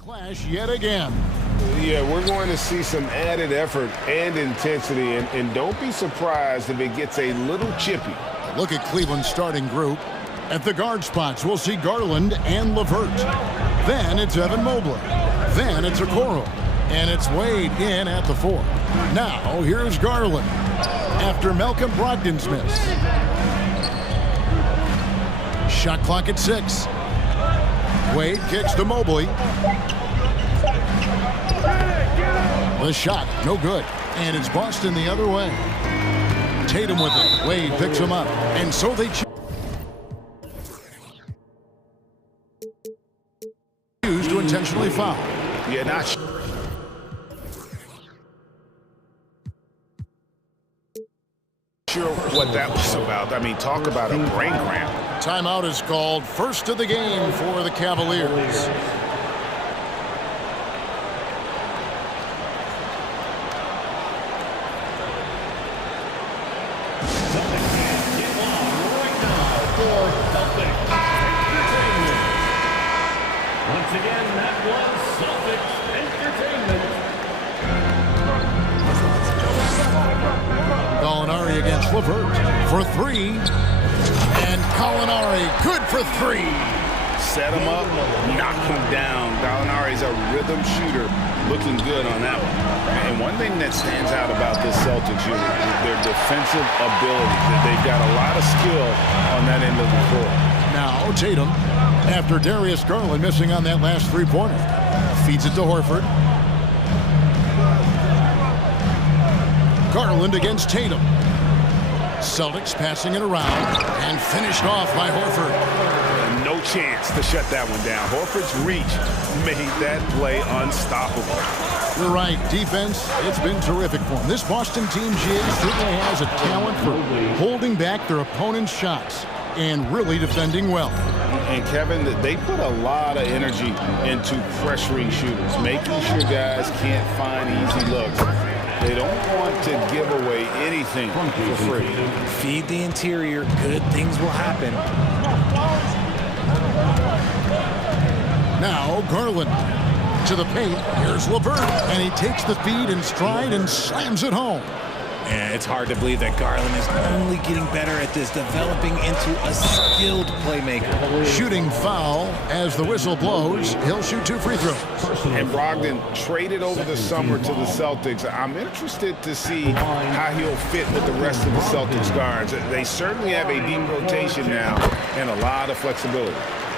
Clash yet again. Yeah, we're going to see some added effort and intensity, and don't be surprised if it gets a little chippy. Look at Cleveland's starting group. At the guard spots, we'll see Garland and LeVert. Then it's Evan Mobley. Then it's Okoro. And it's Wade in at the 4. Now, here's Garland after Malcolm Brogdon's miss. Shot clock at 6. Wade kicks to Mobley. The shot, no good. And it's Boston the other way. Tatum with it. Wade picks him up. And so they choose to intentionally foul. Yeah, not sure what that was about. I mean, talk about a brain cramp. Timeout is called. First of the game for the Cavaliers. Once again, that was Celtics Entertainment. Gallinari against LeVert for 3. And Gallinari good for 3. Set him up, knock him down. Gallinari's a rhythm shooter, looking good on that one. And one thing that stands out about this Celtics unit is their defensive ability. They've got a lot of skill on that end of the floor. Now Tatum, after Darius Garland missing on that last three-pointer, feeds it to Horford. Garland against Tatum. Celtics passing it around and finished off by Horford. No chance to shut that one down. Horford's reach made that play unstoppable. You're right. Defense, it's been terrific for him. This Boston team, certainly has a talent for holding back their opponent's shots and really defending well. And Kevin, they put a lot of energy into pressuring shooters, making sure guys can't find easy looks. They don't want to give away anything for free. Feed the interior, good things will happen. Now Garland to the paint. Here's LeVert, and he takes the feed in stride and slams it home. Yeah, it's hard to believe that Garland is only getting better at this, developing into a skilled playmaker. Shooting foul as the whistle blows. He'll shoot 2 free throws. And Brogdon traded over the summer to the Celtics. I'm interested to see how he'll fit with the rest of the Celtics guards. They certainly have a deep rotation now and a lot of flexibility.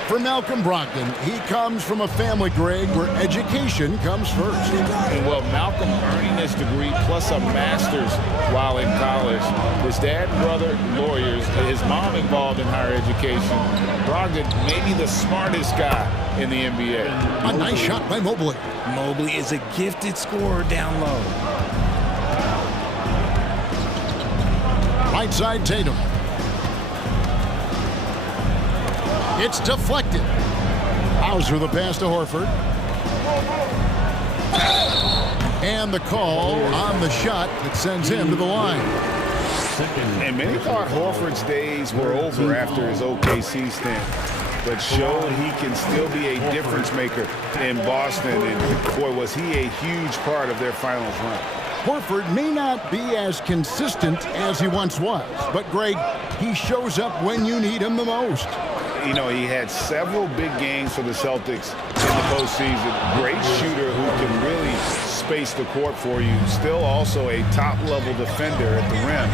For Malcolm Brogdon, he comes from a family, Greg, where education comes first. And well, Malcolm earning his degree plus a master's while in college. His dad and brother, lawyers. His mom involved in higher education. Brogdon, maybe the smartest guy in the NBA. A nice shot by Mobley. Mobley is a gifted scorer down low. Right side, Tatum. It's deflected. Hauser the pass to Horford. And the call on the shot that sends him to the line. And many thought Horford's days were over after his OKC stint, but showed he can still be a difference maker in Boston. And boy, was he a huge part of their finals run. Horford may not be as consistent as he once was, but Greg, he shows up when you need him the most. You know, he had several big games for the Celtics in the postseason. Great shooter who can really space the court for you. Still also a top-level defender at the rim.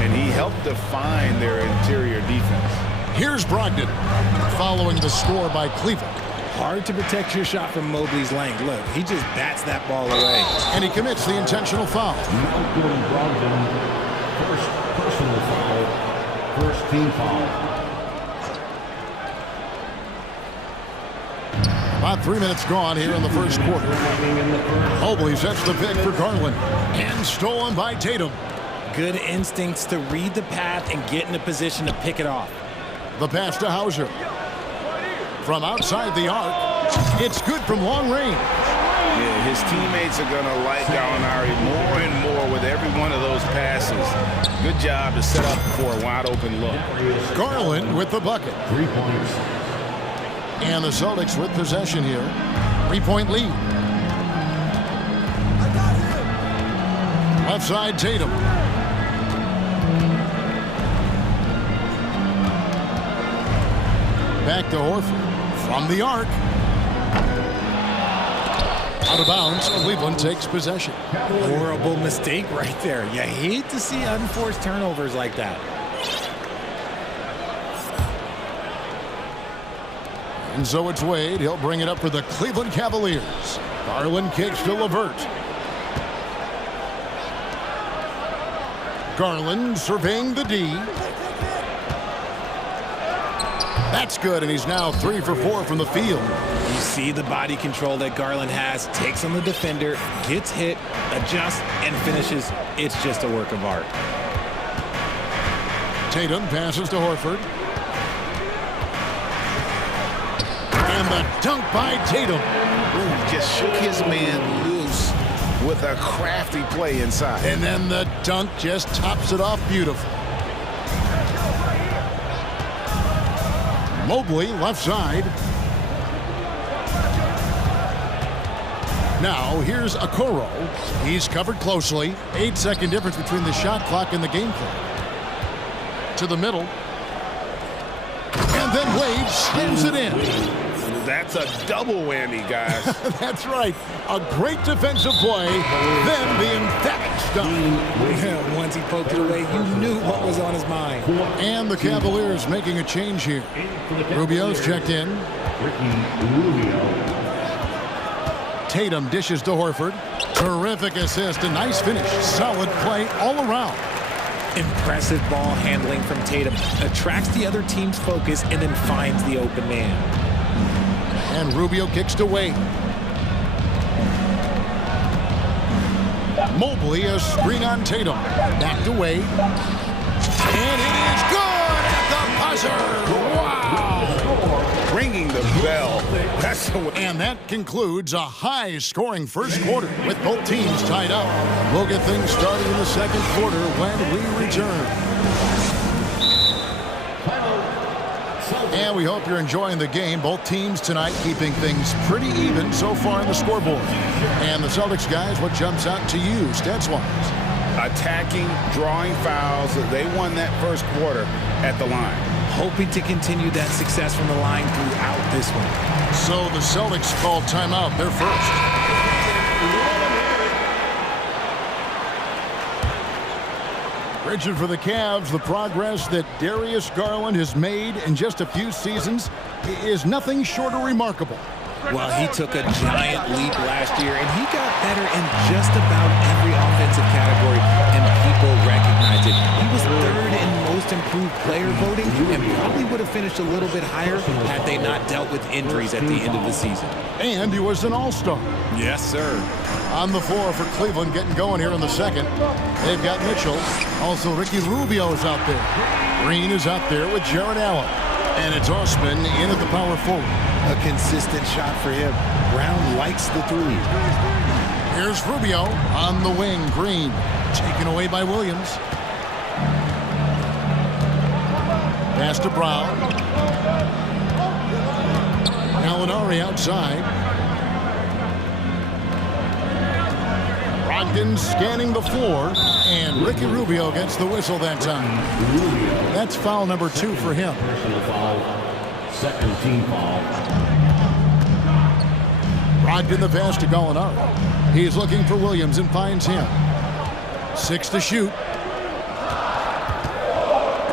And he helped define their interior defense. Here's Brogdon following the score by Cleveland. Hard to protect your shot from Mobley's length. Look, he just bats that ball away. And he commits the intentional foul. Malcolm Brogdon, first personal foul, first team foul. About 3 minutes gone here in the first quarter. Mobley sets the pick for Garland. And stolen by Tatum. Good instincts to read the path and get in a position to pick it off. The pass to Hauser. From outside the arc, it's good from long range. Yeah, his teammates are going to like Gallinari more and more with every one of those passes. Good job to set up for a wide-open look. Garland with the bucket. 3 points. And the Celtics with possession here. 3-point lead. Left side, Tatum. Back to Horford from the arc. Out of bounds, Cleveland takes possession. Horrible mistake right there. You hate to see unforced turnovers like that. And so it's Wade. He'll bring it up for the Cleveland Cavaliers. Garland kicks to LeVert. Garland surveying the D. That's good, and he's now 3 for 4 from the field. You see the body control that Garland has, takes on the defender, gets hit, adjusts, and finishes. It's just a work of art. Tatum passes to Horford. And the dunk by Tatum. Ooh, just shook his man loose with a crafty play inside. And then the dunk just tops it off beautiful. Mobley, left side. Now, here's Okoro. He's covered closely. 8-second difference between the shot clock and the game clock. To the middle. And then Wade slams it in. That's a double whammy, guys. That's right. A great defensive play, then the emphatic stop. Yeah, once he poked it away, you knew what was on his mind. And the Cavaliers making a change here. Rubio's checked in. Tatum dishes to Horford. Terrific assist, a nice finish. Solid play all around. Impressive ball handling from Tatum. Attracts the other team's focus and then finds the open man. And Rubio kicks to Wade. Mobley, a screen on Tatum. Back to Wade. And it is good at the buzzer. Wow! Ringing the bell. That's the way. And that concludes a high-scoring first quarter with both teams tied up. We'll get things started in the second quarter when we return. And we hope you're enjoying the game. Both teams tonight keeping things pretty even so far in the scoreboard. And the Celtics guys, what jumps out to you stats-wise? Attacking, drawing fouls. They won that first quarter at the line. Hoping to continue that success from the line throughout this one. So the Celtics called timeout. They're first. Richard, for the Cavs, the progress that Darius Garland has made in just a few seasons is nothing short of remarkable. Well, he took a giant leap last year, and he got better in just about every offensive category, and people recognized it. He was third in most improved player voting, and probably would have finished a little bit higher had they not dealt with injuries at the end of the season. And he was an all-star. Yes, sir. On the floor for Cleveland, getting going here in the second. They've got Mitchell. Also, Ricky Rubio is out there. Green is out there with Jared Allen. And it's Osman in at the power forward. A consistent shot for him. Brown likes the three. Here's Rubio on the wing. Green taken away by Williams. Pass to Brown. Gallinari outside. Brogdon scanning the floor, and Ricky Rubio gets the whistle that time. That's foul number 2 for him. Personal foul, second team foul. Brogdon the pass to Gallinari. He's looking for Williams and finds him. 6 to shoot.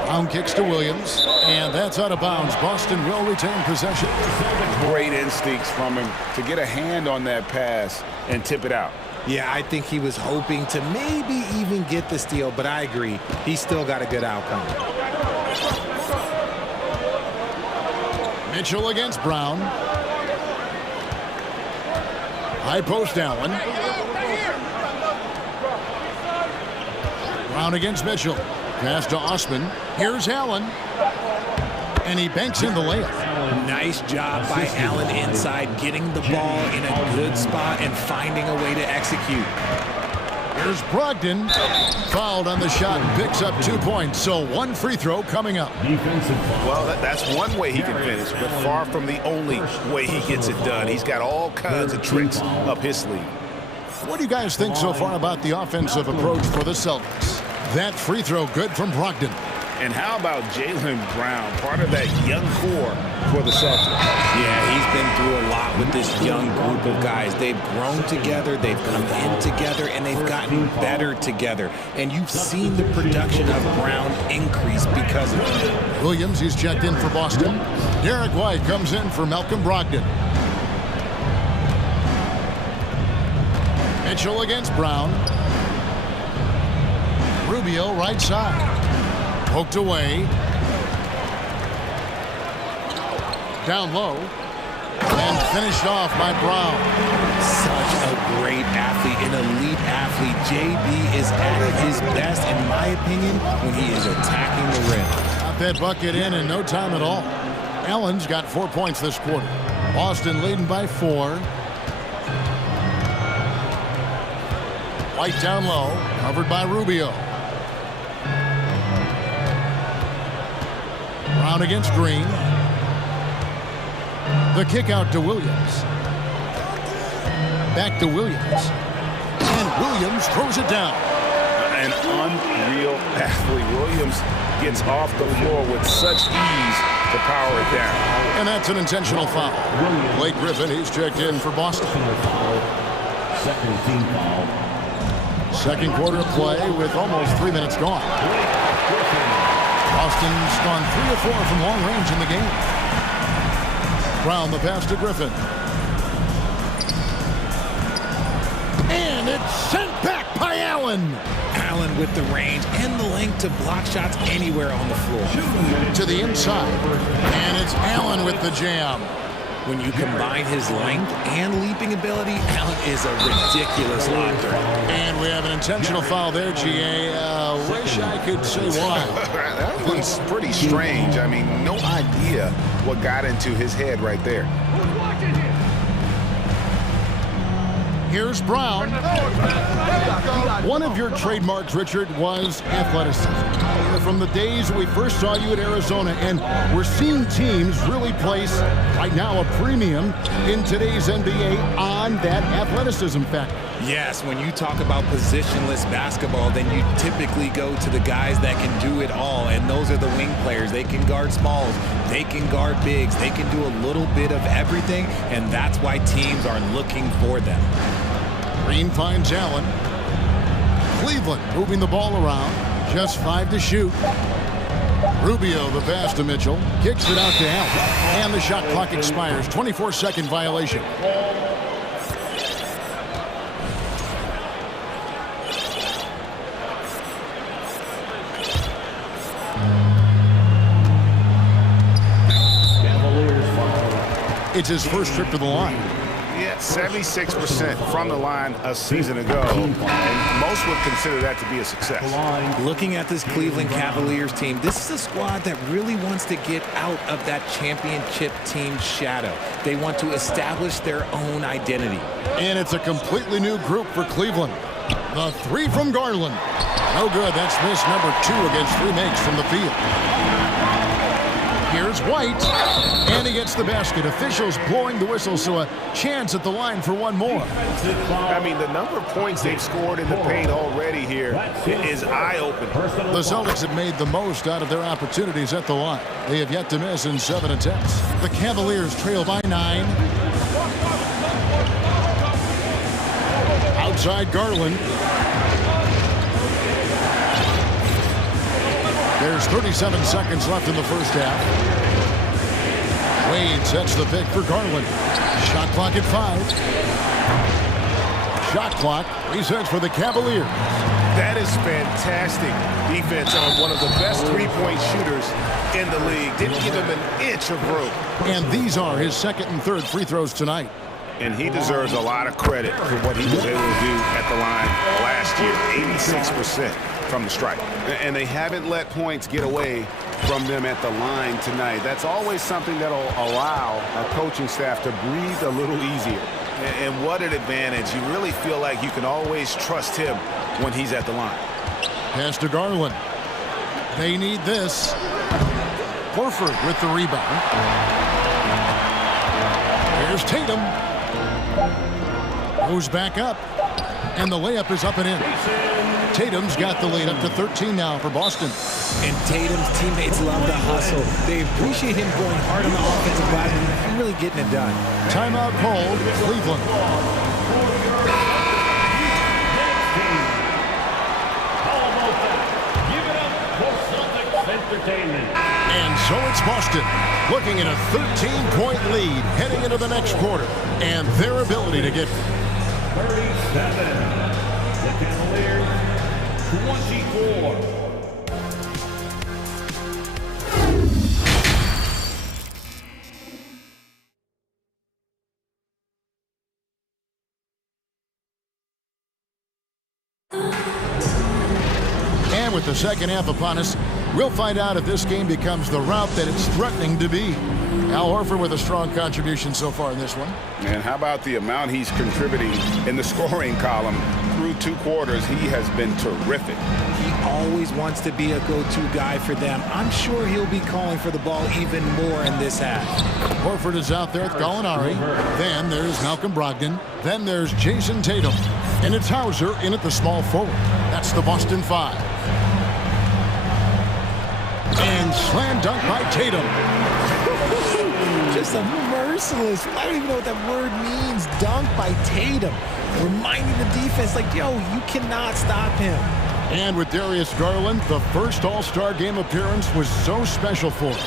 Brown kicks to Williams, and that's out of bounds. Boston will retain possession. Great instincts from him to get a hand on that pass and tip it out. Yeah, I think he was hoping to maybe even get the steal, but I agree. He still got a good outcome. Mitchell against Brown. High post Allen. Brown against Mitchell. Pass to Osman. Here's Allen. And he banks in the layup. Nice job by Allen inside, getting the ball in a good spot and finding a way to execute. Here's Brogdon. Fouled on the shot and picks up 2 points. So one free throw coming up. Defensive foul. Well, that's one way he can finish, but far from the only way he gets it done. He's got all kinds of tricks up his sleeve. What do you guys think so far about the offensive approach for the Celtics? That free throw good from Brogdon. And how about Jaylen Brown, part of that young core for the Celtics? Yeah, he's been through a lot with this young group of guys. They've grown together, they've come in together, and they've gotten better together. And you've seen the production of Brown increase because of it. Williams, he's checked in for Boston. Derek White comes in for Malcolm Brogdon. Mitchell against Brown. Rubio right side. Poked away. Down low. And finished off by Brown. Such a great athlete, an elite athlete. JB is at his best, in my opinion, when he is attacking the rim. Got that bucket in no time at all. Allen's got 4 points this quarter. Boston leading by 4. White down low, covered by Rubio. Brown against Green. The kick out to Williams. Back to Williams. And Williams throws it down. An unreal athlete. Williams gets off the floor with such ease to power it down. And that's an intentional foul. Blake Griffin, he's checked in for Boston. Second team foul. Second quarter of play with almost 3 minutes gone. Boston's gone 3 of 4 from long range in the game. Brown the pass to Griffin. And it's sent back by Allen. Allen with the range and the length to block shots anywhere on the floor. To the inside. And it's Allen with the jam. When you combine his length and leaping ability, Allen is a ridiculous locker. And we have an intentional foul there, GA. Wish I could say why. That one's pretty strange. I mean, no idea what got into his head right there. Here's Brown. One of your trademarks, Richard, was athleticism. From the days we first saw you at Arizona, and we're seeing teams really place, right now, a premium in today's NBA on that athleticism factor. Yes, when you talk about positionless basketball, then you typically go to the guys that can do it all, and those are the wing players. They can guard smalls, they can guard bigs, they can do a little bit of everything, and that's why teams are looking for them. Green finds Allen. Cleveland moving the ball around. Just 5 to shoot. Rubio the pass to Mitchell. Kicks it out to Allen. And the shot clock expires. 24-second violation. It's his first trip to the line. Yeah, 76% from the line a season ago, and most would consider that to be a success. Looking at this Cleveland Cavaliers team, this is a squad that really wants to get out of that championship team shadow. They want to establish their own identity. And it's a completely new group for Cleveland. The 3 from Garland. No good. That's miss number 2 against 3 makes from the field. Here's White, and he gets the basket. Officials blowing the whistle, so a chance at the line for one more. I mean, the number of points they've scored in the paint already here is eye-opening. The Celtics have made the most out of their opportunities at the line. They have yet to miss in 7 attempts. The Cavaliers trail by 9. Outside Garland. There's 37 seconds left in the first half. Wade sets the pick for Garland. Shot clock at 5. Shot clock resets for the Cavaliers. That is fantastic defense on one of the best three-point shooters in the league. Didn't give him an inch of room. And these are his second and third free throws tonight. And he deserves a lot of credit for what he was able to do at the line last year. 86% from the stripe. And they haven't let points get away from them at the line tonight. That's always something that'll allow a coaching staff to breathe a little easier. And what an advantage. You really feel like you can always trust him when he's at the line. Pass to Garland. They need this. Horford with the rebound. Here's Tatum. Goes back up. And the layup is up and in. Tatum's got the lead up to 13 now for Boston. And Tatum's teammates love the hustle. They appreciate him going hard on the offensive glass and really getting it done. Timeout called, Cleveland. And so it's Boston looking at a 13-point lead heading into the next quarter. And their ability to get 37. The Cavaliers, 24. And with the second half upon us, we'll find out if this game becomes the route that it's threatening to be. Al Horford with a strong contribution so far in this one. And how about the amount he's contributing in the scoring column? Through 2 quarters, he has been terrific. He always wants to be a go-to guy for them. I'm sure he'll be calling for the ball even more in this half. Horford is out there with Gallinari. Then there's Malcolm Brogdon. Then there's Jason Tatum. And it's Hauser in at the small forward. That's the Boston 5. And slam dunk by Tatum. Just a merciless, I don't even know what that word means, dunk by Tatum. Reminding the defense, like, yo, you cannot stop him. And with Darius Garland, the first All-Star game appearance was so special for him.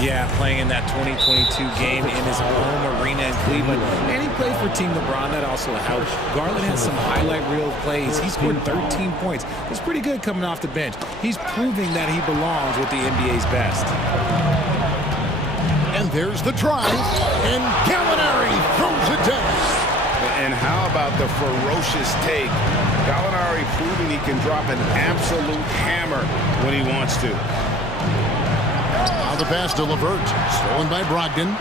Yeah, playing in that 2022 game in his home arena in Cleveland. And he played for Team LeBron. That also helped. Garland has some highlight reel plays. He scored 13 points. It's pretty good coming off the bench. He's proving that he belongs with the NBA's best. And there's the drive. And Gallinari throws it down. And how about the ferocious take? Gallinari proving he can drop an absolute hammer when he wants to. Now the pass to LeVert. Stolen by Brogdon.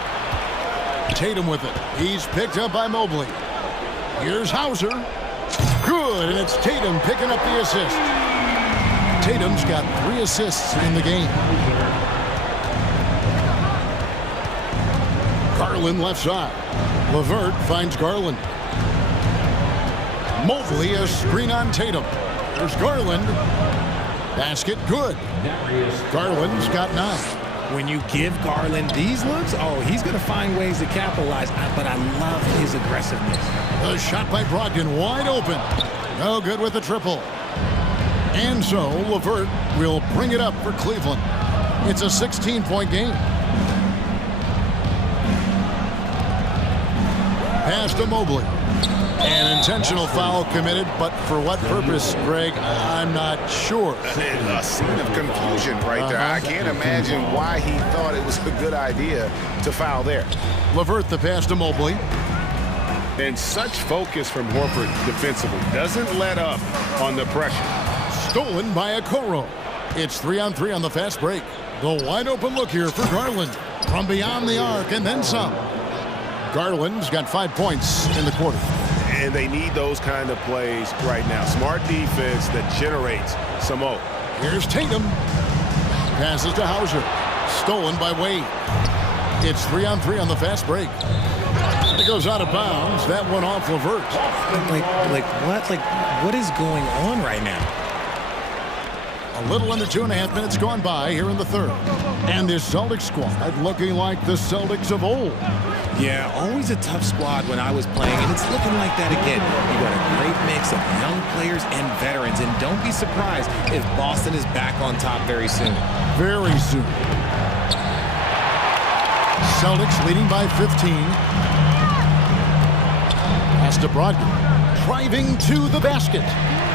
Tatum with it. He's picked up by Mobley. Here's Hauser. Good, and it's Tatum picking up the assist. Tatum's got 3 assists in the game. Garland left side. LeVert finds Garland. Mobley a screen on Tatum. There's Garland. Basket good. Garland's got 9. When you give Garland these looks, oh, he's going to find ways to capitalize. But I love his aggressiveness. The shot by Brogdon wide open. No good with the triple. And so LeVert will bring it up for Cleveland. It's a 16-point game. Pass to Mobley. An intentional foul committed, but for what purpose, Greg, I'm not sure. A scene of confusion right there. I can't imagine why he thought it was a good idea to foul there. LeVert the pass to Mobley. And such focus from Horford defensively. Doesn't let up on the pressure. Stolen by Okoro. It's 3-on-3 on the fast break. The wide open look here for Garland. From beyond the arc and then some. Garland's got 5 points in the quarter. And they need those kind of plays right now. Smart defense that generates some more. Here's Tatum. Passes to Hauser. Stolen by Wade. It's 3-on-3 on the fast break. It goes out of bounds. That one off LeVert. What is going on right now? A little under 2.5 minutes gone by here in the third. And this Celtics squad looking like the Celtics of old. Yeah, always a tough squad when I was playing, and it's looking like that again. You got a great mix of young players and veterans, and don't be surprised if Boston is back on top very soon. Very soon. Celtics leading by 15. Pass to Brogdon. Driving to the basket.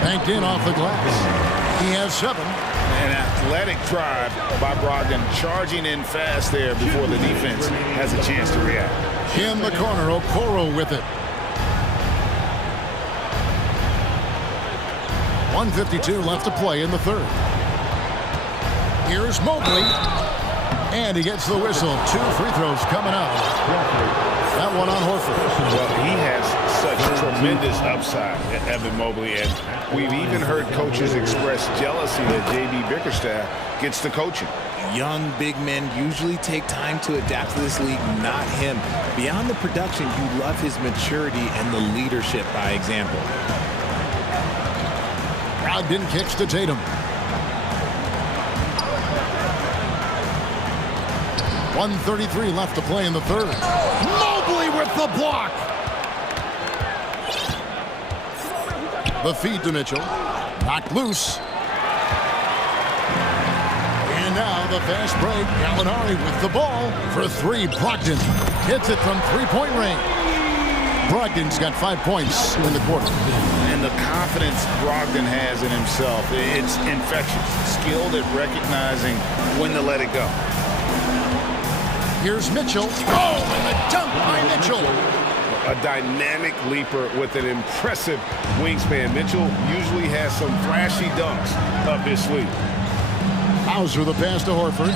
Banked in off the glass. He has 7. An athletic drive by Brogdon, charging in fast there before the defense has a chance to react. In the corner, Okoro with it. 1:52 left to play in the third. Here's Mobley. And he gets the whistle. 2 free throws coming up. That one on Horford. Well, he has such tremendous upside, Evan Mobley, and we've even heard coaches express jealousy that J.B. Bickerstaff gets to coaching. Young big men usually take time to adapt to this league, not him. Beyond the production, you love his maturity and the leadership by example. Brogdon kicks to Tatum. 1:33 left to play in the third. Mobley with the block. The feed to Mitchell. Knocked loose. And now the fast break. Gallinari with the ball for three. Brogdon hits it from three-point range. Brogdon's got 5 points in the quarter. And the confidence Brogdon has in himself, it's infectious. Skilled at recognizing when to let it go. Here's Mitchell. Oh, and the dunk by Mitchell. A dynamic leaper with an impressive wingspan. Mitchell usually has some flashy dunks up his sleeve. Hauser the pass to Horford.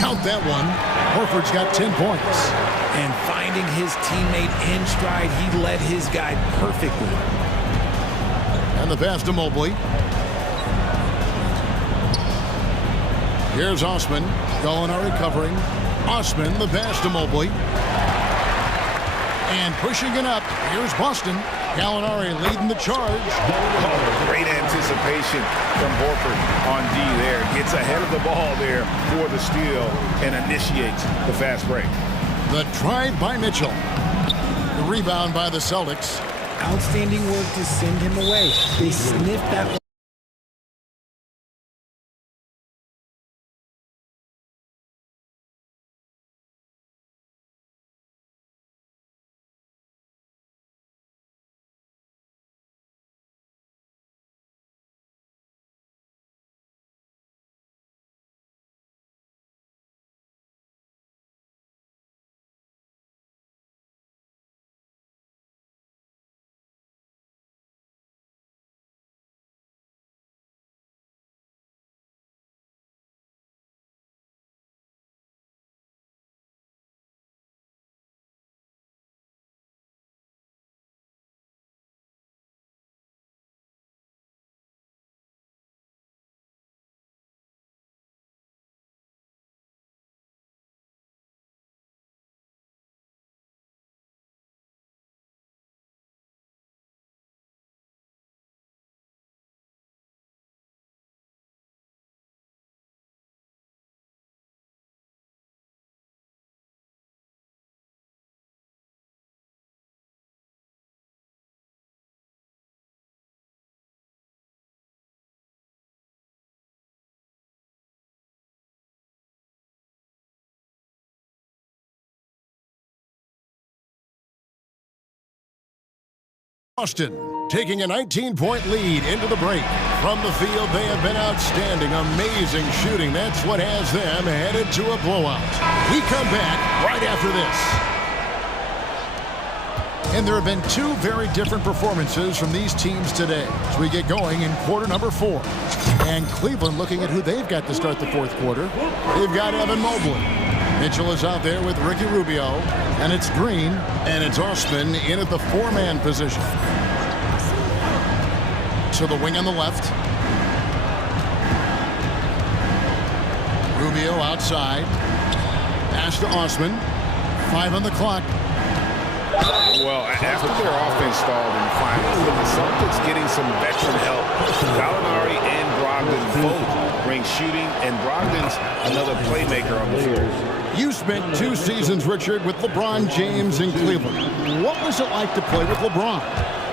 Count that one. Horford's got 10 points. And finding his teammate in stride, he led his guy perfectly. And the pass to Mobley. Here's Osman. Gallinari covering. Osman, the pass to Mobley. And pushing it up, here's Boston. Gallinari leading the charge. Oh, great anticipation from Horford on D there. Gets ahead of the ball there for the steal and initiates the fast break. The drive by Mitchell. The rebound by the Celtics. Outstanding work to send him away. They sniffed that one. Boston taking a 19-point lead into the break. From the field, they have been outstanding. Amazing shooting. That's what has them headed to a blowout. We come back right after this. And there have been two very different performances from these teams today as we get going in quarter number 4. And Cleveland looking at who they've got to start the fourth quarter. They've got Evan Mobley. Mitchell is out there with Ricky Rubio, and it's Green, and it's Osman in at the 4-man position. To the wing on the left. Rubio outside. Pass to Osman. 5 on the clock. Well, after their offense stalled in the finals, with the Celtics getting some veteran help, Gallinari and Brogdon both bring shooting, and Brogdon's another playmaker on the floor. You spent 2 seasons, Richard, with LeBron James in Cleveland. What was it like to play with LeBron?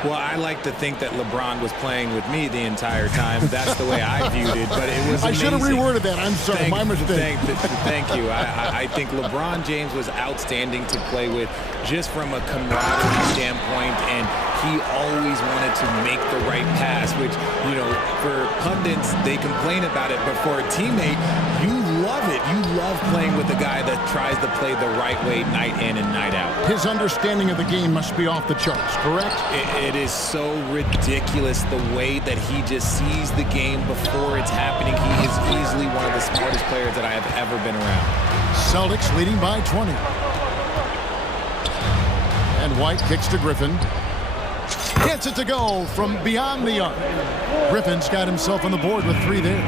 Well, I like to think that LeBron was playing with me the entire time. That's the way I viewed it, but it was amazing. I should have reworded that. I'm sorry, my mistake. Thank you. I think LeBron James was outstanding to play with just from a camaraderie standpoint, and he always wanted to make the right pass, which, you know, for pundits, they complain about it, but for a teammate, you love it. You love playing with a guy that tries to play the right way night in and night out. His understanding of the game must be off the charts, correct? It is so ridiculous the way that he just sees the game before it's happening. He is easily one of the smartest players that I have ever been around. Celtics leading by 20. And White kicks to Griffin. Gets it to go from beyond the arc. Griffin's got himself on the board with 3 there.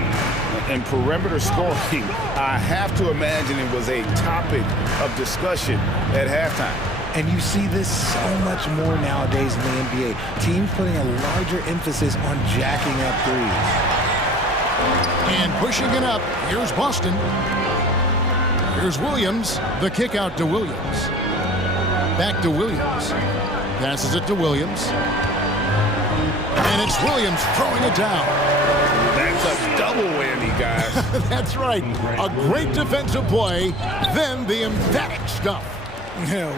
And perimeter scoring, I have to imagine it was a topic of discussion at halftime. And you see this so much more nowadays in the NBA. Teams putting a larger emphasis on jacking up threes. And pushing it up, here's Boston. Here's Williams. The kick out to Williams. Back to Williams. Passes it to Williams. And it's Williams throwing it down. That's a double whammy, guys. That's right. A great defensive play, then the emphatic stuff.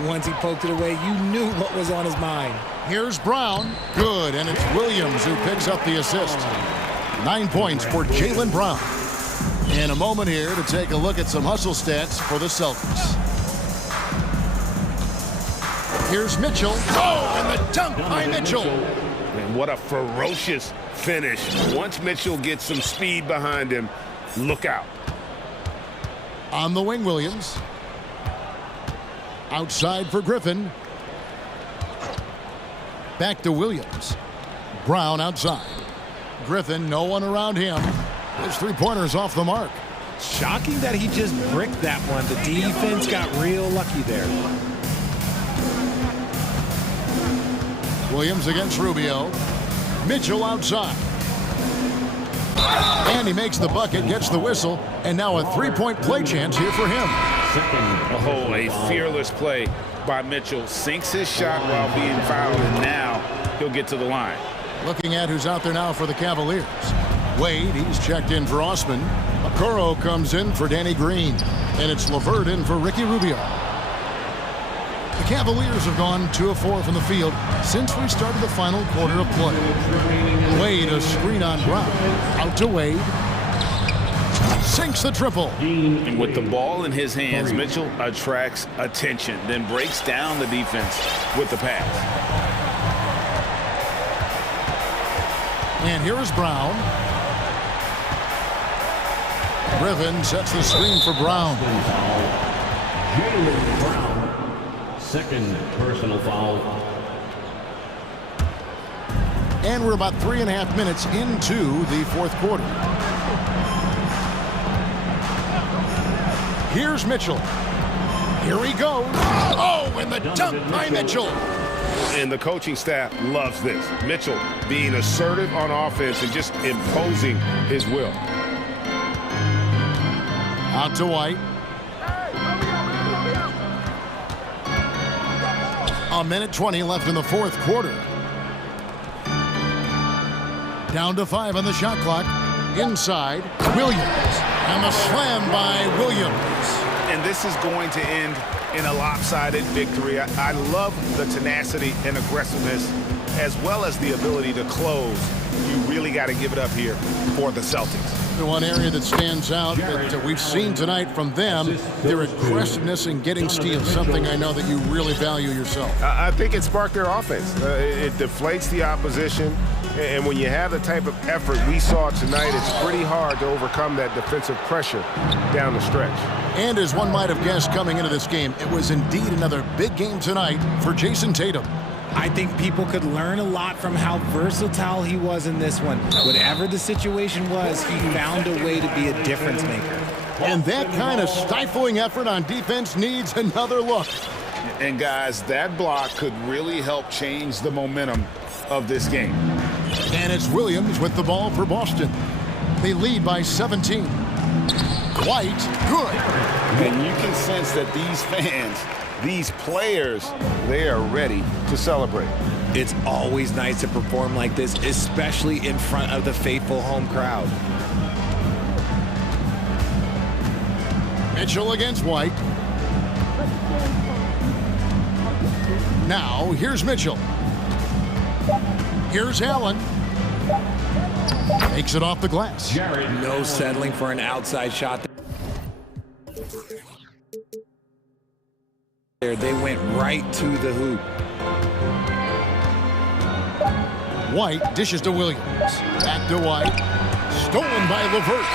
Once he poked it away, you knew what was on his mind. Here's Brown. Good, and it's Williams who picks up the assist. 9 points for Jaylen Brown. In a moment here to take a look at some hustle stats for the Celtics. Here's Mitchell. Oh, and the dunk by Mitchell. And what a ferocious finish. Once Mitchell gets some speed behind him, look out. On the wing, Williams. Outside for Griffin. Back to Williams. Brown outside. Griffin, no one around him. His 3-pointer's off the mark. Shocking that he just bricked that one. The defense got real lucky there. Williams against Rubio. Mitchell outside. And he makes the bucket, gets the whistle, and now a 3-point play chance here for him. Oh, a fearless play by Mitchell. Sinks his shot while being fouled, and now he'll get to the line. Looking at who's out there now for the Cavaliers. Wade, he's checked in for Osman. Okoro comes in for Danny Green. And it's LeVert in for Ricky Rubio. The Cavaliers have gone 2 of 4 from the field since we started the final quarter of play. Wade, a screen on Brown. Out to Wade. Sinks the triple. And with the ball in his hands, Mitchell attracts attention, then breaks down the defense with the pass. And here is Brown. Griffin sets the screen for Brown. Jaylen Brown, second personal foul. And we're about 3.5 minutes into the 4th quarter. Here's Mitchell. Here he goes. Oh, and the dunk by Mitchell. And the coaching staff loves this. Mitchell being assertive on offense and just imposing his will. Out to White. A minute 20 left in the 4th quarter. Down to 5 on the shot clock. Inside, Williams. And the slam by Williams. And this is going to end in a lopsided victory. I love the tenacity and aggressiveness, as well as the ability to close. You really got to give it up here for the Celtics. The one area that stands out that we've seen tonight from them, their aggressiveness in getting steals, something I know that you really value yourself. I think it sparked their offense. It deflates the opposition, and when you have the type of effort we saw tonight, it's pretty hard to overcome that defensive pressure down the stretch. And as one might have guessed coming into this game, it was indeed another big game tonight for Jason Tatum. I think people could learn a lot from how versatile he was in this one. Whatever the situation was, he found a way to be a difference maker. And that kind of stifling effort on defense needs another look. And guys, that block could really help change the momentum of this game. And it's Williams with the ball for Boston. They lead by 17. White, good. And you can sense that these fans, these players, they are ready to celebrate. It's always nice to perform like this, especially in front of the faithful home crowd. Mitchell against White. Now, here's Mitchell. Here's Allen. Takes it off the glass. No settling for an outside shot. They went right to the hoop. White dishes to Williams. Back to White. Stolen by LeVert.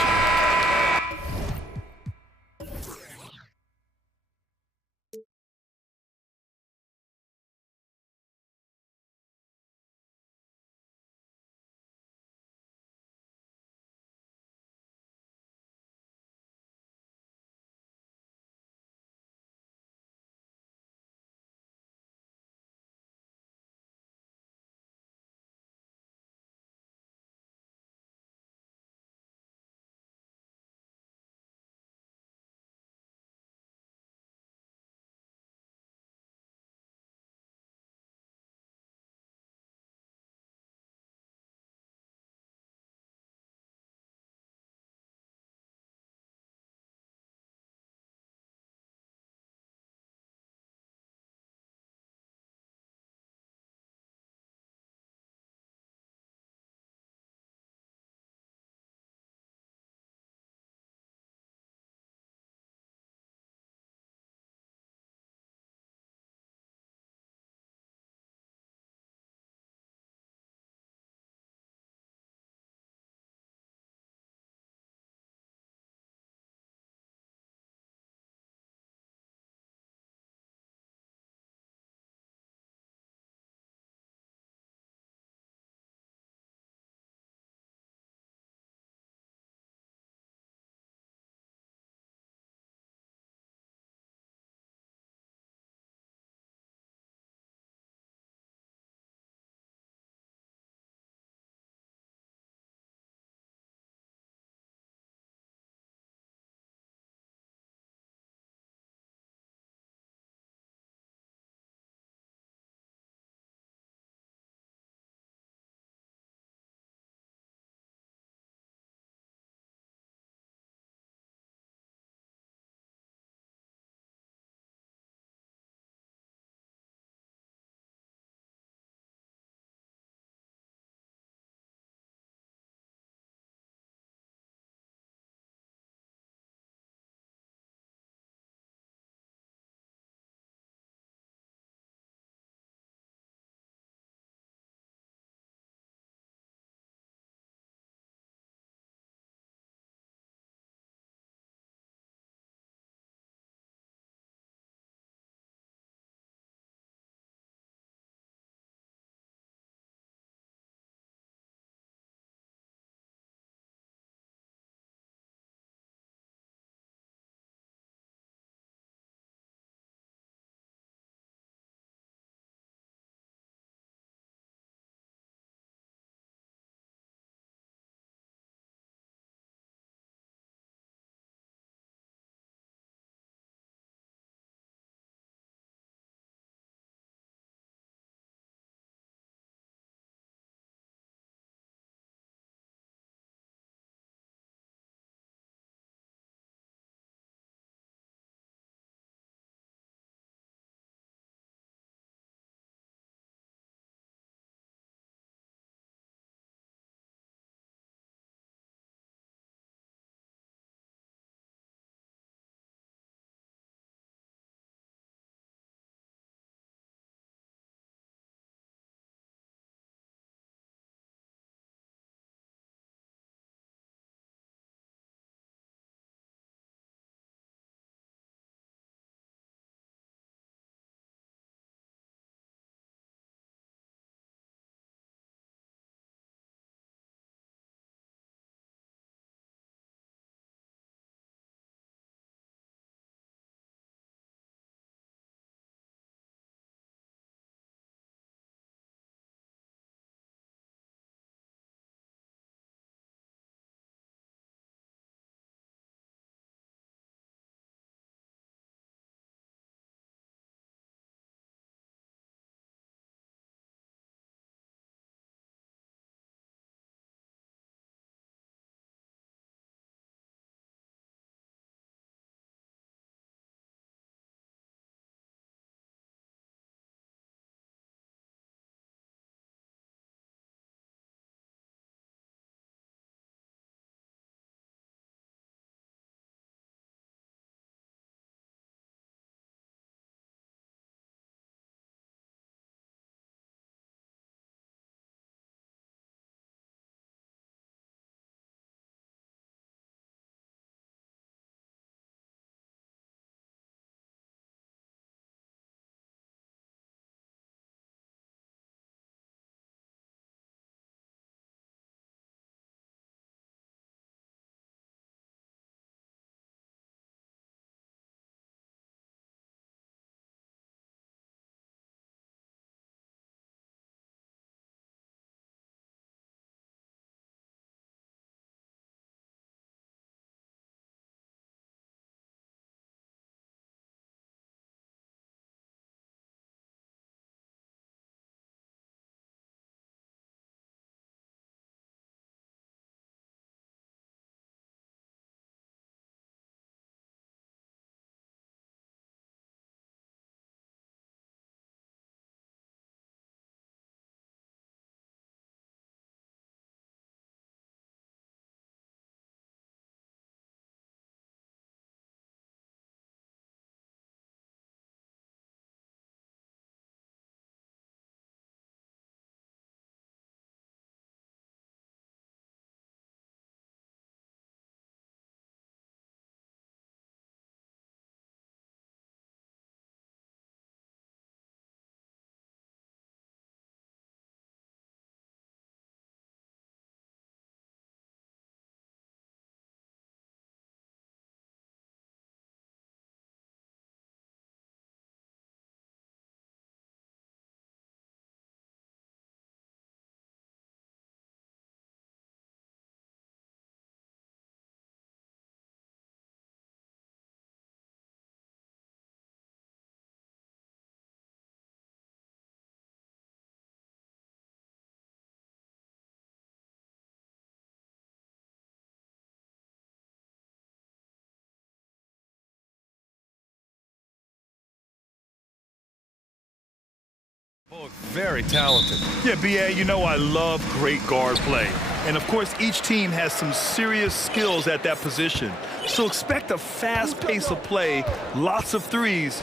Very talented. Yeah, B.A., you know I love great guard play. And, of course, each team has some serious skills at that position. So expect a fast pace of play, lots of threes.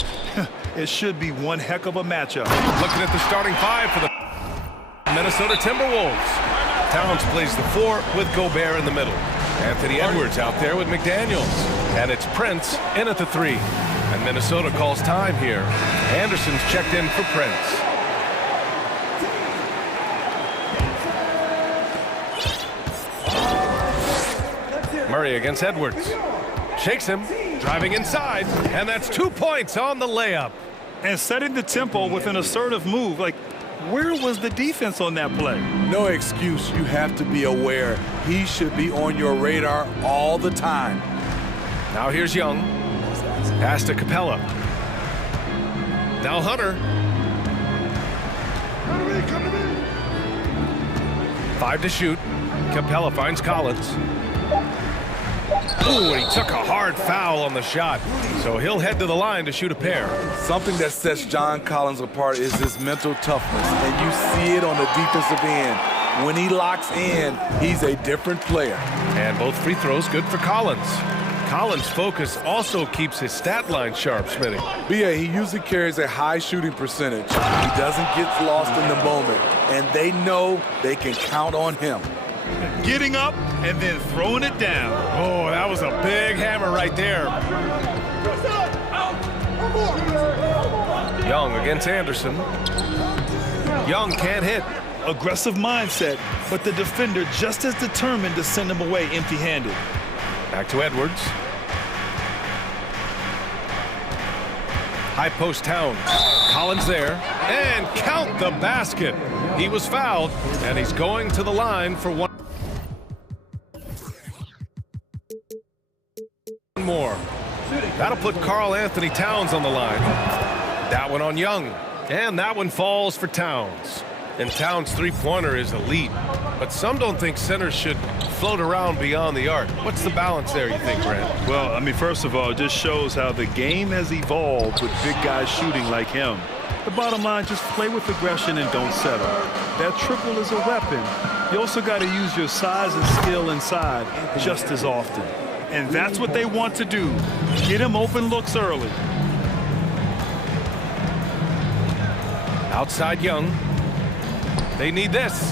It should be one heck of a matchup. Looking at the starting five for the Minnesota Timberwolves. Towns plays the 4 with Gobert in the middle. Anthony Edwards out there with McDaniels. And it's Prince in at the 3. And Minnesota calls time here. Anderson's checked in for Prince. Murray against Edwards. Shakes him, driving inside, and that's 2 points on the layup. And setting the tempo with an assertive move. Like, where was the defense on that play? No excuse. You have to be aware. He should be on your radar all the time. Now here's Young. Pass to Capella. Now Hunter. 5 to shoot. Capella finds Collins. Ooh, and he took a hard foul on the shot. So he'll head to the line to shoot a pair. Something that sets John Collins apart is his mental toughness, and you see it on the defensive end. When he locks in, he's a different player. And both free throws good for Collins. Collins' focus also keeps his stat line sharp, Smitty. B.A., he usually carries a high shooting percentage. He doesn't get lost in the moment, and they know they can count on him. Getting up and then throwing it down. Oh, that was a big hammer right there. Young against Anderson. Young can't hit. Aggressive mindset, but the defender just as determined to send him away empty-handed. Back to Edwards. High post Towns. Collins there. And count the basket. He was fouled, and he's going to the line for one more. That'll put Karl Anthony Towns on the line. That one on Young. And that one falls for Towns. And Towns' three-pointer is elite. But some don't think centers should float around beyond the arc. What's the balance there, you think, Grant? Well, I mean, first of all, it just shows how the game has evolved with big guys shooting like him. The bottom line, just play with aggression and don't settle. That triple is a weapon. You also got to use your size and skill inside just as often. And that's what they want to do. Get him open looks early. Outside Young. They need this.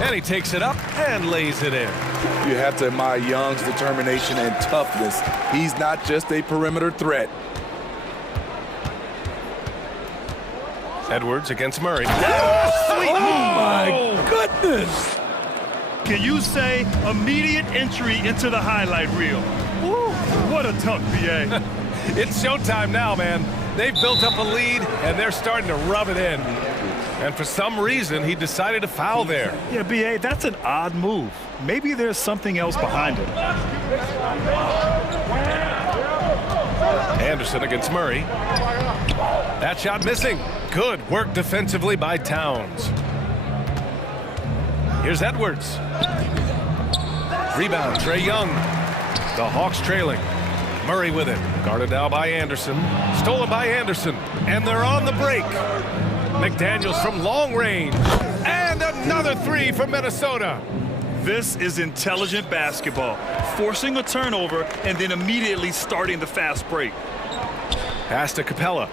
And he takes it up and lays it in. You have to admire Young's determination and toughness. He's not just a perimeter threat. Edwards against Murray. Oh, My goodness! Can you say immediate entry into the highlight reel? Woo, what a dunk, B.A. It's showtime now, man. They've built up a lead, and they're starting to rub it in. And for some reason, he decided to foul there. Yeah, B.A., that's an odd move. Maybe there's something else behind it. Anderson against Murray. That shot missing. Good work defensively by Towns. Here's Edwards. Rebound, Trae Young. The Hawks trailing. Murray with it. Guarded now by Anderson. Stolen by Anderson. And they're on the break. McDaniels from long range. And another three from Minnesota. This is intelligent basketball. Forcing a turnover and then immediately starting the fast break. Pass to Capella.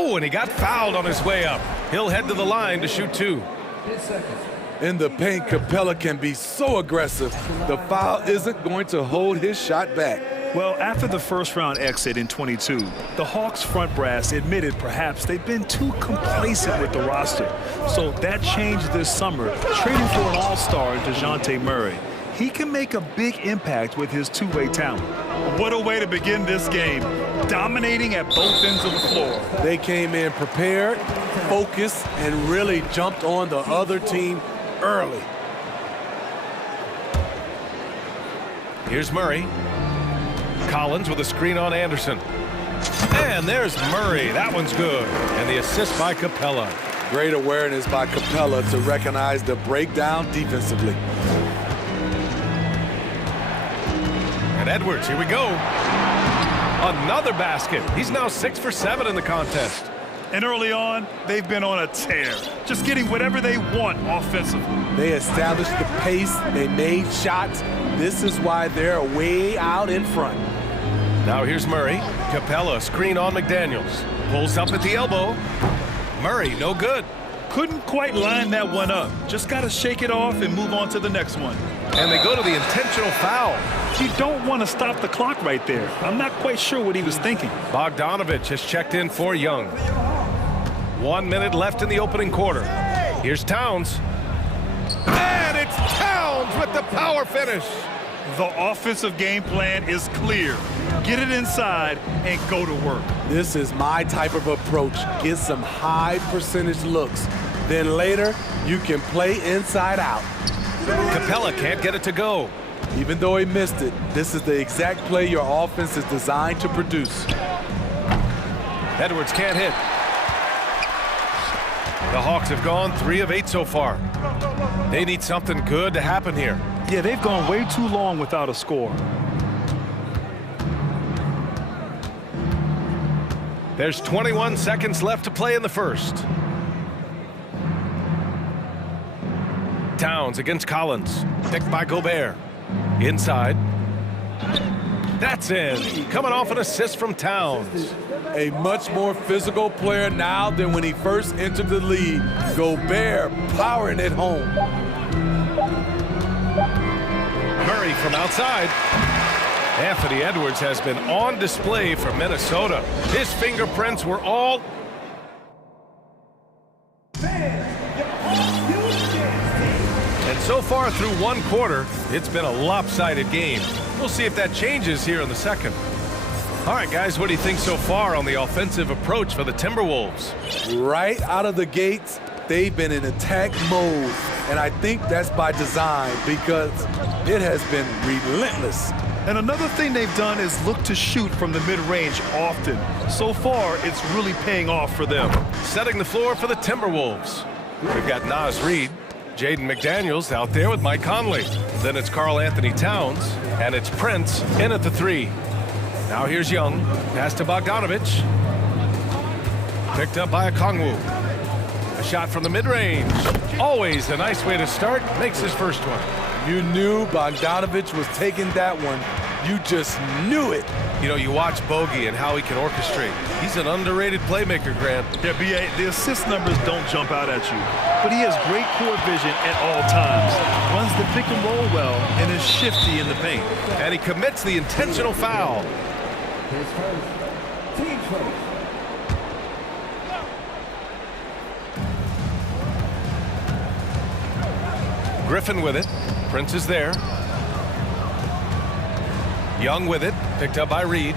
Oh, and he got fouled on his way up. He'll head to the line to shoot two. In the paint, Capella can be so aggressive. The foul isn't going to hold his shot back. Well, after the first-round exit in 22, the Hawks front brass admitted perhaps they've been too complacent with the roster. So that changed this summer, trading for an all-star in DeJounte Murray. He can make a big impact with his two-way talent. What a way to begin this game, dominating at both ends of the floor. They came in prepared, focused, and really jumped on the other team early. Here's Murray. Collins with a screen on Anderson. And there's Murray. That one's good. And the assist by Capella. Great awareness by Capella to recognize the breakdown defensively. And Edwards, here we go. Another basket. He's now 6 for 7 in the contest. And early on, they've been on a tear, just getting whatever they want offensively. They established the pace. They made shots. This is why they're way out in front. Now here's Murray. Capella, screen on McDaniels. Pulls up at the elbow. Murray, no good. Couldn't quite line that one up. Just got to shake it off and move on to the next one. And they go to the intentional foul. You don't want to stop the clock right there. I'm not quite sure what he was thinking. Bogdanovich has checked in for Young. 1 minute left in the opening quarter. Here's Towns. And it's Towns with the power finish. The offensive game plan is clear. Get it inside and go to work. This is my type of approach. Get some high percentage looks. Then later, you can play inside out. Capella can't get it to go. Even though he missed it, this is the exact play your offense is designed to produce. Edwards can't hit. The Hawks have gone 3 of 8 so far. They need something good to happen here. Yeah, they've gone way too long without a score. There's 21 seconds left to play in the first. Towns against Collins. Picked by Gobert. Inside. That's in. Coming off an assist from Towns. A much more physical player now than when he first entered the league. Gobert powering it home. Murray from outside. Anthony Edwards has been on display for Minnesota. His fingerprints were all... And so far through one quarter, it's been a lopsided game. We'll see if that changes here in the second. All right, guys, what do you think so far on the offensive approach for the Timberwolves? Right out of the gates, they've been in attack mode. And I think that's by design because it has been relentless. And another thing they've done is look to shoot from the mid-range often. So far, it's really paying off for them. Setting the floor for the Timberwolves. We've got Naz Reid, Jaden McDaniels out there with Mike Conley. Then it's Karl Anthony Towns, and it's Prince in at the 3. Now here's Young, pass to Bogdanovich. Picked up by Okongwu. A shot from the mid-range. Always a nice way to start, makes his first one. You knew Bogdanovich was taking that one. You just knew it. You know, you watch Bogey and how he can orchestrate. He's an underrated playmaker, Grant. Yeah, B.A., the assist numbers don't jump out at you, but he has great court vision at all times. Runs the pick and roll well and is shifty in the paint. And he commits the intentional foul. Griffin with it. Prince is there. Young with it, picked up by Reid.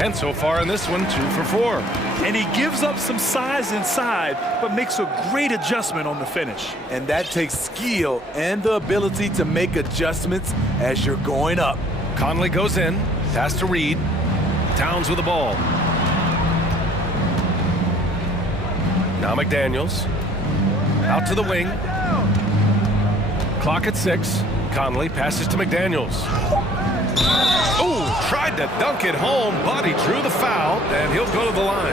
And so far in this one, 2 for 4. And he gives up some size inside, but makes a great adjustment on the finish. And that takes skill and the ability to make adjustments as you're going up. Conley goes in, pass to Reid. Towns with the ball. Now McDaniels. Out to the wing. Clock at 6. Conley passes to McDaniels. Oh, tried to dunk it home, but he drew the foul, and he'll go to the line.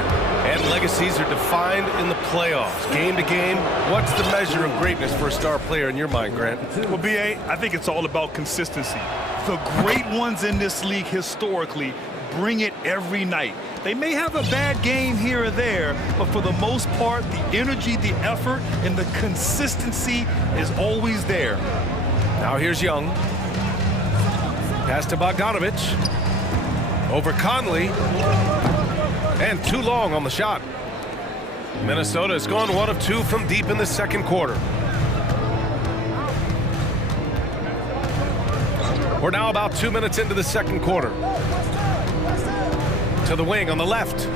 And legacies are defined in the playoffs. Game to game, what's the measure of greatness for a star player in your mind, Grant? Well, B.A., I think it's all about consistency. The great ones in this league historically bring it every night. They may have a bad game here or there, but for the most part, the energy, the effort, and the consistency is always there. Now here's Young. Pass to Bogdanovich. Over Conley. And too long on the shot. Minnesota has gone 1 of 2 from deep in the second quarter. We're now about 2 minutes into the second quarter. To the wing on the left.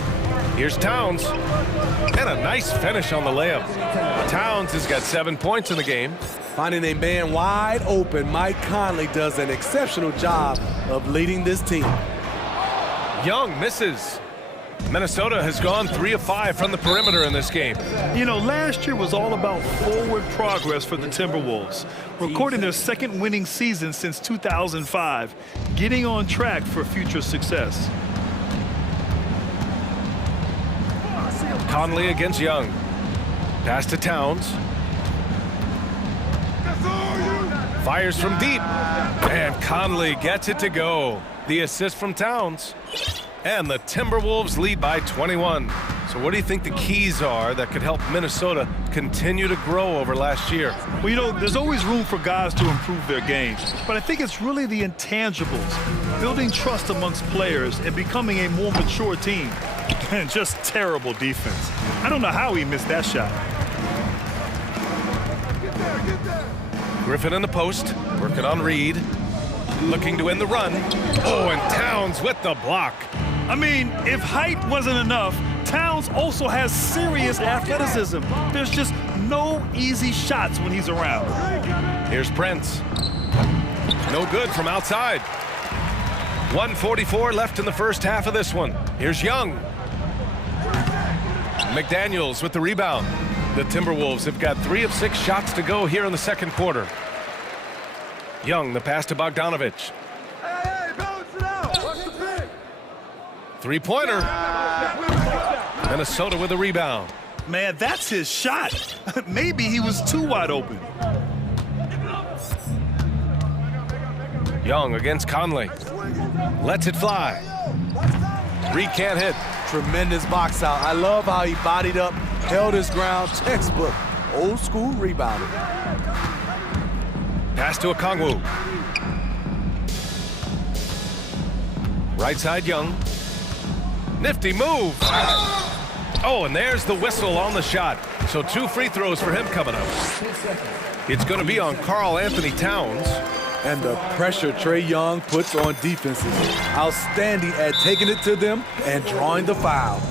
Here's Towns. And a nice finish on the layup. Towns has got 7 points in the game. Finding a man wide open, Mike Conley does an exceptional job of leading this team. Young misses. Minnesota has gone 3 of 5 from the perimeter in this game. You know, last year was all about forward progress for the Timberwolves, recording their second winning season since 2005, getting on track for future success. Conley against Young. Pass to Towns. Fires from deep. And Conley gets it to go. The assist from Towns. And the Timberwolves lead by 21. So what do you think the keys are that could help Minnesota continue to grow over last year? Well, you know, there's always room for guys to improve their game. But I think it's really the intangibles, building trust amongst players and becoming a more mature team. And just terrible defense. I don't know how he missed that shot. Griffin in the post, working on Reed. Looking to win the run. Oh, and Towns with the block. I mean, if height wasn't enough, Towns also has serious athleticism. There's just no easy shots when he's around. Here's Prince. No good from outside. 1:44 left in the first half of this one. Here's Young. McDaniels with the rebound. The Timberwolves have got 3 of 6 shots to go here in the second quarter. Young, the pass to Bogdanovich. Three-pointer. Minnesota with a rebound. Man, that's his shot. Maybe he was too wide open. Young against Conley. Lets it fly. Reed can't hit. Tremendous box out. I love how he bodied up, held his ground, textbook, old school rebounder. Pass to Okongwu. Right side Young. Nifty move. Oh, and there's the whistle on the shot. So 2 free throws for him coming up. It's going to be on Karl Anthony Towns. And the pressure Trae Young puts on defenses. Outstanding at taking it to them and drawing the foul.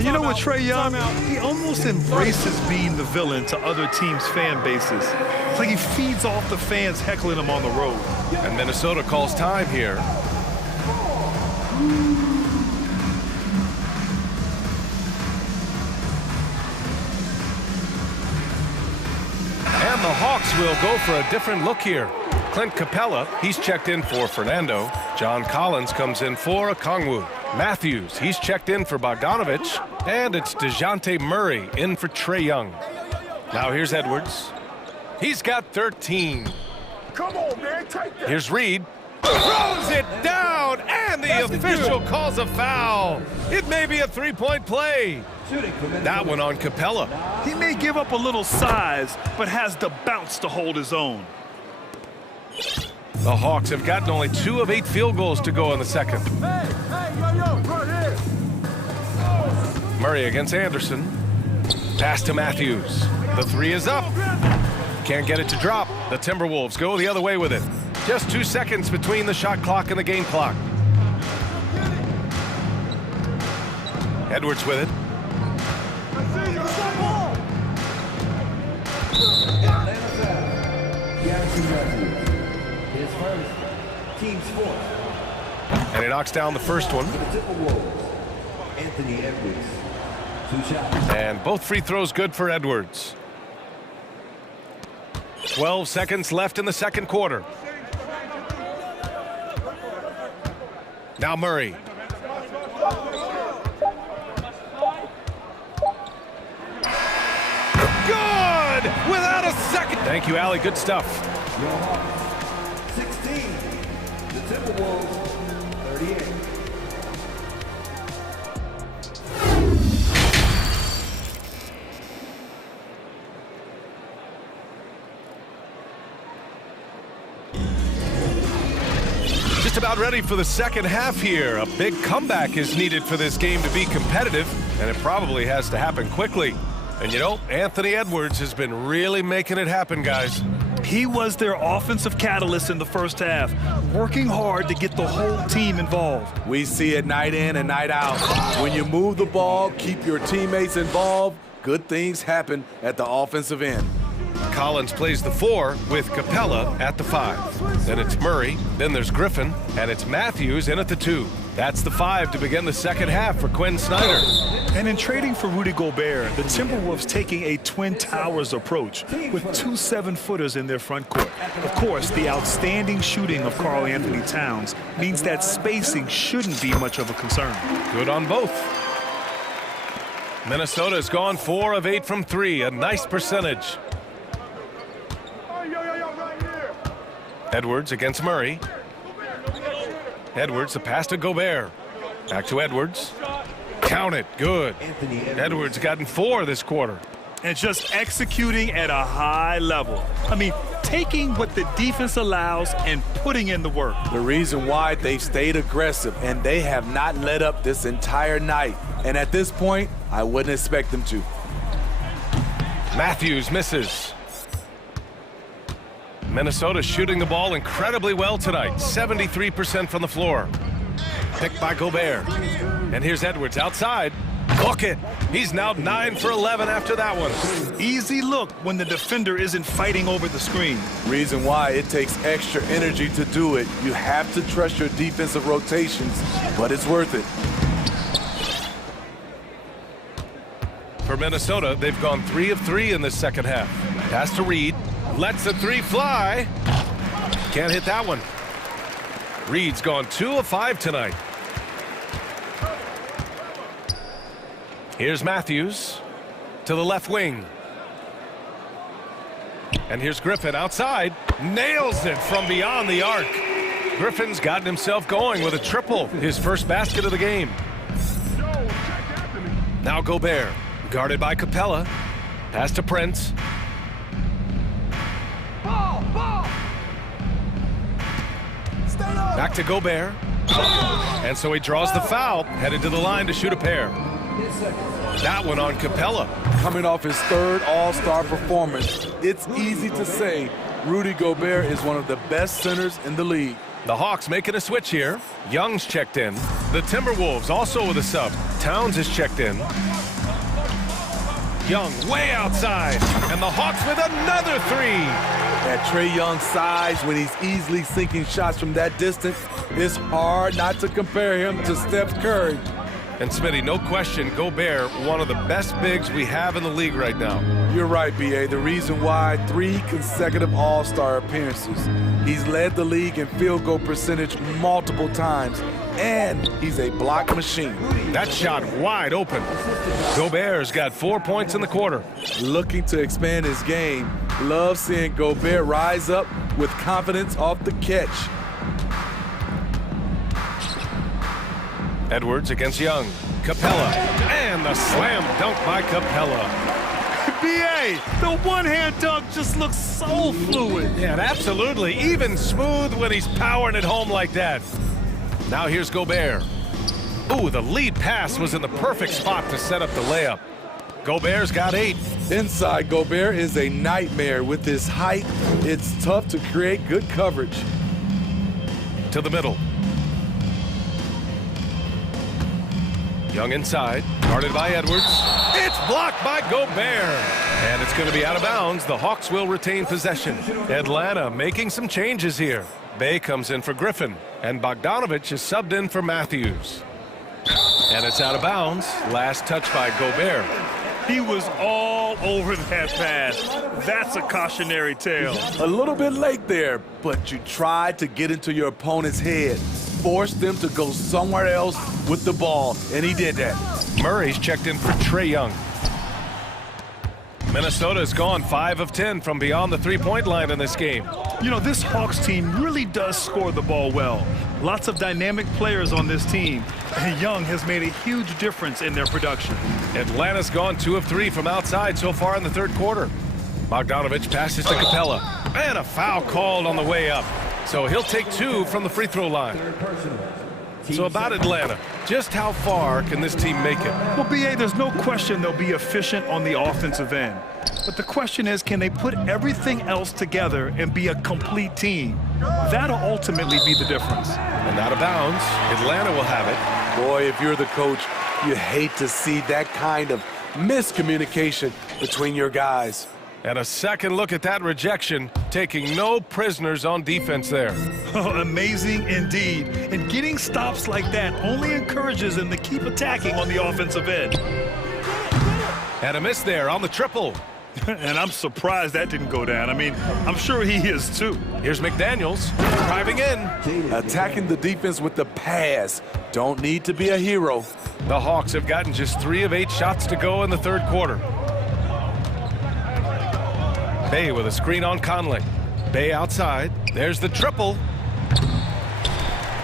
You know what, Trae Young, he almost embraces being the villain to other teams' fan bases. It's like he feeds off the fans heckling him on the road. And Minnesota calls time here. And the Hawks will go for a different look here. Clint Capella, he's checked in for Fernando. John Collins comes in for Okongwu. Matthews, he's checked in for Bogdanovich. And it's DeJounte Murray in for Trae Young. Now here's Edwards. He's got 13. Come on, man, take that. Here's Reed. Throws it down, and the official calls a foul. It may be a 3-point play. That one on Capella. He may give up a little size, but has the bounce to hold his own. The Hawks have gotten only 2 of 8 field goals to go in the second. Murray against Anderson. Pass to Matthews. The 3 is up. Can't get it to drop. The Timberwolves go the other way with it. Just 2 seconds between the shot clock and the game clock. Edwards with it. And he knocks down the first one. And both free throws good for Edwards. 12 seconds left in the second quarter. Now Murray. Good! Without a second. Thank you, Allie. Good stuff. 16. The Timberwolves, 38. Just about ready for the second half here. A big comeback is needed for this game to be competitive, and it probably has to happen quickly. And you know, Anthony Edwards has been really making it happen, guys. He was their offensive catalyst in the first half, working hard to get the whole team involved. We see it night in and night out. When you move the ball, keep your teammates involved, good things happen at the offensive end. Collins plays the 4 with Capella at the 5. Then it's Murray, then there's Griffin, and it's Matthews in at the 2. That's the 5 to begin the second half for Quinn Snyder. And in trading for Rudy Gobert, the Timberwolves taking a Twin Towers approach with 2 7-footers in their front court. Of course, the outstanding shooting of Karl Anthony Towns means that spacing shouldn't be much of a concern. Good on both. Minnesota's gone 4 of 8 from 3, a nice percentage. Edwards against Murray. Edwards, the pass to Gobert. Back to Edwards. Count it, good. Edwards gotten 4 this quarter. And just executing at a high level. I mean, taking what the defense allows and putting in the work. The reason why they've stayed aggressive and they have not let up this entire night. And at this point, I wouldn't expect them to. Matthews misses. Minnesota shooting the ball incredibly well tonight. 73% from the floor. Picked by Gobert. And here's Edwards outside. Book it. He's now 9 for 11 after that one. Easy look when the defender isn't fighting over the screen. Reason why it takes extra energy to do it. You have to trust your defensive rotations, but it's worth it. For Minnesota, they've gone 3 of 3 in this second half. Pass to Reed. Lets the 3 fly. Can't hit that one. Reed's gone 2 of 5 tonight. Here's Matthews to the left wing. And here's Griffin outside. Nails it from beyond the arc. Griffin's gotten himself going with a triple. His first basket of the game. Now Gobert. Guarded by Capella. Pass to Prince. Back to Gobert. And so he draws the foul, headed to the line to shoot a pair. That one on Capella. Coming off his 3rd All-Star performance, it's easy to say Rudy Gobert is one of the best centers in the league. The Hawks making a switch here. Young's checked in. The Timberwolves also with a sub. Towns is checked in. Young way outside. And the Hawks with another 3. At Trae Young's size, when he's easily sinking shots from that distance, it's hard not to compare him to Steph Curry. And Smitty, no question, Gobert, one of the best bigs we have in the league right now. You're right, B.A. The reason why 3 consecutive All-Star appearances. He's led the league in field goal percentage multiple times, and he's a block machine. That shot wide open. Gobert's got 4 points in the quarter. Looking to expand his game. Love seeing Gobert rise up with confidence off the catch. Edwards against Young. Capella. And the slam dunk by Capella. B.A., the one-hand dunk just looks so fluid. Yeah, absolutely. Even smooth when he's powering it home like that. Now here's Gobert. Ooh, the lead pass was in the perfect spot to set up the layup. Gobert's got 8. Inside, Gobert is a nightmare. With his height, it's tough to create good coverage. To the middle. Young inside, guarded by Edwards. It's blocked by Gobert. And it's going to be out of bounds. The Hawks will retain possession. Atlanta making some changes here. Bay comes in for Griffin, and Bogdanovich is subbed in for Matthews. And it's out of bounds. Last touch by Gobert. He was all over that pass. That's a cautionary tale. A little bit late there, but you tried to get into your opponent's head. Force them to go somewhere else with the ball, and he did that. Murray's checked in for Trae Young. Minnesota's gone 5 of 10 from beyond the three-point line in this game. You know, this Hawks team really does score the ball well. Lots of dynamic players on this team, and Young has made a huge difference in their production. Atlanta's gone 2 of 3 from outside so far in the third quarter. Bogdanovich passes to Capella, and a foul called on the way up. So he'll take 2 from the free throw line. So about Atlanta, just how far can this team make it? Well, B.A., there's no question they'll be efficient on the offensive end. But the question is, can they put everything else together and be a complete team? That'll ultimately be the difference. And out of bounds, Atlanta will have it. Boy, if you're the coach, you hate to see that kind of miscommunication between your guys. And a second look at that rejection, taking no prisoners on defense there. Oh, amazing indeed. And getting stops like that only encourages him to keep attacking on the offensive end. And a miss there on the triple. And I'm surprised that didn't go down. I mean, I'm sure he is too. Here's McDaniels driving in. Attacking the defense with the pass. Don't need to be a hero. The Hawks have gotten just 3 of 8 shots to go in the third quarter. Bay with a screen on Conley. Bay outside. There's the triple.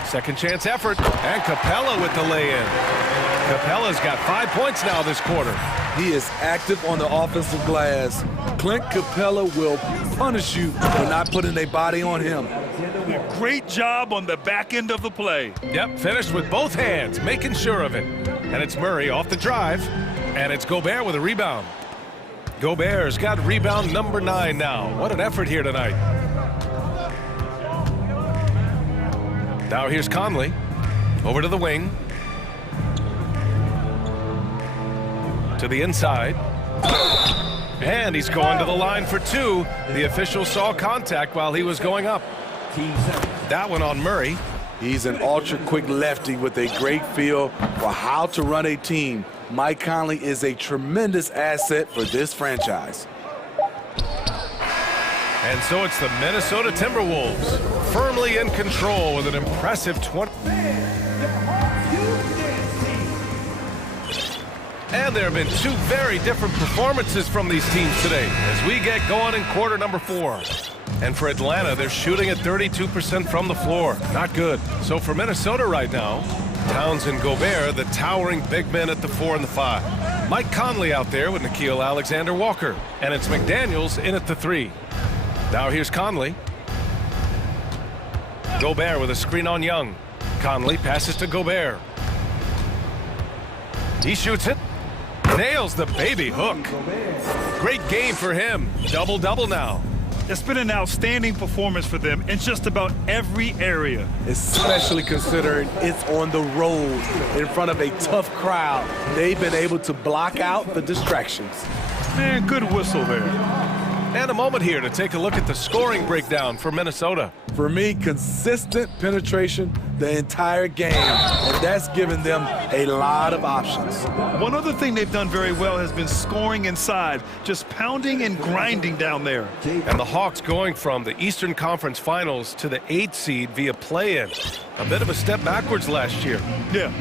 Second chance effort. And Capella with the lay-in. Capella's got 5 points now this quarter. He is active on the offensive glass. Clint Capella will punish you for not putting their body on him. Great job on the back end of the play. Yep, finished with both hands, making sure of it. And it's Murray off the drive. And it's Gobert with a rebound. Gobert's got rebound number 9 now. What an effort here tonight. Now here's Conley. Over to the wing. To the inside. And he's going to the line for 2. The official saw contact while he was going up. That one on Murray. He's an ultra-quick lefty with a great feel for how to run a team. Mike Conley is a tremendous asset for this franchise. And so it's the Minnesota Timberwolves firmly in control with an impressive 20. And there have been 2 very different performances from these teams today as we get going in quarter number 4. And for Atlanta, they're shooting at 32% from the floor. Not good. So for Minnesota right now, Towns and Gobert, the towering big men at the 4 and the 5. Mike Conley out there with Nickeil Alexander-Walker. And it's McDaniels in at the 3. Now here's Conley. Gobert with a screen on Young. Conley passes to Gobert. He shoots it. Nails the baby hook. Great game for him. Double-double now. It's been an outstanding performance for them in just about every area. Especially considering it's on the road in front of a tough crowd. They've been able to block out the distractions. Man, good whistle there. And a moment here to take a look at the scoring breakdown for Minnesota. For me, consistent penetration the entire game, and that's given them a lot of options. One other thing they've done very well has been scoring inside, just pounding and grinding down there. And the Hawks going from the Eastern Conference Finals to the 8th seed via play-in. A bit of a step backwards last year. Yeah.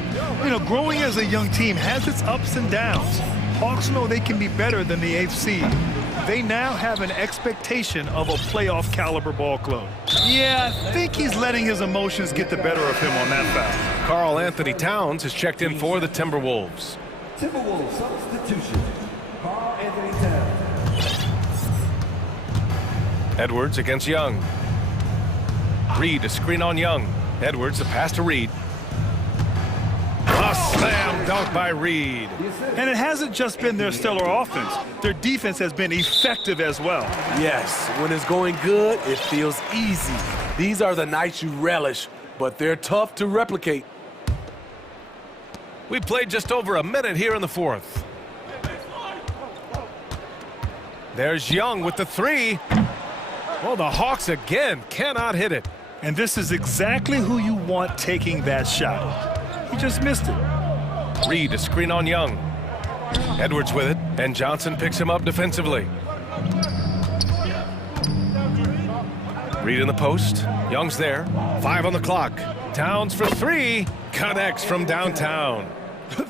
You know, growing as a young team has its ups and downs. Hawks know they can be better than the 8th seed. They now have an expectation of a playoff caliber ball club. Yeah, I think he's letting his emotions get the better of him on that foul. Karl Anthony Towns has checked in for the Timberwolves. Timberwolves substitution. Karl Anthony Towns. Edwards against Young. Reed, a screen on Young. Edwards, the pass to Reed. A slam dunk by Reed. And it hasn't just been their stellar offense. Their defense has been effective as well. Yes, when it's going good, it feels easy. These are the nights you relish, but they're tough to replicate. We played just over a minute here in the 4th. There's Young with the 3. Well, the Hawks again cannot hit it. And this is exactly who you want taking that shot. He just missed it. Reed, a screen on Young. Edwards with it, and Johnson picks him up defensively. Reed in the post. Young's there. 5 on the clock. Towns for 3. Connects from downtown.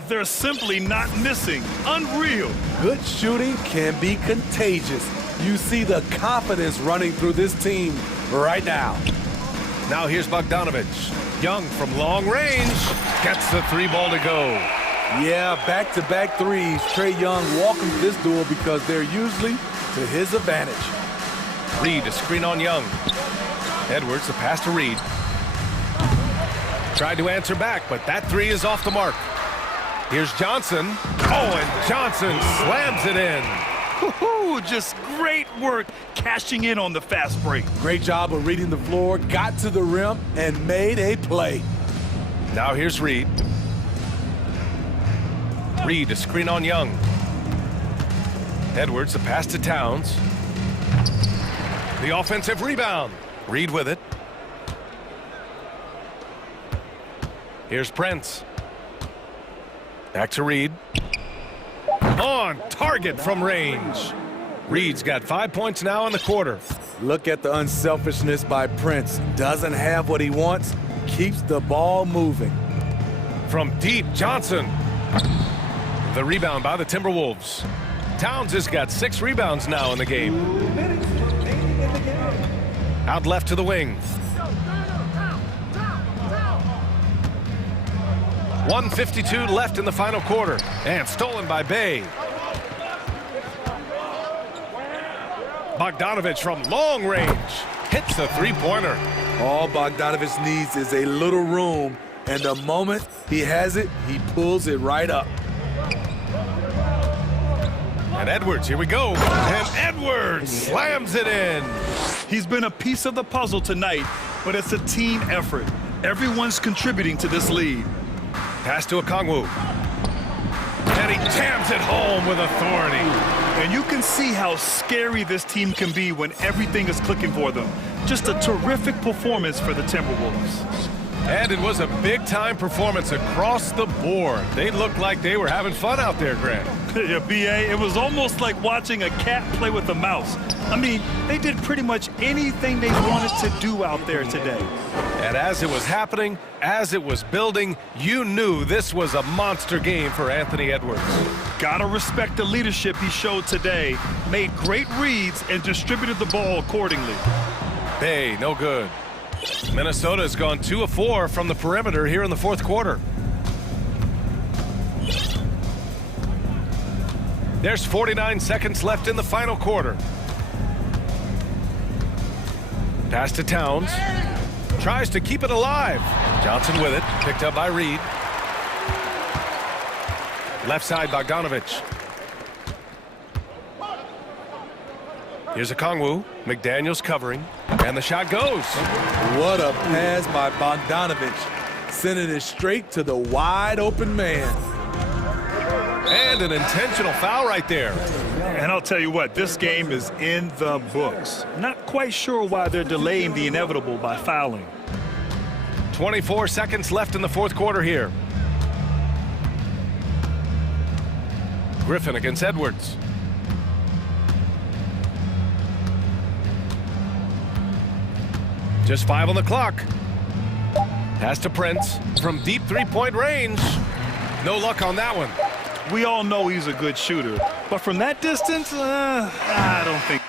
They're simply not missing. Unreal. Good shooting can be contagious. You see the confidence running through this team right now. Now here's Bogdanovich. Young from long range gets the 3 ball to go. Yeah, back-to-back threes. Trae Young welcomes this duel because they're usually to his advantage. Reed, a screen on Young. Edwards, the pass to Reed. Tried to answer back, but that 3 is off the mark. Here's Johnson. Oh, and Johnson slams it in. Just great work cashing in on the fast break. Great job of reading the floor, got to the rim, and made a play. Now here's Reed. Reed, a screen on Young. Edwards, a pass to Towns. The offensive rebound. Reed with it. Here's Prince. Back to Reed. On target from range. Reed's got 5 points now in the quarter. Look at the unselfishness by Prince. Doesn't have what he wants, keeps the ball moving. From deep, Johnson. The rebound by the Timberwolves. Towns has got 6 rebounds now in the game. Out left to the wing. 1:52 left in the final quarter. And stolen by Bay. Bogdanovich from long range. Hits the three-pointer. All Bogdanovich needs is a little room, and the moment he has it, he pulls it right up. And Edwards, here we go. And Edwards slams it in. He's been a piece of the puzzle tonight, but it's a team effort. Everyone's contributing to this lead. Pass to Okongwu. And he jams it home with authority. And you can see how scary this team can be when everything is clicking for them. Just a terrific performance for the Timberwolves. And it was a big-time performance across the board. They looked like they were having fun out there, Grant. Yeah, B.A., it was almost like watching a cat play with a mouse. I mean, they did pretty much anything they wanted to do out there today. And as it was happening, as it was building, you knew this was a monster game for Anthony Edwards. Gotta respect the leadership he showed today. Made great reads and distributed the ball accordingly. Bay, no good. Minnesota has gone 2 of 4 from the perimeter here in the fourth quarter. There's 49 seconds left in the final quarter. Pass to Towns. Tries to keep it alive. Johnson with it. Picked up by Reed. Left side, Bogdanovich. Here's Okongwu. McDaniels covering. And the shot goes. What a pass by Bogdanovich. Sending it straight to the wide open man. And an intentional foul right there. And I'll tell you what, this game is in the books. Not quite sure why they're delaying the inevitable by fouling. 24 seconds left in the fourth quarter here. Griffin against Edwards. Just 5 on the clock. Pass to Prince from deep three-point range. No luck on that one. We all know he's a good shooter, but from that distance, I don't think.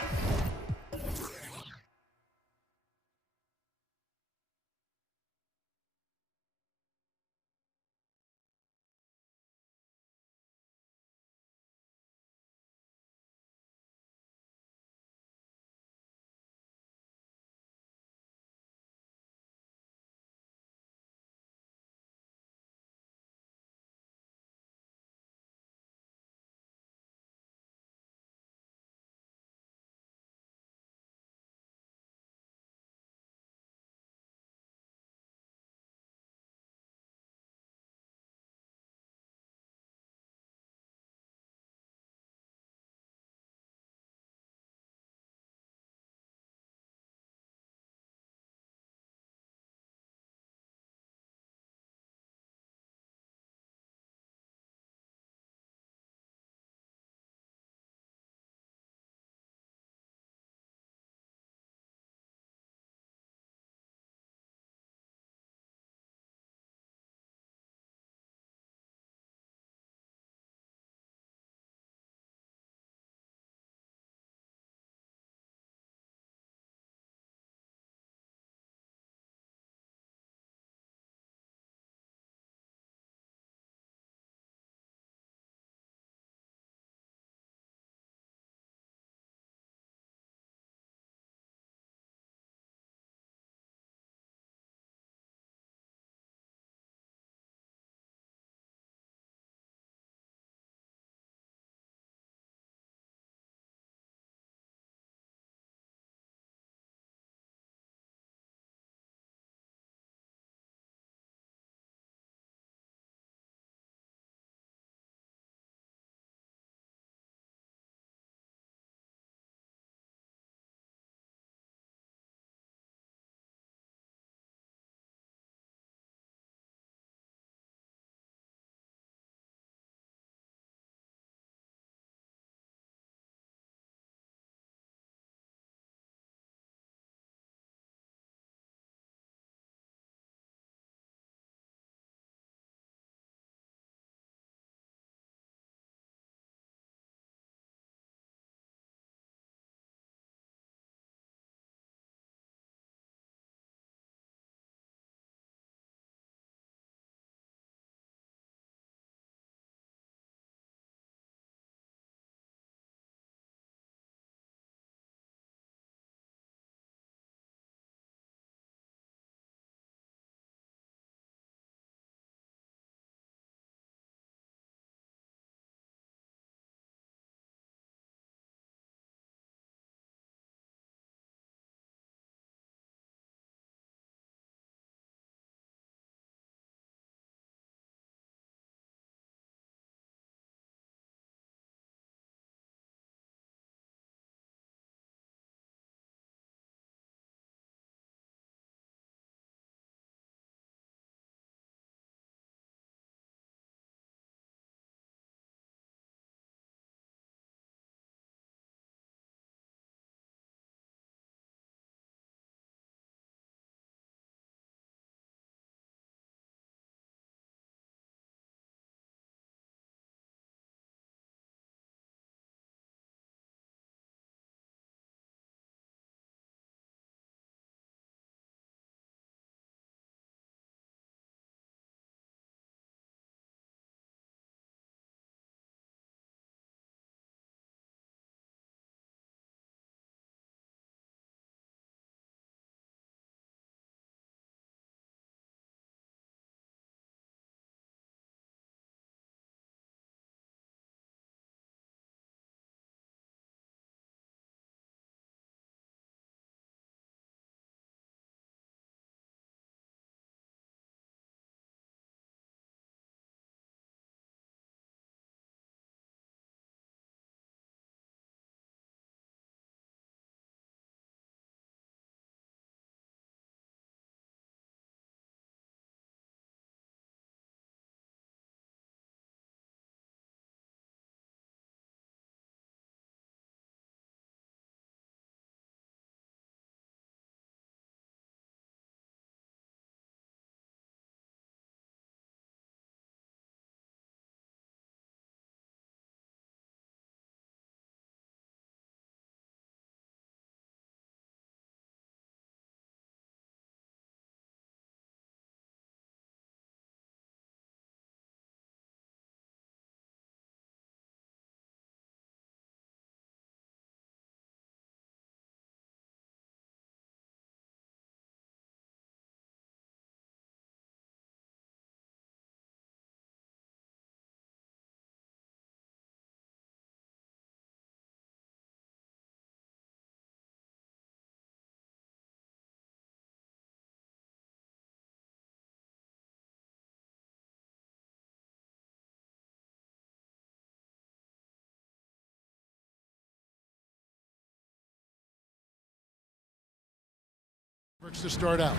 To start out.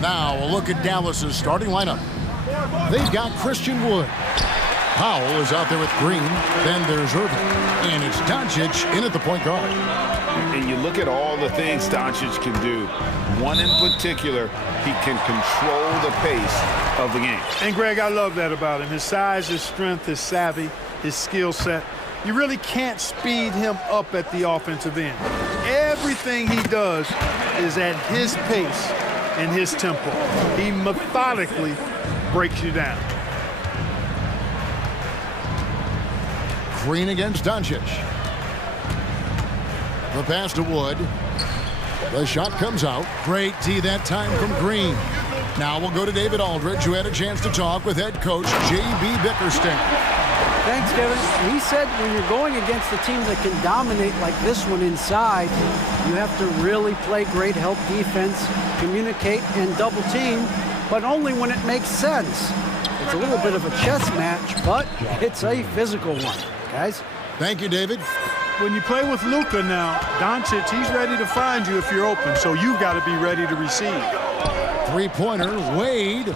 Now a look at Dallas's starting lineup. They've got Christian Wood. Powell is out there with Green. Then there's Irving. And it's Doncic in at the point guard. And you look at all the things Doncic can do. One in particular, he can control the pace of the game. And Greg, I love that about him. His size, his strength, his savvy, his skill set. You really can't speed him up at the offensive end. Everything he does is at his pace and his tempo. He methodically breaks you down. Green against Doncic. The pass to Wood. The shot comes out. Great D that time from Green. Now we'll go to David Aldridge, who had a chance to talk with head coach J.B. Bickerstaff. Thanks, Kevin. He said when you're going against a team that can dominate like this one inside, you have to really play great help defense, communicate, and double team, but only when it makes sense. It's a little bit of a chess match, but it's a physical one, guys. Thank you, David. When you play with Luka now, Doncic, he's ready to find you if you're open, so you've got to be ready to receive. Three-pointer, Wade.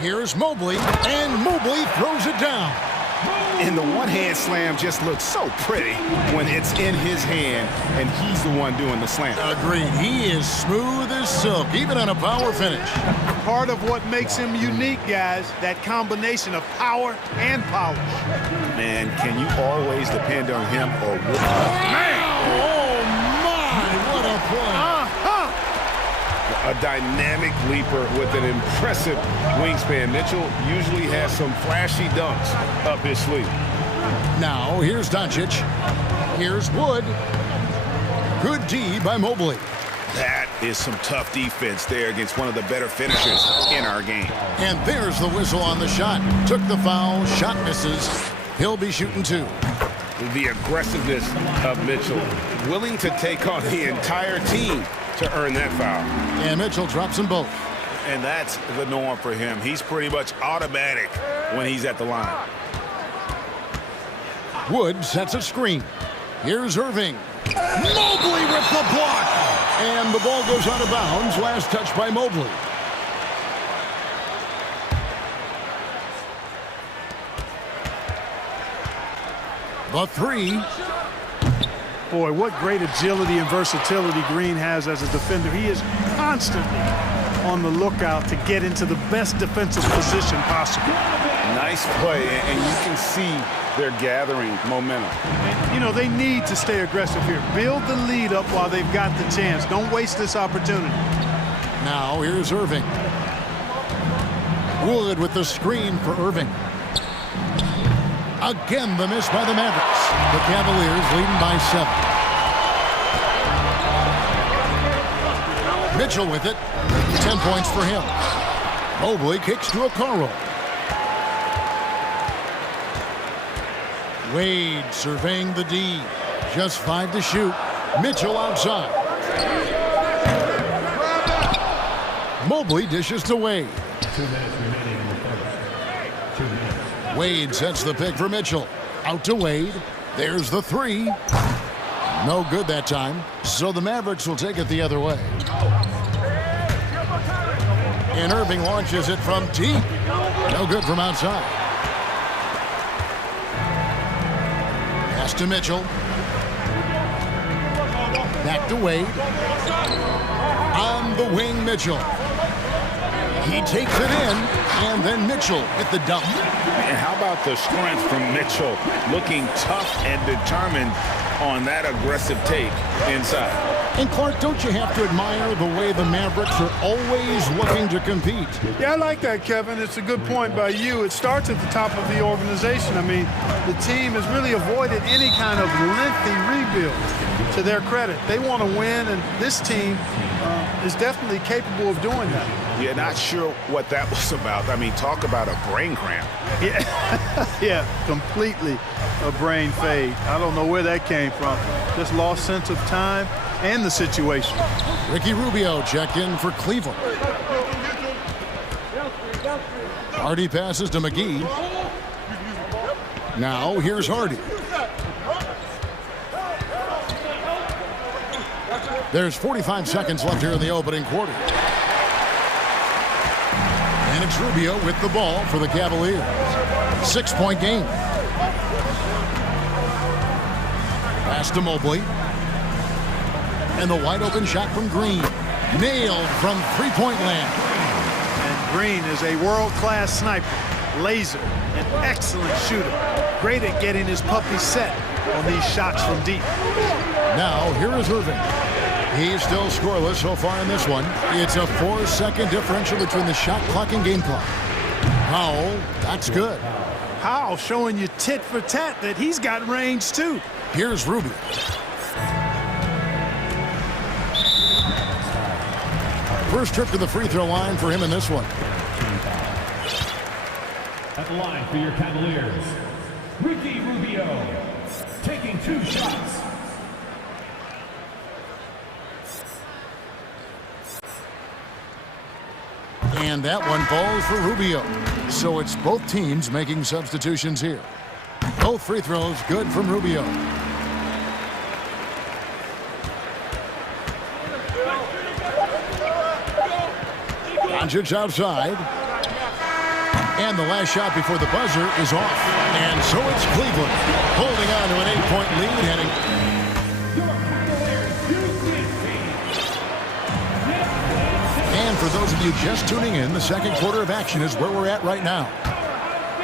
Here's Mobley, and Mobley throws it down. And the one-hand slam just looks so pretty when it's in his hand and he's the one doing the slam. Agreed. He is smooth as silk, even on a power finish. Part of what makes him unique, guys, that combination of power and polish. Man, can you always depend on him or what? Man! Oh, my! What a play! A dynamic leaper with an impressive wingspan. Mitchell usually has some flashy dunks up his sleeve. Now, here's Doncic. Here's Wood. Good D by Mobley. That is some tough defense there against one of the better finishers in our game. And there's the whistle on the shot. Took the foul, shot misses. He'll be shooting two. The aggressiveness of Mitchell, willing to take on the entire team to earn that foul. And Mitchell drops them both. And that's the norm for him. He's pretty much automatic when he's at the line. Wood sets a screen. Here's Irving. Mobley with the block. And the ball goes out of bounds. Last touch by Mobley. The three. Boy, what great agility and versatility Green has as a defender. He is constantly on the lookout to get into the best defensive position possible. Nice play, and you can see they're gathering momentum. And, you know, they need to stay aggressive here. Build the lead up while they've got the chance. Don't waste this opportunity. Now here's Irving. Wood with the screen for Irving. Again, the miss by the Mavericks. The Cavaliers leading by 7. Mitchell with it. 10 points for him. Mobley kicks to Okoro. Wade surveying the D. Just 5 to shoot. Mitchell outside. Mobley dishes to Wade. 2 minutes remaining in the first. 2 minutes. Wade sets the pick for Mitchell. Out to Wade. There's the three. No good that time. So the Mavericks will take it the other way. And Irving launches it from deep. No good from outside. Pass to Mitchell. Back to Wade. On the wing, Mitchell. He takes it in, and then Mitchell at the dump. And how about the strength from Mitchell, looking tough and determined on that aggressive take inside. And Clark, don't you have to admire the way the Mavericks are always looking to compete? Yeah, I like that, Kevin. It's a good point by you. It starts at the top of the organization. I mean, the team has really avoided any kind of lengthy rebuild. To their credit, they want to win, and this team is definitely capable of doing that. Yeah, not sure what that was about. I mean, talk about a brain cramp. Yeah, yeah, completely a brain fade. I don't know where that came from. Just lost sense of time and the situation. Ricky Rubio check in for Cleveland. Hardy passes to McGee. Now here's Hardy. There's 45 seconds left here in the opening quarter. And it's Rubio with the ball for the Cavaliers. 6-point game. Pass to Mobley. And the wide open shot from Green. Nailed from three-point land. And Green is a world-class sniper. Laser, an excellent shooter. Great at getting his puppy set on these shots from deep. Now, here is Irving. He's still scoreless so far in this one. It's a 4-second differential between the shot clock and game clock. Powell, that's good. Powell showing you tit for tat that he's got range too. Here's Rubio. First trip to the free throw line for him in this one. At the line for your Cavaliers, Ricky Rubio, taking 2 shots. And that one falls for Rubio. So it's both teams making substitutions here. Both free throws good from Rubio. Doncic outside. And the last shot before the buzzer is off. And so it's Cleveland holding on to an 8-point lead heading. And for those of you just tuning in, the second quarter of action is where we're at right now.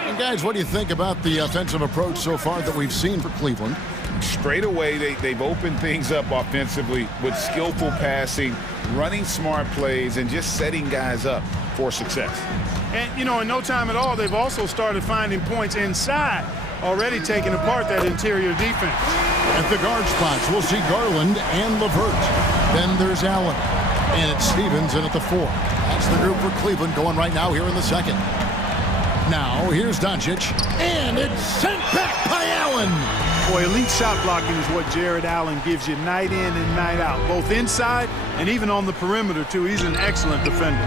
And guys, what do you think about the offensive approach so far that we've seen for Cleveland? Straight away, they've opened things up offensively with skillful passing, running smart plays, and just setting guys up for success. And, you know, in no time at all, they've also started finding points inside, already taking apart that interior defense. At the guard spots, we'll see Garland and LeVert. Then there's Allen. And it's Stevens in at the 4. That's the group for Cleveland going right now here in the second. Now, here's Doncic. And it's sent back by Allen. Boy, elite shot blocking is what Jared Allen gives you night in and night out, both inside and even on the perimeter, too. He's an excellent defender.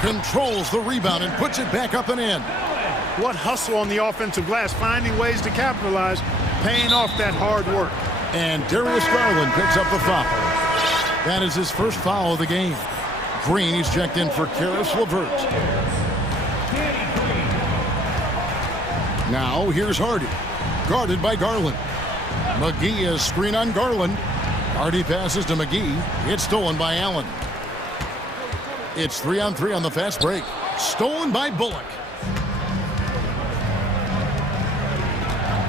Controls the rebound and puts it back up and in. What hustle on the offensive glass, finding ways to capitalize, paying off that hard work. And Darius Garland picks up the foul. That is his first foul of the game. Green, he's checked in for Karis LeVert. Now, here's Hardy. Guarded by Garland. McGee is screen on Garland. Hardy passes to McGee. It's stolen by Allen. It's 3-on-3 on the fast break. Stolen by Bullock.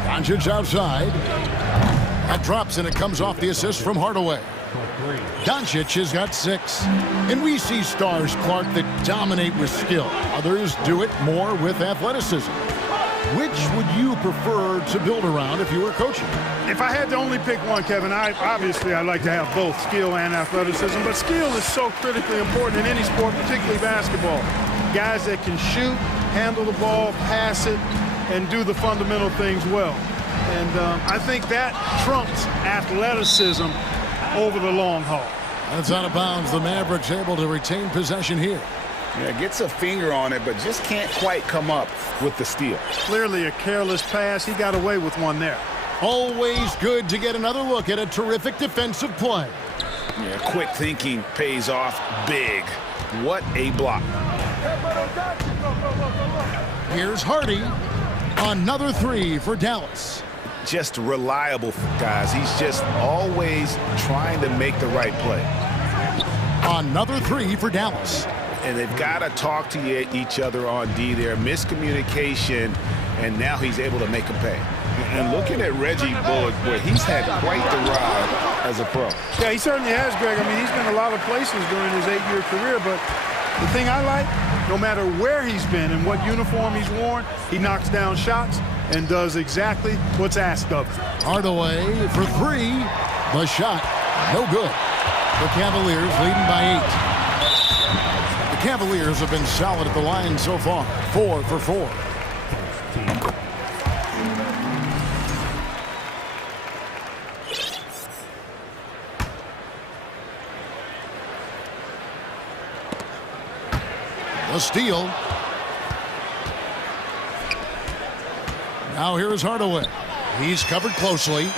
Doncic outside. That drops and it comes off the assist from Hardaway. Doncic has got 6. And we see stars, Clark, that dominate with skill. Others do it more with athleticism. Which would you prefer to build around if you were coaching? If I had to only pick one, Kevin, I'd like to have both skill and athleticism. But skill is so critically important in any sport, particularly basketball. Guys that can shoot, handle the ball, pass it, and do the fundamental things well. And I think that trumps athleticism over the long haul. That's out of bounds. The Mavericks able to retain possession here. Yeah, gets a finger on it, but just can't quite come up with the steal. Clearly a careless pass. He got away with one there. Always good to get another look at a terrific defensive play. Yeah, quick thinking pays off big. What a block. Here's Hardy. Another 3 for Dallas. Just reliable, guys. He's just always trying to make the right play. Another 3 for Dallas. And they've got to talk to each other on D there. Miscommunication, and now he's able to make them pay. And looking at Reggie Bullock, where he's had quite the ride as a pro. Yeah, he certainly has, Greg. I mean, he's been a lot of places during his 8-year career, but the thing I like, no matter where he's been and what uniform he's worn, he knocks down shots and does exactly what's asked of him. Hardaway for 3. The shot, no good. The Cavaliers leading by 8. The Cavaliers have been solid at the line so far. 4 for 4. The steal. Now here is Hardaway. He's covered closely.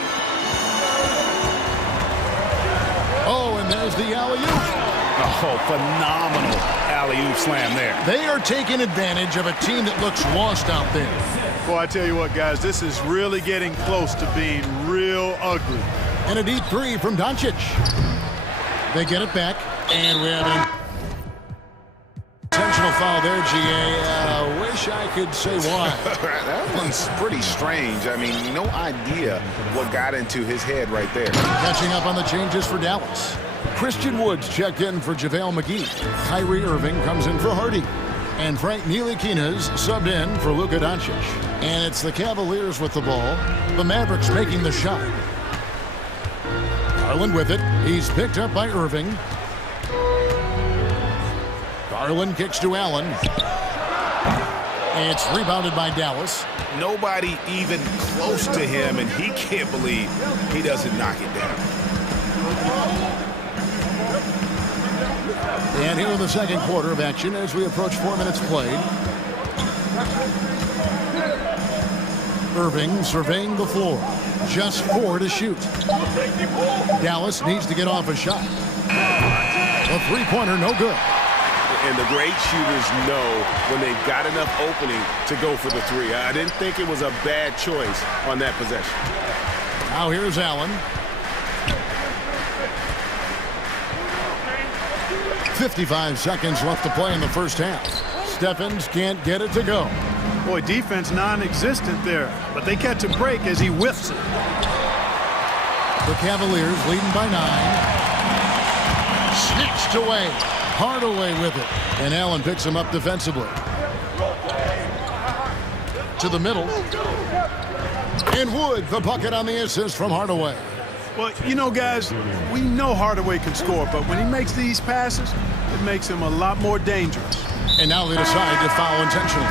Oh, and And there's the alley-oop. Oh, phenomenal alley-oop slam there. They are taking advantage of a team that looks lost out there. Well, I tell you what, guys, this is really getting close to being real ugly. And a deep three from Doncic. They get it back, and we have an intentional foul there, GA. Wish I could say why. That one's pretty strange. I mean, no idea what got into his head right there. Catching up on the changes for Dallas. Christian Woods checked in for JaVale McGee. Kyrie Irving comes in for Hardy. And Frank Ntilikina's subbed in for Luka Doncic. And it's the Cavaliers with the ball. The Mavericks making the shot. Garland with it. He's picked up by Irving. Garland kicks to Allen. And it's rebounded by Dallas. Nobody even close to him, and he can't believe he doesn't knock it down. And here in the second quarter of action as we approach 4 minutes played. Irving surveying the floor. Just 4 to shoot. Dallas needs to get off a shot. A three-pointer, no good. And the great shooters know when they've got enough opening to go for the three. I didn't think it was a bad choice on that possession. Now here's Allen. 55 seconds left to play in the first half. Stephens can't get it to go. Boy, defense non-existent there, but they catch a break as he whiffs it. The Cavaliers leading by 9. Snatched away. Hardaway with it. And Allen picks him up defensively. To the middle. And Wood, the bucket on the assist from Hardaway. Well, you know, guys, we know Hardaway can score, but when he makes these passes, it makes him a lot more dangerous. And now they decide to foul intentionally.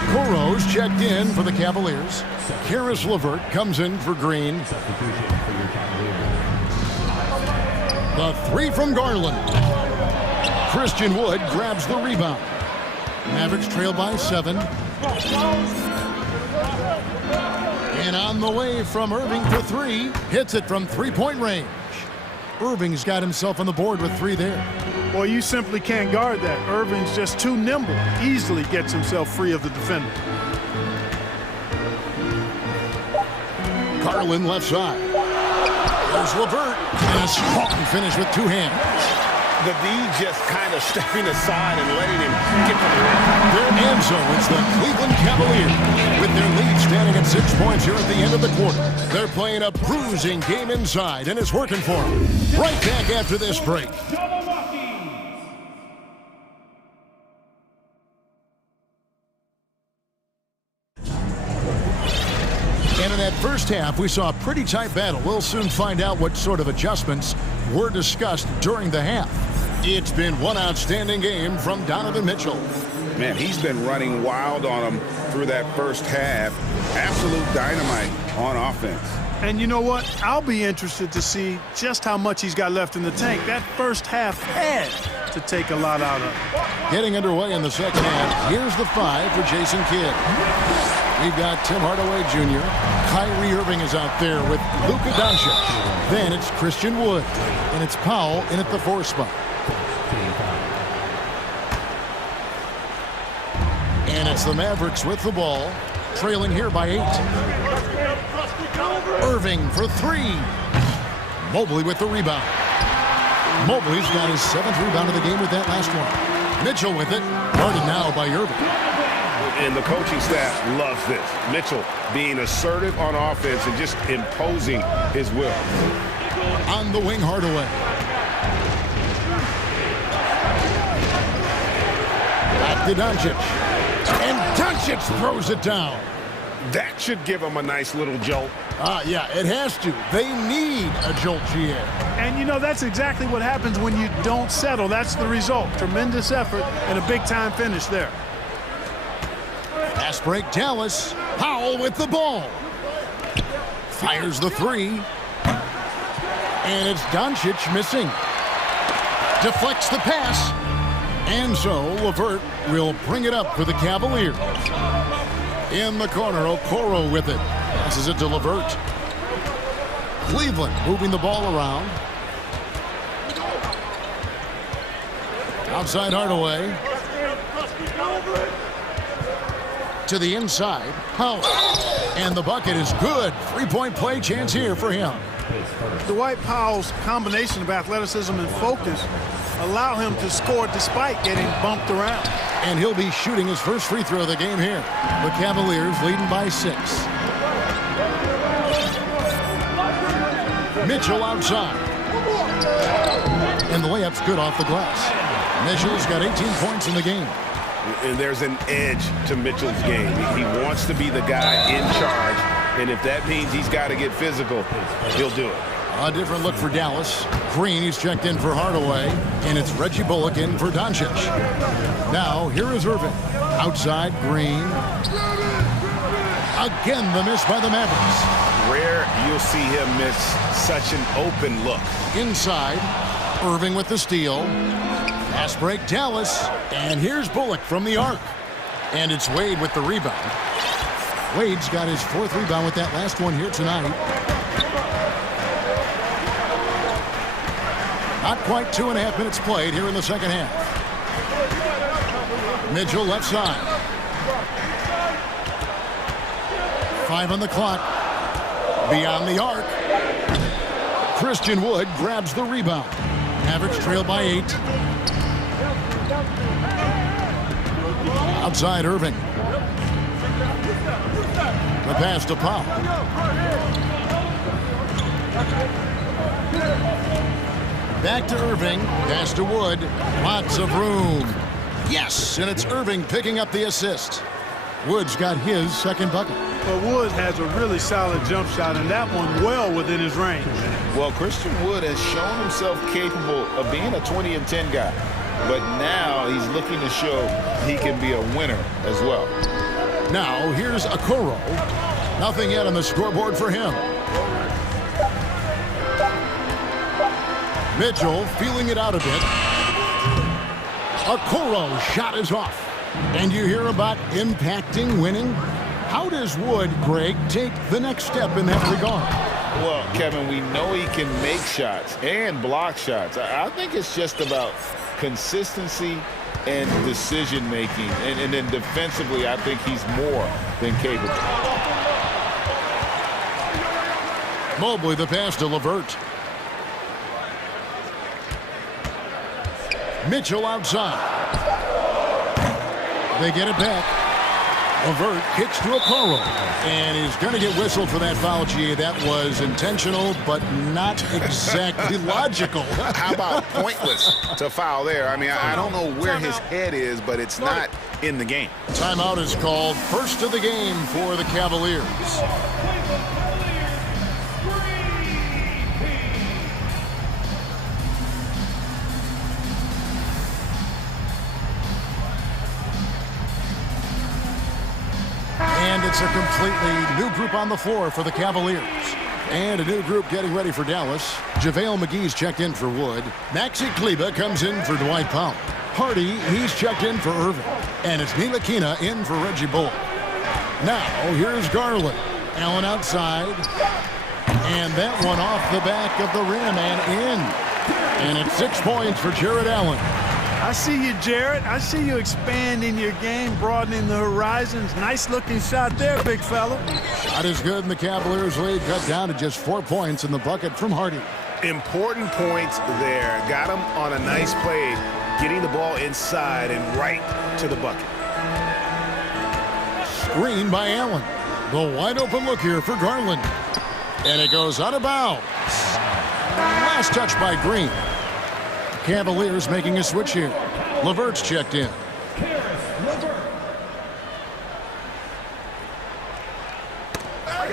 Okoro's checked in for the Cavaliers. Karis LeVert comes in for Green. The three from Garland. Christian Wood grabs the rebound. Mavericks trail by 7. And on the way from Irving for 3. Hits it from three-point range. Irving's got himself on the board with 3 there. Boy, you simply can't guard that. Irving's just too nimble. Easily gets himself free of the defender. Garland left side. There's LeVert. And a strong finish with 2 hands. The D just kind of stepping aside and letting him get to the rim. And so it's the Cleveland Cavaliers with their lead standing at 6 points here at the end of the quarter. They're playing a bruising game inside, and it's working for them. Right back after this break. And in that first half, we saw a pretty tight battle. We'll soon find out what sort of adjustments were discussed during the half. It's been one outstanding game from Donovan Mitchell. Man, he's been running wild on him through that first half. Absolute dynamite on offense. And you know what? I'll be interested to see just how much he's got left in the tank. That first half had to take a lot out of him. Getting underway in the second half, here's the 5 for Jason Kidd. We've got Tim Hardaway Jr. Kyrie Irving is out there with Luka Doncic. Then it's Christian Wood. And it's Powell in at the 4 spot. And it's the Mavericks with the ball, trailing here by 8. Irving for 3. Mobley with the rebound. Mobley's got his 7th rebound of the game with that last one. Mitchell with it, guarded now by Irving. And the coaching staff loves this. Mitchell being assertive on offense and just imposing his will. On the wing, Hardaway. Back to Doncic. And Doncic throws it down. That should give him a nice little jolt. Yeah, it has to. They need a jolt, GA. And, you know, that's exactly what happens when you don't settle. That's the result. Tremendous effort and a big-time finish there. Fast break, Dallas. Powell with the ball. Fires the 3. And it's Doncic missing. Deflects the pass. And so LeVert will bring it up for the Cavaliers. In the corner, Okoro with it. Passes it to LeVert. Cleveland moving the ball around. Outside Hardaway. To the inside. Powell. And the bucket is good. Three-point play chance here for him. Dwight Powell's combination of athleticism and focus allow him to score despite getting bumped around. And he'll be shooting his first free throw of the game here. The Cavaliers leading by 6. Mitchell outside. And the layup's good off the glass. Mitchell's got 18 points in the game. And there's an edge to Mitchell's game. He wants to be the guy in charge. And if that means he's got to get physical, he'll do it. A different look for Dallas. Green, he's checked in for Hardaway. And it's Reggie Bullock in for Doncic. Now, here is Irving. Outside, Green. Again, the miss by the Mavericks. Rare you'll see him miss such an open look. Inside, Irving with the steal. Fast break, Dallas. And here's Bullock from the arc. And it's Wade with the rebound. Wade's got his 4th rebound with that last one here tonight. Not quite 2.5 minutes played here in the second half. Mitchell left side. 5 on the clock. Beyond the arc. Christian Wood grabs the rebound. Mavericks trail by 8. Outside Irving. The pass to Powell. Back to Irving. Pass to Wood. Lots of room. Yes, and it's Irving picking up the assist. Wood's got his 2nd bucket. But Wood has a really solid jump shot, and that one well within his range. Well, Christian Wood has shown himself capable of being a 20 and 10 guy. But now he's looking to show he can be a winner as well. Now, here's Okoro. Nothing yet on the scoreboard for him. Mitchell feeling it out a bit. Okoro's shot is off. And you hear about impacting winning? How does Wood, Greg, take the next step in that regard? Well, Kevin, we know he can make shots and block shots. I think it's just about consistency and decision-making. And then defensively, I think he's more than capable. Mobley the pass to LeVert. Mitchell outside. They get it back. LeVert kicks to Okoro. And he's going to get whistled for that foul, G. That was intentional, but not exactly logical. How about pointless to foul there? I mean, I don't know where his head is, but it's not in the game. Timeout is called. First of the game for the Cavaliers. And it's a completely new group on the floor for the Cavaliers. And a new group getting ready for Dallas. JaVale McGee's checked in for Wood. Maxi Kleber comes in for Dwight Powell. Hardy, he's checked in for Irving. And it's Ntilikina in for Reggie Bullock. Now, here's Garland. Allen outside. And that one off the back of the rim and in. And it's 6 points for Jared Allen. I see you, Jared. I see you expanding your game, broadening the horizons. Nice-looking shot there, big fella. Shot is good, and the Cavaliers lead cut down to just 4 points in the bucket from Hardy. Important points there. Got him on a nice play, getting the ball inside and right to the bucket. Screen by Allen. The wide-open look here for Garland. And it goes out of bounds. Last touch by Green. Cavaliers making a switch here. LeVert's checked in.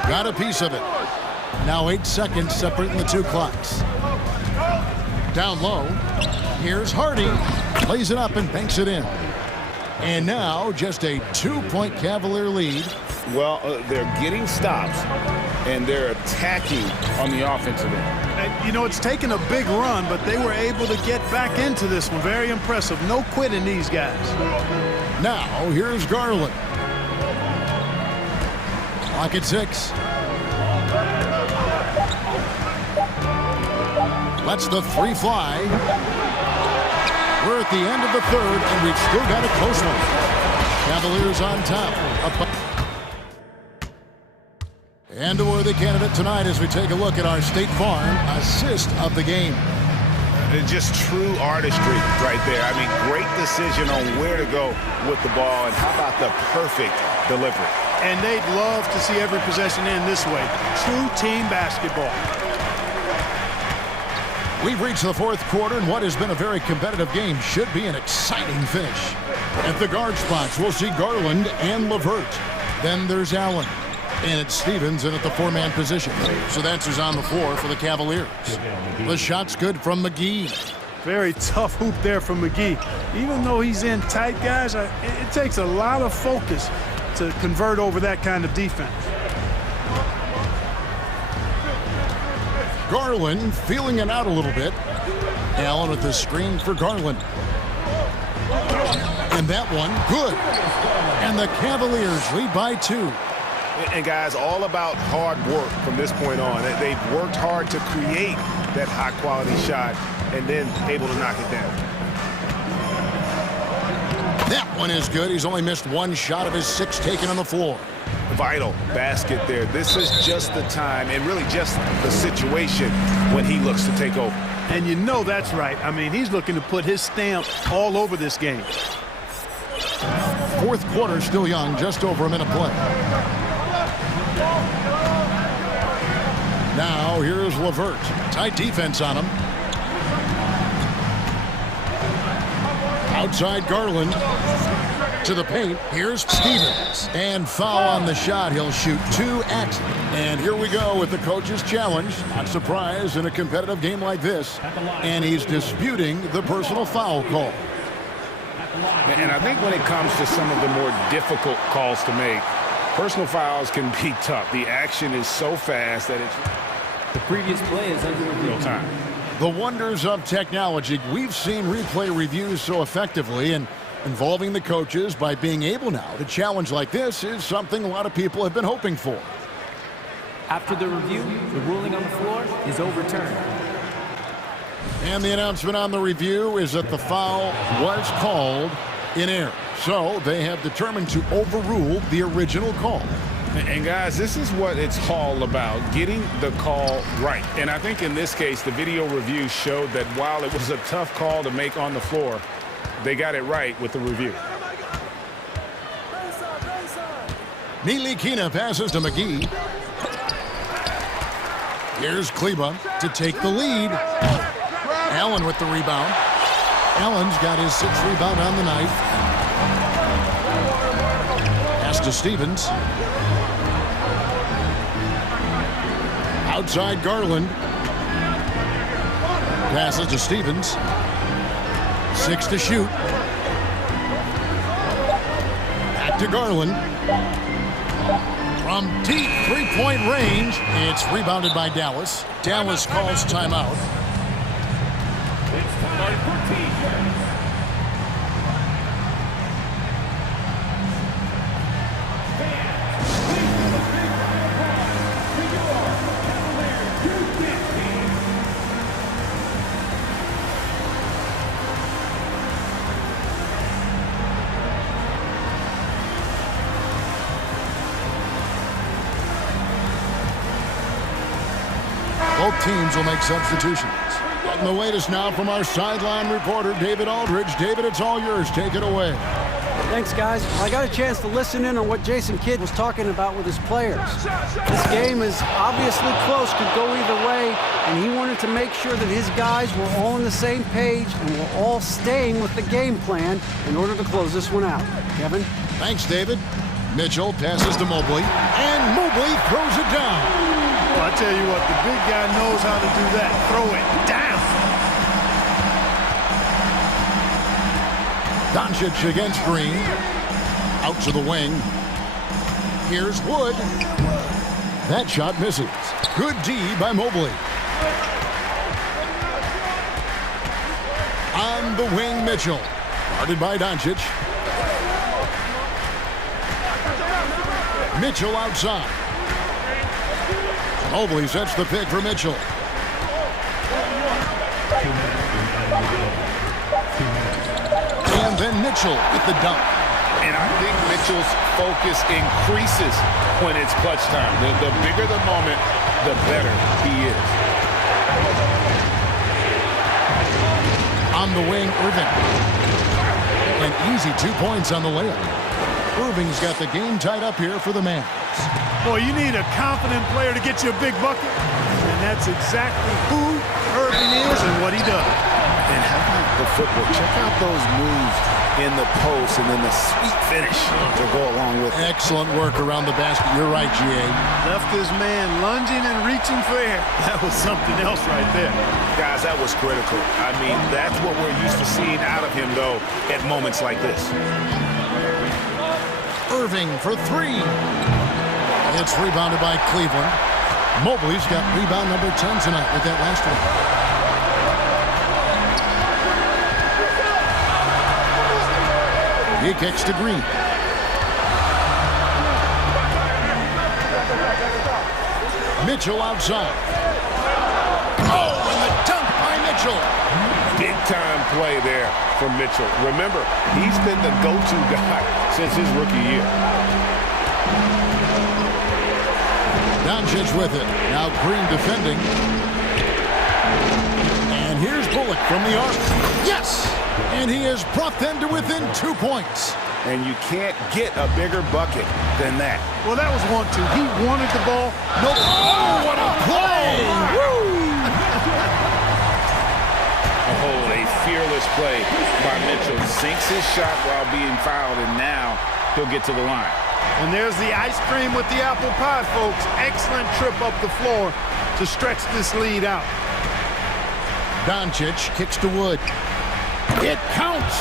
Got a piece of it. Now 8 seconds separating the 2 clocks. Down low. Here's Hardy. Plays it up and banks it in. And now just a 2-point Cavalier lead. Well, they're getting stops, and they're attacking on the offensive end. You know, it's taken a big run, but they were able to get back into this one. Very impressive. No quitting these guys. Now, here's Garland. Clock at 6. Lets the 3 fly. We're at the end of the third, and we've still got a close one. Cavaliers on top. And a worthy candidate tonight as we take a look at our State Farm assist of the game. Just true artistry right there. I mean, great decision on where to go with the ball, and how about the perfect delivery. And they'd love to see every possession end this way. True team basketball. We've reached the fourth quarter, and what has been a very competitive game should be an exciting finish. At the guard spots, we'll see Garland and LeVert. Then there's Allen. And it's Stevens in at the four-man position. So that's who's on the floor for the Cavaliers. The shot's good from McGee. Very tough hoop there from McGee. Even though he's in tight, guys, it takes a lot of focus to convert over that kind of defense. Garland feeling it out a little bit. Allen with the screen for Garland. And that one, good. And the Cavaliers lead by 2. And guys, all about hard work from this point on. They've worked hard to create that high-quality shot and then able to knock it down. That one is good. He's only missed one shot of his 6 taken on the floor. Vital basket there. This is just the time and really just the situation when he looks to take over. And you know that's right. I mean, he's looking to put his stamp all over this game. Fourth quarter still young, just over a minute play. Now here's LeVert. Tight defense on him. Outside Garland. To the paint. Here's Stevens. And foul on the shot. He'll shoot 2 at. And here we go with the coach's challenge. Not surprised in a competitive game like this. And he's disputing the personal foul call. And I think when it comes to some of the more difficult calls to make, personal fouls can be tough. The action is so fast that it's... The previous play is under real time. The wonders of technology. We've seen replay reviews so effectively, and involving the coaches by being able now to challenge like this is something a lot of people have been hoping for. After the review, the ruling on the floor is overturned. And the announcement on the review is that the foul was called in error. So they have determined to overrule the original call. And guys, this is what it's all about, getting the call right. And I think in this case, the video review showed that while it was a tough call to make on the floor, they got it right with the review. Nilikina passes to McGee. Here's Kleba to take the lead. Allen with the rebound. Allen's got his 6th rebound on the night. Pass to Stevens. Outside Garland. Passes to Stevens. 6 to shoot. Back to Garland. From deep three-point range, it's rebounded by Dallas. Dallas calls timeout. Both teams will make substitutions. Getting the latest now from our sideline reporter, David Aldridge. David, it's all yours. Take it away. Thanks, guys. I got a chance to listen in on what Jason Kidd was talking about with his players. This game is obviously close, could go either way, and he wanted to make sure that his guys were all on the same page and were all staying with the game plan in order to close this one out. Kevin? Thanks, David. Mitchell passes to Mobley, and Mobley throws it down. Well, I tell you what, the big guy knows how to do that. Throw it down. Doncic against Green. Out to the wing. Here's Wood. That shot misses. Good D by Mobley. On the wing, Mitchell. Guarded by Doncic. Mitchell outside. Mobley sets the pick for Mitchell. And then Mitchell with the dunk. And I think Mitchell's focus increases when it's clutch time. The bigger the moment, the better he is. On the wing, Irving. An easy 2 points on the layup. Irving's got the game tied up here for the Mavs. Boy, you need a confident player to get you a big bucket. And that's exactly who Irving is and what he does. And how about the footwork? Check out those moves in the post and then the sweet finish to go along with it. Excellent work around the basket. You're right, G.A. Left his man lunging and reaching for air. That was something else right there. Guys, that was critical. I mean, that's what we're used to seeing out of him, though, at moments like this. Irving for three. It's rebounded by Cleveland. Mobley's got rebound number 10 tonight with that last one. He kicks to Green. Mitchell outside. Oh, and the dunk by Mitchell. Big-time play there from Mitchell. Remember, he's been the go-to guy since his rookie year. Doncic with it. Now Green defending. And here's Bullock from the arc. Yes! And he has brought them to within 2 points. And you can't get a bigger bucket than that. Well, that was 1-2. He wanted the ball. No. Oh, what a play! Oh, a fearless play by Mitchell. Sinks his shot while being fouled, and now he'll get to the line. And there's the ice cream with the apple pie, folks. Excellent trip up the floor to stretch this lead out. Doncic kicks to Wood. It counts!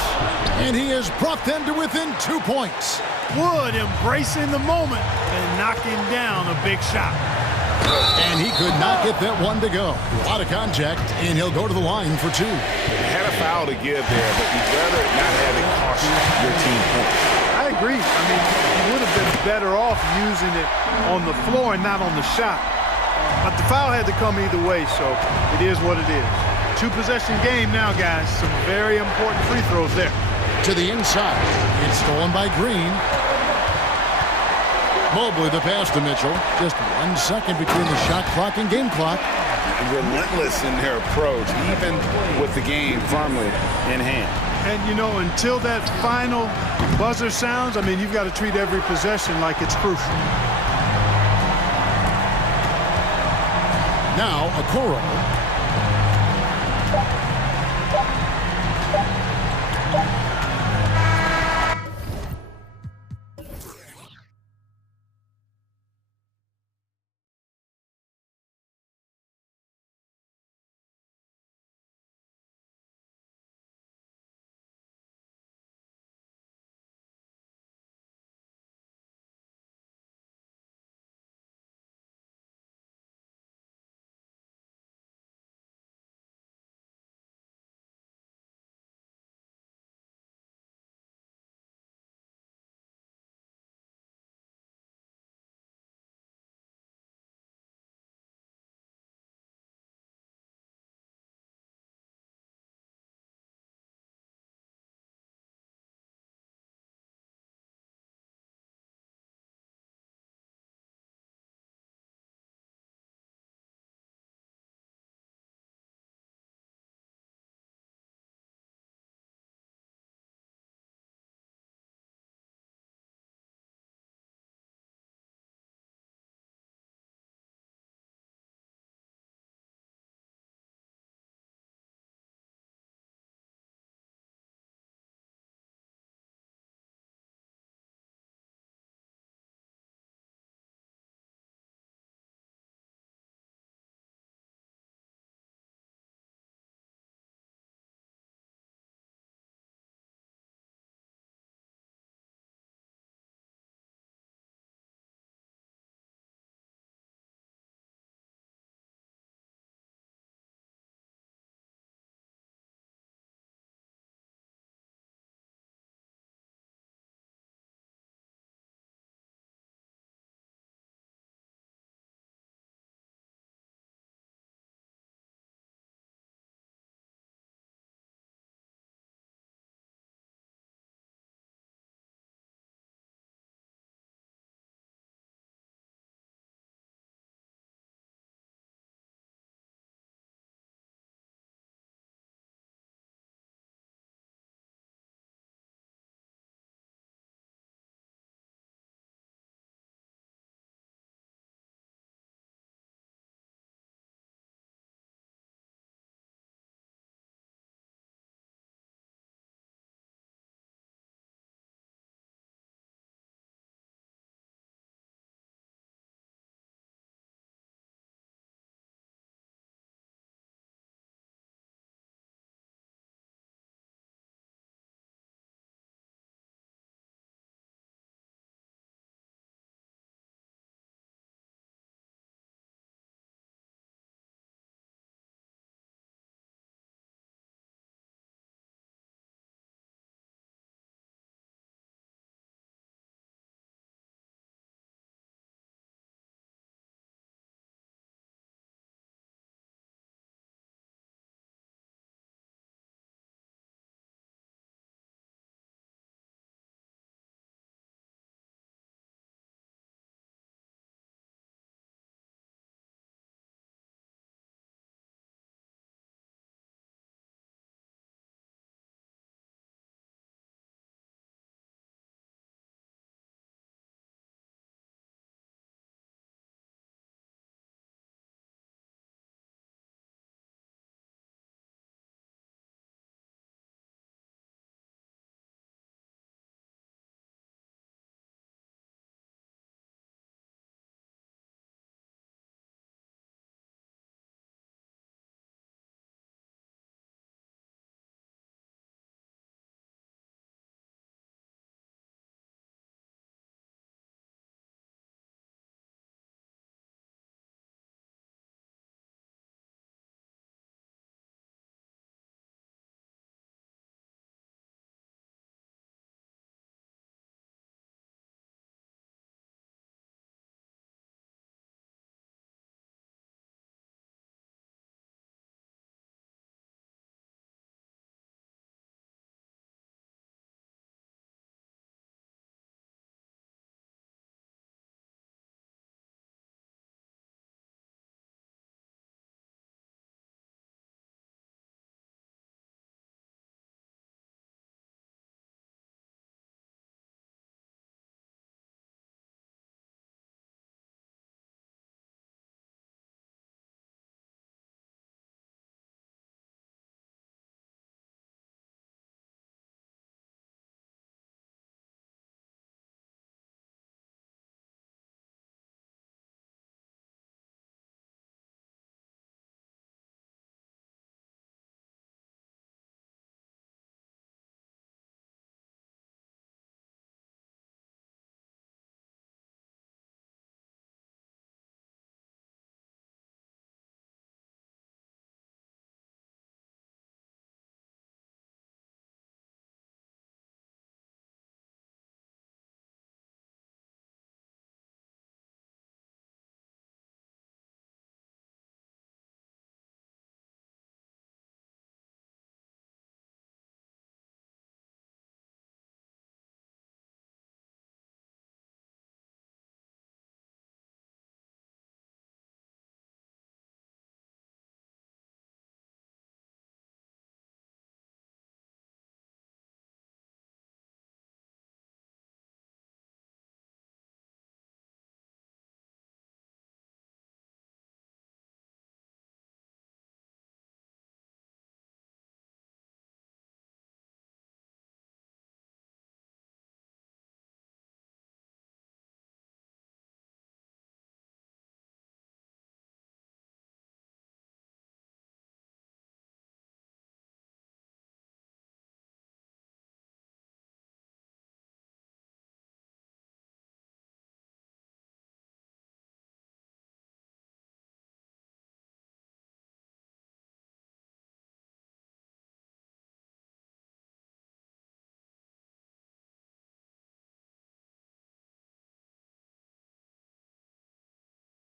And he has brought them to within 2 points. Wood embracing the moment and knocking down a big shot. And he could not get that one to go. A lot of contact, and he'll go to the line for two. Had a foul to give there, but you'd rather not have it cost your team points. I agree. I mean, he would have been better off using it on the floor and not on the shot. But the foul had to come either way, so it is what it is. Two-possession game now, guys. Some very important free throws there. To the inside. It's stolen by Green. Mobley the pass to Mitchell. Just 1 second between the shot clock and game clock. Relentless in their approach, even with the game firmly in hand. And, you know, until that final buzzer sounds, I mean, you've got to treat every possession like it's crucial. Now, Okoro.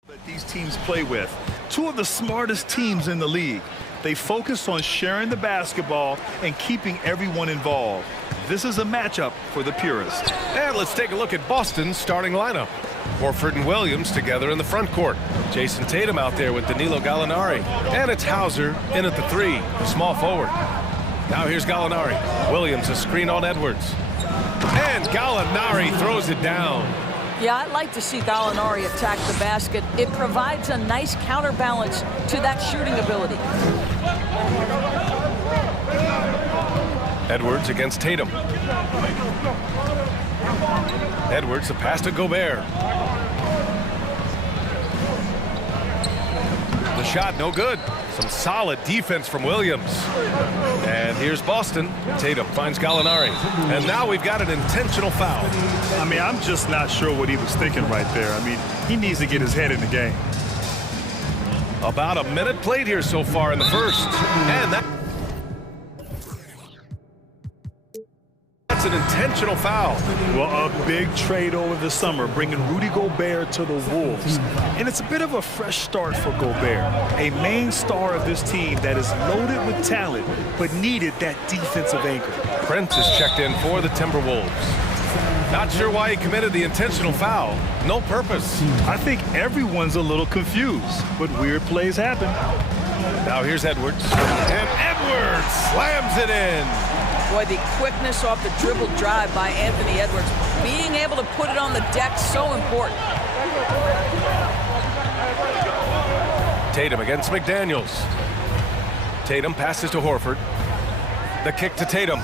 that these teams play with. Two of the smartest teams in the league. They focus on sharing the basketball and keeping everyone involved. This is a matchup for the purists. And let's take a look at Boston's starting lineup. Horford and Williams together in the front court. Jason Tatum out there with Danilo Gallinari. And it's Hauser in at the 3, the small forward. Now here's Gallinari. Williams a screen on Edwards. And Gallinari throws it down. Yeah, I'd like to see Gallinari attack the basket. It provides a nice counterbalance to that shooting ability. Edwards against Tatum. Edwards, the pass to Gobert. The shot, no good. Some solid defense from Williams. And here's Boston. Tatum finds Gallinari. And now we've got an intentional foul. I mean, I'm just not sure what he was thinking right there. I mean, he needs to get his head in the game. About a minute played here so far in the first. And that's an intentional foul. Well, a big trade over the summer, bringing Rudy Gobert to the Wolves. And it's a bit of a fresh start for Gobert, a main star of this team that is loaded with talent, but needed that defensive anchor. Prince is checked in for the Timberwolves. Not sure why he committed the intentional foul. No purpose. I think everyone's a little confused, but weird plays happen. Now here's Edwards. And Edwards slams it in. Boy, the quickness off the dribble drive by Anthony Edwards. Being able to put it on the deck, so important. Tatum against McDaniels. Tatum passes to Horford. The kick to Tatum.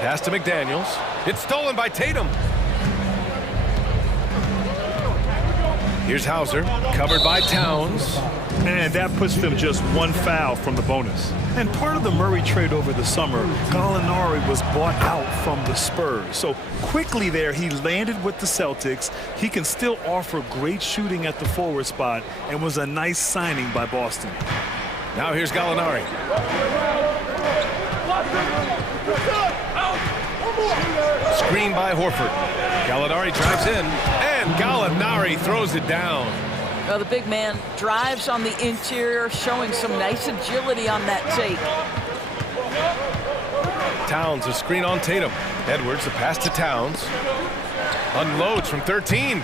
Pass to McDaniels. It's stolen by Tatum. Here's Hauser, covered by Towns. And that puts them just one foul from the bonus. And part of the Murray trade over the summer, Gallinari was bought out from the Spurs. So quickly there, he landed with the Celtics. He can still offer great shooting at the forward spot and was a nice signing by Boston. Now here's Gallinari. Screen by Horford. Gallinari drives in, and Gallinari throws it down. Well, the big man drives on the interior, showing some nice agility on that take. Towns, a screen on Tatum. Edwards, the pass to Towns. Unloads from 13.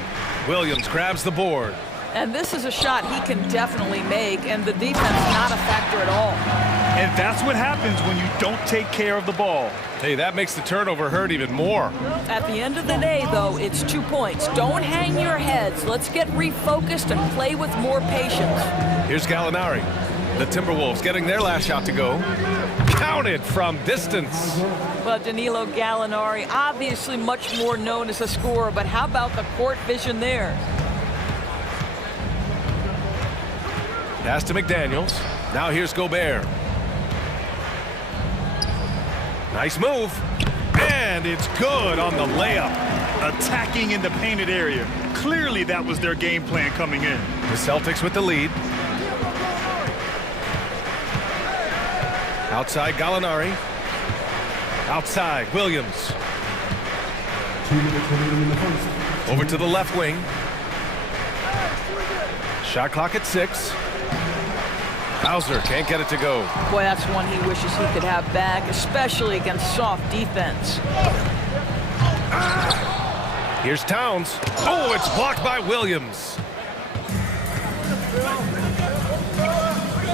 Williams grabs the board. And this is a shot he can definitely make, and the defense not a factor at all. And that's what happens when you don't take care of the ball. Hey, that makes the turnover hurt even more. At the end of the day, though, it's 2 points. Don't hang your heads. Let's get refocused and play with more patience. Here's Gallinari. The Timberwolves getting their last shot to go. Counted from distance. Well, Danilo Gallinari, obviously much more known as a scorer, but how about the court vision there? Pass to McDaniels. Now here's Gobert. Nice move. And it's good on the layup. Attacking in the painted area. Clearly that was their game plan coming in. The Celtics with the lead. Outside Gallinari. Outside Williams. Over to the left wing. Shot clock at 6. Hauser can't get it to go. Boy, that's one he wishes he could have back, especially against soft defense. Here's Towns. Oh, it's blocked by Williams.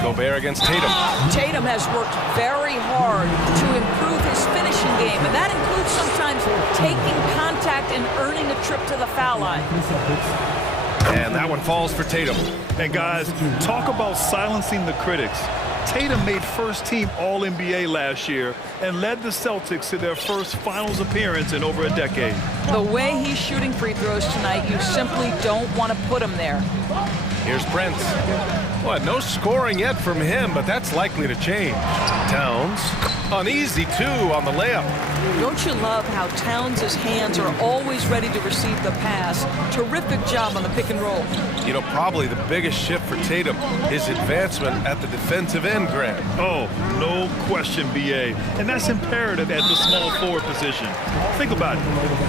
Gobert against Tatum. Tatum has worked very hard to improve his finishing game, and that includes sometimes taking contact and earning a trip to the foul line. And that one falls for Tatum. And guys, talk about silencing the critics. Tatum made first-team All-NBA last year and led the Celtics to their first finals appearance in over a decade. The way he's shooting free throws tonight, you simply don't want to put him there. Here's Prince. Well, no scoring yet from him, but that's likely to change. Towns An easy 2 on the layup. Don't you love how Towns' hands are always ready to receive the pass? Terrific job on the pick and roll. You know, probably the biggest shift for Tatum, his advancement at the defensive end, Grant. Oh, no question, B.A. And that's imperative at the small forward position. Think about it.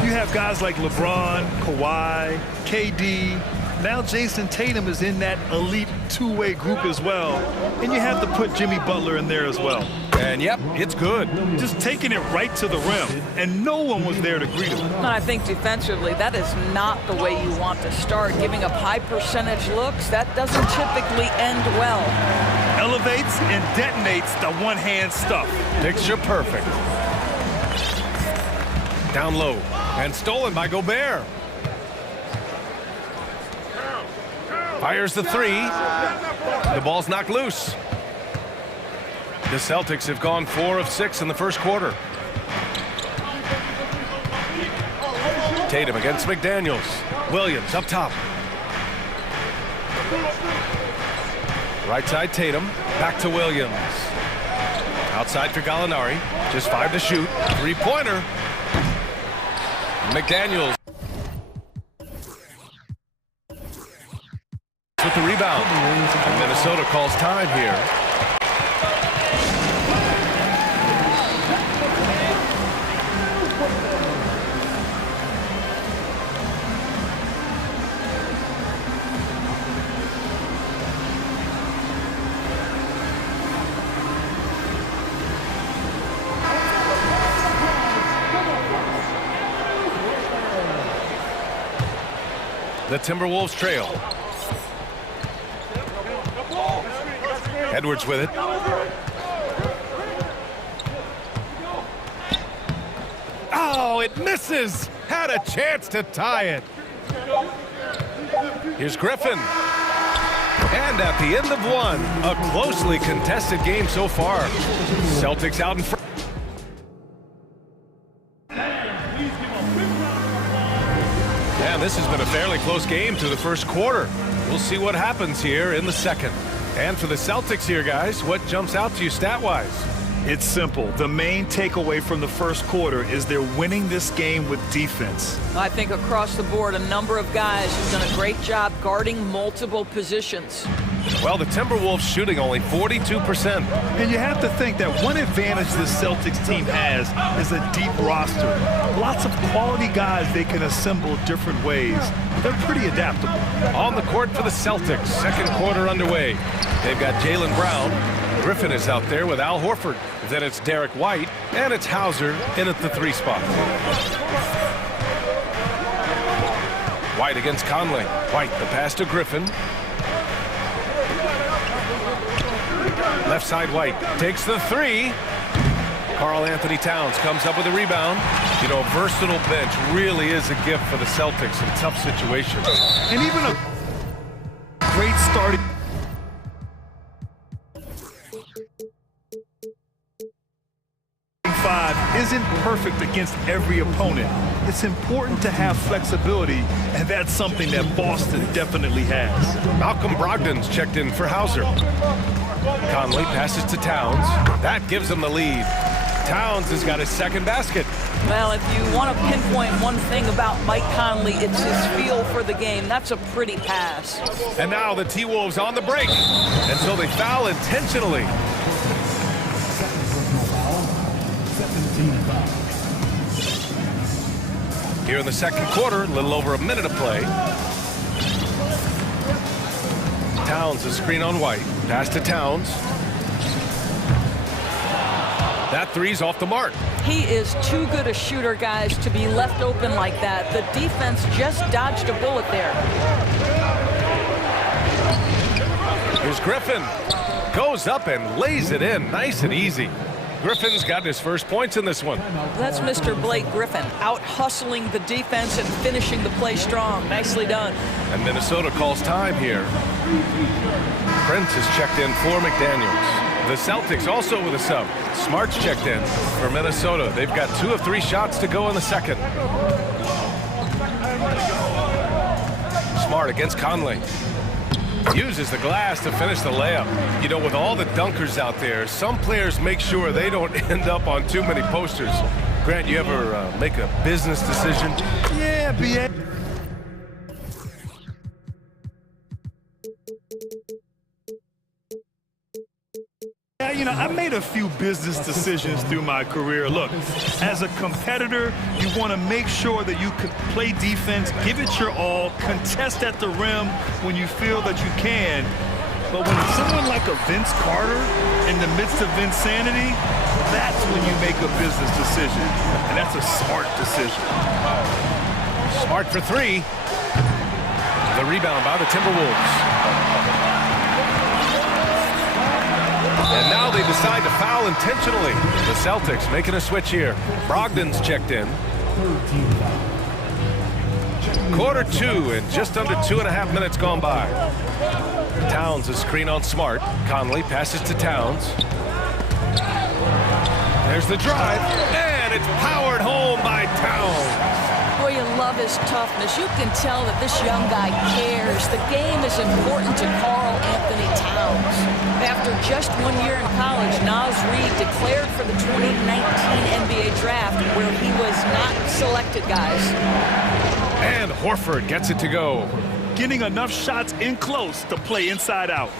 You have guys like LeBron, Kawhi, KD. Now Jason Tatum is in that elite two-way group as well. And you have to put Jimmy Butler in there as well. And yep, it's good. Just taking it right to the rim, and no one was there to greet him. And I think defensively, that is not the way you want to start. Giving up high percentage looks, that doesn't typically end well. Elevates and detonates the one-hand stuff. Picture perfect. Down low, and stolen by Gobert. Fires the 3. The ball's knocked loose. The Celtics have gone 4 of 6 in the first quarter. Tatum against McDaniels. Williams up top. Right side Tatum. Back to Williams. Outside for Gallinari. Just 5 to shoot. 3-pointer. McDaniels with the rebound. And Minnesota calls time here. The Timberwolves trail. Edwards with it. Oh, it misses. Had a chance to tie it. Here's Griffin. And at the end of 1, a closely contested game so far. Celtics out in front. And this has been a fairly close game through the first quarter. We'll see what happens here in the second. And for the Celtics here, guys, what jumps out to you stat-wise? It's simple. The main takeaway from the first quarter is they're winning this game with defense. I think across the board, a number of guys have done a great job guarding multiple positions. Well, the Timberwolves shooting only 42%. And you have to think that one advantage this Celtics team has is a deep roster. Lots of quality guys they can assemble different ways. They're pretty adaptable. On the court for the Celtics, second quarter underway. They've got Jaylen Brown. Griffin is out there with Al Horford. Then it's Derek White, and it's Hauser in at the 3 spot. White against Conley. White, the pass to Griffin. Left side White takes the 3. Karl Anthony Towns comes up with a rebound. You know, a versatile bench really is a gift for the Celtics in tough situations. And even a great starting. Isn't perfect against every opponent. It's important to have flexibility, and that's something that Boston definitely has. Malcolm Brogdon's checked in for Hauser. Conley passes to Towns. That gives him the lead. Towns has got his second basket. Well, if you want to pinpoint one thing about Mike Conley, it's his feel for the game. That's a pretty pass. And now the T-Wolves on the break until they foul intentionally. Here in the second quarter, a little over a minute of play. Towns, a screen on White. Pass to Towns. That 3's off the mark. He is too good a shooter, guys, to be left open like that. The defense just dodged a bullet there. Here's Griffin. Goes up and lays it in, nice and easy. Griffin's got his first points in this one. That's Mr. Blake Griffin, out hustling the defense and finishing the play strong. Nicely done. And Minnesota calls time here. Prince is checked in for McDaniels. The Celtics also with a sub. Smart's checked in for Minnesota. They've got 2 of 3 shots to go in the second. Smart against Conley. Uses the glass to finish the layup. You know, with all the dunkers out there, some players make sure they don't end up on too many posters. Grant, you ever make a business decision? Yeah, BA. You know, I made a few business decisions through my career. Look, as a competitor, you want to make sure that you can play defense, give it your all, contest at the rim when you feel that you can. But when someone like a Vince Carter in the midst of insanity, that's when you make a business decision. And that's a smart decision. Smart for three. The rebound by the Timberwolves. And now they decide to foul intentionally. The Celtics making a switch here. Brogdon's checked in. Quarter two and just under 2.5 minutes gone by. Towns is screen on Smart. Conley passes to Towns. There's the drive, and it's powered home by Towns. Boy, you love his toughness. You can tell that this young guy cares. The game is important to Karl Anthony Towns. After just 1 year in college, Naz Reid declared for the 2019 NBA draft, where he was not selected, guys. And Horford gets it to go. Getting enough shots in close to play inside out.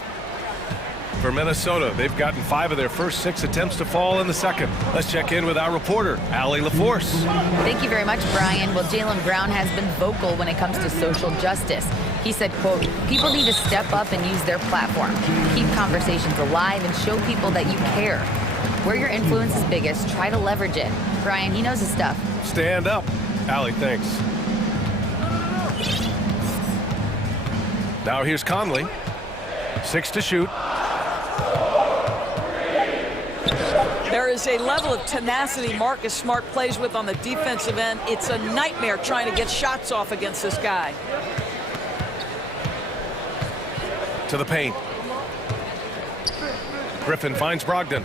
For Minnesota, they've gotten 5 of their first 6 attempts to fall in the second. Let's check in with our reporter, Allie LaForce. Thank you very much, Brian. Well, Jaylen Brown has been vocal when it comes to social justice. He said, quote, people need to step up and use their platform. Keep conversations alive and show people that you care. Where your influence is biggest, try to leverage it. Brian, he knows his stuff. Stand up. Allie, thanks. Now here's Conley. 6 to shoot. There is a level of tenacity Marcus Smart plays with on the defensive end. It's a nightmare trying to get shots off against this guy. To the paint. Griffin finds Brogdon.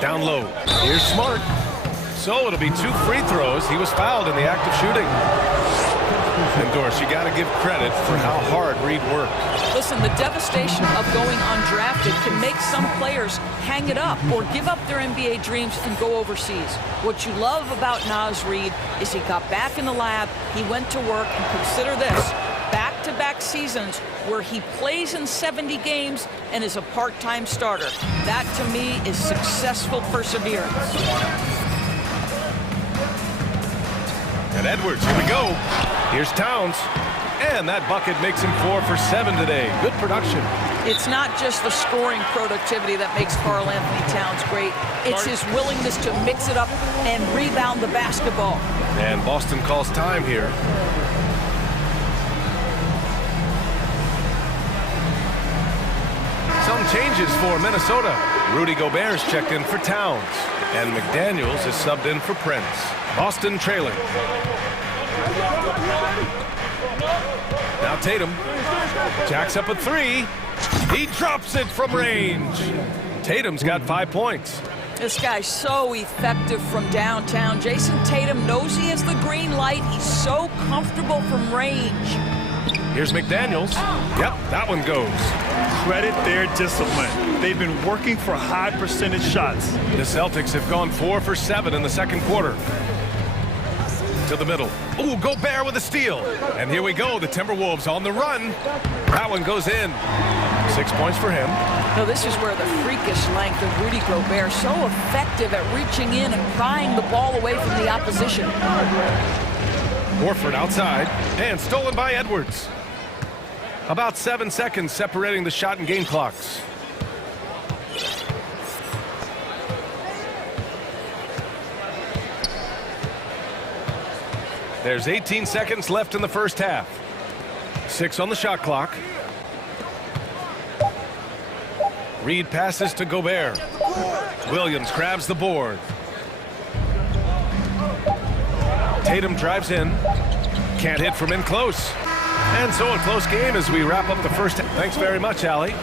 Down low. Here's Smart. So it'll be 2 free throws. He was fouled in the act of shooting. And Doris, you got to give credit for how hard Reid worked. Listen, the devastation of going undrafted can make some players hang it up or give up their NBA dreams and go overseas. What you love about Naz Reid is he got back in the lab, he went to work, and consider this, back-to-back seasons where he plays in 70 games and is a part-time starter. That, to me, is successful perseverance. And Edwards, here we go. Here's Towns. And that bucket makes him 4 for 7 today. Good production. It's not just the scoring productivity that makes Karl Anthony Towns great. It's his willingness to mix it up and rebound the basketball. And Boston calls time here. Some changes for Minnesota. Rudy Gobert's checked in for Towns. And McDaniels is subbed in for Prince. Boston trailing. Now Tatum jacks up a 3. He drops it from range. Tatum's got 5 points. This guy's so effective from downtown. Jason Tatum knows he has the green light. He's so comfortable from range. Here's McDaniels. Yep, that one goes. Credit their discipline. They've been working for high percentage shots. The Celtics have gone 4 for 7 in the second quarter. To the middle. Ooh, Gobert with a steal. And here we go, the Timberwolves on the run. That one goes in. 6 points for him. Now this is where the freakish length of Rudy Gobert, so effective at reaching in and prying the ball away from the opposition. Horford outside and stolen by Edwards. About 7 seconds separating the shot and game clocks. There's 18 seconds left in the first half. 6 on the shot clock. Reid passes to Gobert. Williams grabs the board. Tatum drives in. Can't hit from in close. And so a close game as we wrap up the first half. Thanks very much, Allie.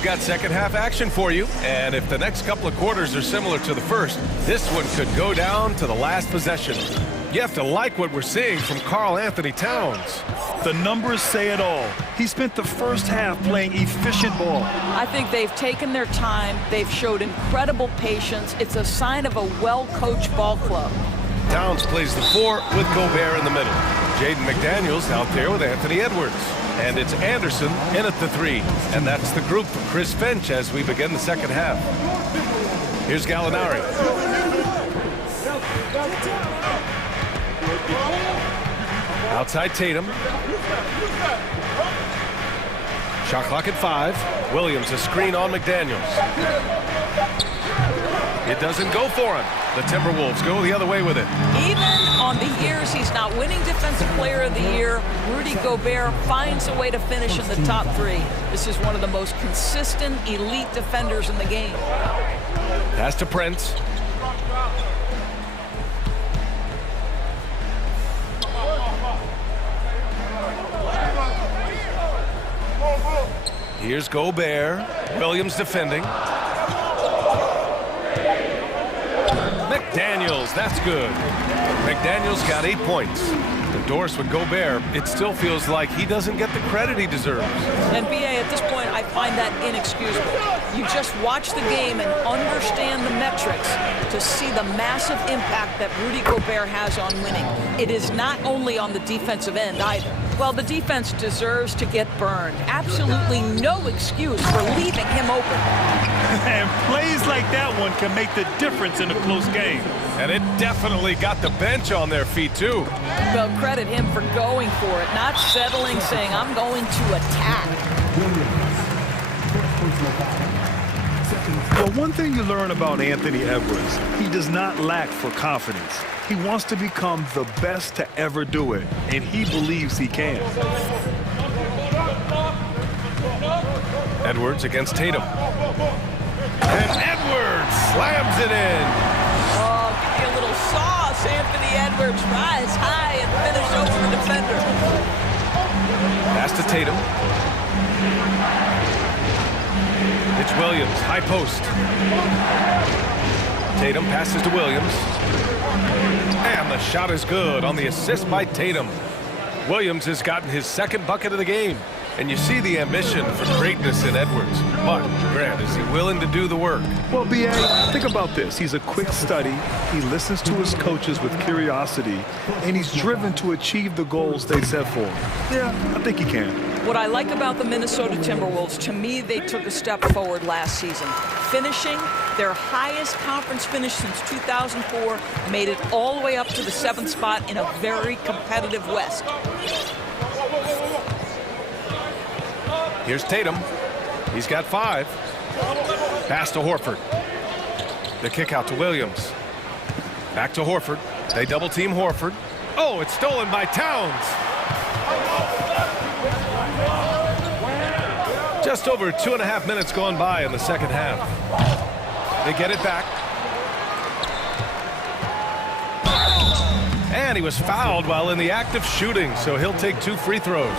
we've got second half action for you. And if the next couple of quarters are similar to the first, this one could go down to the last possession. You have to like what we're seeing from Karl Anthony Towns. The numbers say it all. He spent the first half playing efficient ball. I think they've taken their time. They've showed incredible patience. It's a sign of a well-coached ball club. Towns plays the 4 with Gobert in the middle. Jaden McDaniels out there with Anthony Edwards. And it's Anderson in at the 3. And that's the group for Chris Finch as we begin the second half. Here's Gallinari. Outside Tatum. Shot clock at 5. Williams a screen on McDaniels. It doesn't go for him. The Timberwolves go the other way with it. Even on the years he's not winning Defensive Player of the Year, Rudy Gobert finds a way to finish in the top 3. This is one of the most consistent, elite defenders in the game. Pass to Prince. Here's Gobert. Williams defending. McDaniels, that's good. McDaniels got 8 points. Endorsed with Gobert, it still feels like he doesn't get the credit he deserves. And B.A., at this point, I find that inexcusable. You just watch the game and understand the metrics to see the massive impact that Rudy Gobert has on winning. It is not only on the defensive end either. Well, the defense deserves to get burned. Absolutely no excuse for leaving him open. And plays like that one can make the difference in a close game. And it definitely got the bench on their feet, too. Well, credit him for going for it, not settling, saying, I'm going to attack. Well, one thing you learn about Anthony Edwards, he does not lack for confidence. He wants to become the best to ever do it, and he believes he can. Edwards against Tatum. And Edwards slams it in. Oh, give me a little sauce, Anthony Edwards. Rise high and finish over the defender. Pass to Tatum. It's Williams, high post. Tatum passes to Williams. And the shot is good on the assist by Tatum. Williams has gotten his second bucket of the game. And you see the ambition for greatness in Edwards. But, Grant, is he willing to do the work? Well, B.A., think about this. He's a quick study. He listens to his coaches with curiosity. And he's driven to achieve the goals they set for him. Yeah, I think he can. What I like about the Minnesota Timberwolves, to me, they took a step forward last season. Finishing their highest conference finish since 2004, made it all the way up to the 7th spot in a very competitive West. Here's Tatum. He's got 5. Pass to Horford. The kick out to Williams. Back to Horford. They double team Horford. Oh, it's stolen by Towns. Just over 2.5 minutes gone by in the second half. They get it back. And he was fouled while in the act of shooting, so he'll take 2 free throws.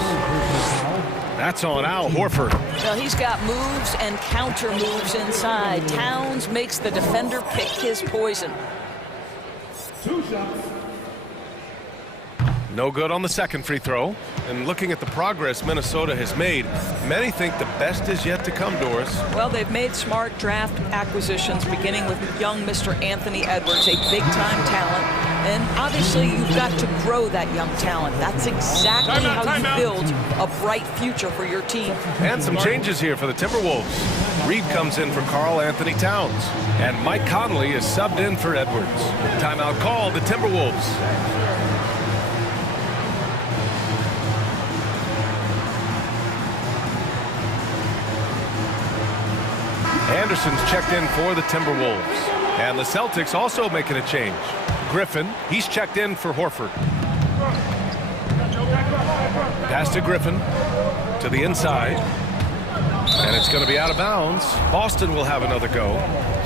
That's on Al Horford. Well, he's got moves and counter moves inside. Towns makes the defender pick his poison. 2 shots. No good on the second free throw. And looking at the progress Minnesota has made, many think the best is yet to come, Doris. Well, they've made smart draft acquisitions, beginning with young Mr. Anthony Edwards, a big-time talent. And obviously, you've got to grow that young talent. That's exactly how you build a bright future for your team. And some changes here for the Timberwolves. Reed comes in for Karl Anthony Towns. And Mike Conley is subbed in for Edwards. Timeout called, the Timberwolves. Anderson's checked in for the Timberwolves. And the Celtics also making a change. Griffin, he's checked in for Horford. Pass to Griffin. To the inside. And it's going to be out of bounds. Boston will have another go.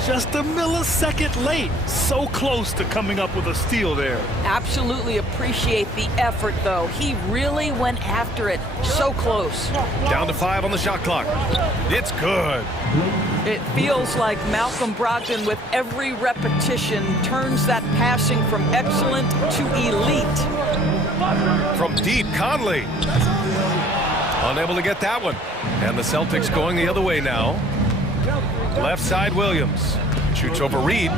Just a millisecond late. So close to coming up with a steal there. Absolutely appreciate the effort, though. He really went after it. So close. Down to 5 on the shot clock. It's good. It feels like Malcolm Brogdon, with every repetition, turns that passing from excellent to elite. From deep, Conley. Unable to get that one. And the Celtics going the other way now. Left side, Williams. Shoots over Reed.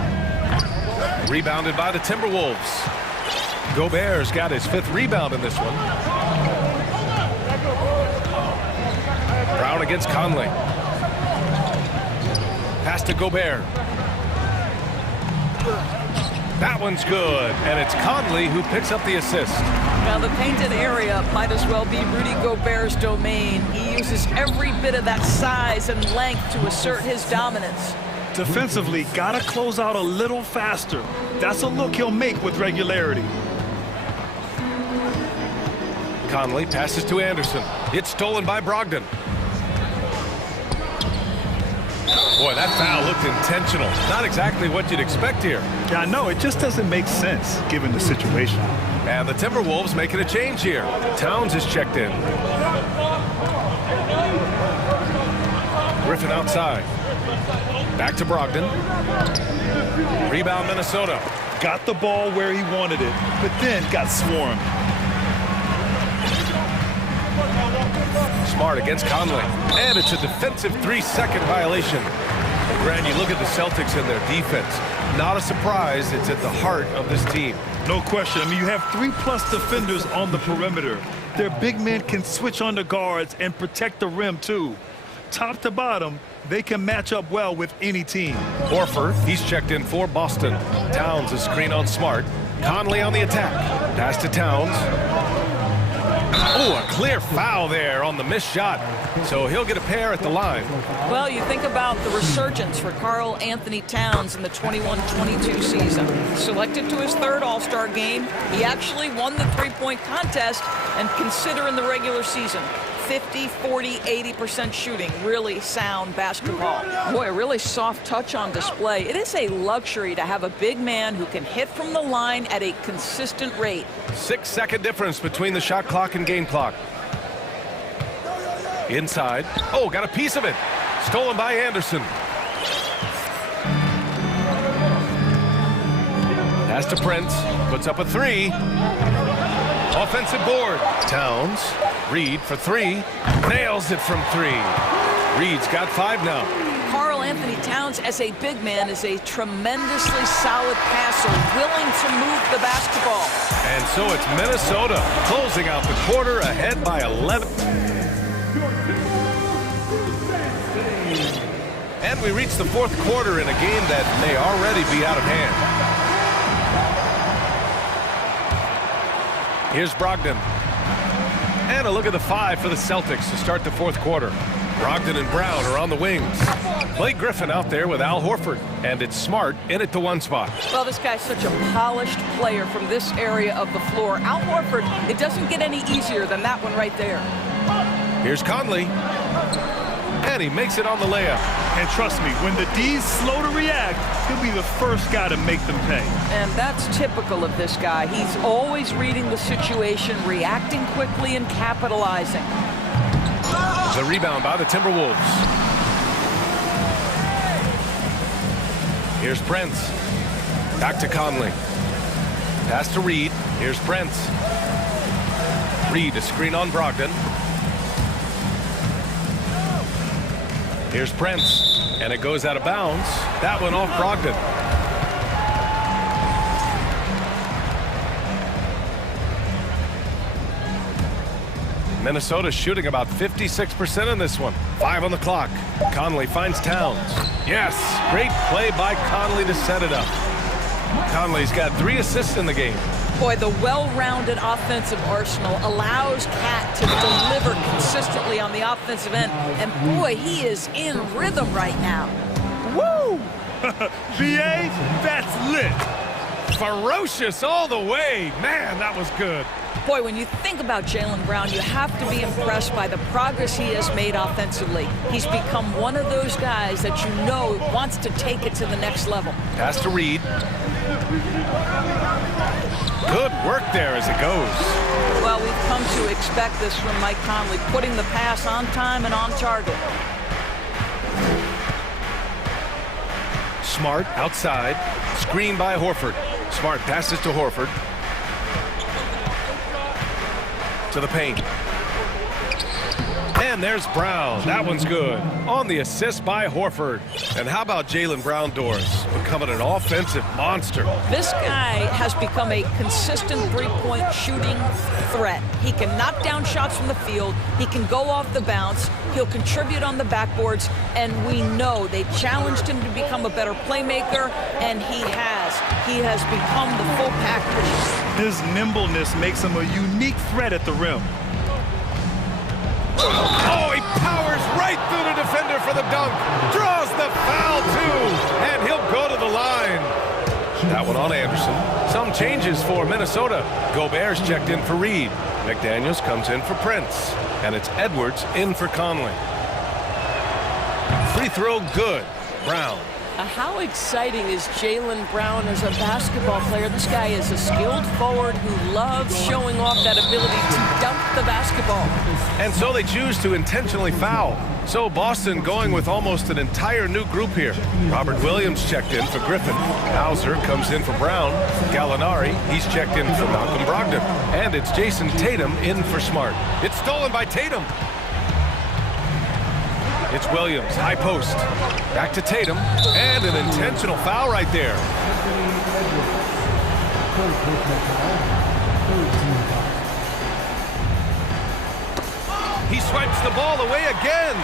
Rebounded by the Timberwolves. Gobert's got his 5th rebound in this one. Brown against Conley. Pass to Gobert. That one's good, and it's Conley who picks up the assist. Now the painted area might as well be Rudy Gobert's domain. He uses every bit of that size and length to assert his dominance. Defensively, gotta close out a little faster. That's a look he'll make with regularity. Conley passes to Anderson. It's stolen by Brogdon. Boy, that foul looked intentional. Not exactly what you'd expect here. Yeah, I know. It just doesn't make sense given the situation. And the Timberwolves making a change here. Towns is checked in. Griffin outside. Back to Brogdon. Rebound Minnesota. Got the ball where he wanted it, but then got swarmed. Smart against Conley. And it's a defensive 3-second violation. Grant, you look at the Celtics and their defense. Not a surprise, it's at the heart of this team. No question. I mean, you have 3+ defenders on the perimeter. Their big men can switch on the guards and protect the rim, too. Top to bottom, they can match up well with any team. Horford, he's checked in for Boston. Towns a screen on Smart. Conley on the attack. Pass to Towns. Oh, a clear foul there on the missed shot. So he'll get a pair at the line. Well, you think about the resurgence for Karl Anthony Towns in the 21-22 season. Selected to his 3rd All-Star game, he actually won the three-point contest, and consider in the regular season. 50, 40, 80% shooting. Really sound basketball. Boy, a really soft touch on display. It is a luxury to have a big man who can hit from the line at a consistent rate. 6-second difference between the shot clock and game clock. Inside. Oh, got a piece of it. Stolen by Anderson. Pass to Prince. Puts up a 3. Offensive board. Towns. Reed for 3. Nails it from 3. Reed's got 5 now. Karl Anthony Towns, as a big man, is a tremendously solid passer, willing to move the basketball. And so it's Minnesota closing out the quarter ahead by 11. And we reach the 4th quarter in a game that may already be out of hand. Here's Brogdon. And a look at the 5 for the Celtics to start the 4th quarter. Brogdon and Brown are on the wings. Blake Griffin out there with Al Horford. And it's Smart in at the 1 spot. Well, this guy's such a polished player from this area of the floor. Al Horford, it doesn't get any easier than that one right there. Here's Conley. And he makes it on the layup. And trust me, when the D's slow to react, he'll be the first guy to make them pay. And that's typical of this guy. He's always reading the situation, reacting quickly and capitalizing. The rebound by the Timberwolves. Here's Prince. Back to Conley. Pass to Reed. Here's Prince. Reed, a screen on Brogdon. Here's Prince, and it goes out of bounds. That one off Brogdon. Minnesota shooting about 56% in this one. 5 on the clock. Conley finds Towns. Yes, great play by Conley to set it up. Conley's got 3 assists in the game. Boy, the well-rounded offensive arsenal allows Cat to deliver consistently on the offensive end. And boy, he is in rhythm right now. Woo! BA, that's lit. Ferocious all the way. Man, that was good. Boy, when you think about Jaylen Brown, you have to be impressed by the progress he has made offensively. He's become one of those guys that you know wants to take it to the next level. Pass to Reed. Good work there as it goes. Well, we've come to expect this from Mike Conley, putting the pass on time and on target. Smart outside. Screen by Horford. Smart passes to Horford. To the paint. And there's Brown. That one's good. On the assist by Horford. And how about Jaylen Brown, Doris? Becoming an offensive monster. This guy has become a consistent three-point shooting threat. He can knock down shots from the field. He can go off the bounce. He'll contribute on the backboards. And we know they challenged him to become a better playmaker, and he has. He has become the full package. His nimbleness makes him a unique threat at the rim. Oh, he powers right through the defender for the dunk. Draws the foul, too. And he'll go to the line. That one on Anderson. Some changes for Minnesota. Gobert's checked in for Reed. McDaniels comes in for Prince. And it's Edwards in for Conley. Free throw good. Brown. How exciting is Jaylen Brown as a basketball player? This guy is a skilled forward who loves showing off that ability to dunk the basketball. And so they choose to intentionally foul. So Boston going with almost an entire new group here. Robert Williams checked in for Griffin. Hauser comes in for Brown. Gallinari, he's checked in for Malcolm Brogdon. And it's Jason Tatum in for Smart. It's stolen by Tatum. It's Williams, high post. Back to Tatum, and an intentional foul right there. He swipes the ball away again,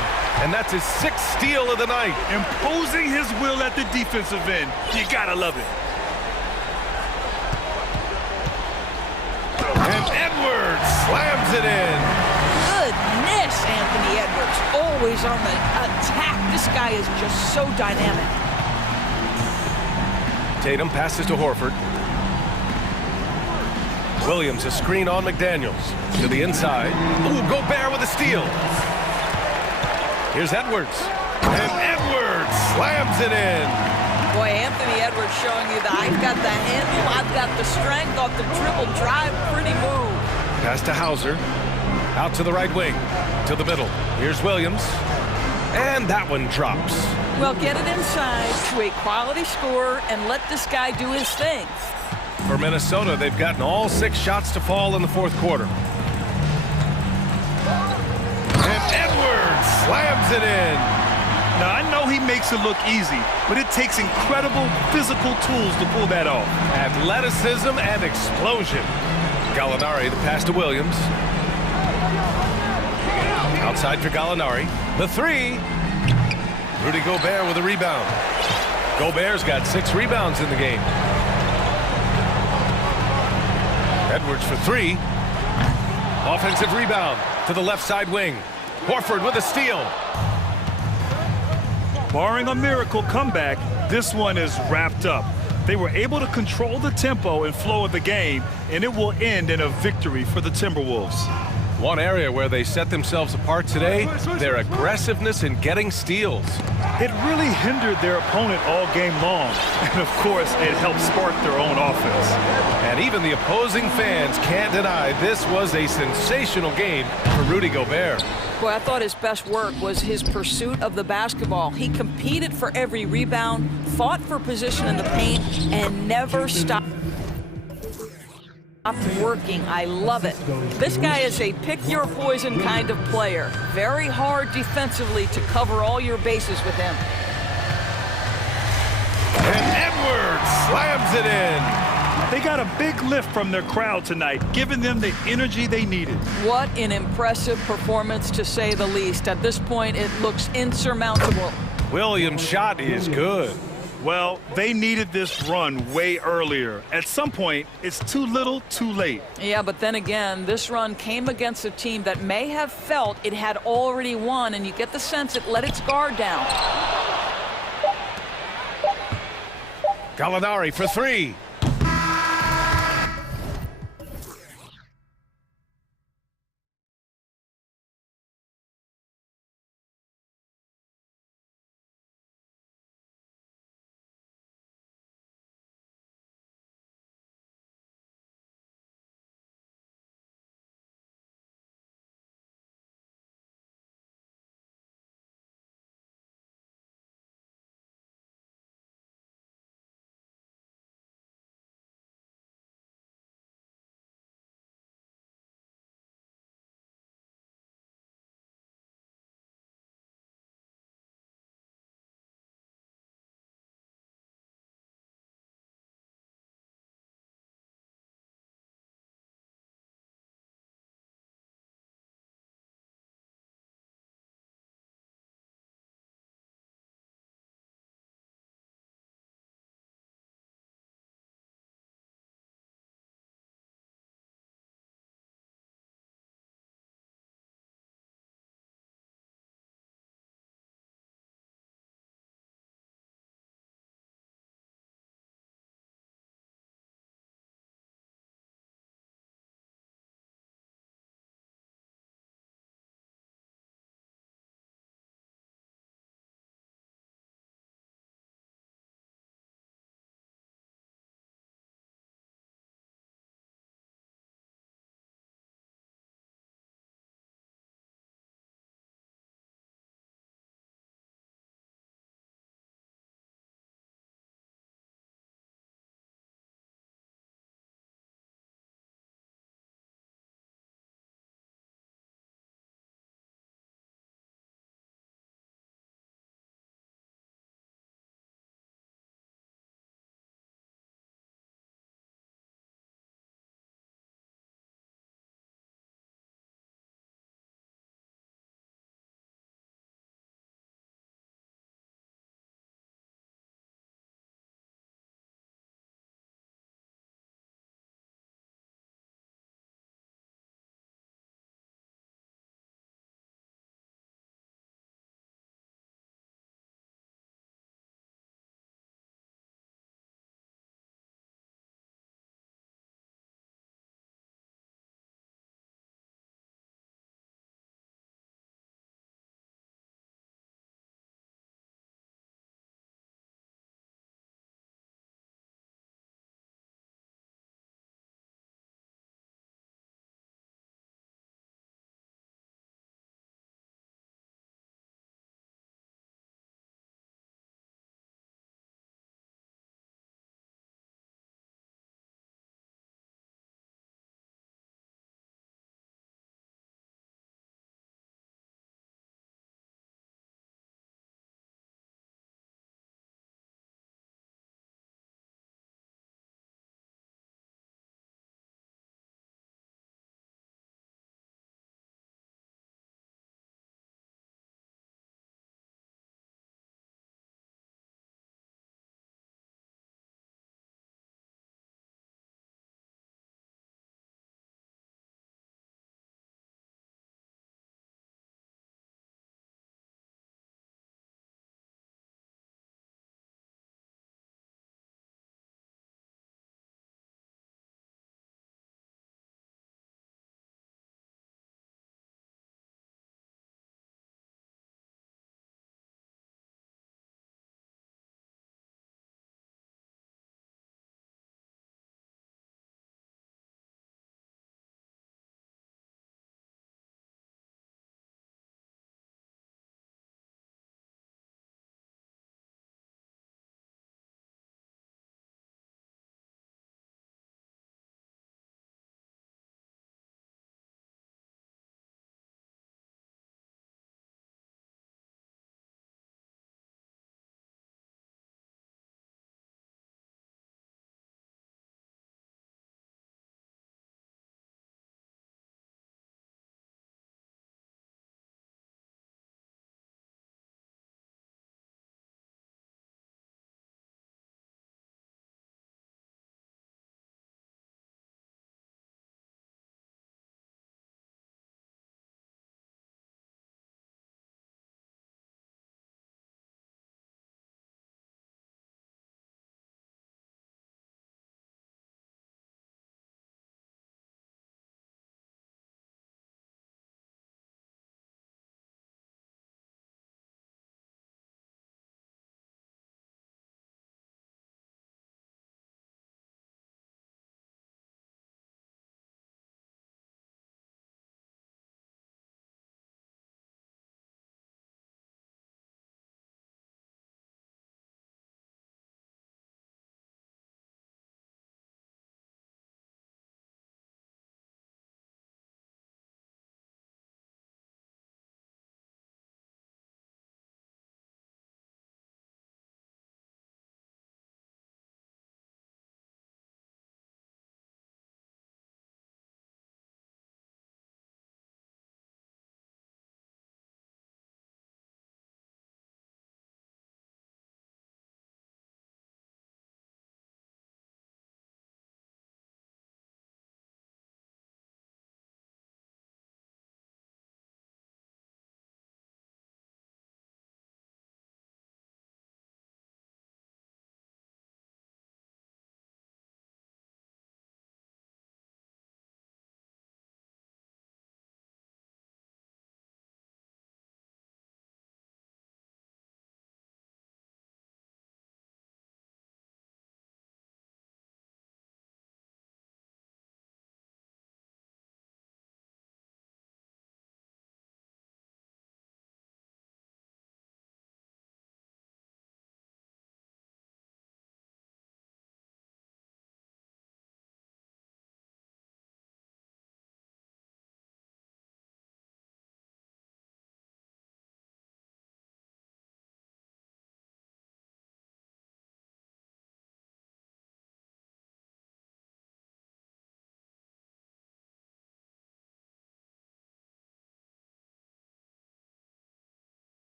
and that's his 6th steal of the night. Imposing his will at the defensive end. You gotta love it. And Edwards slams it in. Goodness, Anthony Edwards, always on the attack. This guy is just so dynamic. Tatum passes to Horford. Williams, a screen on McDaniels. To the inside. Ooh, Gobert with a steal. Here's Edwards. And Edwards slams it in. Boy, Anthony Edwards showing you that I've got the handle, I've got the strength off the dribble drive. Pretty move. Pass to Hauser. Out to the right wing, to the middle. Here's Williams, and that one drops. Well, get it inside to a quality scorer and let this guy do his thing. For Minnesota, they've gotten all 6 shots to fall in the 4th quarter. And Edwards slams it in. Now, I know he makes it look easy, but it takes incredible physical tools to pull that off. Athleticism and explosion. Gallinari, the pass to Williams. Outside for Gallinari. The 3. Rudy Gobert with a rebound. Gobert's got 6 rebounds in the game. Edwards for 3. Offensive rebound to the left side wing. Horford with a steal. Barring a miracle comeback, this one is wrapped up. They were able to control the tempo and flow of the game, and it will end in a victory for the Timberwolves. One area where they set themselves apart today, their aggressiveness in getting steals. It really hindered their opponent all game long. And of course, it helped spark their own offense. And even the opposing fans can't deny this was a sensational game for Rudy Gobert. Boy, I thought his best work was his pursuit of the basketball. He competed for every rebound, fought for position in the paint, and never stopped working. I love it. This guy is a pick-your-poison kind of player. Very hard defensively to cover all your bases with him. And Edwards slams it in. They got a big lift from their crowd tonight, giving them the energy they needed. What an impressive performance, to say the least. At this point, it looks insurmountable. Williams' shot is good. Well, they needed this run way earlier. At some point, it's too little, too late. Yeah, but then again, this run came against a team that may have felt it had already won, and you get the sense it let its guard down. Gallinari for 3.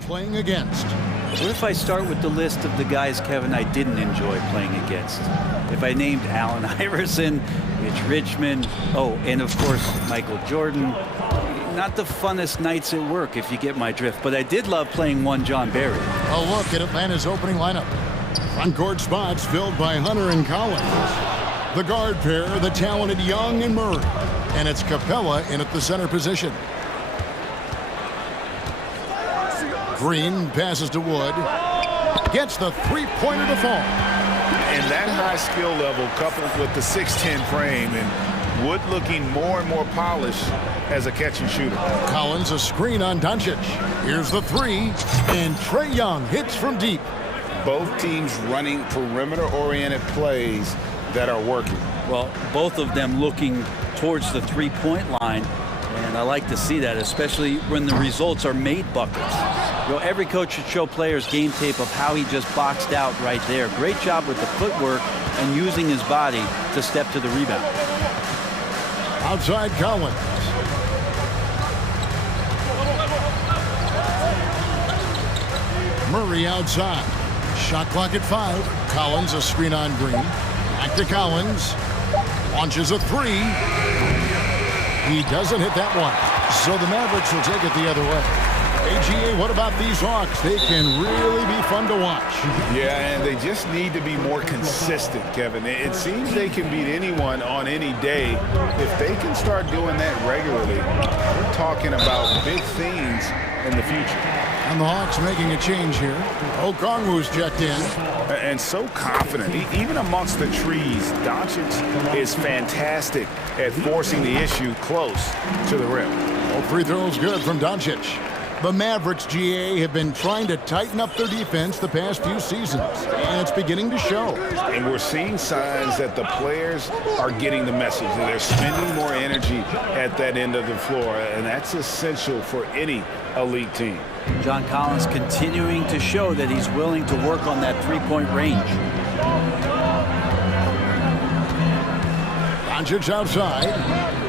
Playing against. What if I start with the list of the guys, Kevin, I didn't enjoy playing against? If I named Allen Iverson, Mitch Richmond, oh, and of course, Michael Jordan. Not the funnest nights at work, if you get my drift, but I did love playing one John Barry. A look at Atlanta's opening lineup. Front court spots filled by Hunter and Collins. The guard pair, the talented Young and Murray. And it's Capella in at the center position. Green passes to Wood. Gets the three-pointer to fall. And that high skill level coupled with the 6'10 frame and Wood looking more and more polished as a catch and shooter. Collins a screen on Doncic. Here's the three. And Trae Young hits from deep. Both teams running perimeter-oriented plays that are working. Well, both of them looking towards the three-point line. And I like to see that, especially when the results are made buckets. You know, every coach should show players game tape of how he just boxed out right there. Great job with the footwork and using his body to step to the rebound. Outside Collins. Murray outside. Shot clock at 5. Collins a screen on Green. Back to Collins. Launches a three. He doesn't hit that one. So the Mavericks will take it the other way. AGA, what about these Hawks? They can really be fun to watch. Yeah, and they just need to be more consistent, Kevin. It seems they can beat anyone on any day. If they can start doing that regularly, we're talking about big things in the future. And the Hawks making a change here. Okongwu's checked in. And so confident. Even amongst the trees, Doncic is fantastic at forcing the issue close to the rim. All free throws good from Doncic. The Mavericks, GA, have been trying to tighten up their defense the past few seasons, and it's beginning to show. And we're seeing signs that the players are getting the message, and they're spending more energy at that end of the floor, and that's essential for any elite team. John Collins continuing to show that he's willing to work on that three-point range. Doncic outside.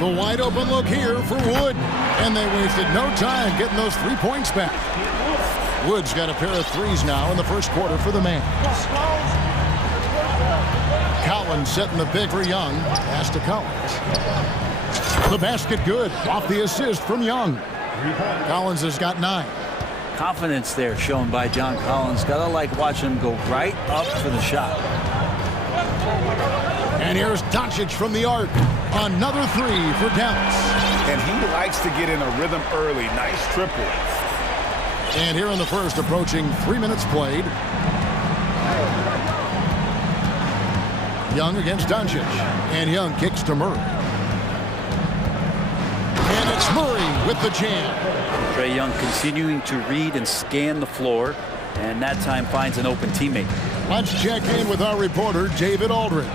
The wide open look here for Wood. And they wasted no time getting those 3 points back. Wood's got a pair of threes now in the first quarter for the Mavs. Collins setting the pick for Young. Pass to Collins. The basket good. Off the assist from Young. Collins has got 9. Confidence there shown by John Collins. Gotta like watching him go right up for the shot. And here's Doncic from the arc. Another three for Dallas. And he likes to get in a rhythm early. Nice triple. And here in the first, approaching 3 minutes played. Young against Doncic. And Young kicks to Murray. And it's Murray with the jam. Trae Young continuing to read and scan the floor. And that time finds an open teammate. Let's check in with our reporter, David Aldridge.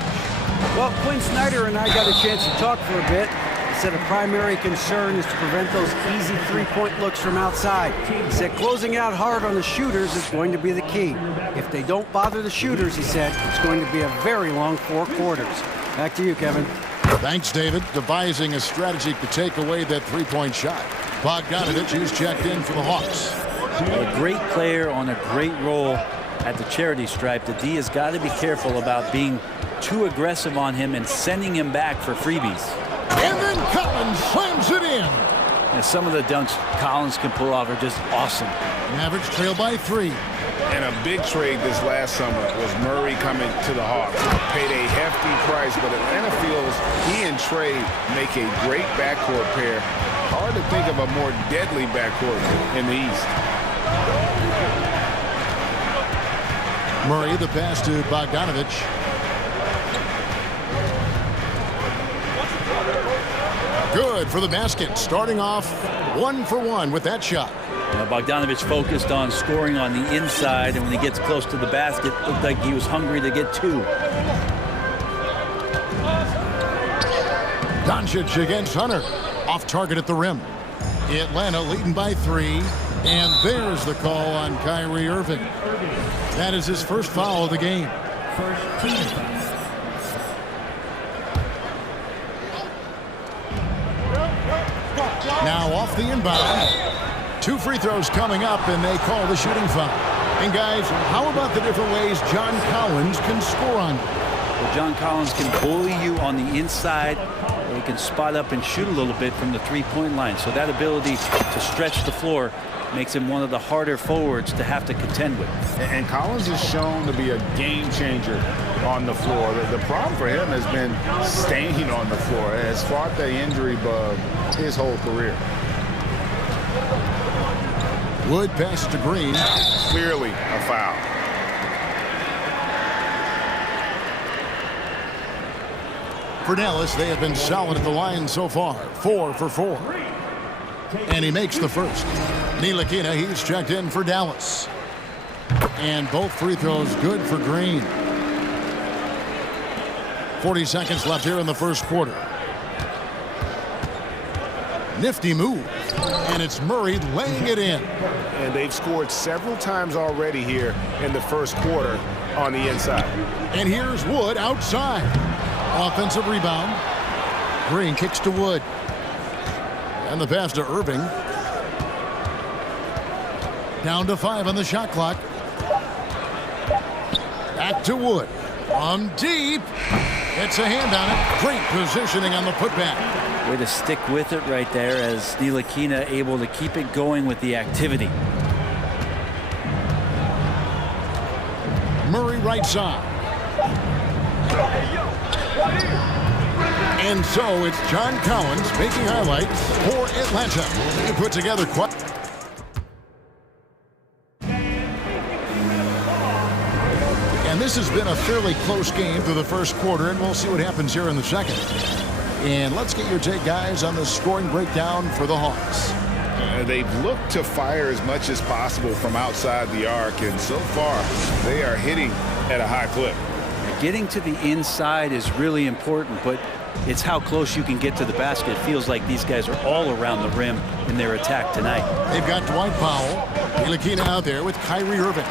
Well, Quinn Snyder and I got a chance to talk for a bit. He said a primary concern is to prevent those easy three-point looks from outside. He said closing out hard on the shooters is going to be the key. If they don't bother the shooters, he said, it's going to be a very long 4 quarters. Back to you, Kevin. Thanks, David. Devising a strategy to take away that three-point shot. Bogdanovich, who's checked in for the Hawks. A great player on a great role at the charity stripe. The D has got to be careful about being too aggressive on him and sending him back for freebies. And then Collins slams it in. And some of the dunks Collins can pull off are just awesome. Mavericks trail by 3. And a big trade this last summer was Murray coming to the Hawks. Paid a hefty price, but Atlanta feels he and Trae make a great backcourt pair. Hard to think of a more deadly backcourt in the East. Murray, the pass to Bogdanovich. Good for the basket, starting off 1 for 1 with that shot. Bogdanovich focused on scoring on the inside, and when he gets close to the basket, looked like he was hungry to get 2. Doncic against Hunter. Off target at the rim. Atlanta leading by 3. And there's the call on Kyrie Irving. That is his first foul of the game. First team foul. Now off the inbound. 2 free throws coming up, and they call the shooting foul. And guys, how about the different ways John Collins can score on you? Well, John Collins can bully you on the inside, or he can spot up and shoot a little bit from the three-point line. So that ability to stretch the floor makes him one of the harder forwards to have to contend with. And Collins is shown to be a game changer on the floor. The problem for him has been staying on the floor. Has fought the injury bug his whole career. Wood passes to Green. Clearly a foul. For Dallas, they have been solid at the line so far. 4 for 4. And he makes the first. Ntilikina, he's checked in for Dallas. And both free throws good for Green. 40 seconds left here in the first quarter. Nifty move. And it's Murray laying it in. And they've scored several times already here in the first quarter on the inside. And here's Wood outside. Offensive rebound. Green kicks to Wood. And the pass to Irving. Down to 5 on the shot clock. Back to Wood. From deep. It's a hand on it. Great positioning on the putback. Way to stick with it right there as Ntilikina able to keep it going with the activity. Murray right side. And so it's John Collins making highlights for Atlanta. He put together quite. And this has been a fairly close game through the first quarter, and we'll see what happens here in the second. And let's get your take, guys, on the scoring breakdown for the Hawks. They've looked to fire as much as possible from outside the arc, and so far they are hitting at a high clip. Getting to the inside is really important, but it's how close you can get to the basket. It feels like these guys are all around the rim in their attack tonight. They've got Dwight Powell, Ntilikina out there with Kyrie Irving.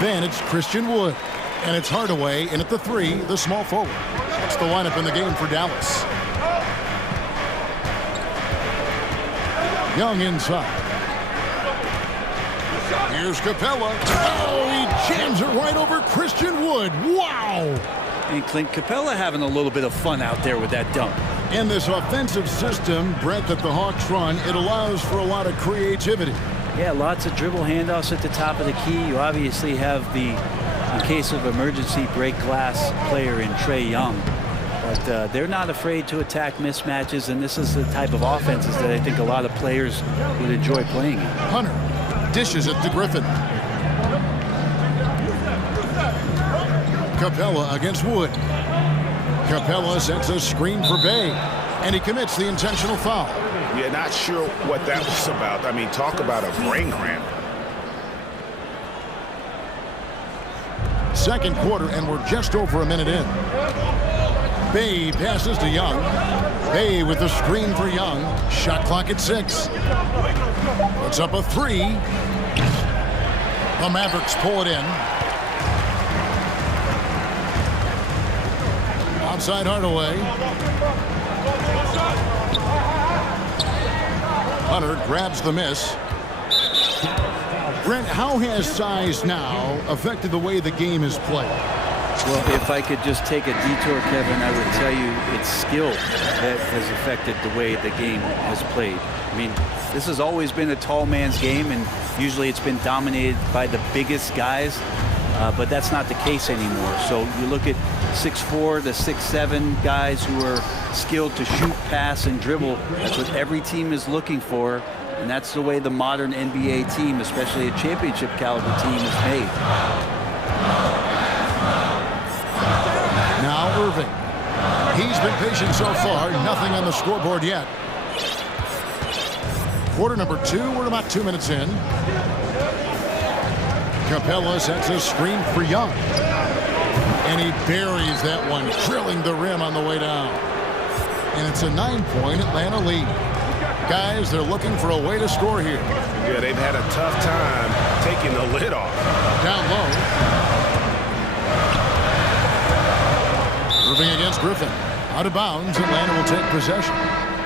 Then it's Christian Wood. And it's Hardaway in at the 3, the small forward. That's the lineup in the game for Dallas. Young inside. Here's Capella. Oh, he jams it right over Christian Wood. Wow! And Clint Capella having a little bit of fun out there with that dunk. In this offensive system, Brett, that the Hawks run, it allows for a lot of creativity. Yeah, lots of dribble handoffs at the top of the key. You obviously have the, in case of emergency, break glass player in Trae Young. But they're not afraid to attack mismatches, and this is the type of offenses that I think a lot of players would enjoy playing in. Hunter dishes it to Griffin. Capella against Wood. Capella sets a screen for Bay, and he commits the intentional foul. Yeah, not sure what that was about. I mean, talk about a brain cramp. Second quarter, and we're just over a minute in. Bay passes to Young. Bay with the screen for Young. Shot clock at 6. Puts up a 3. The Mavericks pull it in. Outside Hardaway. Hunter grabs the miss. Brent, how has size now affected the way the game is played? Well, if I could just take a detour, Kevin, I would tell you it's skill that has affected the way the game has played. I mean, this has always been a tall man's game, and usually it's been dominated by the biggest guys, but that's not the case anymore. So you look at 6'4" to 6'7" guys who are skilled to shoot, pass, and dribble. That's what every team is looking for, and that's the way the modern NBA team, especially a championship caliber team, is made. Now Irving. He's been patient so far. Nothing on the scoreboard yet. Quarter number 2. We're about 2 minutes in. Capella sets a screen for Young. And he buries that one, drilling the rim on the way down. And it's a 9-point Atlanta lead. Guys, they're looking for a way to score here. Yeah, they've had a tough time taking the lid off. Down low. Irving against Griffin. Out of bounds, Atlanta will take possession.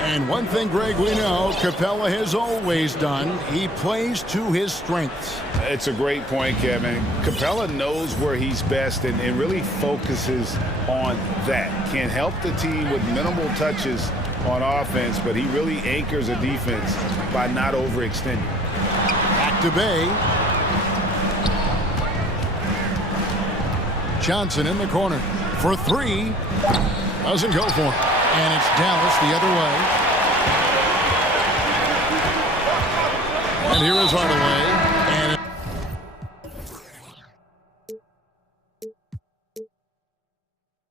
And one thing, Greg, we know Capella has always done, he plays to his strengths. It's a great point, Kevin. Capella knows where he's best and really focuses on that. Can help the team with minimal touches on offense, but he really anchors a defense by not overextending. Back to Bay. Johnson in the corner for three. Doesn't go for it. And it's Dallas the other way. And here is Hardaway. And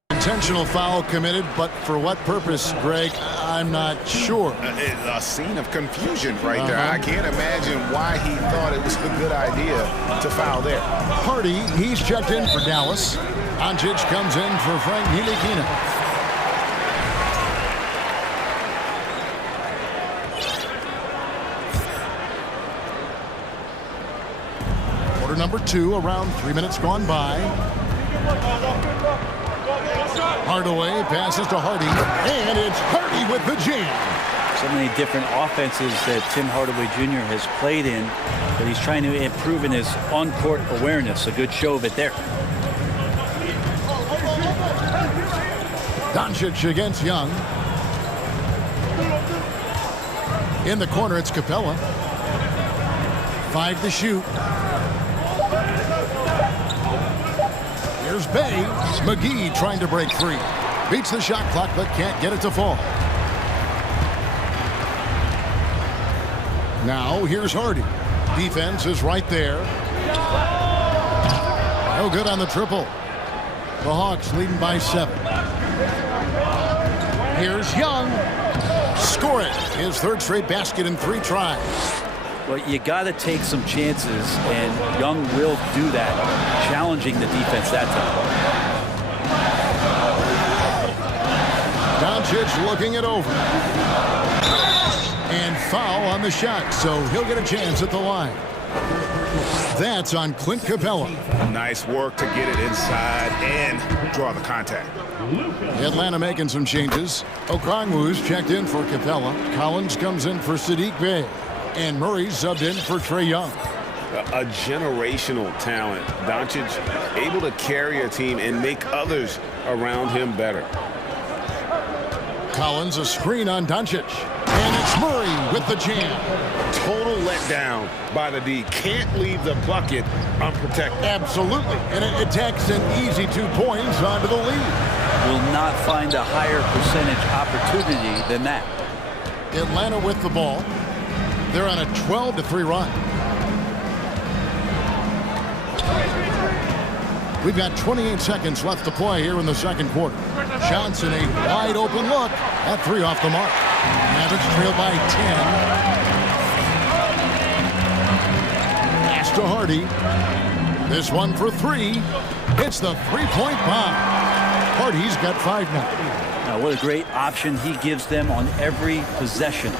intentional foul committed, but for what purpose, Greg? I'm not sure. A scene of confusion right there. I can't imagine why he thought it was a good idea to foul there. Hardy, he's checked in for Dallas. Doncic comes in for Frank Ntilikina. Quarter number 2, around 3 minutes gone by. Hardaway passes to Hardy, and it's Hardy with the jam. So many different offenses that Tim Hardaway Jr. has played in, but he's trying to improve in his on-court awareness. A good show of it there. Doncic against Young. In the corner, it's Capella. 5 to shoot. Here's Bay. McGee trying to break free. Beats the shot clock, but can't get it to fall. Now, here's Hardy. Defense is right there. No good on the triple. The Hawks leading by 7. Here's Young. Score it. His third straight basket in 3 tries. Well, you got to take some chances, and Young will do that, challenging the defense that time. Doncic looking it over. And foul on the shot, so he'll get a chance at the line. That's on Clint Capella. Nice work to get it inside and draw the contact. Atlanta making some changes. Okongwu's checked in for Capella. Collins comes in for Sadiq Bey. And Murray subbed in for Trae Young. A generational talent. Doncic able to carry a team and make others around him better. Collins a screen on Doncic. And it's Murray with the jam. Total letdown by the D. Can't leave the bucket unprotected. Absolutely. And it takes an easy 2 points onto the lead. Will not find a higher percentage opportunity than that. Atlanta with the ball. They're on a 12-3 run. We've got 28 seconds left to play here in the second quarter. Johnson, a wide open look. That 3 off the mark. Mavericks trail by 10. Pass to Hardy. This one for 3. It's the 3-point bomb. Hardy's got 5 now. Now, what a great option he gives them on every possession.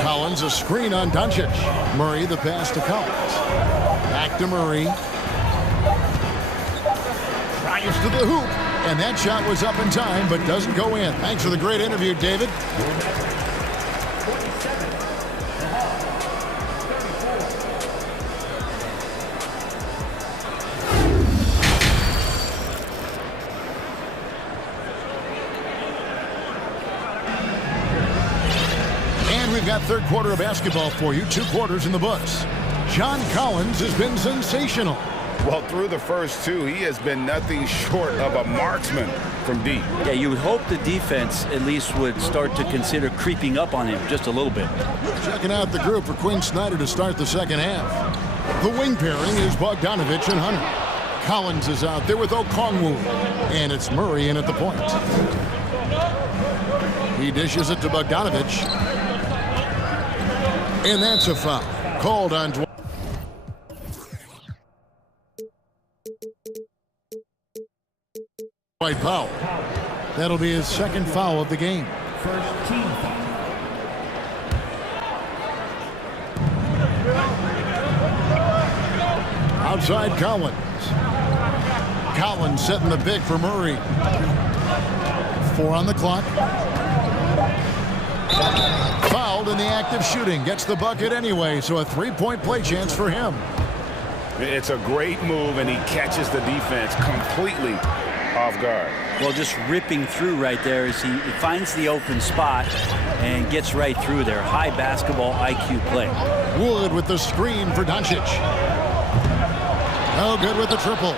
Collins a screen on Doncic. Murray the pass to Collins. Back to Murray. Drives to the hoop. And that shot was up in time, but doesn't go in. Thanks for the great interview, David. We've got third quarter of basketball for you. 2 quarters in the books. John Collins has been sensational. Well, through the first 2, he has been nothing short of a marksman from deep. Yeah, you would hope the defense at least would start to consider creeping up on him just a little bit. Checking out the group for Quinn Snyder to start the second half. The wing pairing is Bogdanovich and Hunter. Collins is out there with Okongwu. And it's Murray in at the point. He dishes it to Bogdanovich. And that's a foul called on Dwight Powell. That'll be his second foul of the game. First team foul. Outside Collins. Collins setting the big for Murray. 4 on the clock. Fouled in the act of shooting. Gets the bucket anyway, so a three-point play chance for him. It's a great move, and he catches the defense completely off guard. Well, just ripping through right there as he finds the open spot and gets right through there. High basketball IQ play. Wood with the screen for Doncic. No good with the triple.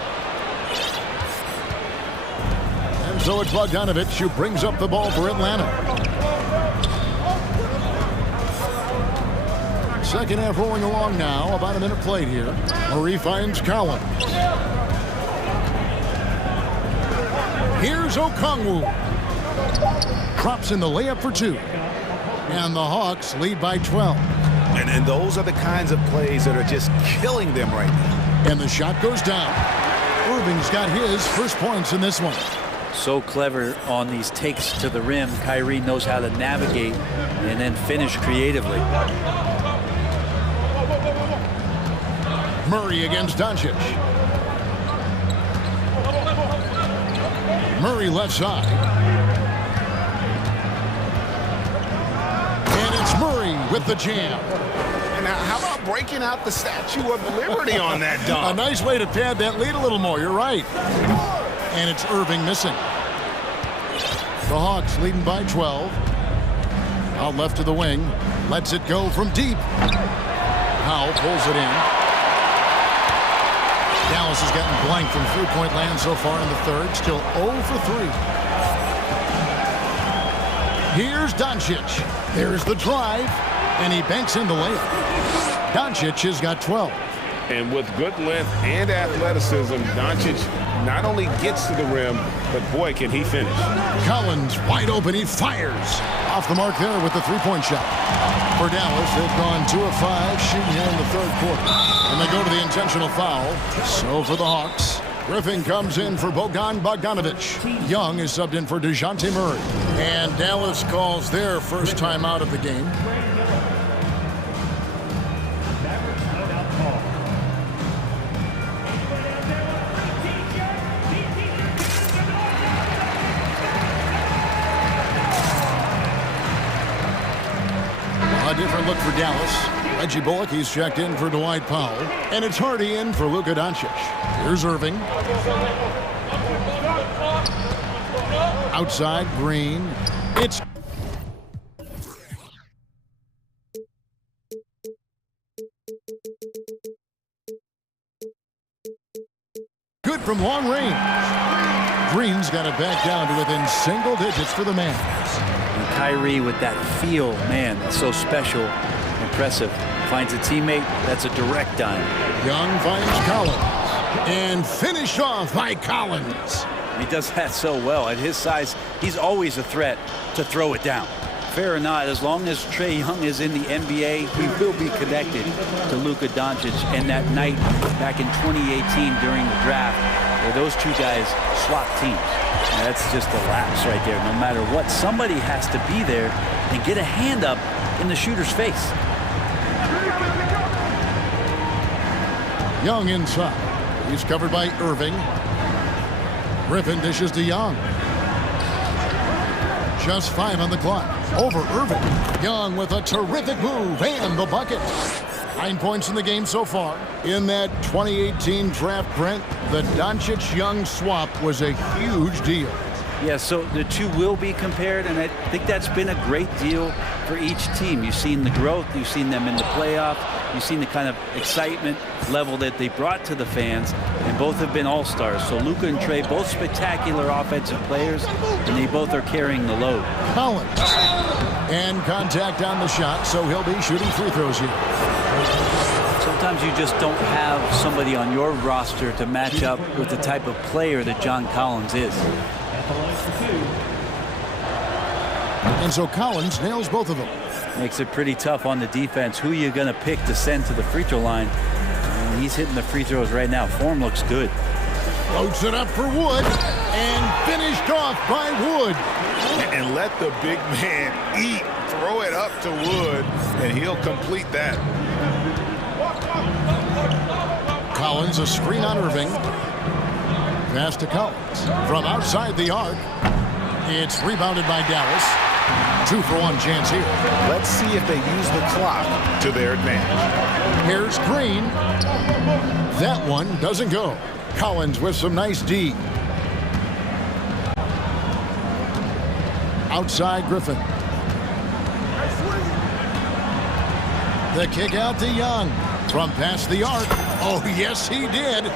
And so it's Bogdanović who brings up the ball for Atlanta. Second half rolling along now. About a minute played here. Murray finds Collins. Here's Okongwu. Drops in the layup for two. And the Hawks lead by 12. And those are the kinds of plays that are just killing them right now. And the shot goes down. Irving's got his first points in this one. So clever on these takes to the rim. Kyrie knows how to navigate and then finish creatively. Murray against Doncic. Murray left side. And it's Murray with the jam. And now, how about breaking out the Statue of Liberty on that dunk? A nice way to pad that lead a little more. You're right. And it's Irving missing. The Hawks leading by 12. Out left to the wing. Lets it go from deep. Powell pulls it in. Dallas has gotten blank from three-point land so far in the third. Still 0 for 3. Here's Doncic. There's the drive. And he banks in the layup. Doncic has got 12. And with good length and athleticism, Doncic not only gets to the rim, but boy, can he finish. Collins wide open. He fires. Off the mark there with the three-point shot. For Dallas, they've gone 2 of 5 shooting here in the third quarter. And they go to the intentional foul. So for the Hawks, Griffin comes in for Bogdanović. Young is subbed in for DeJounte Murray. And Dallas calls their first time out of the game. A different look for Dallas. Reggie Bullock, he's checked in for Dwight Powell. And it's Hardy in for Luka Doncic. Here's Irving. Outside, Green. It's good from long range. Green's got it back down to within single digits for the man. And Kyrie with that feel, man, it's so special, impressive. Finds a teammate, that's a direct dime. Young finds Collins. And finished off by Collins. He does that so well. At his size, he's always a threat to throw it down. Fair or not, as long as Trae Young is in the NBA, he will be connected to Luka Doncic. And that night back in 2018 during the draft, where those two guys swapped teams. Now, that's just a lapse right there. No matter what, somebody has to be there and get a hand up in the shooter's face. Young inside. He's covered by Irving. Griffin dishes to Young. Just 5 on the clock. Over Irving. Young with a terrific move and the bucket. 9 points in the game so far. In that 2018 draft, Brent, the Doncic-Young swap was a huge deal. Yeah, so the two will be compared, and I think that's been a great deal for each team. You've seen the growth, you've seen them in the playoff, you've seen the kind of excitement level that they brought to the fans, and both have been all-stars. So Luka and Trae, both spectacular offensive players, and they both are carrying the load. Collins. And contact on the shot, so he'll be shooting free throws here. Sometimes you just don't have somebody on your roster to match up with the type of player that John Collins is. And so Collins nails both of them. Makes it pretty tough on the defense. Who are you going to pick to send to the free throw line? And he's hitting the free throws right now. Form looks good. Floats it up for Wood. And finished off by Wood. And let the big man eat. Throw it up to Wood, and he'll complete that. Collins, a screen on Irving. Pass to Collins. From outside the arc. It's rebounded by Dallas. 2-for-1 chance here. Let's see if they use the clock to their advantage. Here's Green. That one doesn't go. Collins with some nice D. Outside Griffin. The kick out to Young. From past the arc. Oh, yes, he did.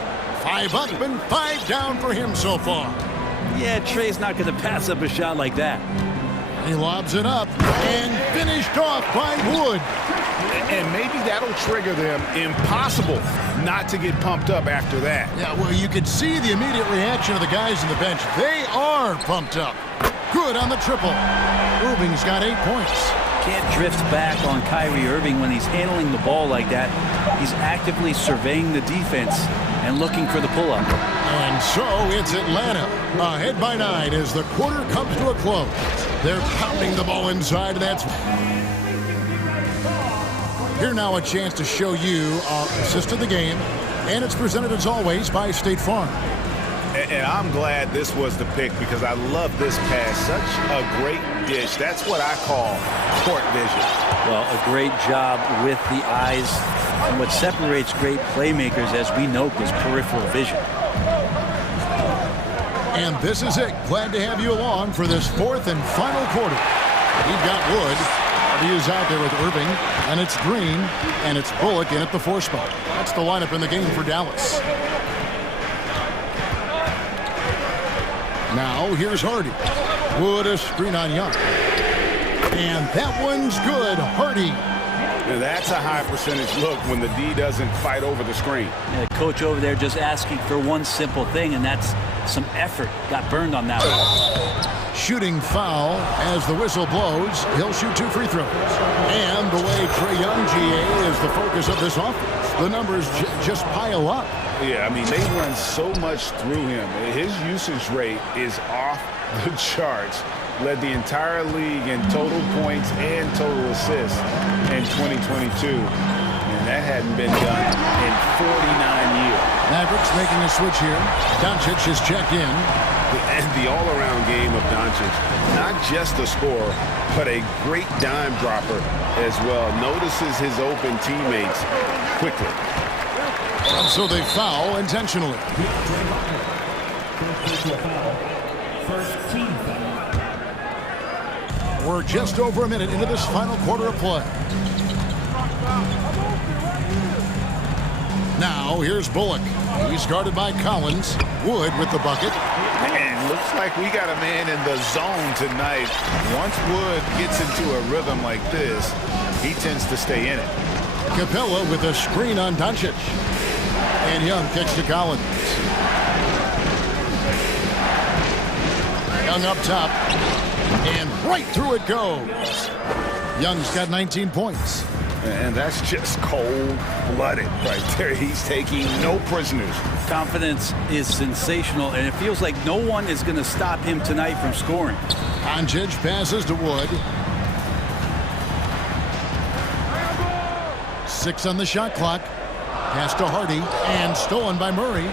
5 up and 5 down for him so far. Yeah, Trey's not going to pass up a shot like that. He lobs it up and finished off by Wood. And maybe that'll trigger them. Impossible not to get pumped up after that. Yeah, well, you could see the immediate reaction of the guys on the bench. They are pumped up. Good on the triple. Irving's got 8 points. Can't drift back on Kyrie Irving when he's handling the ball like that. He's actively surveying the defense and looking for the pull-up. And so it's Atlanta, ahead by 9 as the quarter comes to a close. They're pounding the ball inside, and that's... Here now a chance to show you our assist of the game, and it's presented as always by State Farm. And I'm glad this was the pick because I love this pass. Such a great dish. That's what I call court vision. Well, a great job with the eyes. And what separates great playmakers, as we note, is peripheral vision. And this is it. Glad to have you along for this 4th and final quarter. We've got Wood. He is out there with Irving, and it's Green, and it's Bullock in at the 4 spot. That's the lineup in the game for Dallas. Now, here's Hardy. Wood, a screen on Young. And that one's good. Hardy. Now that's a high percentage look when the D doesn't fight over the screen. Yeah, coach over there just asking for one simple thing, and that's some effort. Got burned on that one. Shooting foul as the whistle blows. He'll shoot 2 free throws. And the way Trae Young, GA, is the focus of this offense. The numbers just pile up. Yeah, I mean, they run so much through him. His usage rate is off the charts. Led the entire league in total points and total assists in 2022. And that hadn't been done in 49 years. Mavericks making a switch here. Doncic is checked in. And the all-around game of Doncic, not just a scorer, but a great dime dropper as well. Notices his open teammates quickly. And so they foul intentionally. First team foul. We're just over a minute into this final quarter of play. Now, here's Bullock. He's guarded by Collins. Wood with the bucket. And looks like we got a man in the zone tonight. Once Wood gets into a rhythm like this, he tends to stay in it. Capella with a screen on Doncic. And Young kicks to Collins. Young up top. And right through it goes. Young's got 19 points. And that's just cold-blooded right there. He's taking no prisoners. Confidence is sensational, and it feels like no one is going to stop him tonight from scoring. Doncic passes to Wood. 6 on the shot clock. Pass to Hardy, and stolen by Murray.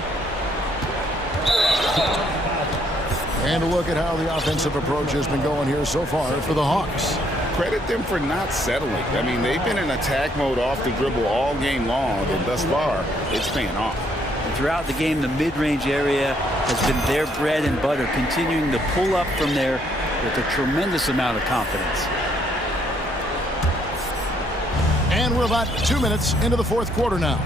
And a look at how the offensive approach has been going here so far for the Hawks. Credit them for not settling. I mean, they've been in attack mode off the dribble all game long, and thus far, it's paying off. And throughout the game, the mid-range area has been their bread and butter, continuing to pull up from there with a tremendous amount of confidence. And we're about 2 minutes into the 4th quarter now.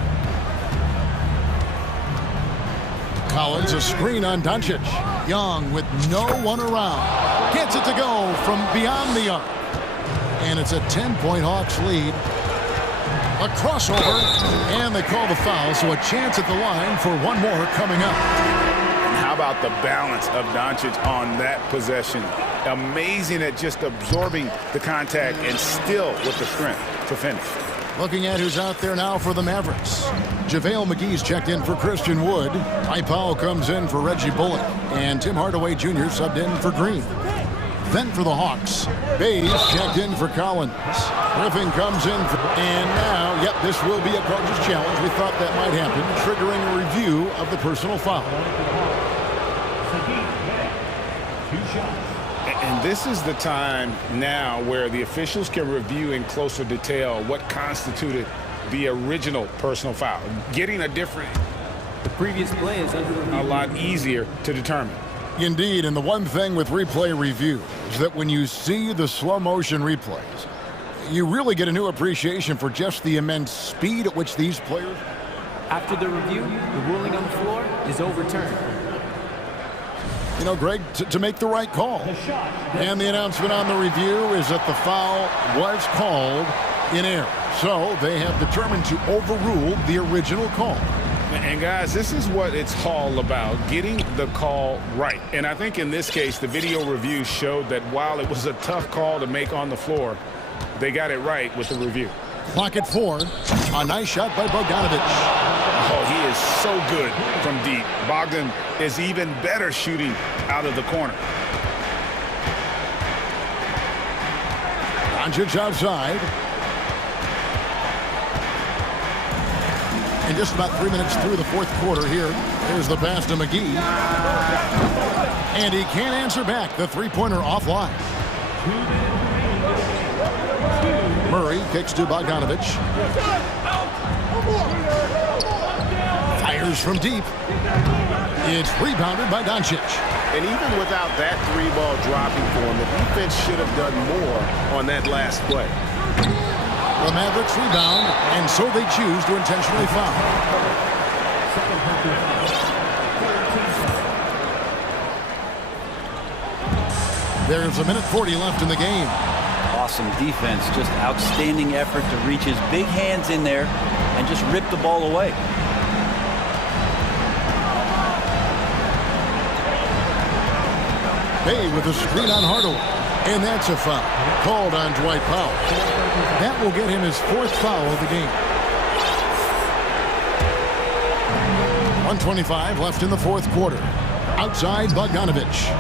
Collins, a screen on Doncic. Young with no one around. Gets it to go from beyond the arc. And it's a 10-point Hawks lead. A crossover, and they call the foul, so a chance at the line for one more coming up. And how about the balance of Doncic on that possession? Amazing at just absorbing the contact and still with the strength to finish. Looking at who's out there now for the Mavericks. JaVale McGee's checked in for Christian Wood. Mike Powell comes in for Reggie Bullock. And Tim Hardaway Jr. subbed in for Green. Then for the Hawks, Bays checked in for Collins. Griffin comes in for, and now, yep, this will be a coach's challenge. We thought that might happen, triggering a review of the personal foul. And this is the time now where the officials can review in closer detail what constituted the original personal foul. Getting a different, The previous play is under review. a lot easier to determine. Indeed, and the one thing with replay review is that when you see the slow motion replays, you really get a new appreciation for just the immense speed at which these players... After the review, the ruling on the floor is overturned. You know, Greg, to make the right call. And the announcement on the review is that the foul was called in error. So they have determined to overrule the original call. And guys, this is what it's all about, getting the call right. And I think in this case, the video review showed that while it was a tough call to make on the floor, they got it right with the review. Clock at 4. A nice shot by Bogdanovic. Oh, he is so good from deep. Bogdan is even better shooting out of the corner. Doncic outside. And just about 3 minutes through the fourth quarter here. There's the pass to McGee. And he can't answer back. The three-pointer offline. Murray kicks to Bogdanovic. Fires from deep. It's rebounded by Doncic. And even without that three-ball dropping for him, the defense should have done more on that last play. The Mavericks rebound, and so they choose to intentionally foul. There's a minute 40 left in the game. Awesome defense, just outstanding effort to reach his big hands in there and just rip the ball away. Bay with a screen on Hardaway, and that's a foul called on Dwight Powell. That will get him his fourth foul of the game. 1:25 left in the fourth quarter. Outside Bogdanovic.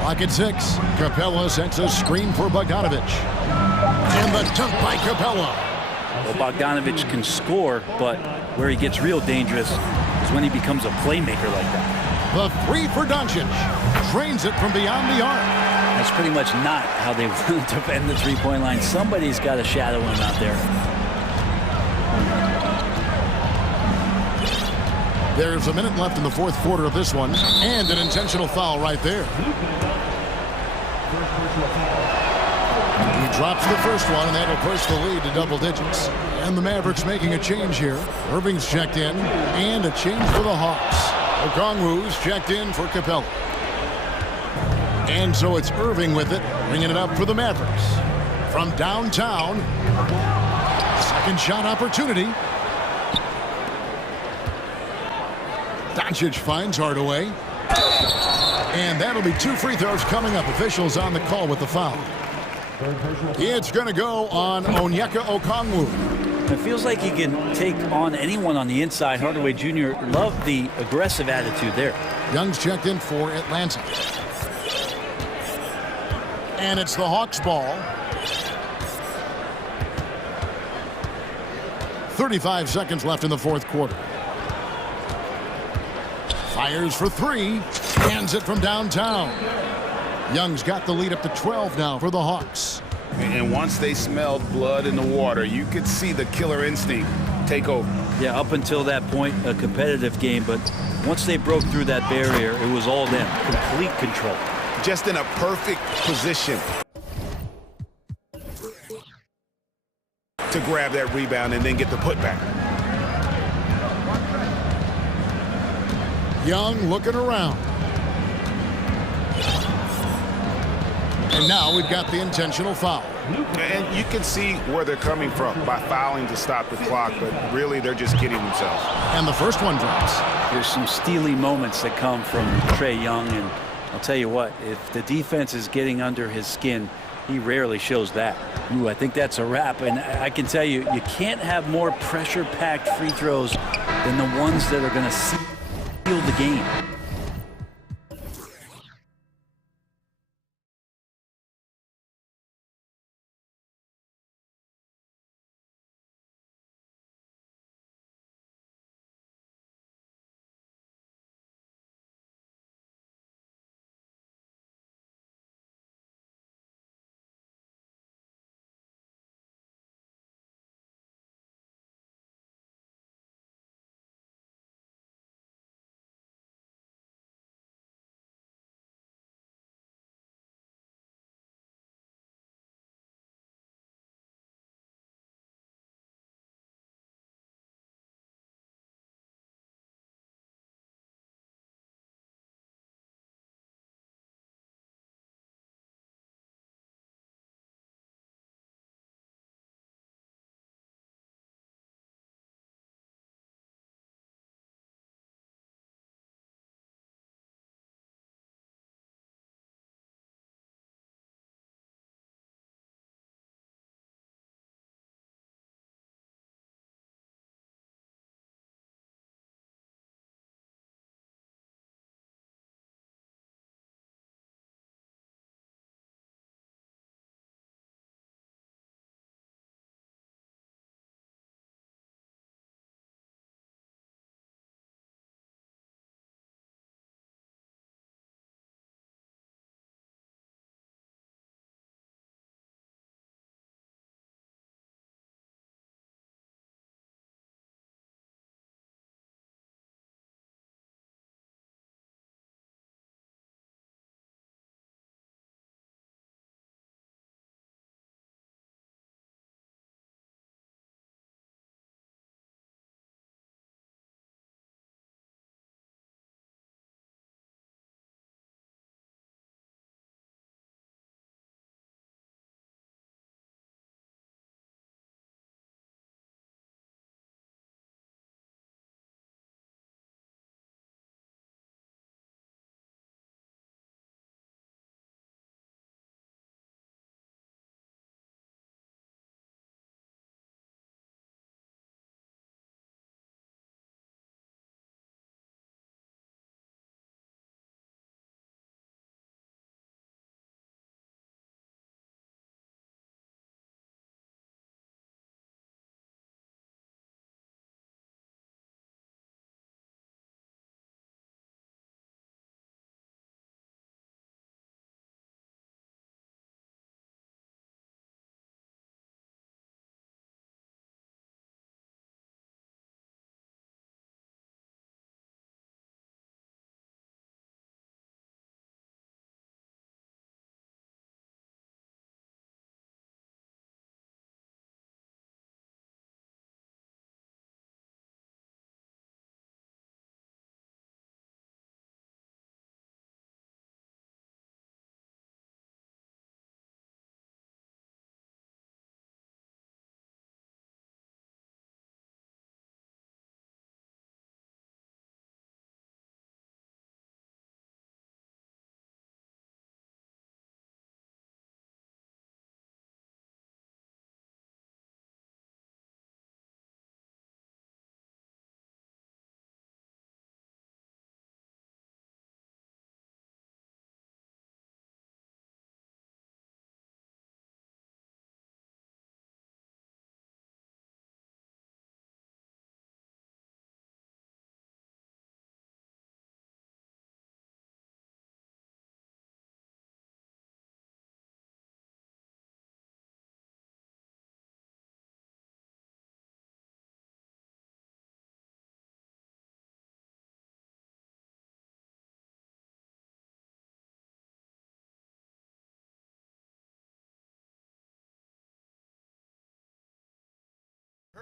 Clock at 6. Capella sets a screen for Bogdanovic. And the dunk by Capella. Well, Bogdanovic can score, but where he gets real dangerous is when he becomes a playmaker like that. The three for Doncic. Drains it from beyond the arc. That's pretty much not how they want to defend the three-point line. Somebody's got to shadow him out there. There's a minute left in the fourth quarter of this one, and an intentional foul right there. He drops the first one, and that'll push the lead to double digits. And the Mavericks making a change here. Irving's checked in, and a change for the Hawks. Okongwu's checked in for Capella. And so it's Irving with it, bringing it up for the Mavericks. From downtown, second shot opportunity. Doncic finds Hardaway. And that'll be 2 free throws coming up. Officials on the call with the foul. It's going to go on Onyeka Okongwu. It feels like he can take on anyone on the inside. Hardaway Jr. loved the aggressive attitude there. Young's checked in for Atlanta. And it's the Hawks ball. 35 seconds left in the fourth quarter. Fires for 3. Hands it from downtown. Young's got the lead up to 12 now for the Hawks. And once they smelled blood in the water, you could see the killer instinct take over. Yeah, up until that point, a competitive game, but once they broke through that barrier, it was all them. Complete control. Just in a perfect position to grab that rebound and then get the putback. Young looking around. And now we've got the intentional foul. And you can see where they're coming from by fouling to stop the clock, but really they're just kidding themselves. And the first one drops. There's some steely moments that come from Trae Young, and I'll tell you what, if the defense is getting under his skin, he rarely shows that. Ooh, I think that's a wrap, and I can tell you, you can't have more pressure-packed free throws than the ones that are going to seal the game.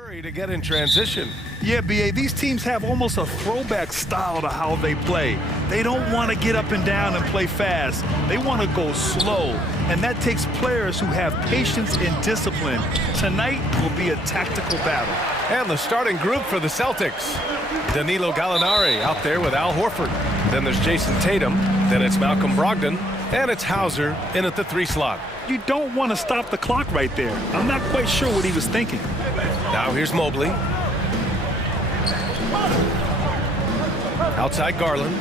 To get in transition. Yeah, B.A., these teams have almost a throwback style to how they play. They don't want to get up and down and play fast. They want to go slow, and that takes players who have patience and discipline. Tonight will be a tactical battle. And the starting group for the Celtics. Danilo Gallinari out there with Al Horford. Then there's Jason Tatum. Then it's Malcolm Brogdon. And it's Hauser in at the 3 slot. You don't want to stop the clock right there. I'm not quite sure what he was thinking. Now here's Mobley. Outside Garland.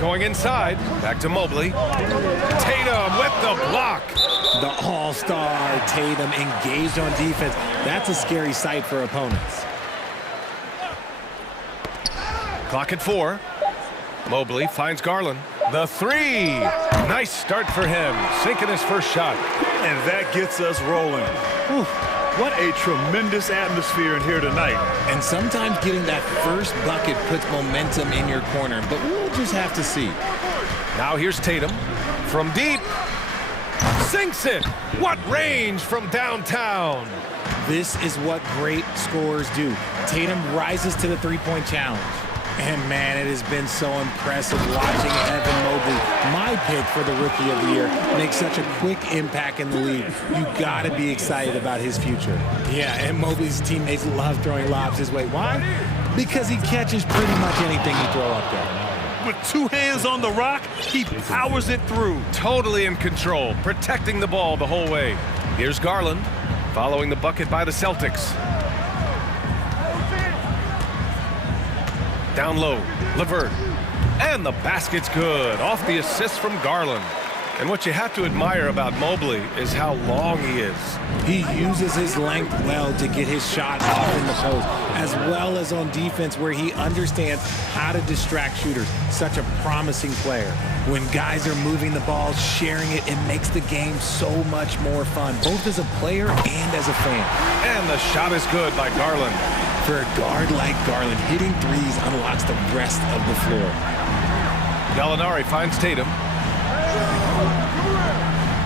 Going inside. Back to Mobley. Tatum with the block. The all-star Tatum engaged on defense. That's a scary sight for opponents. Clock at 4. Mobley finds Garland. The 3. Nice start for him. Sinking his first shot. And that gets us rolling. Whew. What a tremendous atmosphere in here tonight. And sometimes getting that first bucket puts momentum in your corner, but we'll just have to see. Now here's Tatum from deep. Sinks it. What range from downtown. This is what great scorers do. Tatum rises to the three-point challenge. And, man, it has been so impressive watching Evan Mobley, my pick for the Rookie of the Year, make such a quick impact in the league. You got to be excited about his future. Yeah, and Mobley's teammates love throwing lobs his way. Why? Because he catches pretty much anything you throw up there. With 2 hands on the rock, he powers it through. Totally in control, protecting the ball the whole way. Here's Garland, following the bucket by the Celtics. Down low, LeVert. And the basket's good, off the assist from Garland. And what you have to admire about Mobley is how long he is. He uses his length well to get his shot off in the post, as well as on defense where he understands how to distract shooters. Such a promising player. When guys are moving the ball, sharing it, it makes the game so much more fun, both as a player and as a fan. And the shot is good by Garland. For a guard like Garland, hitting threes unlocks the rest of the floor. Gallinari finds Tatum.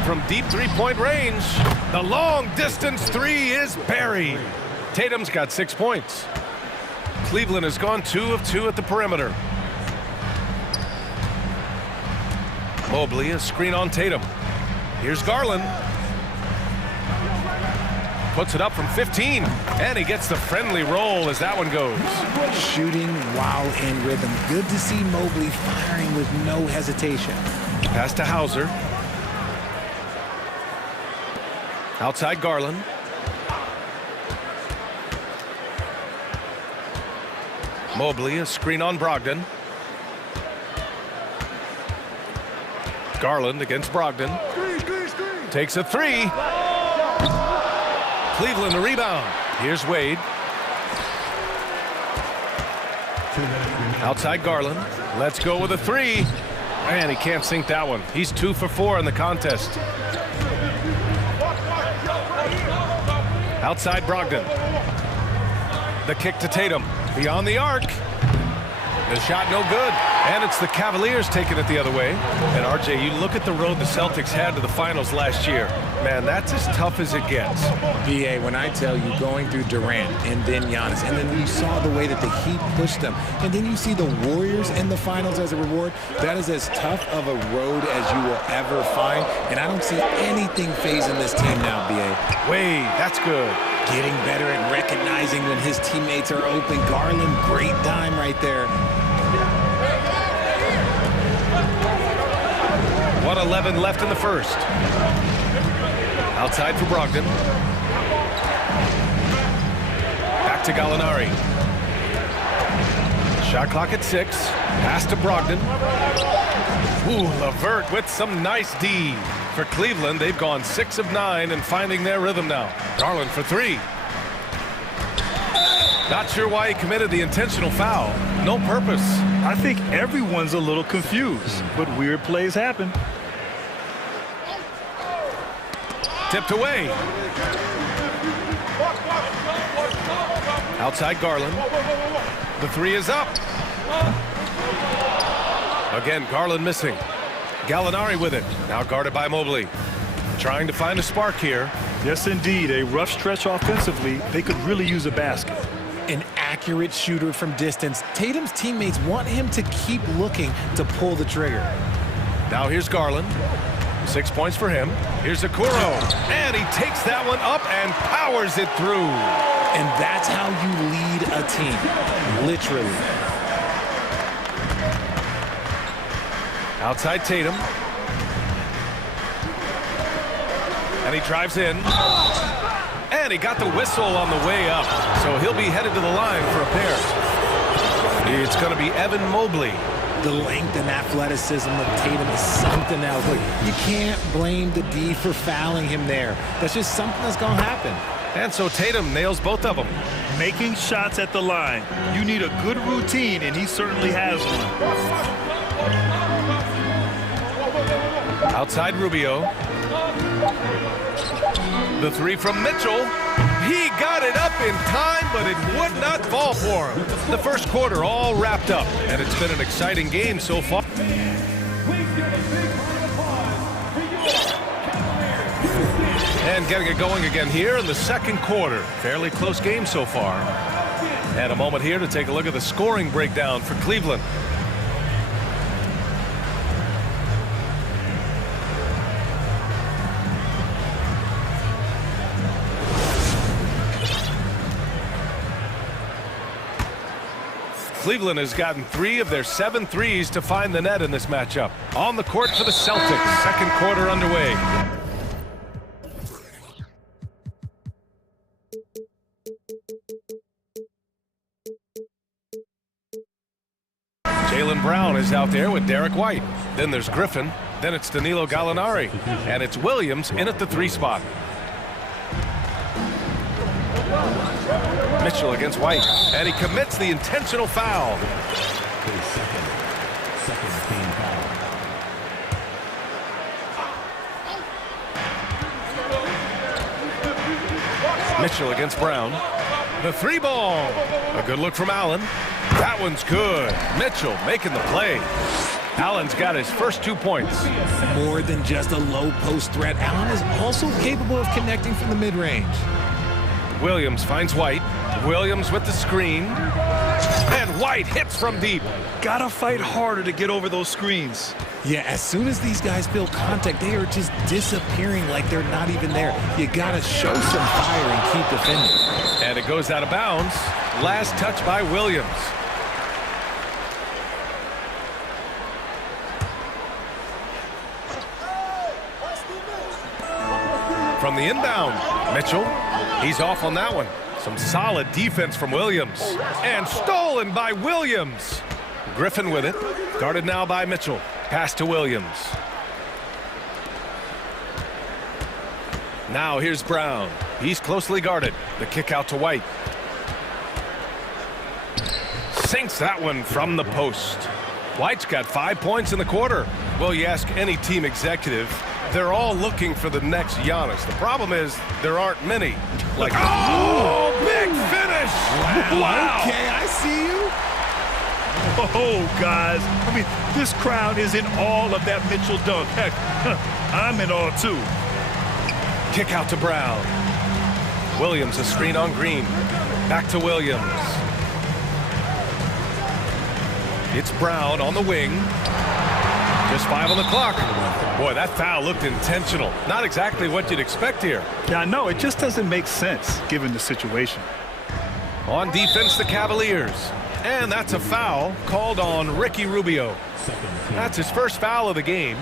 From deep three-point range, the long-distance 3 is buried. Tatum's got 6 points. Cleveland has gone 2 of 2 at the perimeter. Mobley, a screen on Tatum. Here's Garland. Puts it up from 15, and he gets the friendly roll as that one goes. Shooting while in rhythm. Good to see Mobley firing with no hesitation. Pass to Hauser. Outside Garland. Mobley, a screen on Brogdon. Garland against Brogdon. Takes a 3. Cleveland the rebound. Here's Wade. Outside Garland. Let's go with a 3. And he can't sink that one. He's 2 for 4 in the contest. Outside Brogdon. The kick to Tatum. Beyond the arc. The shot no good. And it's the Cavaliers taking it the other way. And RJ, you look at the road the Celtics had to the finals last year. Man, that's as tough as it gets. BA, when I tell you going through Durant and then Giannis, and then you saw the way that the Heat pushed them, and then you see the Warriors in the finals as a reward, that is as tough of a road as you will ever find. And I don't see anything phasing this team now, BA. Wade, that's good. Getting better at recognizing when his teammates are open. Garland, great dime right there. 1:11 left in the first. Outside for Brogdon. Back to Gallinari. Shot clock at 6. Pass to Brogdon. Ooh, LeVert with some nice D. For Cleveland, they've gone 6 of 9 and finding their rhythm now. Garland for 3. Not sure why he committed the intentional foul. No purpose. I think everyone's a little confused, but weird plays happen. Tipped away. Outside Garland. The 3 is up. Again, Garland missing. Gallinari with it. Now guarded by Mobley. Trying to find a spark here. Yes, indeed. A rough stretch offensively. They could really use a basket. An accurate shooter from distance. Tatum's teammates want him to keep looking to pull the trigger. Now here's Garland. 6 points for him. Here's Okoro. And he takes that one up and powers it through. And that's how you lead a team. Literally. Outside Tatum. And he drives in. And he got the whistle on the way up. So he'll be headed to the line for a pair. It's going to be Evan Mobley. The length and athleticism of Tatum is something else. Look, you can't blame the D for fouling him there. That's just something that's going to happen. And so Tatum nails both of them. Making shots at the line. You need a good routine, and he certainly has one. Outside Rubio. The three from Mitchell. He got it up in time, but it would not fall for him. The first quarter all wrapped up, and it's been an exciting game so far. And getting it going again here in the second quarter. Fairly close game so far. And a moment here to take a look at the scoring breakdown for Cleveland. Cleveland has gotten 3 of their 7 threes to find the net in this matchup. On the court for the Celtics. Second quarter underway. Jaylen Brown is out there with Derek White. Then there's Griffin. Then it's Danilo Gallinari. And it's Williams in at the 3 spot. Mitchell against White, and he commits the intentional foul. Second team foul. Mitchell against Brown. The 3 ball. A good look from Allen. That one's good. Mitchell making the play. Allen's got his first 2 points. More than just a low post threat, Allen is also capable of connecting from the mid-range. Williams finds White. Williams with the screen. And White hits from deep. Gotta fight harder to get over those screens. Yeah, as soon as these guys feel contact, they are just disappearing like they're not even there. You gotta show some fire and keep defending. And it goes out of bounds. Last touch by Williams. From the inbound, Mitchell. He's off on that one. Some solid defense from Williams. And stolen by Williams. Griffin with it. Guarded now by Mitchell. Pass to Williams. Now here's Brown. He's closely guarded. The kick out to White. Sinks that one from the post. White's got 5 points in the quarter. Well, you ask any team executive, they're all looking for the next Giannis. The problem is there aren't many. Like, oh, big finish! Wow. Okay, I see you. Oh, guys. I mean, this crowd is in awe of that Mitchell dunk. Heck, I'm in awe, too. Kick out to Brown. Williams, a screen on Green. Back to Williams. It's Brown on the wing. Just 5 on the clock. Boy, that foul looked intentional. Not exactly what you'd expect here. Yeah, I know. It just doesn't make sense, given the situation. On defense, the Cavaliers. And that's a foul called on Ricky Rubio. That's his first foul of the game.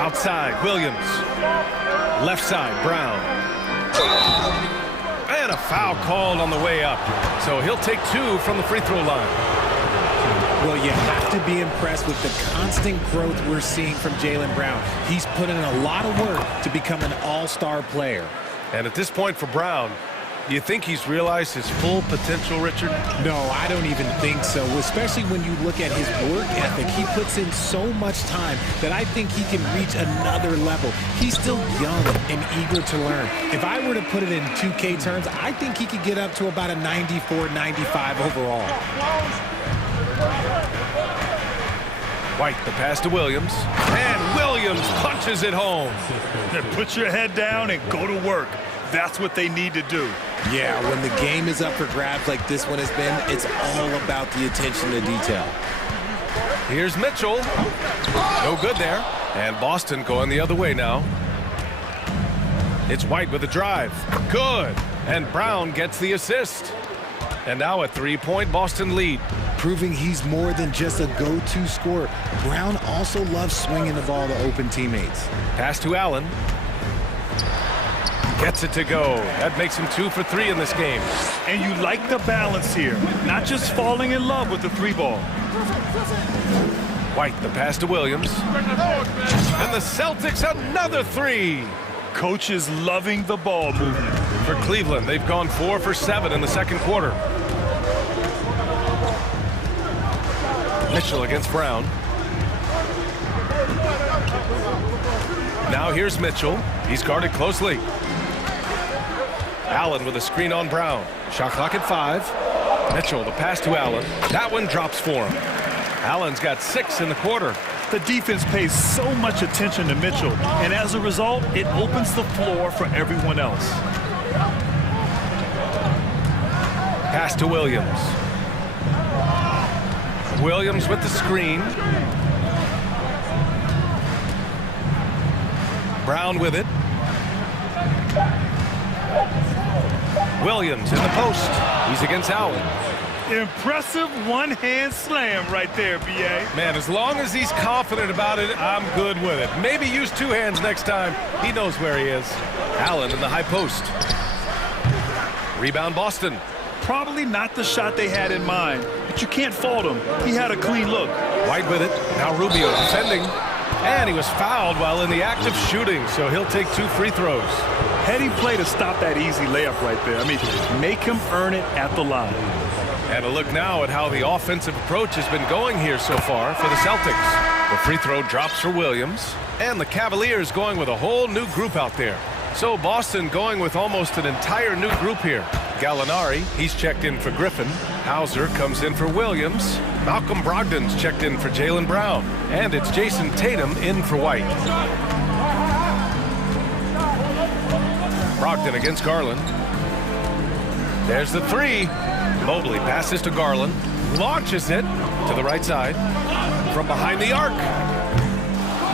Outside, Williams. Left side, Brown. And a foul called on the way up. So he'll take 2 from the free throw line. Well, you have to be impressed with the constant growth we're seeing from Jaylen Brown. He's put in a lot of work to become an all-star player. And at this point for Brown, do you think he's realized his full potential, Richard? No, I don't even think so, especially when you look at his work ethic. He puts in so much time that I think he can reach another level. He's still young and eager to learn. If I were to put it in 2K terms, I think he could get up to about a 94, 95 overall. White, the pass to Williams. And Williams punches it home. Put your head down and go to work. That's what they need to do. Yeah, when the game is up for grabs like this one has been, it's all about the attention to detail. Here's Mitchell. No good there. And Boston going the other way now. It's White with a drive. Good. And Brown gets the assist. And now a three-point Boston lead. Proving he's more than just a go-to scorer. Brown also loves swinging the ball to open teammates. Pass to Allen. Gets it to go. That makes him 2 for 3 in this game. And you like the balance here. Not just falling in love with the three ball. White, the pass to Williams. And the Celtics, another three. Coach is loving the ball movement. For Cleveland, they've gone 4 for 7 in the second quarter. Mitchell against Brown. Now here's Mitchell. He's guarded closely. Allen with a screen on Brown. Shot clock at 5. Mitchell, the pass to Allen. That one drops for him. Allen's got 6 in the quarter. The defense pays so much attention to Mitchell, and as a result, it opens the floor for everyone else. Pass to Williams. Williams with the screen. Brown with it. Williams in the post. He's against Allen. Impressive one-hand slam right there, B.A. Man, as long as he's confident about it, I'm good with it. Maybe use 2 hands next time. He knows where he is. Allen in the high post. Rebound Boston. Probably not the shot they had in mind, but you can't fault him. He had a clean look. White with it. Now Rubio defending. And he was fouled while in the act of shooting, so he'll take 2 free throws. Heady play to stop that easy layup right there. I mean, make him earn it at the line. And a look now at how the offensive approach has been going here so far for the Celtics. The free throw drops for Williams. And the Cavaliers going with a whole new group out there. So Boston going with almost an entire new group here. Gallinari, he's checked in for Griffin. Hauser comes in for Williams. Malcolm Brogdon's checked in for Jaylen Brown. And it's Jason Tatum in for White. Brogdon against Garland. There's the 3. Mobley passes to Garland. Launches it to the right side. From behind the arc.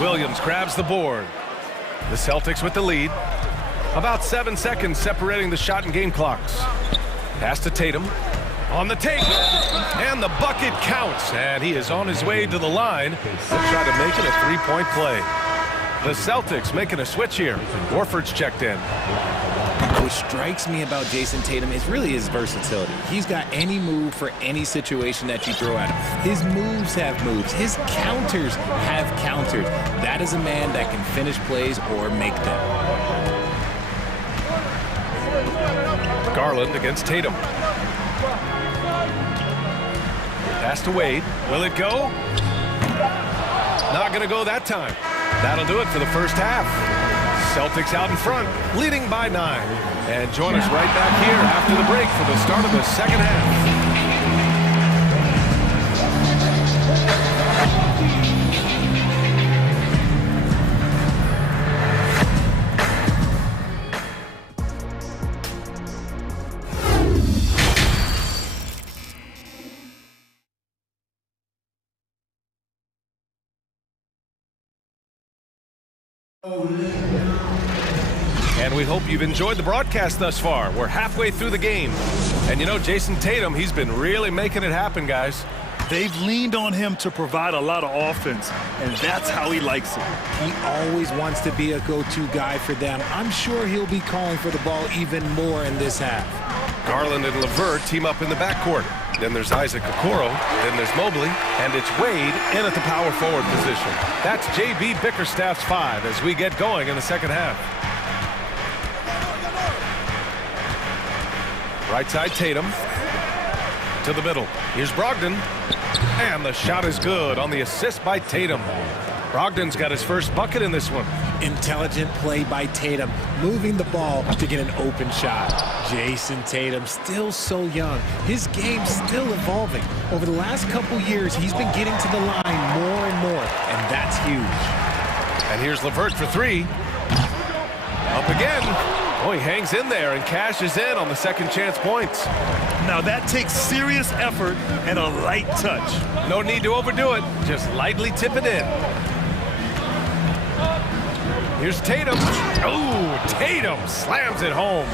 Williams grabs the board. The Celtics with the lead. About 7 seconds separating the shot and game clocks. Pass to Tatum. On the take. And the bucket counts. And he is on his way to the line to try to make it a 3-point play. The Celtics making a switch here. Horford's checked in. What strikes me about Jason Tatum is really his versatility. He's got any move for any situation that you throw at him. His moves have moves. His counters have counters. That is a man that can finish plays or make them. Garland against Tatum. Pass to Wade. Will it go? Not going to go that time. That'll do it for the first half. Celtics out in front, leading by 9. And join us right back here after the break for the start of the second half. And we hope you've enjoyed the broadcast thus far. We're halfway through the game. And you know, Jason Tatum, he's been really making it happen, guys. They've leaned on him to provide a lot of offense, and that's how he likes it. He always wants to be a go-to guy for them. I'm sure he'll be calling for the ball even more in this half. Garland and LeVert team up in the backcourt. Then there's Isaac Okoro. Then there's Mobley. And it's Wade in at the power forward position. That's J.B. Bickerstaff's 5 as we get going in the second half. Right side Tatum. To the middle. Here's Brogdon. And the shot is good on the assist by Tatum. Brogdon's got his first bucket in this one. Intelligent play by Tatum, moving the ball to get an open shot. Jason Tatum, still so young. His game's still evolving. Over the last couple years, he's been getting to the line more and more, and that's huge. And here's LeVert for three. Up again. Oh, he hangs in there and cashes in on the second chance points. Now that takes serious effort and a light touch. No need to overdo it. Just lightly tip it in. Here's Tatum. Oh, Tatum slams it home.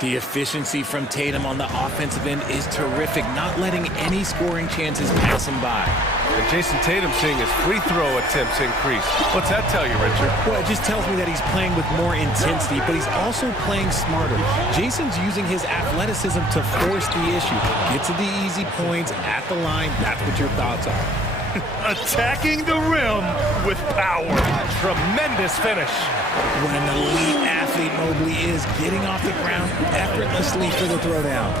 The efficiency from Tatum on the offensive end is terrific, not letting any scoring chances pass him by. And Jason Tatum seeing his free throw attempts increase. What's that tell you, Richard? Well, it just tells me that he's playing with more intensity, but he's also playing smarter. Jason's using his athleticism to force the issue. Get to the easy points at the line. That's what your thoughts are. Attacking the rim with power. Tremendous finish. What an elite athlete Mobley is, getting off the ground effortlessly for the throwdown.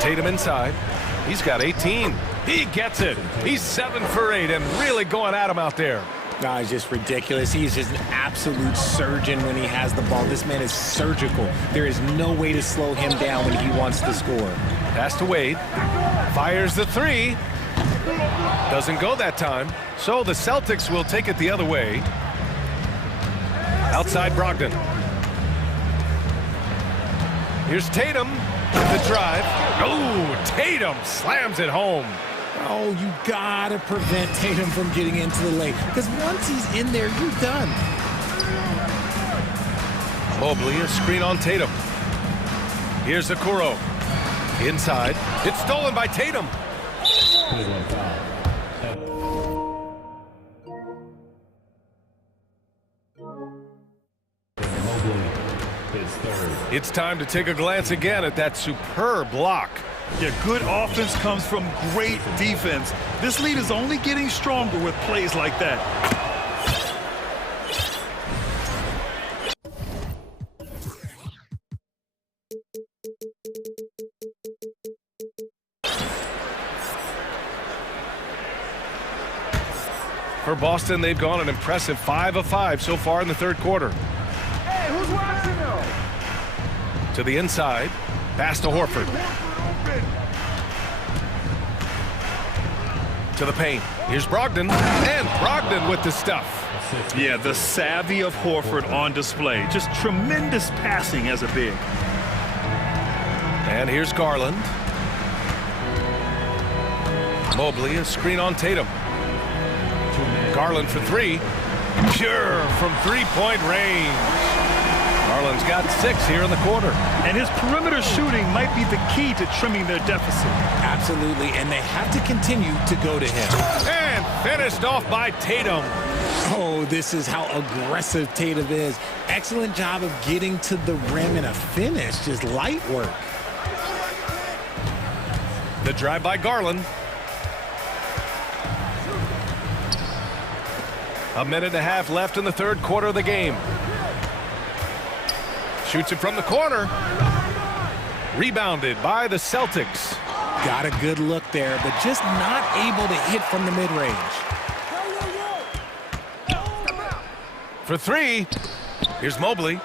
Tatum inside. He's got 18. He gets it. He's 7 for 8 and really going at him out there. No, he's just ridiculous. He's just an absolute surgeon when he has the ball. This man is surgical. There is no way to slow him down when he wants to score. Pass to Wade. Fires the three. Doesn't go that time. So the Celtics will take it the other way. Outside Brogdon. Here's Tatum. The drive. Oh, Tatum slams it home. Oh, you gotta prevent Tatum from getting into the lane, because once he's in there, you're done. Mobley, a screen on Tatum. Here's Okoro. Inside. It's stolen by Tatum. It's time to take a glance again at that superb block. Yeah, good offense comes from great defense. This lead is only getting stronger with plays like that. For Boston, they've gone an impressive 5 of 5 so far in the third quarter. Hey, who's watching though? To the inside, pass to Horford. To the paint. Here's Brogdon, and Brogdon with the stuff. Yeah, the savvy of Horford on display. Just tremendous passing as a big. And here's Garland. Mobley, a screen on Tatum. Garland for three. Pure from three-point range. Garland's got 6 here in the quarter. And his perimeter shooting might be the key to trimming their deficit. Absolutely, and they have to continue to go to him. And finished off by Tatum. Oh, this is how aggressive Tatum is. Excellent job of getting to the rim and a finish. Just light work. The drive by Garland. A minute and a half left in the third quarter of the game. Shoots it from the corner. Rebounded by the Celtics. Got a good look there, but just not able to hit from the mid-range. For three, here's Mobley.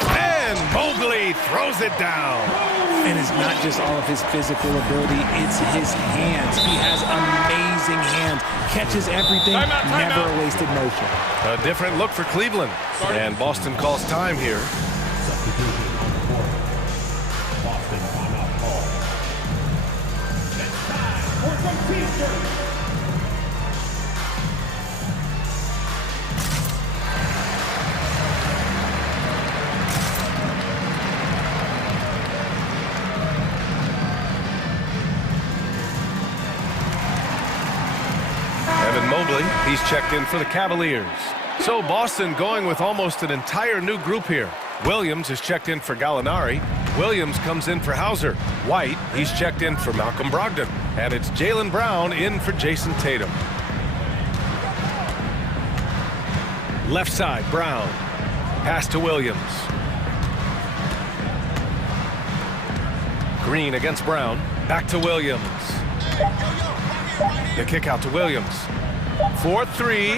And Mobley throws it down. And it's not just all of his physical ability, it's his hands. He has amazing hands. Catches everything, never a wasted motion. A different look for Cleveland. And Boston calls time here. Mobley, he's checked in for the Cavaliers. So Boston going with almost an entire new group here. Williams is checked in for Gallinari. Williams comes in for Hauser. White, he's checked in for Malcolm Brogdon. And it's Jaylen Brown in for Jason Tatum. Left side, Brown. Pass to Williams. Green against Brown. Back to Williams. The kick out to Williams. 4-3.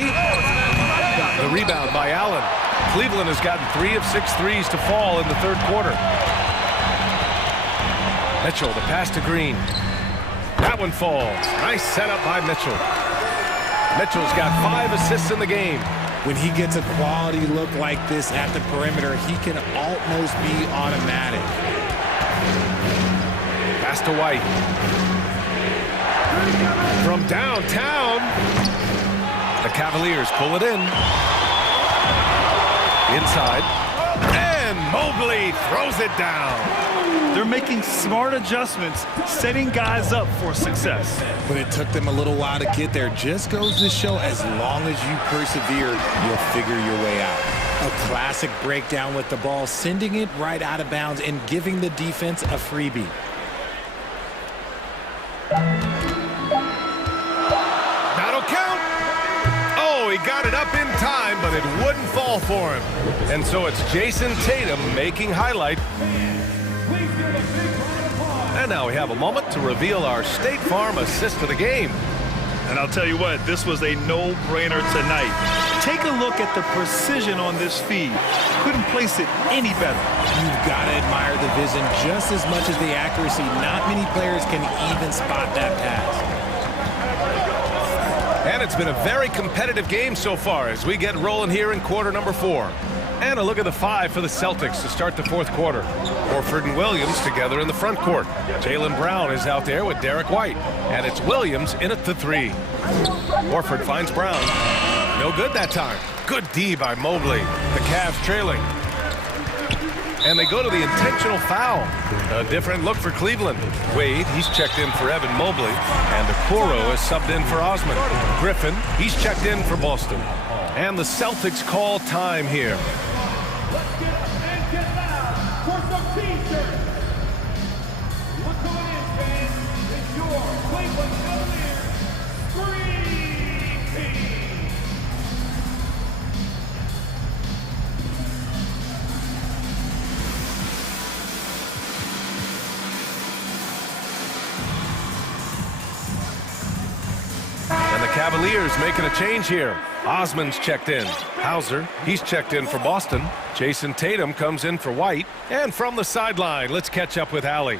The rebound by Allen. Cleveland has gotten 3 of 6 threes to fall in the third quarter. Mitchell, the pass to Green. That one falls. Nice setup by Mitchell. Mitchell's got 5 assists in the game. When he gets a quality look like this at the perimeter, he can almost be automatic. Pass to White. From downtown, the Cavaliers pull it in. Inside, and Mobley throws it down. They're making smart adjustments, setting guys up for success. But it took them a little while to get there. Just goes to show, as long as you persevere, you'll figure your way out. A classic breakdown with the ball, sending it right out of bounds and giving the defense a freebie. That'll count. Oh, he got it up in time, but it wouldn't fall for him. And so it's Jason Tatum making highlight. And now we have a moment to reveal our State Farm assist of the game. And I'll tell you what, this was a no-brainer tonight. Take a look at the precision on this feed. Couldn't place it any better. You've got to admire the vision just as much as the accuracy. Not many players can even spot that pass. And it's been a very competitive game so far as we get rolling here in quarter number 4. And a look at the 5 for the Celtics to start the fourth quarter. Horford and Williams together in the front court. Jaylen Brown is out there with Derek White. And it's Williams in at the 3. Horford finds Brown. No good that time. Good D by Mobley. The Cavs trailing. And they go to the intentional foul. A different look for Cleveland. Wade, he's checked in for Evan Mobley. And Okoro is subbed in for Osman. Griffin, he's checked in for Boston. And the Celtics call time here. Let's get up and get loud for some t-shirts. What's going in, fans? It's your Cleveland Cavaliers Scream Team. And the Cavaliers making a change here. Osman's checked in. Hauser, he's checked in for Boston. Jason Tatum comes in for White. And from the sideline, let's catch up with Allie.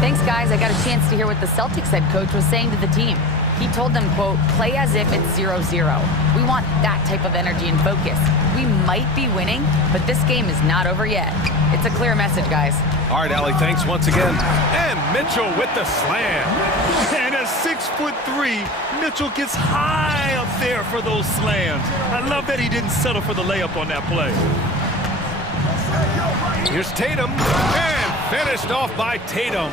Thanks, guys. I got a chance to hear what the Celtics head coach was saying to the team. He told them, quote, play as if it's 0-0. We want that type of energy and focus. We might be winning, but this game is not over yet. It's a clear message, guys. All right, Allie, thanks once again. And Mitchell with the slam. And at 6'3", Mitchell gets high up there for those slams. I love that he didn't settle for the layup on that play. Here's Tatum, and finished off by Tatum.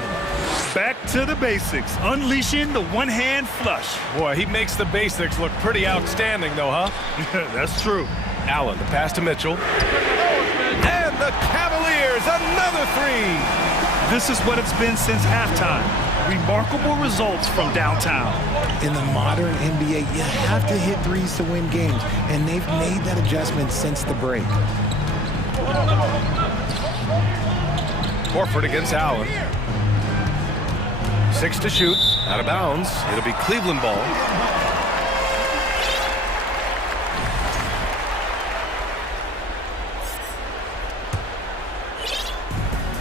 Back to the basics, unleashing the one-hand flush. Boy, he makes the basics look pretty outstanding, though, huh? That's true. Allen, the pass to Mitchell. And the Cavaliers, another 3. This is what it's been since halftime. Remarkable results from downtown. In the modern NBA, you have to hit threes to win games, and they've made that adjustment since the break. Horford against Allen. 6 to shoot, out of bounds. It'll be Cleveland ball.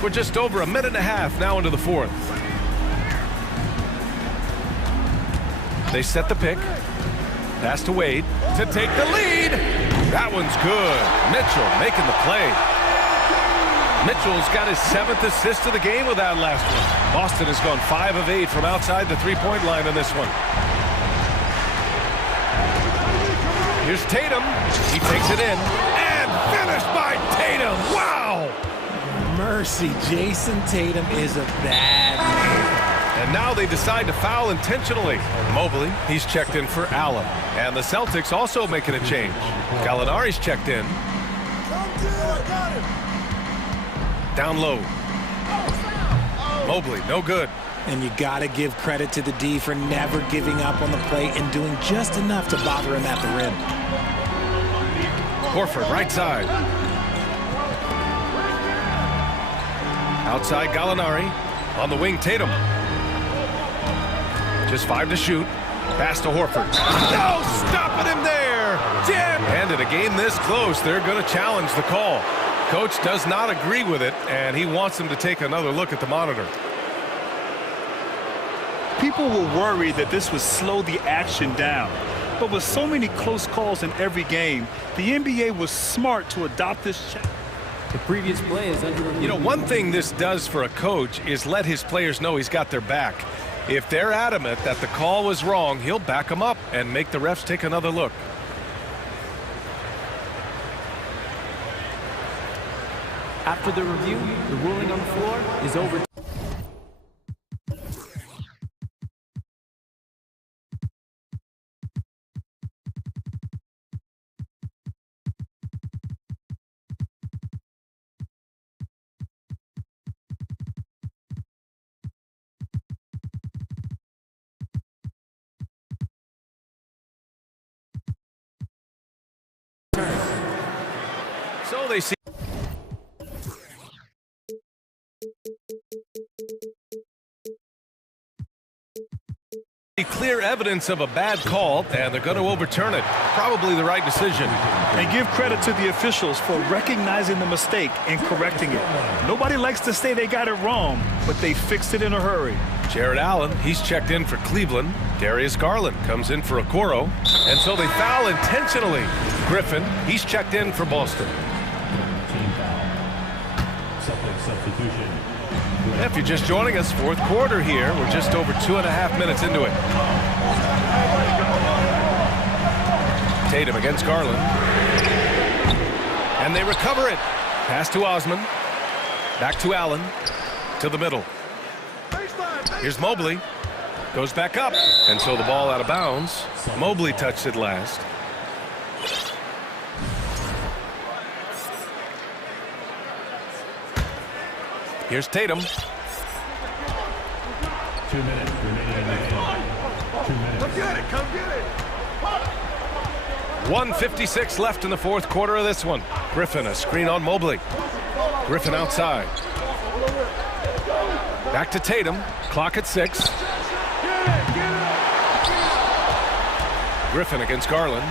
We're just over a minute and a half now into the fourth. They set the pick. Pass to Wade to take the lead. That one's good. Mitchell making the play. Mitchell's got his 7th assist of the game with that last one. Boston has gone 5 of 8 from outside the three-point line on this one. Here's Tatum. He takes it in. And finished by Tatum. Wow! Mercy, Jason Tatum is a bad man. And now they decide to foul intentionally. Mobley, he's checked in for Allen. And the Celtics also making a change. Gallinari's checked in. Down low. Mobley, no good. And you got to give credit to the D for never giving up on the play and doing just enough to bother him at the rim. Horford, right side. Outside Gallinari. On the wing, Tatum. Just 5 to shoot. Pass to Horford. No, stopping him there. Jim. And in a game this close, they're going to challenge the call. Coach does not agree with it, and he wants him to take another look at the monitor. People were worried that this would slow the action down. But with so many close calls in every game, the NBA was smart to adopt this check. The previous play is under review. You know, one thing this does for a coach is let his players know he's got their back. If they're adamant that the call was wrong, he'll back them up and make the refs take another look. After the review, the ruling on the floor is over. So they see clear evidence of a bad call, and they're going to overturn it. Probably the right decision. And give credit to the officials for recognizing the mistake and correcting it. Nobody likes to say they got it wrong, but they fixed it in a hurry. Jared Allen, he's checked in for Cleveland. Darius Garland comes in for Okoro. And so they foul intentionally. Griffin, he's checked in for Boston. Substitution. If you're just joining us, fourth quarter here. We're just over 2.5 minutes into it. Tatum against Garland. And they recover it. Pass to Osman. Back to Allen. To the middle. Here's Mobley. Goes back up. And so the ball out of bounds. Mobley touched it last. Here's Tatum. 2 minutes remaining in the game. 2 minutes. Come get it, come get it. 1:56 left in the fourth quarter of this one. Griffin, a screen on Mobley. Griffin outside. Back to Tatum. Clock at 6. Griffin against Garland.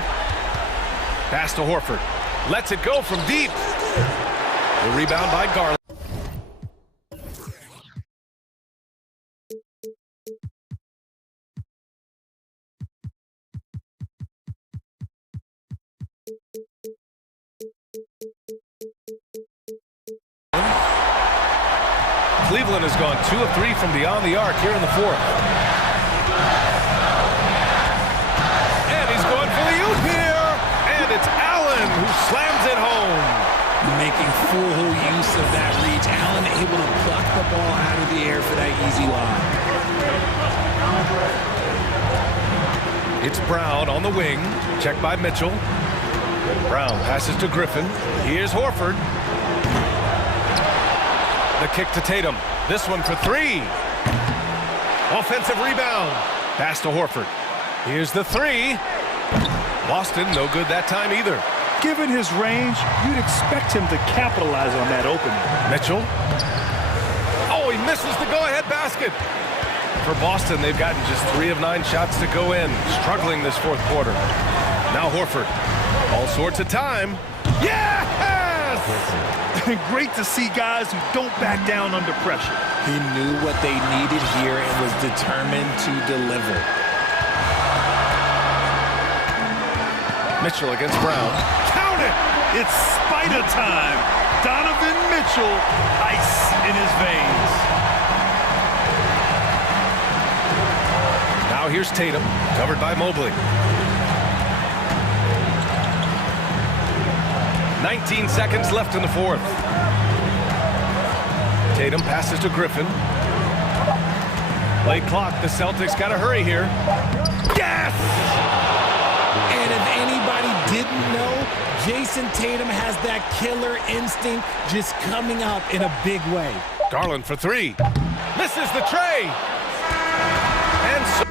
Pass to Horford. Lets it go from deep. The rebound by Garland. Cleveland has gone 2 of 3 from beyond the arc here in the fourth. And he's going for the oop here. And it's Allen who slams it home. Making full use of that reach. Allen able to pluck the ball out of the air for that easy lob. It's Brown on the wing. Checked by Mitchell. Brown passes to Griffin. Here's Horford. The kick to Tatum. This one for 3. Offensive rebound. Pass to Horford. Here's the 3. Boston, no good that time either. Given his range, you'd expect him to capitalize on that opening. Mitchell. Oh, he misses the go-ahead basket. For Boston, they've gotten just 3 of 9 shots to go in. Struggling this fourth quarter. Now Horford. All sorts of time. Yes! Great to see guys who don't back down under pressure. He knew what they needed here and was determined to deliver. Mitchell against Brown. Count it! It's spider time. Donovan Mitchell, ice in his veins. Now here's Tatum, covered by Mobley. 19 seconds left in the fourth. Tatum passes to Griffin. Late clock. The Celtics got to hurry here. Yes! And if anybody didn't know, Jason Tatum has that killer instinct just coming up in a big way. Garland for 3. Misses the tray. And so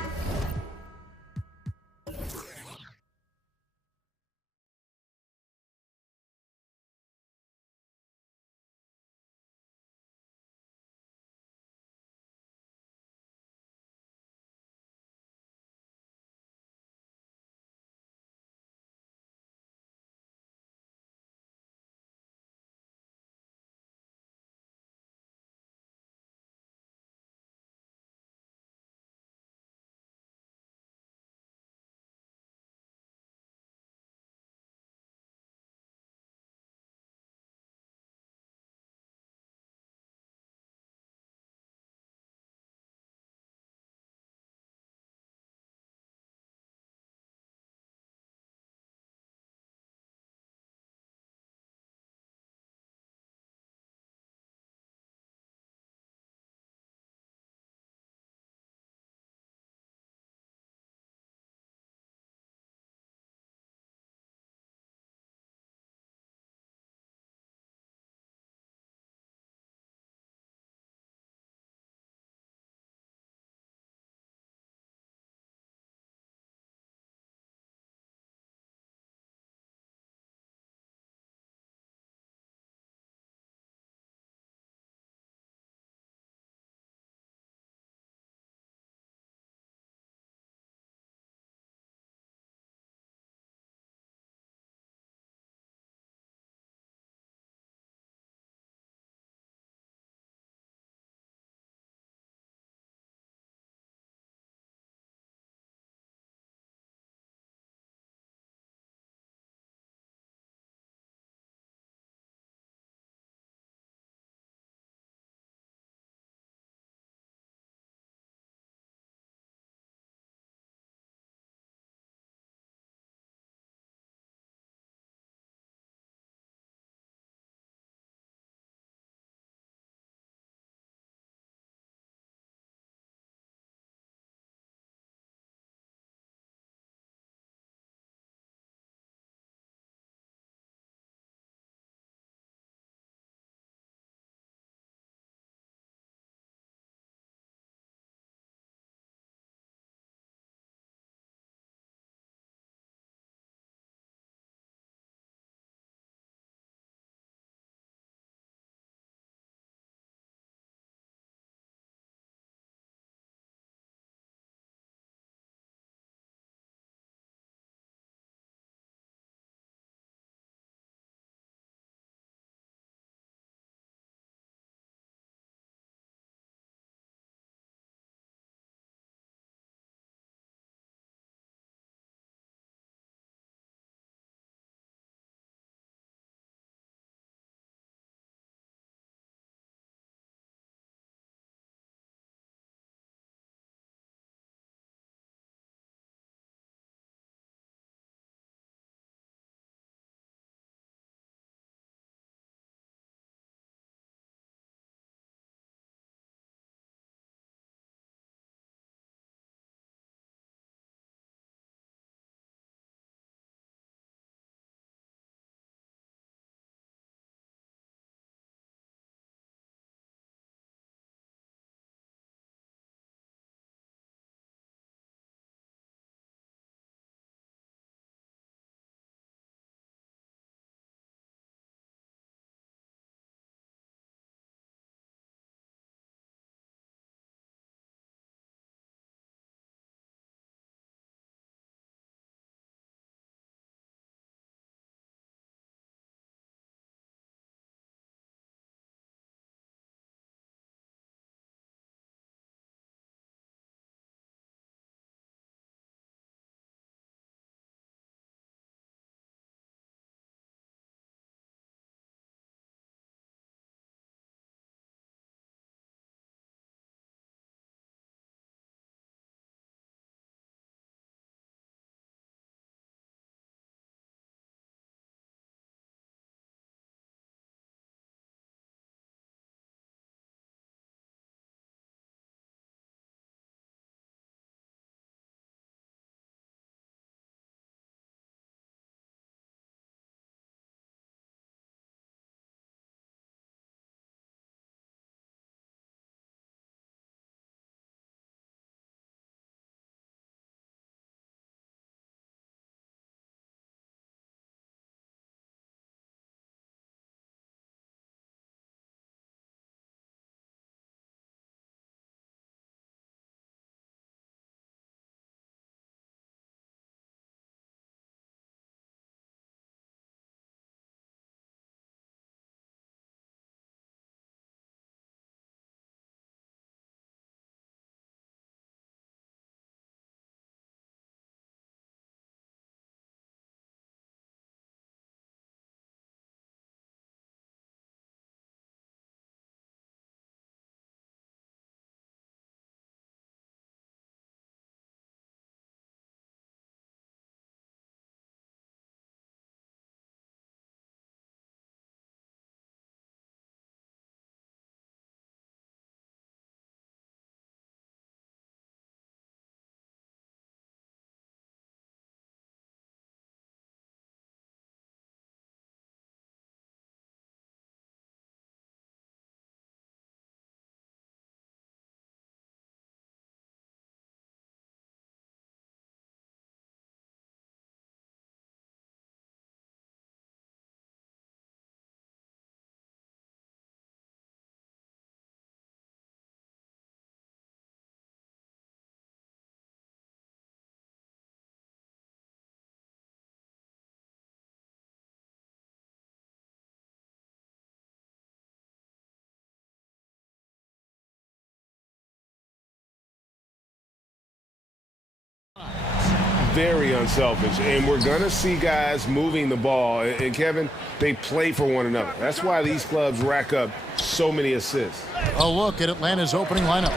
very unselfish, and we're going to see guys moving the ball. And Kevin, they play for one another. That's why these clubs rack up so many assists. A look at Atlanta's opening lineup.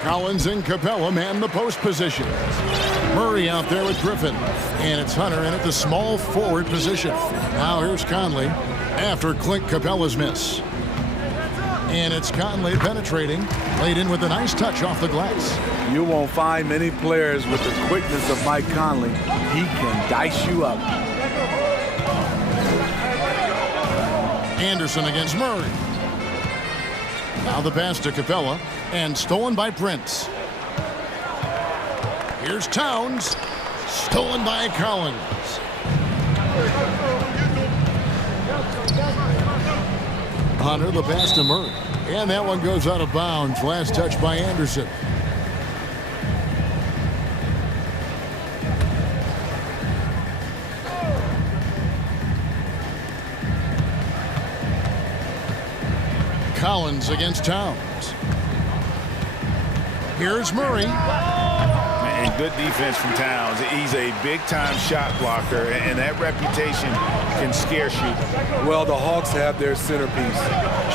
Collins and Capella man the post position. Murray out there with Griffin. And it's Hunter in at the small forward position. Now here's Conley after Clint Capella's miss. And it's Conley penetrating. Laid in with a nice touch off the glass. You won't find many players with the quickness of Mike Conley. He can dice you up. Anderson against Murray. Now the pass to Capella, and stolen by Prince. Here's Towns, stolen by Collins. Hunter, the pass to Murray, and that one goes out of bounds. Last touch by Anderson. Collins against Towns. Here's Murray. And good defense from Towns. He's a big-time shot blocker, and that reputation can scare shooters. Well, the Hawks have their centerpiece.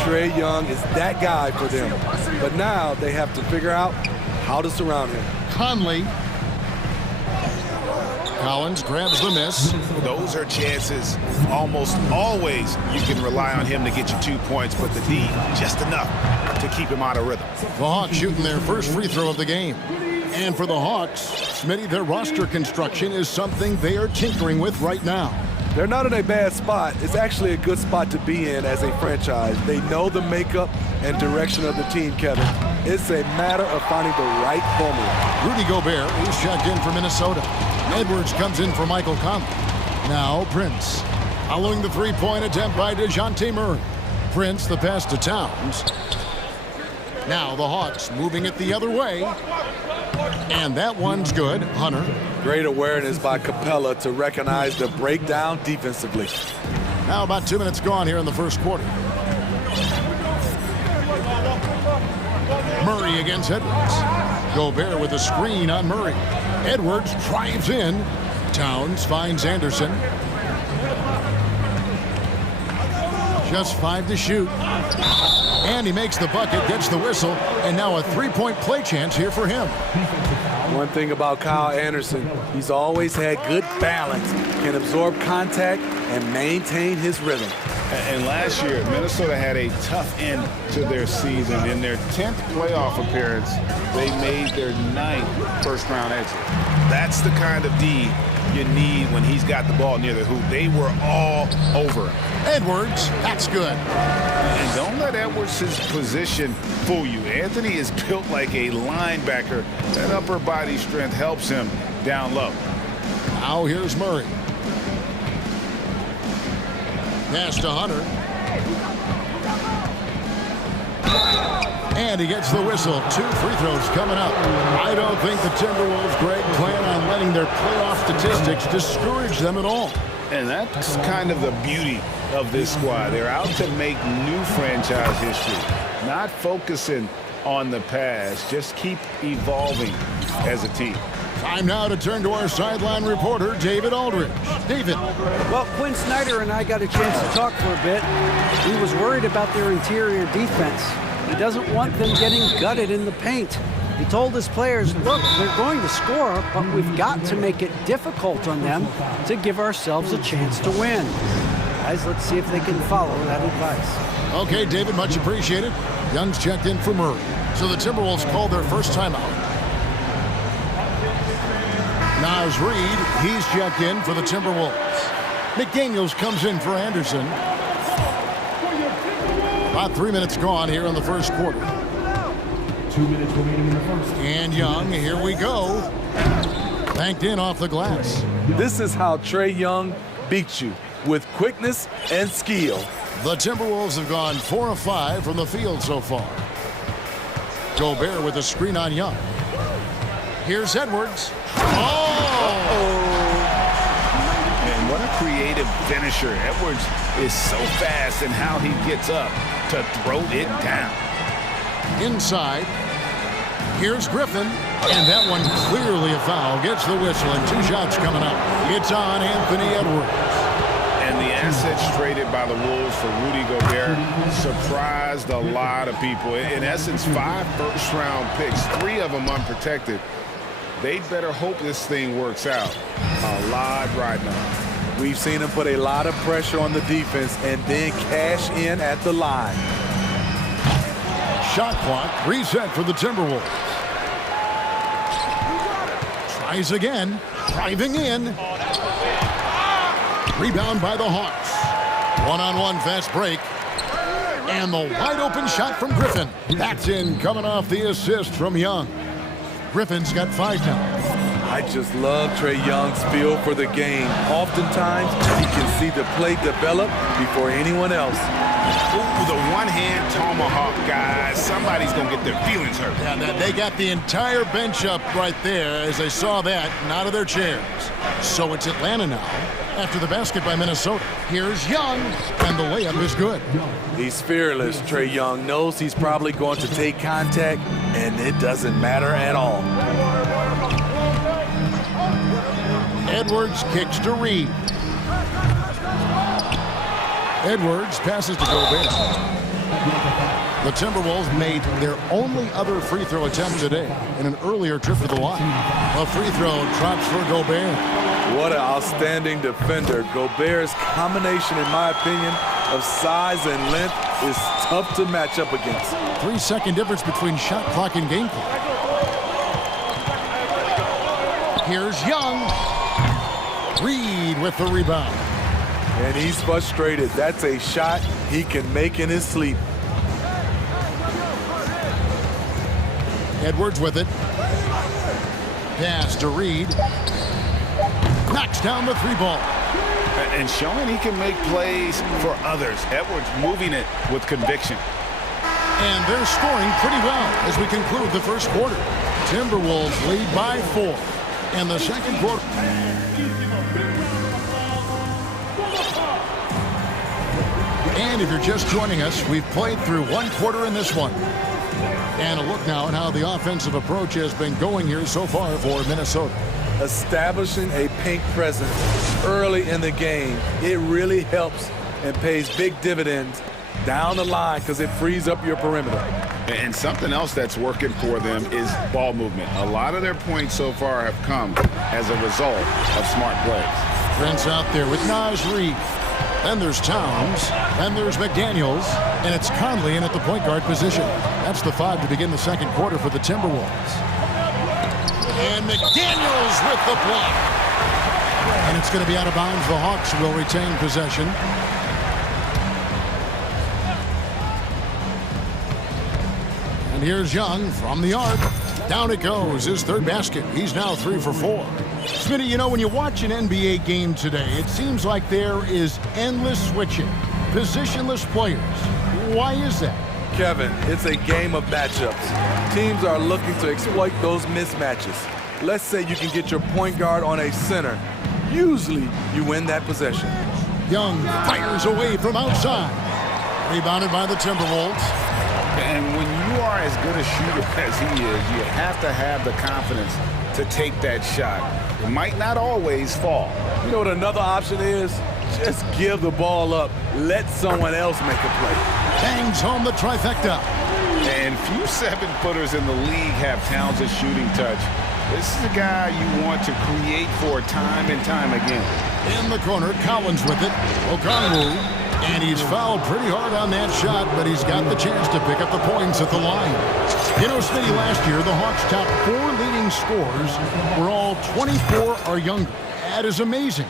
Trae Young is that guy for them. But now they have to figure out how to surround him. Conley. Collins grabs the miss. Those are chances. Almost always you can rely on him to get you 2 points, but the D, just enough to keep him out of rhythm. The Hawks shooting their first free throw of the game. And for the Hawks, Smitty, their roster construction is something they are tinkering with right now. They're not in a bad spot. It's actually a good spot to be in as a franchise. They know the makeup and direction of the team, Kevin. It's a matter of finding the right formula. Rudy Gobert is checked in for Minnesota. Edwards comes in for Michael Conley. Now Prince. Following the three-point attempt by DeJounte Murray. Prince, the pass to Towns. Now the Hawks moving it the other way. And that one's good. Hunter. Great awareness by Capella to recognize the breakdown defensively. Now about 2 minutes gone here in the first quarter. Murray against Edwards. Gobert with a screen on Murray. Edwards drives in. Towns finds Anderson. Just 5 to shoot. And he makes the bucket, gets the whistle, and now a three-point play chance here for him. One thing about Kyle Anderson, he's always had good balance, can absorb contact and maintain his rhythm. And last year, Minnesota had a tough end to their season. In their 10th playoff appearance, they made their 9th first-round exit. That's the kind of D you need when he's got the ball near the hoop. They were all over him. Edwards, that's good. And don't let Edwards' position fool you. Anthony is built like a linebacker. That upper body strength helps him down low. Now here's Murray. Pass to Hunter. And he gets the whistle. 2 free throws coming up. I don't think the Timberwolves, Greg, plan on letting their playoff statistics discourage them at all. And that's kind of the beauty of this squad. They're out to make new franchise history, not focusing on the past. Just keep evolving as a team. Time now to turn to our sideline reporter, David Aldridge. David. Well, Quinn Snyder and I got a chance to talk for a bit. He was worried about their interior defense. He doesn't want them getting gutted in the paint. He told his players, look, they're going to score, but we've got to make it difficult on them to give ourselves a chance to win. Guys, let's see if they can follow that advice. Okay, David, much appreciated. Young's checked in for Murray. So the Timberwolves called their first timeout. Naz Reid, he's checked in for the Timberwolves. McDaniels comes in for Anderson. About 3 minutes gone here in the first quarter. 2 minutes remaining in the first. And Young, here we go. Banked in off the glass. This is how Trae Young beats you, with quickness and skill. The Timberwolves have gone 4 of 5 from the field so far. Gobert with a screen on Young. Here's Edwards. And what a creative finisher. Edwards is so fast in how he gets up to throw it down. Inside. Here's Griffin, and that one clearly a foul. Gets the whistle, and 2 shots coming up. It's on Anthony Edwards. And the assets traded by the Wolves for Rudy Gobert surprised a lot of people. In essence, 5 first-round picks, 3 of them unprotected. They'd better hope this thing works out. A lot riding on. We've seen him put a lot of pressure on the defense and then cash in at the line. Shot clock reset for the Timberwolves. Tries again, driving in. Rebound by the Hawks. One-on-one fast break. And the wide-open shot from Griffin. That's in, coming off the assist from Young. Griffin's got 5 now. I just love Trae Young's feel for the game. Oftentimes, he can see the play develop before anyone else. Ooh, the one-hand tomahawk, guys. Somebody's going to get their feelings hurt. Yeah, they got the entire bench up right there as they saw that and out of their chairs. So it's Atlanta now after the basket by Minnesota. Here's Young, and the layup is good. He's fearless. Trae Young knows he's probably going to take contact, and it doesn't matter at all. Edwards kicks to Reed. Edwards passes to Gobert. The Timberwolves made their only other free throw attempt today in an earlier trip to the line. A free throw drops for Gobert. What an outstanding defender. Gobert's combination, in my opinion, of size and length is tough to match up against. 3-second difference between shot clock and game clock. Here's Young. Reed with the rebound. And he's frustrated. That's a shot he can make in his sleep. Edwards with it. Pass to Reed. Knocks down the 3-ball. And showing he can make plays for others. Edwards moving it with conviction. And they're scoring pretty well as we conclude the first quarter. Timberwolves lead by 4 in the second quarter. And if you're just joining us, we've played through 1 quarter in this one. And a look now at how the offensive approach has been going here so far for Minnesota. Establishing a paint presence early in the game, it really helps and pays big dividends down the line because it frees up your perimeter. And something else that's working for them is ball movement. A lot of their points so far have come as a result of smart plays. Trent's out there with Naz Reid. Then there's Towns. Then there's McDaniels. And it's Conley in at the point guard position. That's the 5 to begin the second quarter for the Timberwolves. And McDaniels with the block. And it's going to be out of bounds. The Hawks will retain possession. And here's Young from the arc. Down it goes. His 3rd basket. He's now 3 for 4. Smitty, you know, when you watch an NBA game today, it seems like there is endless switching, positionless players. Why is that? Kevin, it's a game of matchups. Teams are looking to exploit those mismatches. Let's say you can get your point guard on a center. Usually, you win that possession. Young fires away from outside. Rebounded by the Timberwolves. And when you are as good a shooter as he is, you have to have the confidence to take that shot. It might not always fall. You know what another option is? Just give the ball up. Let someone else make a play. Bangs home the trifecta. And few 7-footers in the league have Towns' shooting touch. This is a guy you want to create for time and time again. In the corner, Collins with it. Okongwu. And he's fouled pretty hard on that shot, but he's got the chance to pick up the points at the line. You know, Smitty, last year, the Hawks' top 4 leading scorers were all 24 or younger. That is amazing.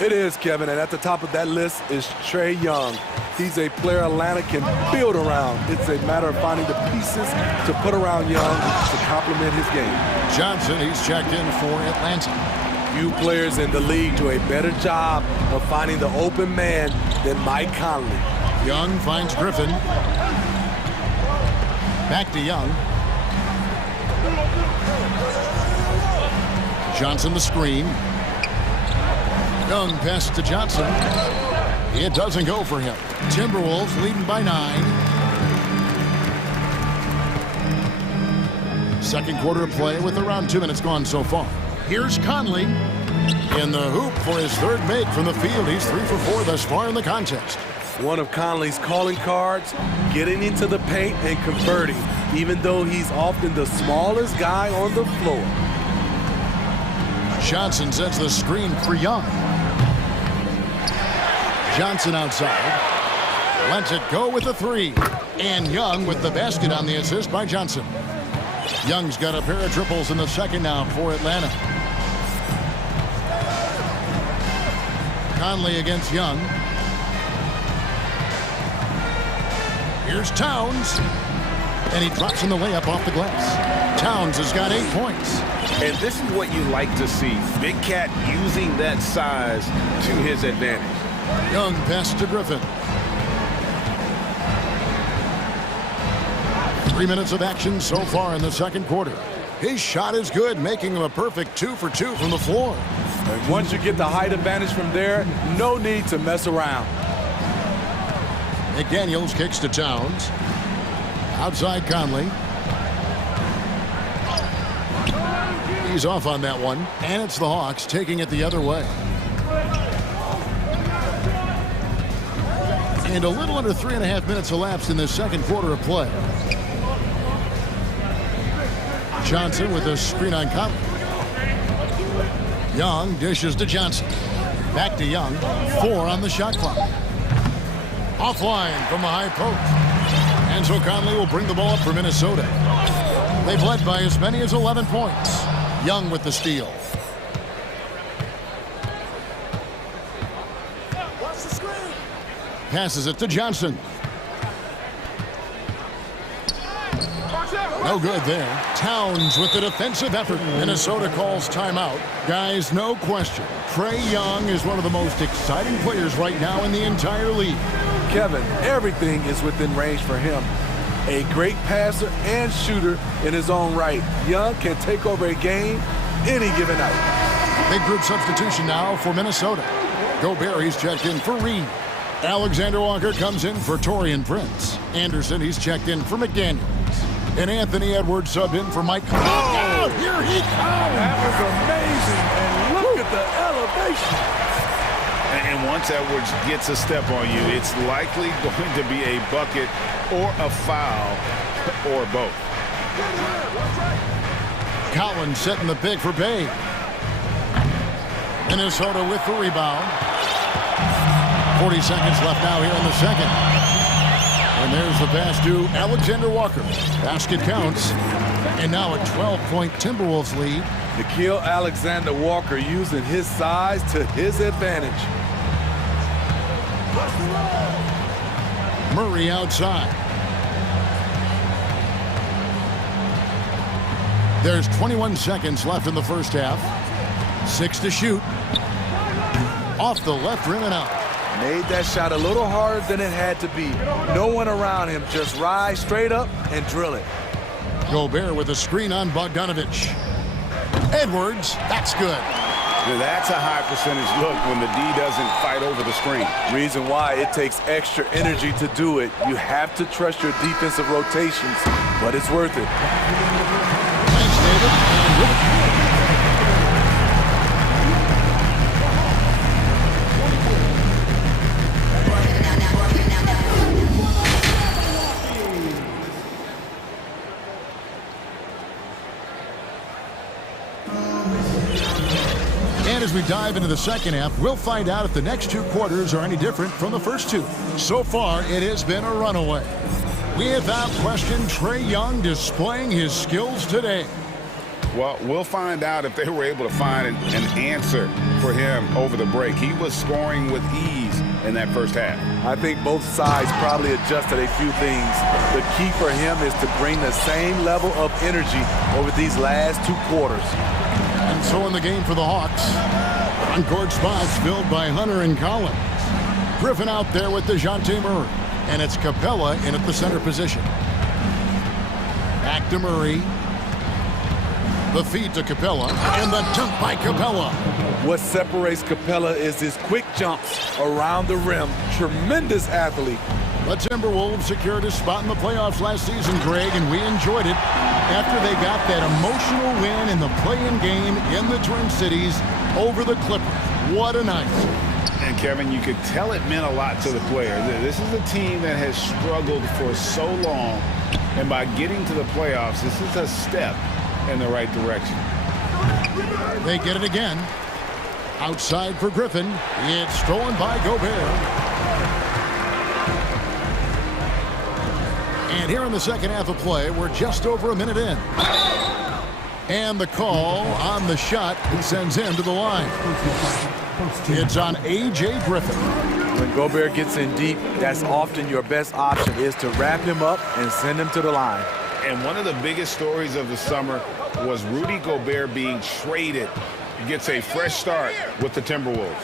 It is, Kevin, and at the top of that list is Trae Young. He's a player Atlanta can build around. It's a matter of finding the pieces to put around Young to complement his game. Johnson, he's checked in for Atlanta. Few players in the league do a better job of finding the open man than Mike Conley. Young finds Griffin. Back to Young. Johnson the screen. Young passes to Johnson. It doesn't go for him. Timberwolves leading by 9. Second quarter of play with around 2 minutes gone so far. Here's Conley in the hoop for his third make from the field. He's 3 for 4 thus far in the contest. One of Conley's calling cards, getting into the paint and converting, even though he's often the smallest guy on the floor. Johnson sets the screen for Young. Johnson outside. Lets it go with the 3. And Young with the basket on the assist by Johnson. Young's got a pair of triples in the second now for Atlanta. Conley against Young. Here's Towns. And he drops in the layup off the glass. Towns has got 8 points. And this is what you like to see. Big Cat using that size to his advantage. Young pass to Griffin. 3 minutes of action so far in the second quarter. His shot is good, making him a perfect 2 for 2 from the floor. And once you get the height advantage from there, no need to mess around. McDaniels kicks to Towns. Outside Conley. He's off on that one, and it's the Hawks taking it the other way. And a little under 3.5 minutes elapsed in the second quarter of play. Johnson with a screen on Conley. Young dishes to Johnson. Back to Young. 4 on the shot clock. Offline from the high post. And so Conley will bring the ball up for Minnesota. They've led by as many as 11 points. Young with the steal. Passes it to Johnson. No good there. Towns with the defensive effort. Minnesota calls timeout. Guys, no question. Trae Young is one of the most exciting players right now in the entire league. Kevin, everything is within range for him. A great passer and shooter in his own right. Young can take over a game any given night. Big group substitution now for Minnesota. Gobert, he's checked in for Reed. Alexander Walker comes in for Taurean Prince. Anderson, he's checked in for McDaniels. And Anthony Edwards sub in for Mike. Oh, here he comes! That was amazing, and look at the elevation. And once Edwards gets a step on you, it's likely going to be a bucket or a foul or both. Collins setting the pick for Bay. Minnesota with the rebound. 40 seconds left now here in the second. And there's the pass to Alexander Walker. Basket counts. And now a 12-point Timberwolves lead. Nickeil Alexander Walker using his size to his advantage. Murray outside. There's 21 seconds left in the first half. 6 to shoot. Off the left rim and out. Made that shot a little harder than it had to be. No one around him. Just rise straight up and drill it. Gobert with a screen on Bogdanovich. Edwards, that's good. Now that's a high percentage look when the D doesn't fight over the screen. Reason why it takes extra energy to do it. You have to trust your defensive rotations, but it's worth it. Thanks, David. And as we dive into the second half, we'll find out if the next 2 quarters are any different from the first 2. So far, it has been a runaway. Without question, Trae Young displaying his skills today. Well, we'll find out if they were able to find an answer for him over the break. He was scoring with ease in that first half. I think both sides probably adjusted a few things. The key for him is to bring the same level of energy over these last 2 quarters. And so in the game for the Hawks, on-court spots filled by Hunter and Collins. Griffin out there with DeJounte Murray. And it's Capella in at the center position. Back to Murray. The feed to Capella, and the dunk by Capella. What separates Capella is his quick jumps around the rim. Tremendous athlete. The Timberwolves secured a spot in the playoffs last season, Greg, and we enjoyed it after they got that emotional win in the play-in game in the Twin Cities over the Clippers. What a night. And Kevin, you could tell it meant a lot to the player. This is a team that has struggled for so long, and by getting to the playoffs, this is a step in the right direction. They get it again. Outside for Griffin. It's stolen by Gobert. And here in the second half of play, we're just over a minute in. And the call on the shot that sends him to the line. It's on A.J. Griffin. When Gobert gets in deep, that's often your best option, is to wrap him up and send him to the line. And one of the biggest stories of the summer was Rudy Gobert being traded. He gets a fresh start with the Timberwolves.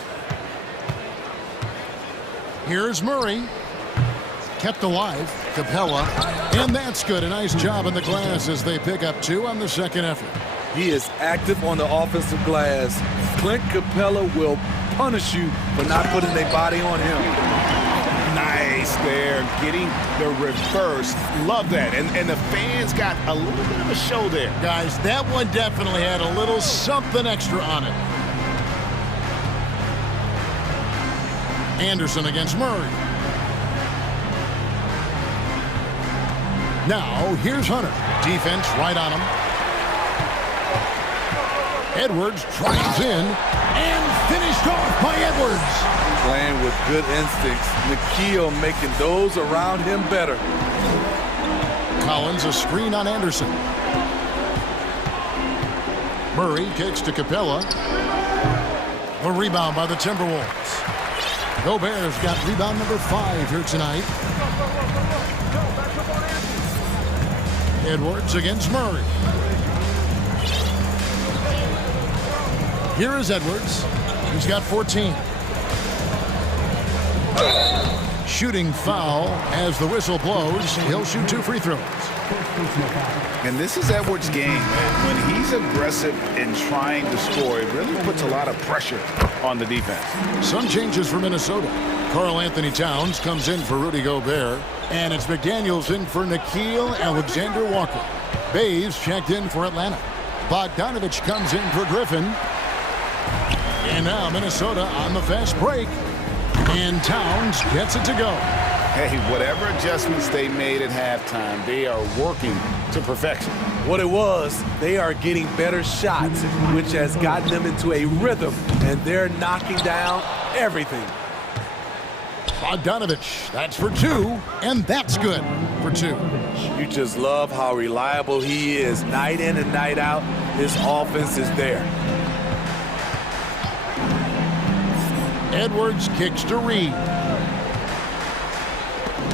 Here's Murray. Kept alive. Capella. And that's good. A nice job in the glass as they pick up 2 on the second effort. He is active on the offensive glass. Clint Capella will punish you for not putting their body on him. Nice there, getting the reverse. Love that. And the fans got a little bit of a show there. Guys, that one definitely had a little something extra on it. Anderson against Murray. Now, here's Hunter. Defense right on him. Edwards drives in and finished off by Edwards. Playing with good instincts. Nikhil making those around him better. Collins a screen on Anderson. Murray kicks to Capella. The rebound by the Timberwolves. Gobert's got rebound number 5 here tonight. Edwards against Murray. Here is Edwards. He's got 14. Shooting foul as the whistle blows. He'll shoot 2 free throws. And this is Edwards' game. When he's aggressive in trying to score, it really puts a lot of pressure on the defense. Some changes for Minnesota. Karl Anthony Towns comes in for Rudy Gobert. And it's McDaniels in for Nikhil Alexander-Walker. Bays checked in for Atlanta. Bogdanovich comes in for Griffin. And now Minnesota on the fast break. And Towns gets it to go. Hey, whatever adjustments they made at halftime, they are working to perfection. What it was, they are getting better shots, which has gotten them into a rhythm, and they're knocking down everything. Bogdanovich, that's for 2, and that's good for 2. You just love how reliable he is. Night in and night out, his offense is there. Edwards kicks to Reed.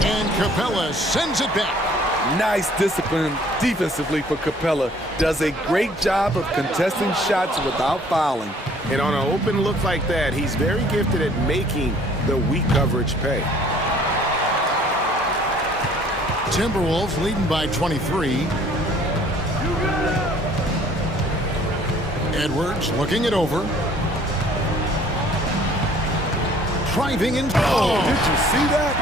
And Capella sends it back. Nice discipline defensively for Capella. Does a great job of contesting shots without fouling. And on an open look like that, he's very gifted at making the weak coverage pay. Timberwolves leading by 23. Edwards looking it over. Driving in. Oh, did you see that?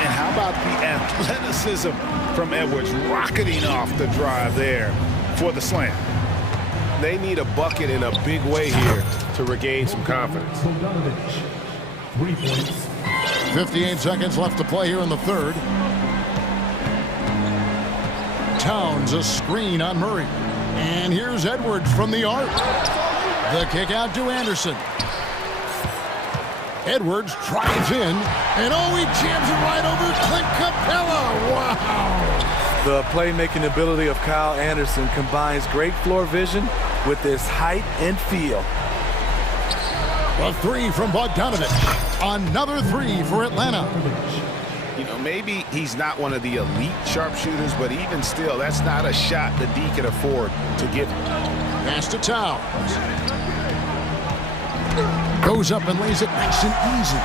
And how about the athleticism from Edwards rocketing off the drive there for the slam? They need a bucket in a big way here to regain some confidence. 3 points. 58 seconds left to play here in the third. Towns a screen on Murray. And here's Edwards from the arc. The kick out to Anderson. Edwards drives in, and oh, he jams it right over Clint Capella. Wow. The playmaking ability of Kyle Anderson combines great floor vision with his height and feel. A 3 from Bogdanovich. Another 3 for Atlanta. You know, maybe he's not one of the elite sharpshooters, but even still, that's not a shot the D can afford to give him. Pass to Towns. Goes up and lays it nice and easy.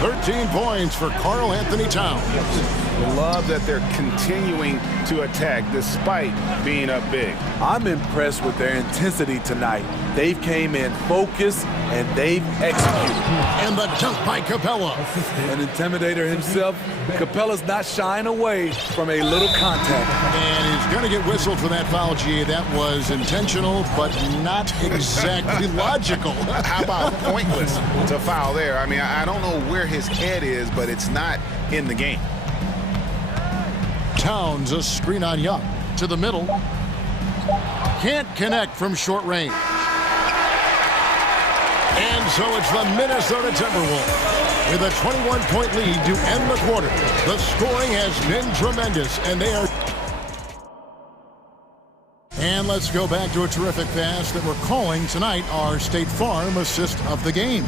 13 points for Karl Anthony Towns. Love that they're continuing to attack despite being up big. I'm impressed with their intensity tonight. They've came in focused and they've executed. And the dunk by Capella. An intimidator himself, Capella's not shying away from a little contact. And he's going to get whistled for that foul, G. That was intentional, but not exactly logical. How about pointless to foul there? I mean, I don't know where his head is, but it's not in the game. Towns, a screen on Young. To the middle. Can't connect from short range. And so it's the Minnesota Timberwolves with a 21-point lead to end the quarter. The scoring has been tremendous, and they are... And let's go back to a terrific pass that we're calling tonight our State Farm assist of the game.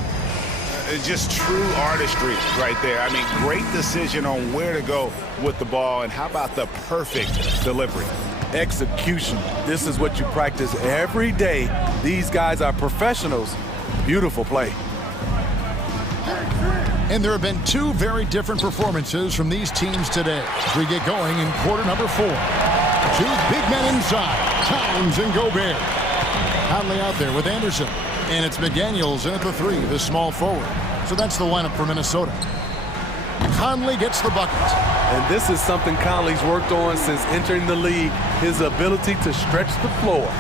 Just true artistry right there. I mean, great decision on where to go with the ball, and how about the perfect delivery? Execution. This is what you practice every day. These guys are professionals. Beautiful play. And there have been two very different performances from these teams today. We get going in quarter number 4. Two big men inside, Towns and Gobert. Conley out there with Anderson. And it's McDaniels in at the 3, the small forward. So that's the lineup for Minnesota. Conley gets the bucket. And this is something Conley's worked on since entering the league, his ability to stretch the floor.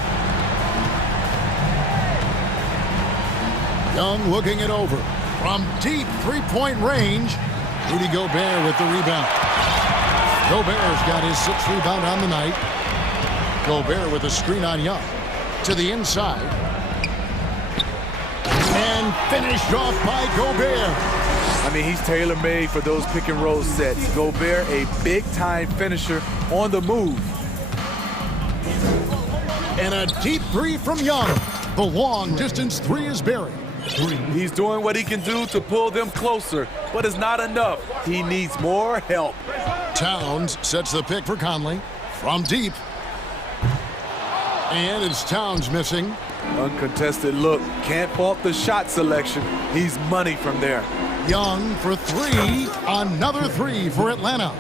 Young looking it over. From deep three-point range, Rudy Gobert with the rebound. Gobert's got his 6th rebound on the night. Gobert with a screen on Young. To the inside. And finished off by Gobert. I mean, he's tailor-made for those pick-and-roll sets. Gobert, a big-time finisher on the move. And a deep 3 from Young. The long-distance 3 is buried. He's doing what he can do to pull them closer, but it's not enough. He needs more help. Towns sets the pick for Conley. From deep. And it's Towns missing. Uncontested look. Can't fault the shot selection. He's money from there. Young for 3. Another 3 for Atlanta.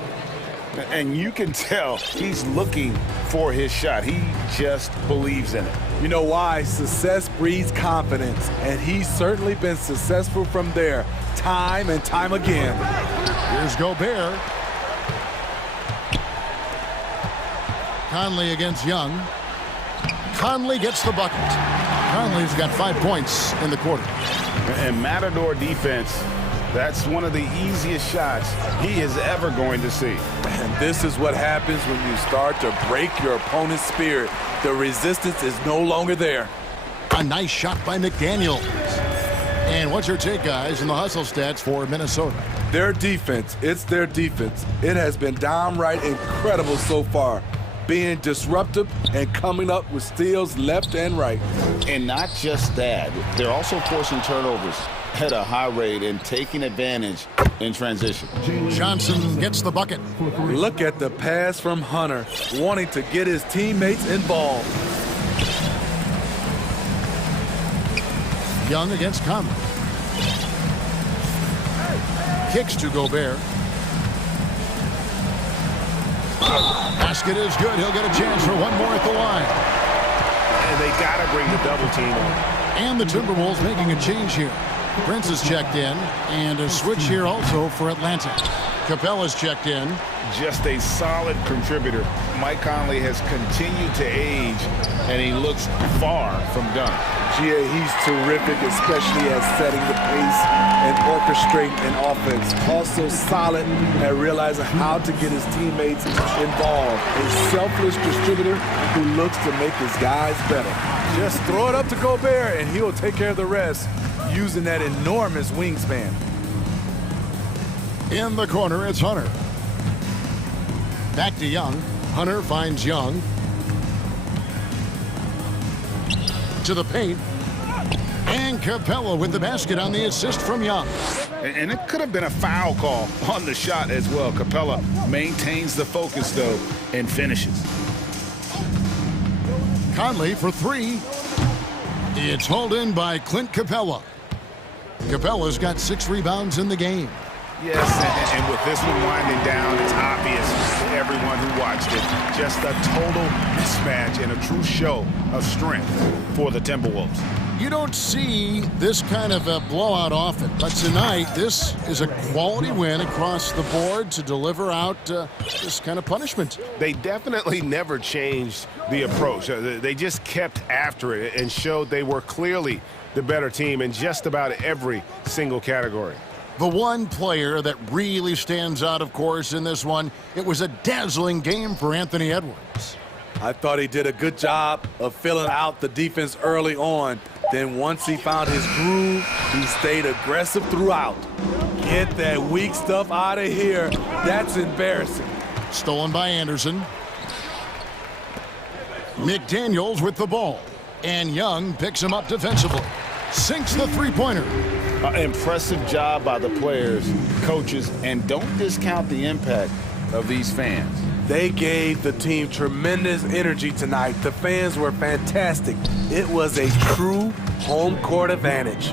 And you can tell he's looking for his shot. He just believes in it. You know why? Success breeds confidence, and he's certainly been successful from there, time and time again. Here's Gobert. Conley against Young. Conley gets the bucket. Conley's got 5 points in the quarter. And Matador defense, that's one of the easiest shots he is ever going to see. And this is what happens when you start to break your opponent's spirit. The resistance is no longer there. A nice shot by McDaniels. And what's your take, guys, in the hustle stats for Minnesota? Their defense, it's their defense. It has been downright incredible so far. Being disruptive and coming up with steals left and right. And not just that, they're also forcing turnovers at a high rate and taking advantage in transition. Johnson gets the bucket. Look at the pass from Hunter, wanting to get his teammates involved. Young against Conley. Kicks to Gobert. Basket is good. He'll get a chance for one more at the line. And they got to bring the double team on. And the Timberwolves making a change here. Prince is checked in, and a switch here also for Atlanta. Capella's checked in. Just a solid contributor. Mike Conley has continued to age, and he looks far from done. G.A., he's terrific, especially at setting the pace and orchestrating an offense. Also solid at realizing how to get his teammates involved. A selfless distributor who looks to make his guys better. Just throw it up to Gobert, and he'll take care of the rest, using that enormous wingspan. In the corner, it's Hunter. Back to Young. Hunter finds Young. To the paint. And Capella with the basket on the assist from Young. And it could have been a foul call on the shot as well. Capella maintains the focus, though, and finishes. Conley for 3. It's hauled in by Clint Capella. Capella's got 6 rebounds in the game. Yes, and with this one winding down, it's obvious to everyone who watched it. Just a total mismatch and a true show of strength for the Timberwolves. You don't see this kind of a blowout often, but tonight this is a quality win across the board to deliver out this kind of punishment. They definitely never changed the approach. They just kept after it and showed they were clearly the better team in just about every single category. The one player that really stands out, of course, in this one, it was a dazzling game for Anthony Edwards. I thought he did a good job of filling out the defense early on. Then once he found his groove, he stayed aggressive throughout. Get that weak stuff out of here. That's embarrassing. Stolen by Anderson. McDaniels with the ball. And Young picks him up defensively. Sinks the three-pointer. Impressive job by the players, coaches, and don't discount the impact of these fans. They gave the team tremendous energy tonight. The fans were fantastic. It was a true home court advantage.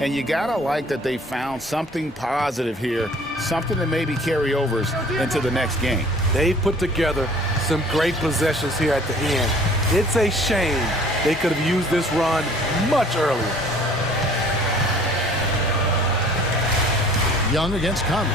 And you gotta like that they found something positive here, something to maybe carry overs into the next game. They put together some great possessions here at the end. It's a shame they could have used this run much earlier. Young against Conley.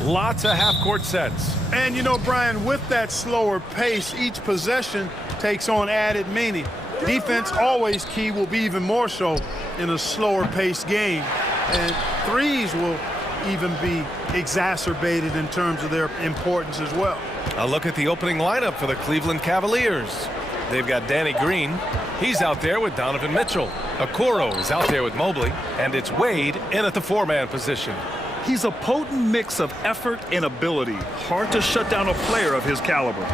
Lots of half-court sets. And, you know, Brian, with that slower pace, each possession takes on added meaning. Defense, always key, will be even more so in a slower-paced game. And threes will even be exacerbated in terms of their importance as well. A look at the opening lineup for the Cleveland Cavaliers. They've got Danny Green. He's out there with Donovan Mitchell. Okoro is out there with Mobley. And it's Wade in at the four-man position. He's a potent mix of effort and ability. Hard to shut down a player of his caliber.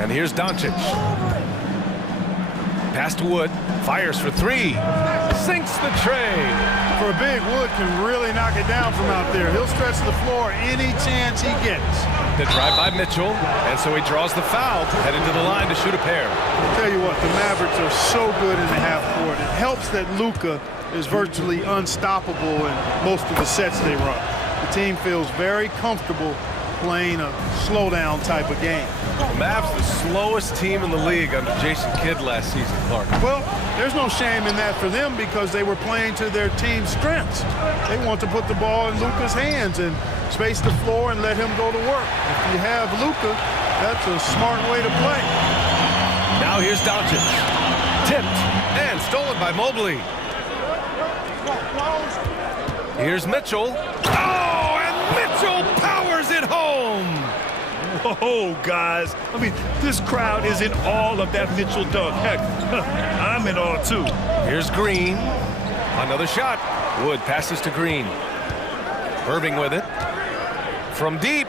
And here's Doncic. Pass to Wood. Fires for three. Sinks the tray. For a big, Wood can really knock it down from out there. He'll stretch the floor any chance he gets. The drive by Mitchell, and so he draws the foul, headed to the line to shoot a pair. I'll tell you what, the Mavericks are so good in the half court. It helps that Luka is virtually unstoppable in most of the sets they run. The team feels very comfortable playing a slowdown type of game. The Mavs, the slowest team in the league under Jason Kidd last season, Clark. Well, there's no shame in that for them because they were playing to their team's strengths. They want to put the ball in Luka's hands and space the floor and let him go to work. If you have Luka, that's a smart way to play. Now here's Doncic. Tipped and stolen by Mobley. Here's Mitchell. Oh, and Mitchell powers it home. Whoa, guys. I mean, this crowd is in awe of that Mitchell dunk. Heck, I'm in awe, too. Here's Green. Another shot. Wood passes to Green. Irving with it. From deep.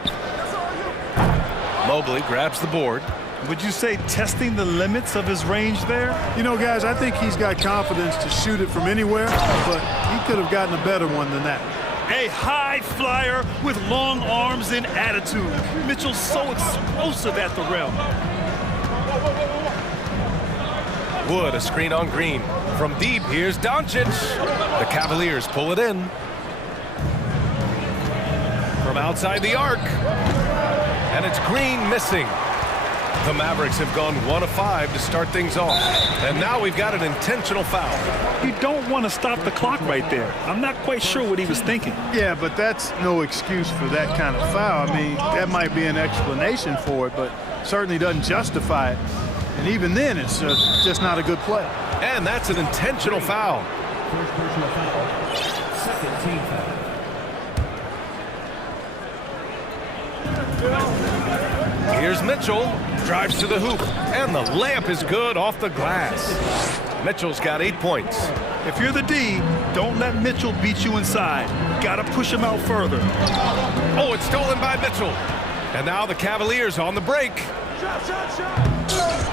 Mobley grabs the board. Would you say testing the limits of his range there? You know, guys, I think he's got confidence to shoot it from anywhere, but he could have gotten a better one than that. A high flyer with long arms and attitude. Mitchell's so explosive at the rim. Wood, a screen on Green. From deep, here's Doncic. The Cavaliers pull it in. From outside the arc. And it's Green missing. The Mavericks have gone 1 of 5 to start things off. And now we've got an intentional foul. You don't want to stop the clock right there. I'm not quite sure what he was thinking. Yeah, but that's no excuse for that kind of foul. I mean, that might be an explanation for it, but certainly doesn't justify it. And even then, it's just not a good play. And that's an intentional foul. First personal foul. Second team foul. Here's Mitchell, drives to the hoop, and the layup is good off the glass. Mitchell's got 8 points. If you're the D, don't let Mitchell beat you inside. Gotta push him out further. Oh, it's stolen by Mitchell. And now the Cavaliers on the break.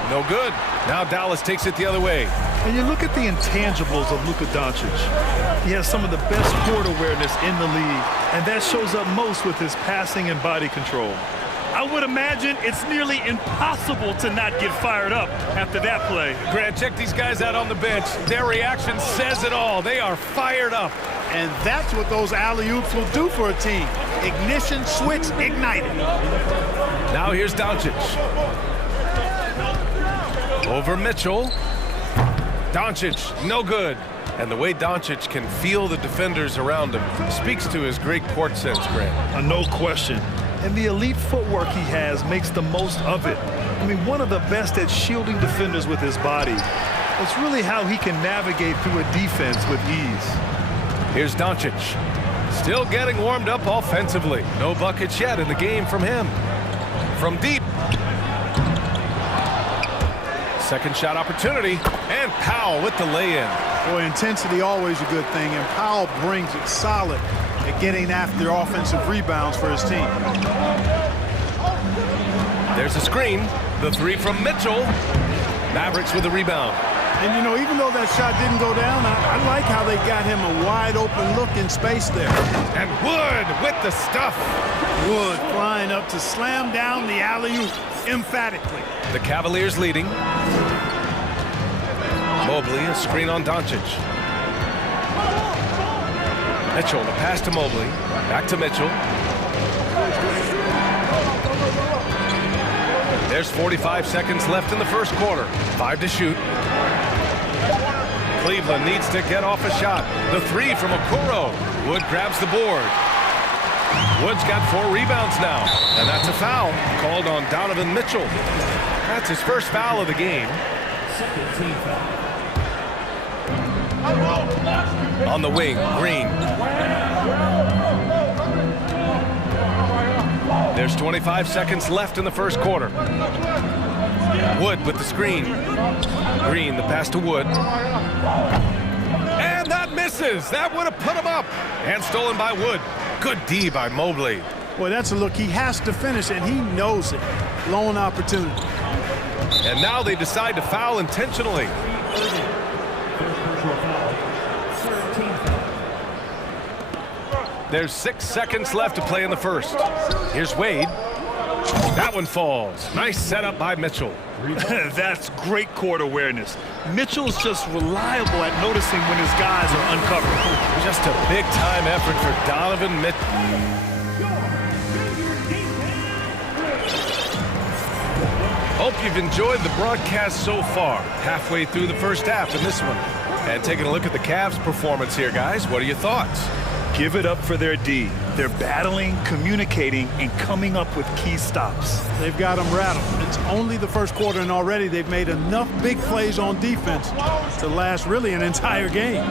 No good. Now Dallas takes it the other way. And you look at the intangibles of Luka Doncic. He has some of the best court awareness in the league, and that shows up most with his passing and body control. I would imagine it's nearly impossible to not get fired up after that play. Grant, check these guys out on the bench. Their reaction says it all. They are fired up. And that's what those alley-oops will do for a team. Ignition switch ignited. Now here's Doncic. Over Mitchell. Doncic, no good. And the way Doncic can feel the defenders around him speaks to his great court sense, Grant. No question. And the elite footwork he has makes the most of it. I mean, one of the best at shielding defenders with his body. It's really how he can navigate through a defense with ease. Here's Doncic. Still getting warmed up offensively. No buckets yet in the game from him. From deep. Second shot opportunity. And Powell with the lay-in. Boy, intensity always a good thing, and Powell brings it solid at getting after offensive rebounds for his team. There's a screen. The three from Mitchell. Mavericks with the rebound. And, you know, even though that shot didn't go down, I like how they got him a wide-open look in space there. And Wood with the stuff. Wood flying up to slam down the alley-oop emphatically. The Cavaliers leading. Mobley, a screen on Doncic. Mitchell, the pass to Mobley. Back to Mitchell. There's 45 seconds left in the first quarter. 5 to shoot. Cleveland needs to get off a shot. The three from Okoro. Wood grabs the board. Wood's got 4 rebounds now, and that's a foul called on Donovan Mitchell. That's his first foul of the game. On the wing, Green. There's 25 seconds left in the first quarter. Wood with the screen. Green, the pass to Wood. And that misses. That would have put him up. And stolen by Wood. Good D by Mobley. Well, that's a look. He has to finish, and he knows it. Lone opportunity. And now they decide to foul intentionally. There's 6 seconds left to play in the first. Here's Wade. That one falls. Nice setup by Mitchell. That's great court awareness. Mitchell's just reliable at noticing when his guys are uncovered. Just a big-time effort for Donovan Mitchell. Hope you've enjoyed the broadcast so far. Halfway through the first half in this one. And taking a look at the Cavs' performance here, guys. What are your thoughts? Give it up for their D. They're battling, communicating, and coming up with key stops. They've got them rattled. It's only the first quarter, and already they've made enough big plays on defense to last really an entire game.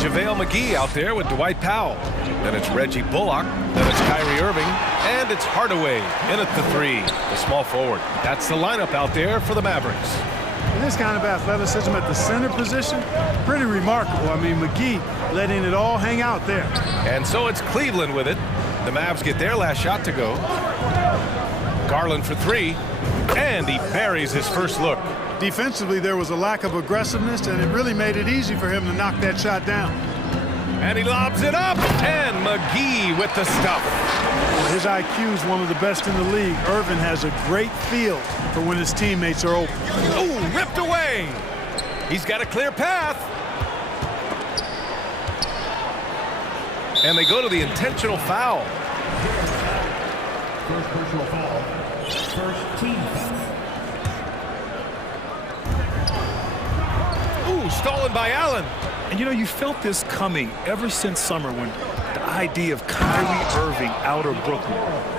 JaVale McGee out there with Dwight Powell. Then it's Reggie Bullock. Then it's Kyrie Irving. And it's Hardaway in at the 3, the small forward. That's the lineup out there for the Mavericks. And this kind of athleticism at the center position, pretty remarkable. I mean, McGee letting it all hang out there. And so it's Cleveland with it. The Mavs get their last shot to go. Garland for 3, and he buries his first look. Defensively, there was a lack of aggressiveness, and it really made it easy for him to knock that shot down. And he lobs it up, and McGee with the stuff. His IQ is one of the best in the league. Irvin has a great feel for when his teammates are open. Ooh, ripped away. He's got a clear path. And they go to the intentional foul. First personal foul. First team foul. Ooh, stolen by Allen. And you know, you felt this coming ever since summer when the idea of Kyrie Irving out of Brooklyn.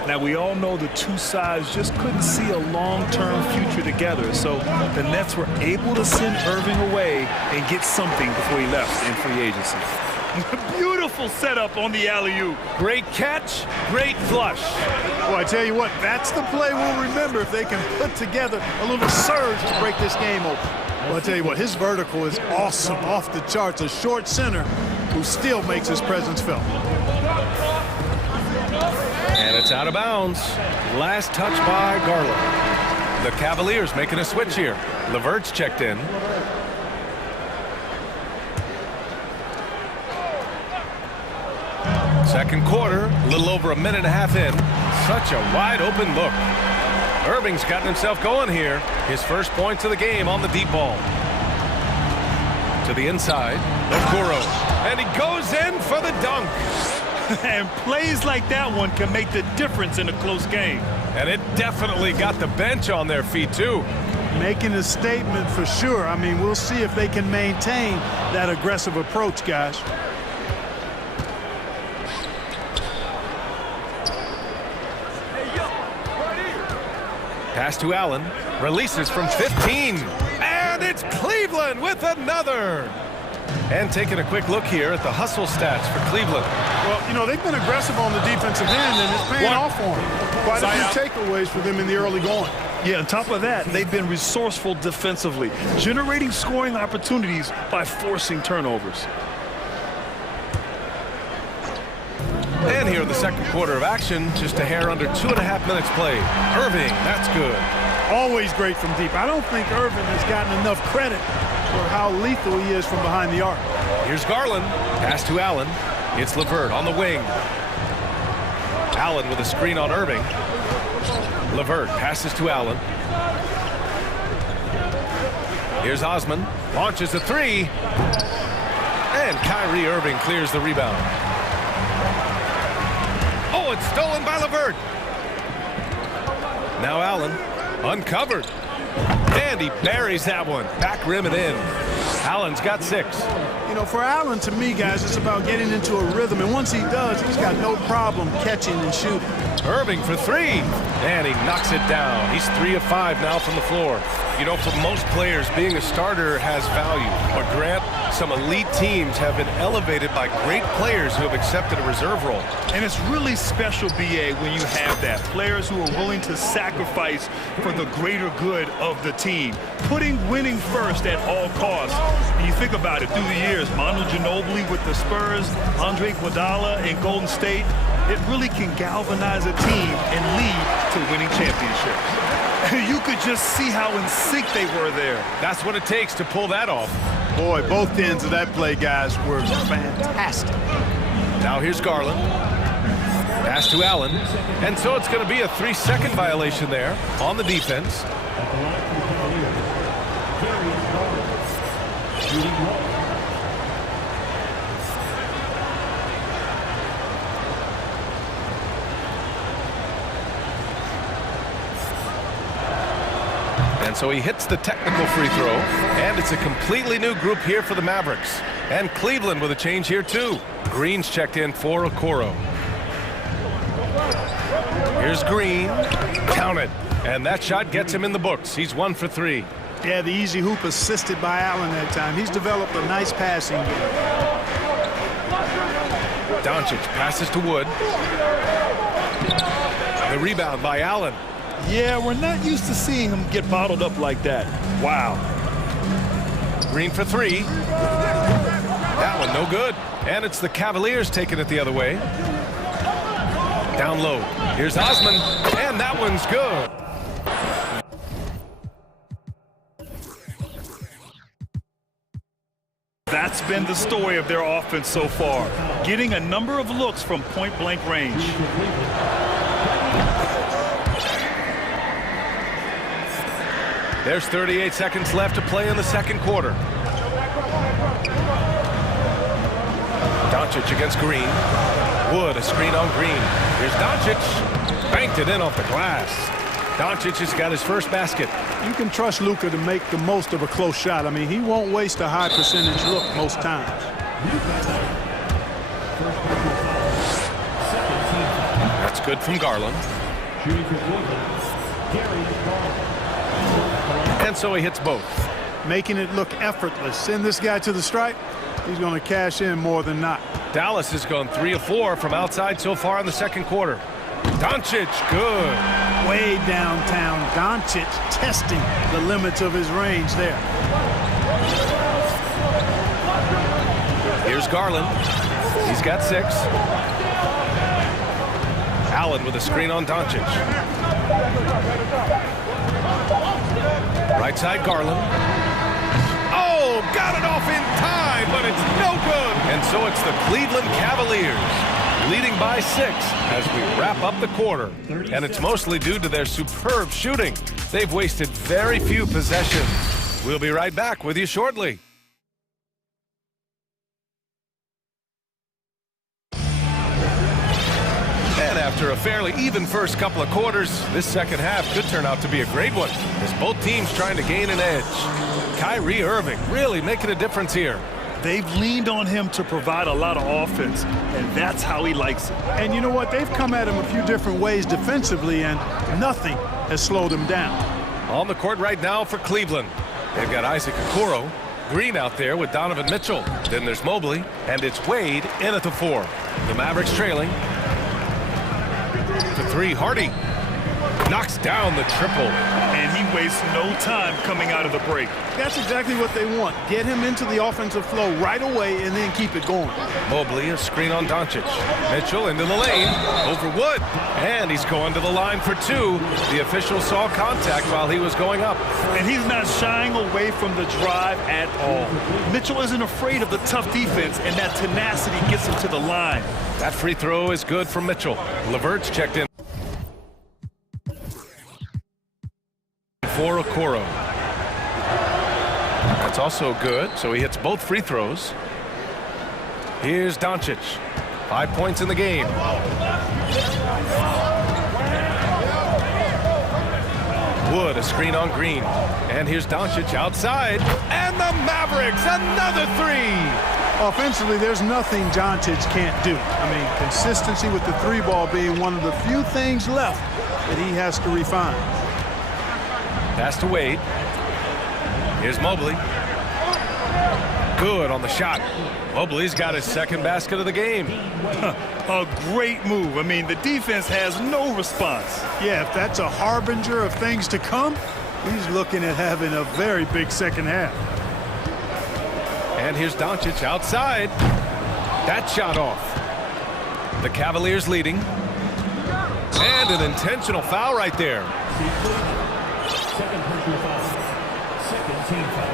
Now, we all know the two sides just couldn't see a long-term future together, so the Nets were able to send Irving away and get something before he left in free agency. Beautiful setup on the alley-oop. Great catch, great flush. Well, I tell you what, that's the play we'll remember if they can put together a little surge to break this game open. Well, I tell you what, his vertical is awesome, off the charts. A short center who still makes his presence felt. And it's out of bounds. Last touch by Garland. The Cavaliers making a switch here. LeVert's checked in. Second quarter, a little over a minute and a half in. Such a wide open look. Irving's gotten himself going here. His first points of the game on the deep ball. To the inside, Okoro. And he goes in for the dunk. And plays like that one can make the difference in a close game. And it definitely got the bench on their feet, too. Making a statement for sure. I mean, we'll see if they can maintain that aggressive approach, guys. Pass to Allen. Releases from 15. And it's Cleveland with another. And taking a quick look here at the hustle stats for Cleveland. Well, you know, they've been aggressive on the defensive end, and it's paying off for them. Quite a few takeaways for them in the early going. Yeah, on top of that, they've been resourceful defensively, generating scoring opportunities by forcing turnovers. And here in the second quarter of action, just a hair under 2.5 minutes played. Irving, that's good. Always great from deep. I don't think Irving has gotten enough credit for how lethal he is from behind the arc. Here's Garland. Pass to Allen. It's LeVert on the wing. Allen with a screen on Irving. LeVert passes to Allen. Here's Osman. Launches a 3. And Kyrie Irving clears the rebound. Oh, it's stolen by LeVert. Now Allen uncovered. And he buries that one. Back rim and in. Allen's got 6. You know, for Allen, to me, guys, it's about getting into a rhythm. And once he does, he's got no problem catching and shooting. Irving for 3. And he knocks it down. He's 3 of 5 now from the floor. You know, for most players, being a starter has value. But Grant, some elite teams have been elevated by great players who have accepted a reserve role. And it's really special, B.A., when you have that. Players who are willing to sacrifice for the greater good of the team. Putting winning first at all costs. And you think about it, through the years, Manu Ginobili with the Spurs, Andre Iguodala in Golden State, it really can galvanize a team and lead to winning championships. You could just see how in sync they were there. That's what it takes to pull that off. Boy, both ends of that play, guys, were fantastic. Now here's Garland. Pass to Allen. And so it's going to be a 3-second violation there on the defense. And so he hits the technical free throw, and it's a completely new group here for the Mavericks. And Cleveland with a change here too. Green's checked in for Okoro. Here's Green. Count it. And that shot gets him in the books. He's 1 for 3. Yeah, the easy hoop assisted by Allen that time. He's developed a nice passing game. Doncic passes to Wood. The rebound by Allen. Yeah, we're not used to seeing him get bottled up like that. Wow. Green for 3. That one no good. And it's the Cavaliers taking it the other way. Down low. Here's Osman. And that one's good. That's been the story of their offense so far. Getting a number of looks from point-blank range. There's 38 seconds left to play in the second quarter. Doncic against Green. Wood, a screen on Green. Here's Doncic. Banked it in off the glass. Doncic has got his first basket. You can trust Luka to make the most of a close shot. I mean, he won't waste a high percentage look most times. That's good from Garland. And so he hits both. Making it look effortless. Send this guy to the stripe. He's going to cash in more than not. Dallas has gone 3 of 4 from outside so far in the second quarter. Doncic, good. Way downtown. Doncic testing the limits of his range there. Here's Garland. He's got 6. Allen with a screen on Doncic. Right side, Garland. Oh, got it off in time, but it's no good. And so it's the Cleveland Cavaliers leading by 6 as we wrap up the quarter. And it's mostly due to their superb shooting. They've wasted very few possessions. We'll be right back with you shortly. And after a fairly even first couple of quarters, this second half could turn out to be a great one as both teams trying to gain an edge. Kyrie Irving really making a difference here. They've leaned on him to provide a lot of offense, and that's how he likes it. And you know what? They've come at him a few different ways defensively, and nothing has slowed him down. On the court right now for Cleveland, they've got Isaac Okoro, Green out there with Donovan Mitchell. Then there's Mobley, and it's Wade in at the 4. The Mavericks trailing. For 3, Hardy knocks down the triple. And he wastes no time coming out of the break. That's exactly what they want. Get him into the offensive flow right away and then keep it going. Mobley, a screen on Doncic. Mitchell into the lane. Over Wood. And he's going to the line for 2. The official saw contact while he was going up. And he's not shying away from the drive at all. Mitchell isn't afraid of the tough defense, and that tenacity gets him to the line. That free throw is good from Mitchell. Levert's checked in for Okoro. That's also good, so he hits both free throws. Here's Doncic. 5 points in the game. Wood, a screen on Green. And here's Doncic outside. And the Mavericks, another three. Offensively, there's nothing Doncic can't do. I mean, consistency with the three ball being one of the few things left that he has to refine. Pass to Wade. Here's Mobley. Good on the shot. Mobley's got his second basket of the game. A great move. I mean, the defense has no response. Yeah, if that's a harbinger of things to come, he's looking at having a very big second half. And here's Doncic outside. That shot off. The Cavaliers leading. And an intentional foul right there. Second personal foul. Second team foul.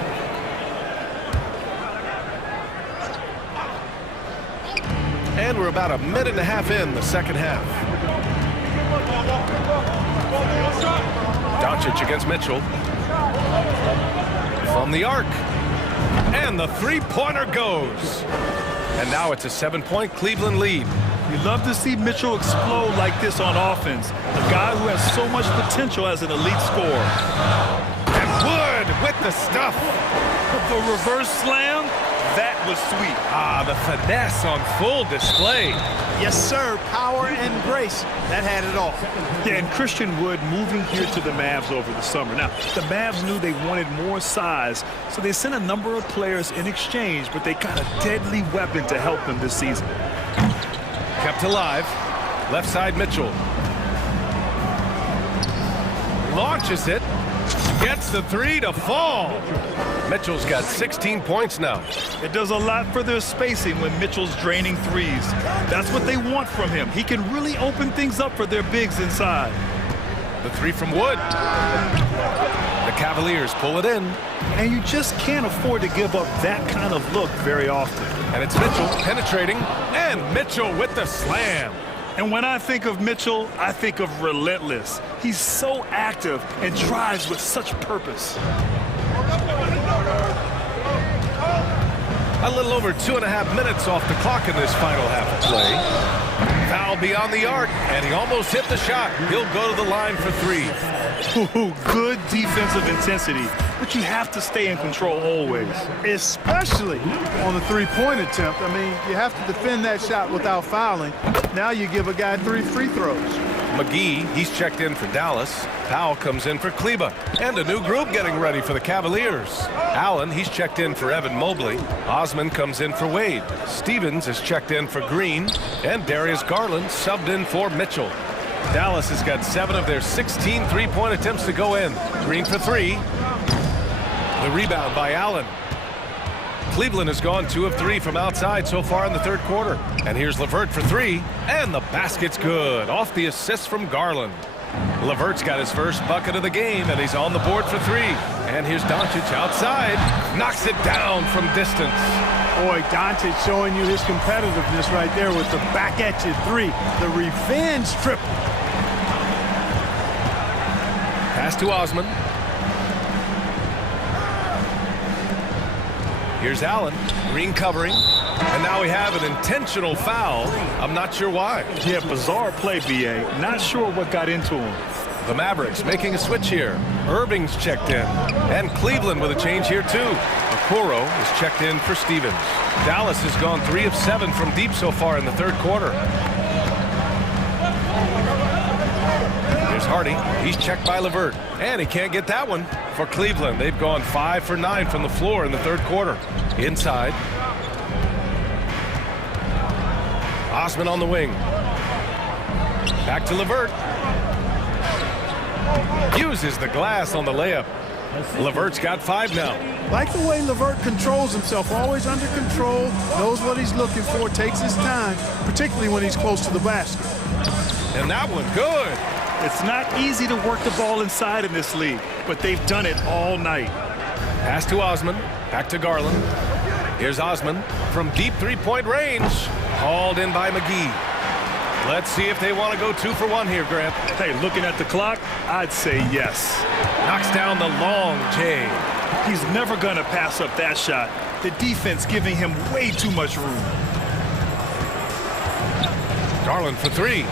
And we're about a minute and a half in the second half. Doncic against Mitchell. From the arc. And the three-pointer goes. And now it's a 7-point Cleveland lead. You love to see Mitchell explode like this on offense. A guy who has so much potential as an elite scorer. And Wood with the stuff. The reverse slam, that was sweet. Ah, the finesse on full display. Yes, sir. Power and grace. That had it all. Yeah, and Christian Wood moving here to the Mavs over the summer. Now, the Mavs knew they wanted more size, so they sent a number of players in exchange, but they got a deadly weapon to help them this season. Kept alive. Left side Mitchell. Launches it. Gets the three to fall. Mitchell's got 16 points now. It does a lot for their spacing when Mitchell's draining threes. That's what they want from him. He can really open things up for their bigs inside. The three from Wood. The Cavaliers pull it in. And you just can't afford to give up that kind of look very often. And it's Mitchell penetrating. And Mitchell with the slam. And when I think of Mitchell, I think of relentless. He's so active and drives with such purpose. A little over 2.5 minutes off the clock in this final half of play. Foul beyond the arc, and he almost hit the shot. He'll go to the line for three. Ooh, good defensive intensity, but you have to stay in control always. Especially on the three-point attempt. I mean, you have to defend that shot without fouling. Now you give a guy 3 free throws. McGee, he's checked in for Dallas. Powell comes in for Kleba. And a new group getting ready for the Cavaliers. Allen, he's checked in for Evan Mobley. Osman comes in for Wade. Stevens is checked in for Green. And Darius Garland subbed in for Mitchell. Dallas has got 7 of their 16 three-point attempts to go in. Green for 3. The rebound by Allen. Cleveland has gone 2 of 3 from outside so far in the third quarter. And here's LeVert for 3. And the basket's good. Off the assist from Garland. LeVert's got his first bucket of the game, and he's on the board for 3. And here's Doncic outside. Knocks it down from distance. Boy, Doncic showing you his competitiveness right there with the back at you 3. The revenge triple. Pass to Osman. Here's Allen. Green covering. And now we have an intentional foul. I'm not sure why. Yeah, bizarre play, B.A. Not sure what got into him. The Mavericks making a switch here. Irving's checked in. And Cleveland with a change here, too. Okoro is checked in for Stevens. Dallas has gone 3 of 7 from deep so far in the third quarter. Here's Hardy. He's checked by LeVert. And he can't get that one for Cleveland. They've gone 5 for 9 from the floor in the third quarter. Inside. Osman on the wing. Back to LeVert. Uses the glass on the layup. LeVert's got 5 now. Like the way LeVert controls himself, always under control, knows what he's looking for, takes his time, particularly when he's close to the basket. And that one good. It's not easy to work the ball inside in this league, but they've done it all night. Pass to Osman. Back to Garland. Here's Osman from deep three-point range. Hauled in by McGee. Let's see if they want to go 2 for 1 here, Grant. Hey, looking at the clock, I'd say yes. Knocks down the long J. He's never going to pass up that shot. The defense giving him way too much room. Garland for 3.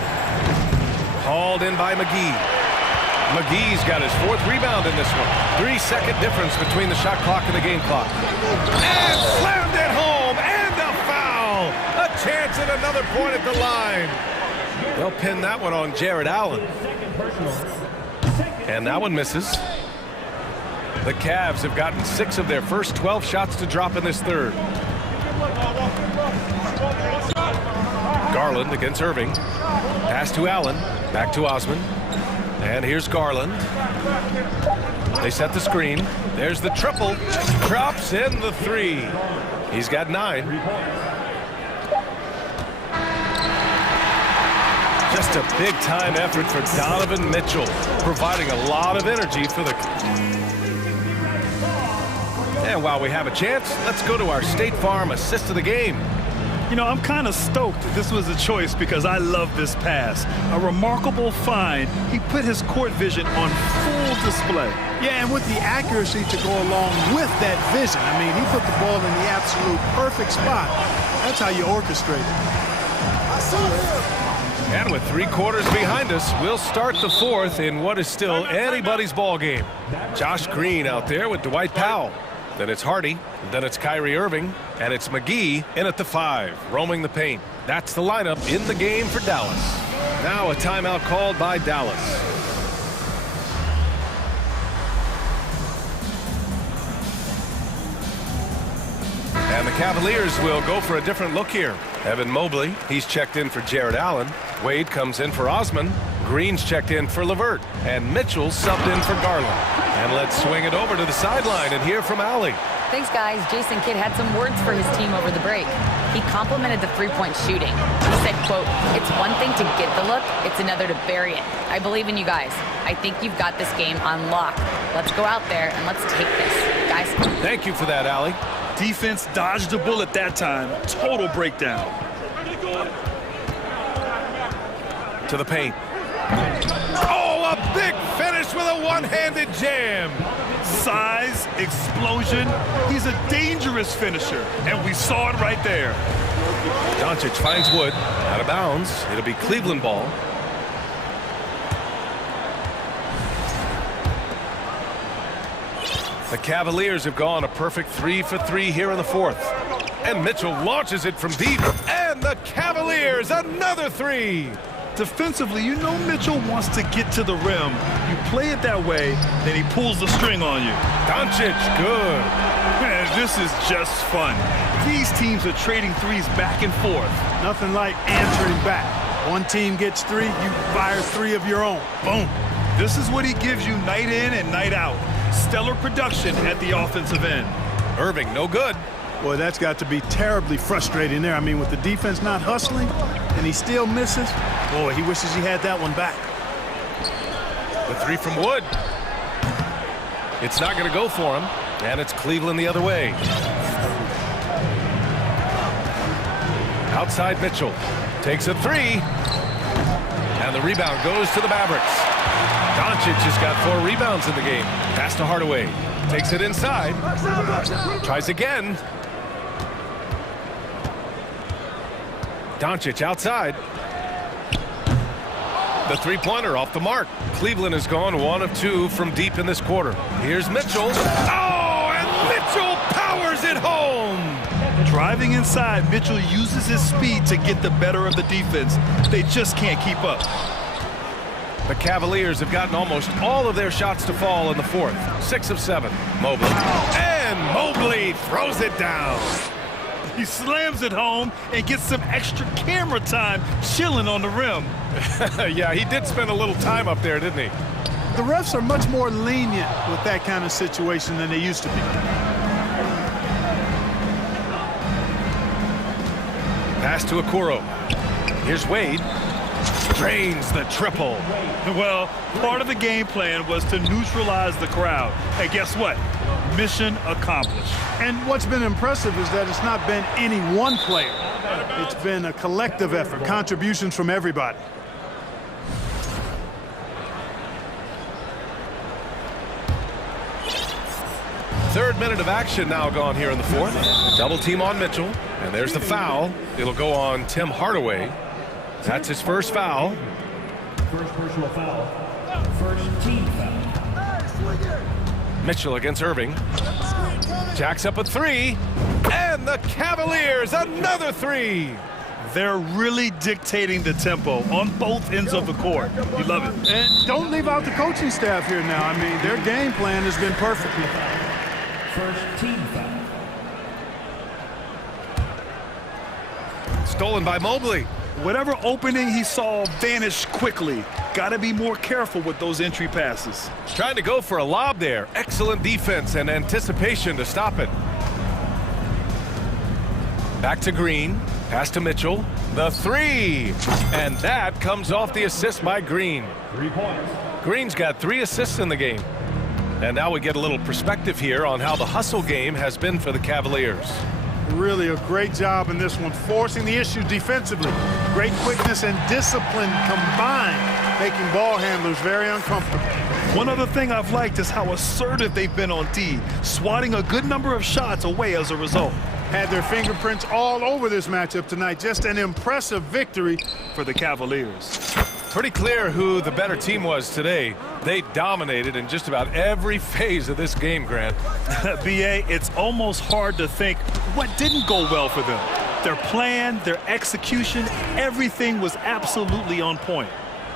Hauled in by McGee. McGee's got his 4th rebound in this one. 3-second difference between the shot clock and the game clock. And slammed it home, and a foul. A chance at another point at the line. They'll pin that one on Jared Allen. And that one misses. The Cavs have gotten 6 of their first 12 shots to drop in this third. Garland against Irving. Pass to Allen. Back to Osman. And here's Garland. They set the screen. There's the triple. Drops in the 3. He's got 9. Just a big-time effort for Donovan Mitchell, providing a lot of energy for the... And while we have a chance, let's go to our State Farm assist of the game. You know, I'm kind of stoked this was a choice because I love this pass. A remarkable find. He put his court vision on full display. Yeah, and with the accuracy to go along with that vision. I mean, he put the ball in the absolute perfect spot. That's how you orchestrate it. And with 3 quarters behind us, we'll start the 4th in what is still anybody's ball game. Josh Green out there with Dwight Powell. Then it's Hardy, then it's Kyrie Irving, and it's McGee in at the 5, roaming the paint. That's the lineup in the game for Dallas. Now a timeout called by Dallas. And the Cavaliers will go for a different look here. Evan Mobley, he's checked in for Jared Allen. Wade comes in for Osman. Green's checked in for LeVert. And Mitchell subbed in for Garland. And let's swing it over to the sideline and hear from Allie. Thanks, guys. Jason Kidd had some words for his team over the break. He complimented the three-point shooting. He said, quote, "It's one thing to get the look, it's another to bury it. I believe in you guys. I think you've got this game on lock. Let's go out there and let's take this, guys." Thank you for that, Allie. Defense dodged a bullet that time. Total breakdown. To the paint. Oh, a big finish with a one-handed jam. Size, explosion. He's a dangerous finisher, and we saw it right there. Doncic finds Wood. Out of bounds. It'll be Cleveland ball. The Cavaliers have gone a perfect 3 for 3 here in the 4th. And Mitchell launches it from deep. And the Cavaliers, another 3. Defensively, you know Mitchell wants to get to the rim. You play it that way, then he pulls the string on you. Doncic, good. Man, this is just fun. These teams are trading threes back and forth. Nothing like answering back. One team gets 3, you fire 3 of your own. Boom. This is what he gives you night in and night out. Stellar production at the offensive end. Irving, no good. Boy, that's got to be terribly frustrating there. I mean, with the defense not hustling and he still misses, boy, he wishes he had that one back. The 3 from Wood. It's not going to go for him, and it's Cleveland the other way. Outside Mitchell. Takes a 3. And the rebound goes to the Mavericks. Doncic has got 4 rebounds in the game. Pass to Hardaway. Takes it inside. Tries again. Doncic outside. The three-pointer off the mark. Cleveland has gone 1 of 2 from deep in this quarter. Here's Mitchell. Oh, and Mitchell powers it home. Driving inside, Mitchell uses his speed to get the better of the defense. They just can't keep up. The Cavaliers have gotten almost all of their shots to fall in the 4th. 6 of 7. Mobley. And Mobley throws it down. He slams it home and gets some extra camera time chilling on the rim. Yeah, he did spend a little time up there, didn't he? The refs are much more lenient with that kind of situation than they used to be. Pass to Okoro. Here's Wade. Drains the triple. Well, part of the game plan was to neutralize the crowd. And guess what? Mission accomplished. And what's been impressive is that it's not been any one player. It's been a collective effort, contributions from everybody. Third minute of action now gone here in the 4th. Double team on Mitchell. And there's the foul. It'll go on Tim Hardaway. That's his first foul. First personal foul. First team foul. Mitchell against Irving. Jacks up a three. And the Cavaliers, another three. They're really dictating the tempo on both ends of the court. You love it. And don't leave out the coaching staff here now. I mean, their game plan has been perfect. First team foul. Stolen by Mobley. Whatever opening he saw vanished quickly. Got to be more careful with those entry passes. Trying to go for a lob there. Excellent defense and anticipation to stop it. Back to Green. Pass to Mitchell. The three. And that comes off the assist by Green. 3 points. Green's got 3 assists in the game. And now we get a little perspective here on how the hustle game has been for the Cavaliers. Really a great job in this one, forcing the issue defensively. Great quickness and discipline combined, making ball handlers very uncomfortable. One other thing I've liked is how assertive they've been on D, swatting a good number of shots away as a result. Had their fingerprints all over this matchup tonight. Just an impressive victory for the Cavaliers. Pretty clear who the better team was today. They dominated in just about every phase of this game, Grant. B.A., it's almost hard to think what didn't go well for them. Their plan, their execution, everything was absolutely on point.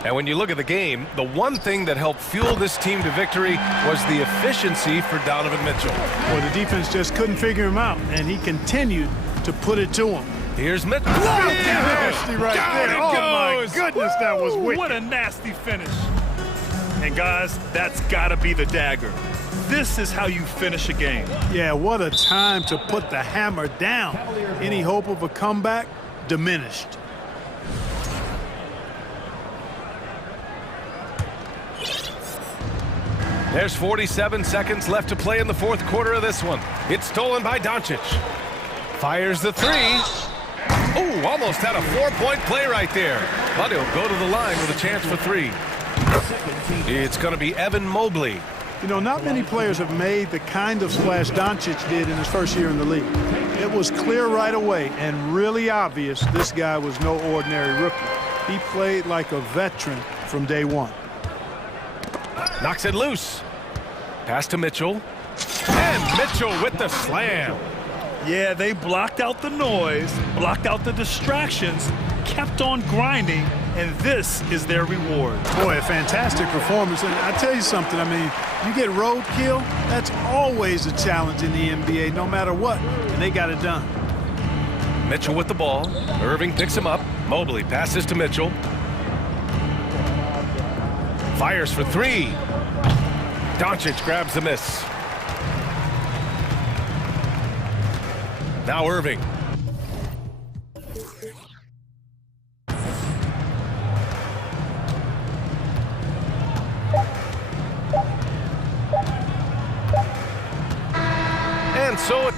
And when you look at the game, the one thing that helped fuel this team to victory was the efficiency for Donovan Mitchell. Well, the defense just couldn't figure him out, and he continued to put it to him. Here's Mitchell. Nasty right there. Oh, my goodness, that was wicked. What a nasty finish. And, guys, that's got to be the dagger. This is how you finish a game. Yeah, what a time to put the hammer down. Any hope of a comeback diminished. There's 47 seconds left to play in the fourth quarter of this one. It's stolen by Doncic. Fires the three. Oh, almost had a 4-point play right there. But he'll go to the line with a chance for 3. It's going to be Evan Mobley. You know, not many players have made the kind of splash Doncic did in his first year in the league. It was clear right away and really obvious this guy was no ordinary rookie. He played like a veteran from day one. Knocks it loose. Pass to Mitchell. And Mitchell with the slam. Yeah, they blocked out the noise, blocked out the distractions, kept on grinding, and this is their reward. Boy, a fantastic performance. And I tell you something, I mean, you get roadkill, that's always a challenge in the NBA, no matter what, and they got it done. Mitchell with the ball. Irving picks him up. Mobley passes to Mitchell. Fires for 3. Doncic grabs the miss. Now Irving. And so it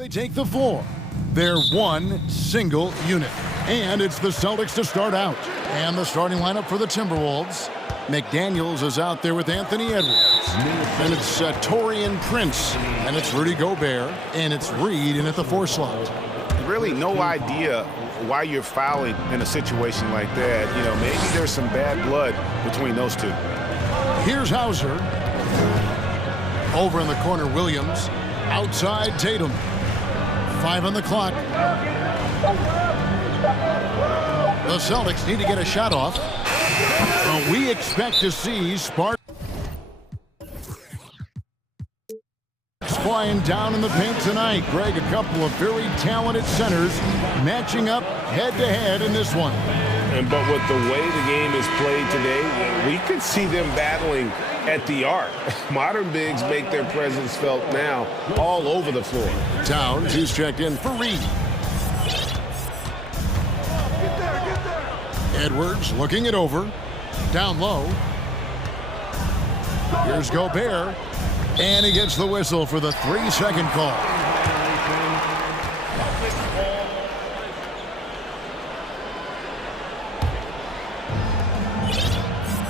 They take the floor. They're one single unit. And it's the Celtics to start out. And the starting lineup for the Timberwolves. McDaniels is out there with Anthony Edwards. And it's Taurean Prince. And it's Rudy Gobert. And it's Reed in at the 4 slot. Really no idea why you're fouling in a situation like that. You know, maybe there's some bad blood between those two. Here's Hauser. Over in the corner, Williams. Outside, Tatum. 5 on the clock. The Celtics need to get a shot off. We expect to see Sparks flying down in the paint tonight. Greg, a couple of very talented centers matching up head-to-head in this one. But with the way the game is played today, we could see them battling at the arc. Modern bigs make their presence felt now all over the floor. Towns, who's checked in for Reed. Edwards looking it over. Down low. Here's Gobert. And he gets the whistle for the 3-second call.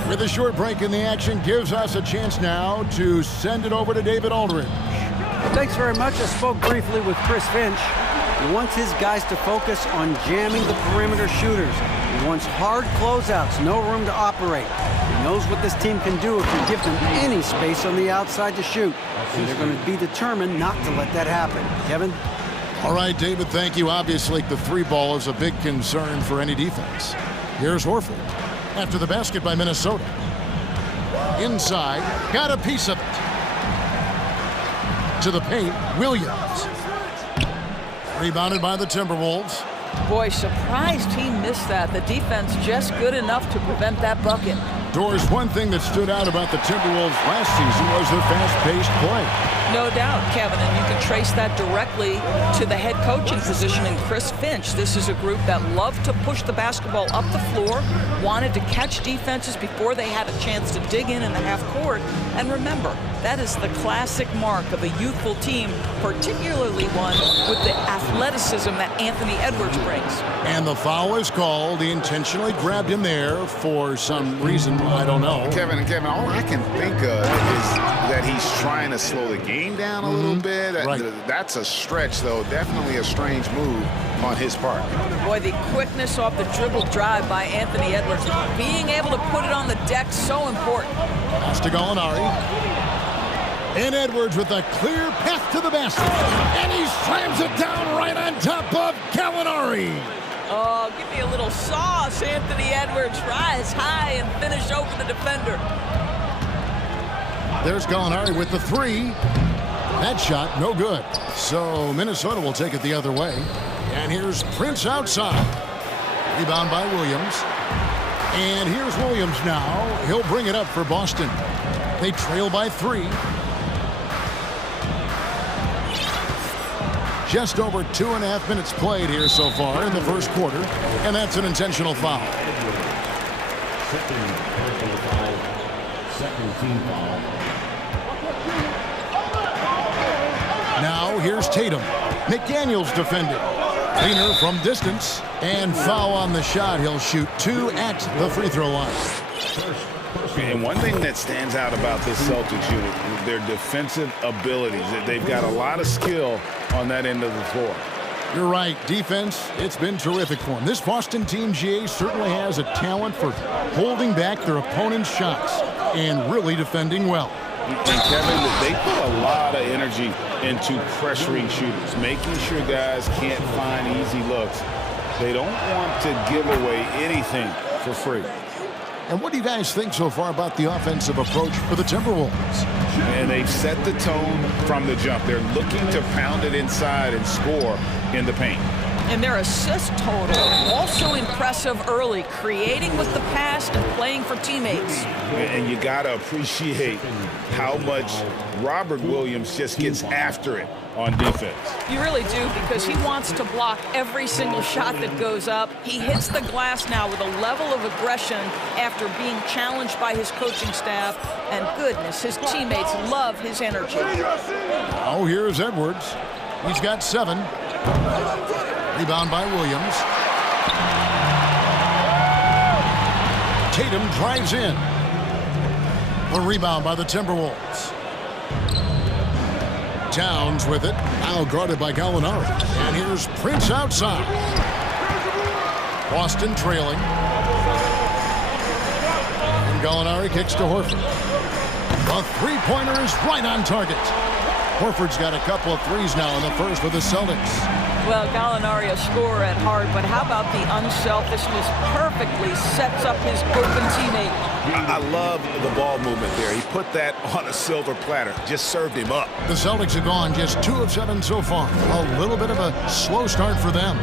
With a short break in the action, gives us a chance now to send it over to David Aldridge. Thanks very much. I spoke briefly with Chris Finch. He wants his guys to focus on jamming the perimeter shooters. He wants hard closeouts, no room to operate. He knows what this team can do if you give them any space on the outside to shoot. And they're going to be determined not to let that happen. Kevin? All right, David, thank you. Obviously, the 3-ball is a big concern for any defense. Here's Horford. After the basket by Minnesota. Inside, got a piece of it. To the paint, Williams. Rebounded by the Timberwolves. Boy, surprised he missed that. The defense just good enough to prevent that bucket. Doris, one thing that stood out about the Timberwolves last season was their fast-paced play. No doubt, Kevin, and you can trace that directly to the head coaching position in Chris Finch. This is a group that loved to push the basketball up the floor, wanted to catch defenses before they had a chance to dig in the half court. And remember, that is the classic mark of a youthful team, particularly one with the athleticism that Anthony Edwards brings. And the foul is called. He intentionally grabbed him there for some reason, I don't know. Kevin, all I can think of is that he's trying to slow the game down a little bit. Right. That's a stretch, though. Definitely a strange move on his part. Boy, the quickness off the dribble drive by Anthony Edwards. Being able to put it on the deck, so important. Pass to Gallinari. And Edwards with a clear path to the basket. And he slams it down right on top of Gallinari. Oh, give me a little sauce, Anthony Edwards. Rise high and finish over the defender. There's Gallinari with the 3. That shot, no good. So Minnesota will take it the other way. And here's Prince outside. Rebound by Williams. And here's Williams now. He'll bring it up for Boston. They trail by 3. Just over 2.5 minutes played here so far in the first quarter. And that's an intentional foul. Second personal foul. Second team foul. Now here's Tatum. McDaniels defending. Cleaner from distance. And foul on the shot. He'll shoot 2 at the free throw line. And one thing that stands out about this Celtics unit is their defensive abilities. They've got a lot of skill on that end of the floor. You're right. Defense, it's been terrific for them. This Boston team, GA, certainly has a talent for holding back their opponent's shots and really defending well. And Kevin, they put a lot of energy into pressuring shooters, making sure guys can't find easy looks. They don't want to give away anything for free. And what do you guys think so far about the offensive approach for the Timberwolves? And they've set the tone from the jump. They're looking to pound it inside and score in the paint. And their assist total also impressive early, creating with the pass and playing for teammates. And you got to appreciate how much Robert Williams just gets after it on defense. You really do, because he wants to block every single shot that goes up. He hits the glass now with a level of aggression after being challenged by his coaching staff. And goodness, his teammates love his energy. Oh, here's Edwards. He's got 7. Rebound by Williams. Tatum drives in. A rebound by the Timberwolves. Towns with it. Now guarded by Gallinari. And here's Prince outside. Boston trailing. And Gallinari kicks to Horford. A three-pointer is right on target. Horford's got a couple of threes now in the first with the Celtics. Well, Gallinari a scorer at heart, but how about the unselfishness? Perfectly sets up his open teammate. I love the ball movement there. He put that on a silver platter. Just served him up. The Celtics have gone just 2 of 7 so far. A little bit of a slow start for them.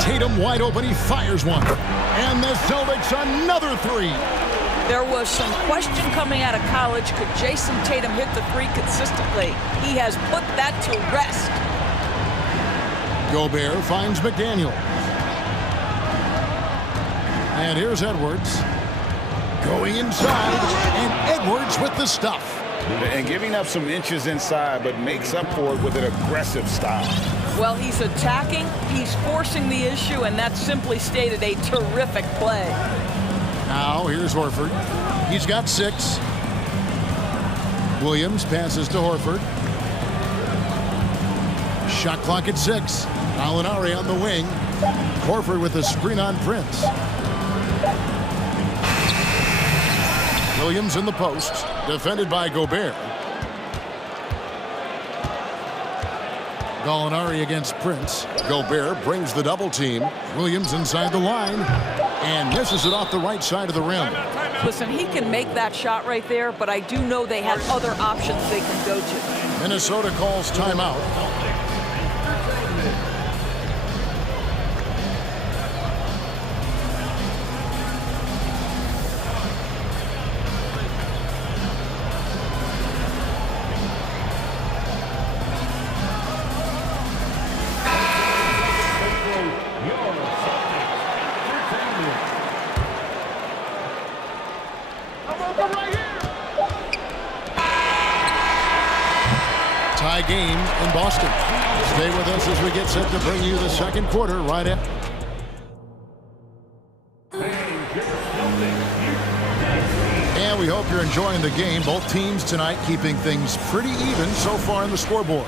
Tatum wide open. He fires one. And the Celtics another 3. There was some question coming out of college. Could Jason Tatum hit the 3 consistently? He has put that to rest. Gobert finds McDaniel. And here's Edwards. Going inside, and Edwards with the stuff. And giving up some inches inside, but makes up for it with an aggressive style. Well, he's attacking, he's forcing the issue, and that simply stated a terrific play. Now, here's Horford. He's got 6. Williams passes to Horford. Shot clock at 6. Gallinari on the wing. Horford with a screen on Prince. Williams in the post, defended by Gobert. Gallinari against Prince. Gobert brings the double team. Williams inside the line and misses it off the right side of the rim. Listen, he can make that shot right there, but I do know they have other options they can go to. Minnesota calls timeout. Tie game in Boston. Stay with us as we get set to bring you the second quarter right after. And we hope you're enjoying the game. Both teams tonight keeping things pretty even so far in the scoreboard.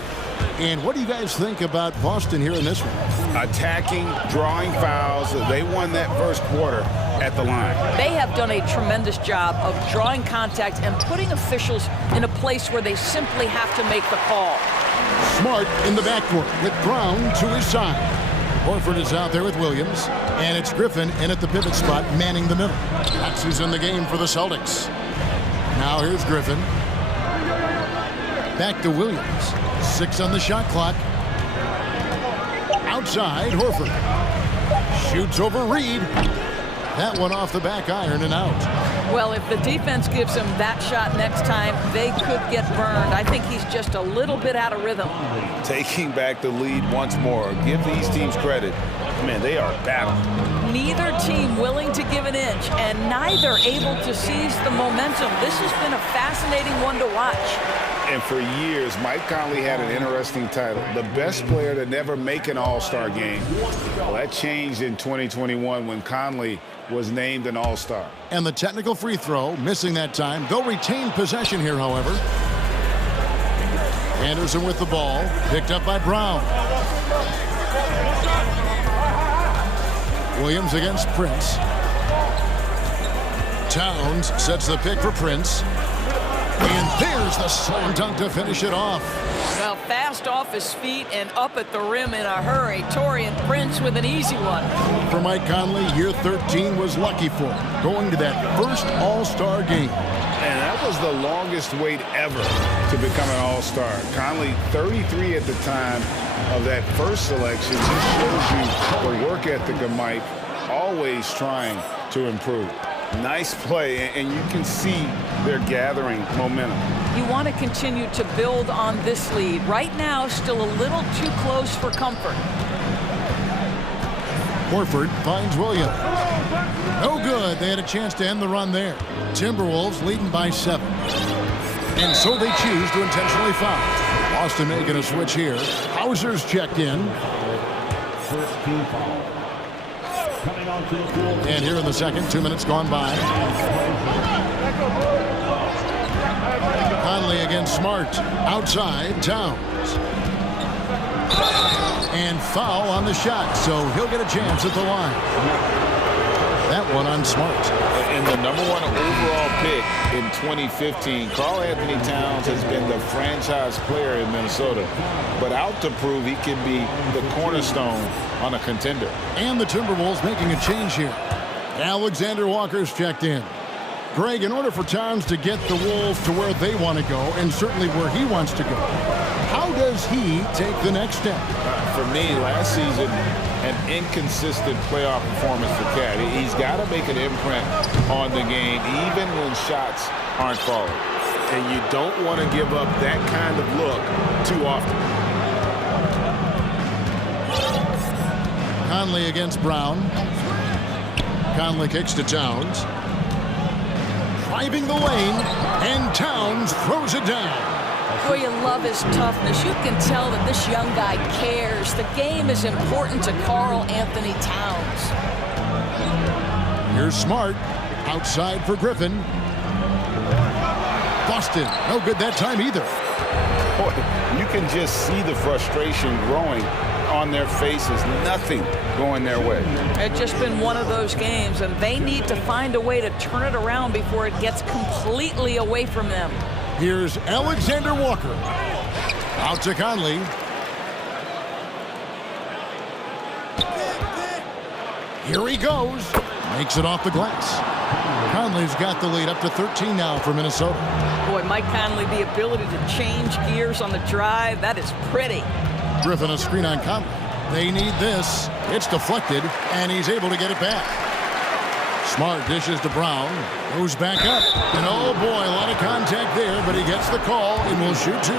And what do you guys think about Boston here in this one? Attacking, drawing fouls. They won that first quarter at the line. They have done a tremendous job of drawing contact and putting officials in a place where they simply have to make the call. Smart in the backcourt with Brown to his side. Horford is out there with Williams, and it's Griffin in at the pivot spot, manning the middle. That's who's in the game for the Celtics. Now here's Griffin. Back to Williams. 6 on the shot clock. Outside, Horford. Shoots over Reed. That one off the back iron and out. Well, if the defense gives him that shot next time, they could get burned. I think he's just a little bit out of rhythm. Taking back the lead once more. Give these teams credit. Man, they are battling. Neither team willing to give an inch, and neither able to seize the momentum. This has been a fascinating one to watch. And for years, Mike Conley had an interesting title. The best player to never make an All-Star game. Well, that changed in 2021 when Conley was named an All-Star. And the technical free throw, missing that time. They'll retain possession here, however. Anderson with the ball, picked up by Brown. Williams against Prince. Towns sets the pick for Prince. And there's the slam dunk to finish it off. Well, fast off his feet and up at the rim in a hurry. Taurean Prince with an easy one. For Mike Conley, year 13 was lucky for him, going to that first All-Star game. And that was the longest wait ever to become an All-Star. Conley, 33 at the time of that first selection. Just shows you the work ethic of Mike, always trying to improve. Nice play, and you can see they're gathering momentum. You want to continue to build on this lead. Right now, still a little too close for comfort. Horford finds Williams. No good. They had a chance to end the run there. Timberwolves leading by 7. And so they choose to intentionally foul. Boston making a switch here. Hauser's checked in. First team foul. Coming onto the floor. And here in the second, 2 minutes gone by. Conley against Smart. Outside, Towns. And foul on the shot, so he'll get a chance at the line. That one on Smart. And the #1 overall pick in 2015, Karl Anthony Towns has been the franchise player in Minnesota, but out to prove he can be the cornerstone on a contender. And the Timberwolves making a change here. Alexander Walker's checked in. Greg, in order for Towns to get the Wolves to where they want to go, and certainly where he wants to go, how does he take the next step? For me, last season, an inconsistent playoff performance for Cat. He's got to make an imprint on the game, even when shots aren't falling. And you don't want to give up that kind of look too often. Conley against Brown. Conley kicks to Towns. Driving the lane, and Towns throws it down. Boy, you love his toughness. You can tell that this young guy cares. The game is important to Karl Anthony Towns. Here's Smart. Outside for Griffin. Boston, no good that time either. Boy, you can just see the frustration growing on their faces. Nothing going their way. It's just been one of those games, and they need to find a way to turn it around before it gets completely away from them. Here's Alexander Walker. Out to Conley. Here he goes. Makes it off the glass. Conley's got the lead up to 13 now for Minnesota. Boy, Mike Conley, the ability to change gears on the drive, that is pretty. Griffin a screen on Conley. They need this. It's deflected, and he's able to get it back. Smart dishes to Brown. Goes back up. And oh boy, a lot of contact there, but he gets the call and will shoot two.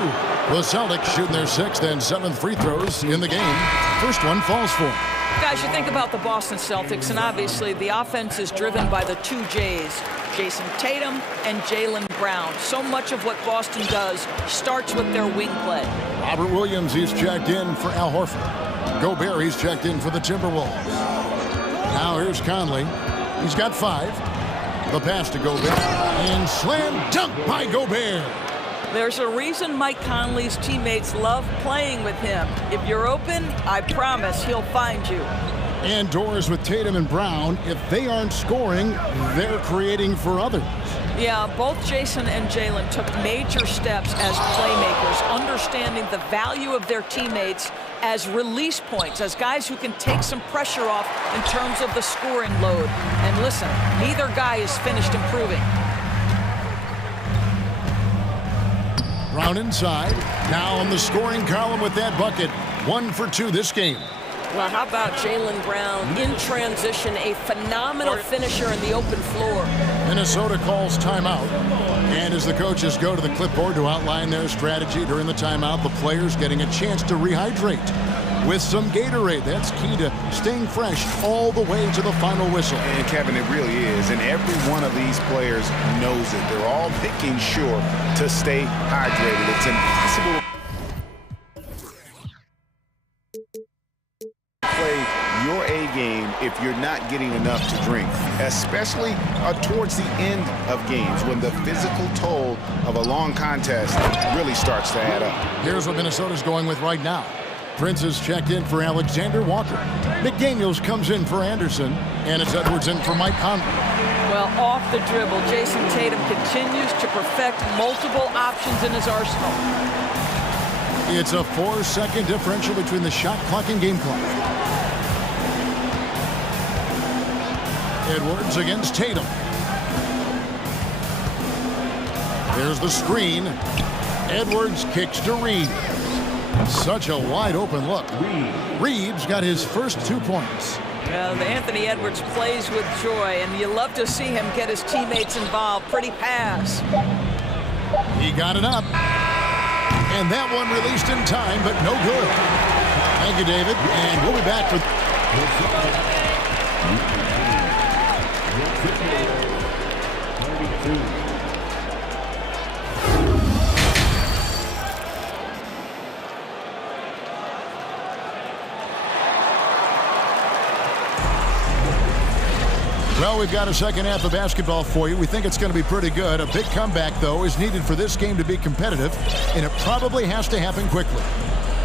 The Celtics shooting their 6th and 7th free throws in the game. First one falls for him. Guys, you think about the Boston Celtics, and obviously the offense is driven by the two J's, Jason Tatum and Jaylen Brown. So much of what Boston does starts with their wing play. Robert Williams, he's checked in for Al Horford. Gobert, he's checked in for the Timberwolves. Now here's Conley. He's got 5. The pass to Gobert. And slam dunk by Gobert. There's a reason Mike Conley's teammates love playing with him. If you're open, I promise he'll find you. And doors with Tatum and Brown. If they aren't scoring, they're creating for others. Yeah, both Jason and Jaylen took major steps as playmakers, understanding the value of their teammates as release points, as guys who can take some pressure off in terms of the scoring load. And listen, neither guy is finished improving. Brown inside. Now on the scoring column with that bucket. 1 for 2 this game. Well, how about Jaylen Brown in transition, a phenomenal finisher in the open floor. Minnesota calls timeout. And as the coaches go to the clipboard to outline their strategy during the timeout, the players getting a chance to rehydrate with some Gatorade. That's key to staying fresh all the way to the final whistle. And Kevin, it really is. And every one of these players knows it. They're all making sure to stay hydrated. It's impossible to play your A game if you're not getting enough to drink, especially towards the end of games when the physical toll of a long contest really starts to add up. Here's what Minnesota's going with right now. Prince is checked in for Alexander Walker. McDaniels comes in for Anderson, and it's Edwards in for Mike Conley. Well, off the dribble, Jason Tatum continues to perfect multiple options in his arsenal. It's a 4-second differential between the shot clock and game clock. Edwards against Tatum. There's the screen. Edwards kicks to Reeves. Such a wide open look. Reeves got his first 2 points. Well, Anthony Edwards plays with joy, and you love to see him get his teammates involved. Pretty pass. He got it up. And that one released in time, but no good. Thank you, David. And we'll be back for... Well, we've got a second half of basketball for you. We think it's going to be pretty good. A big comeback, though, is needed for this game to be competitive, and it probably has to happen quickly.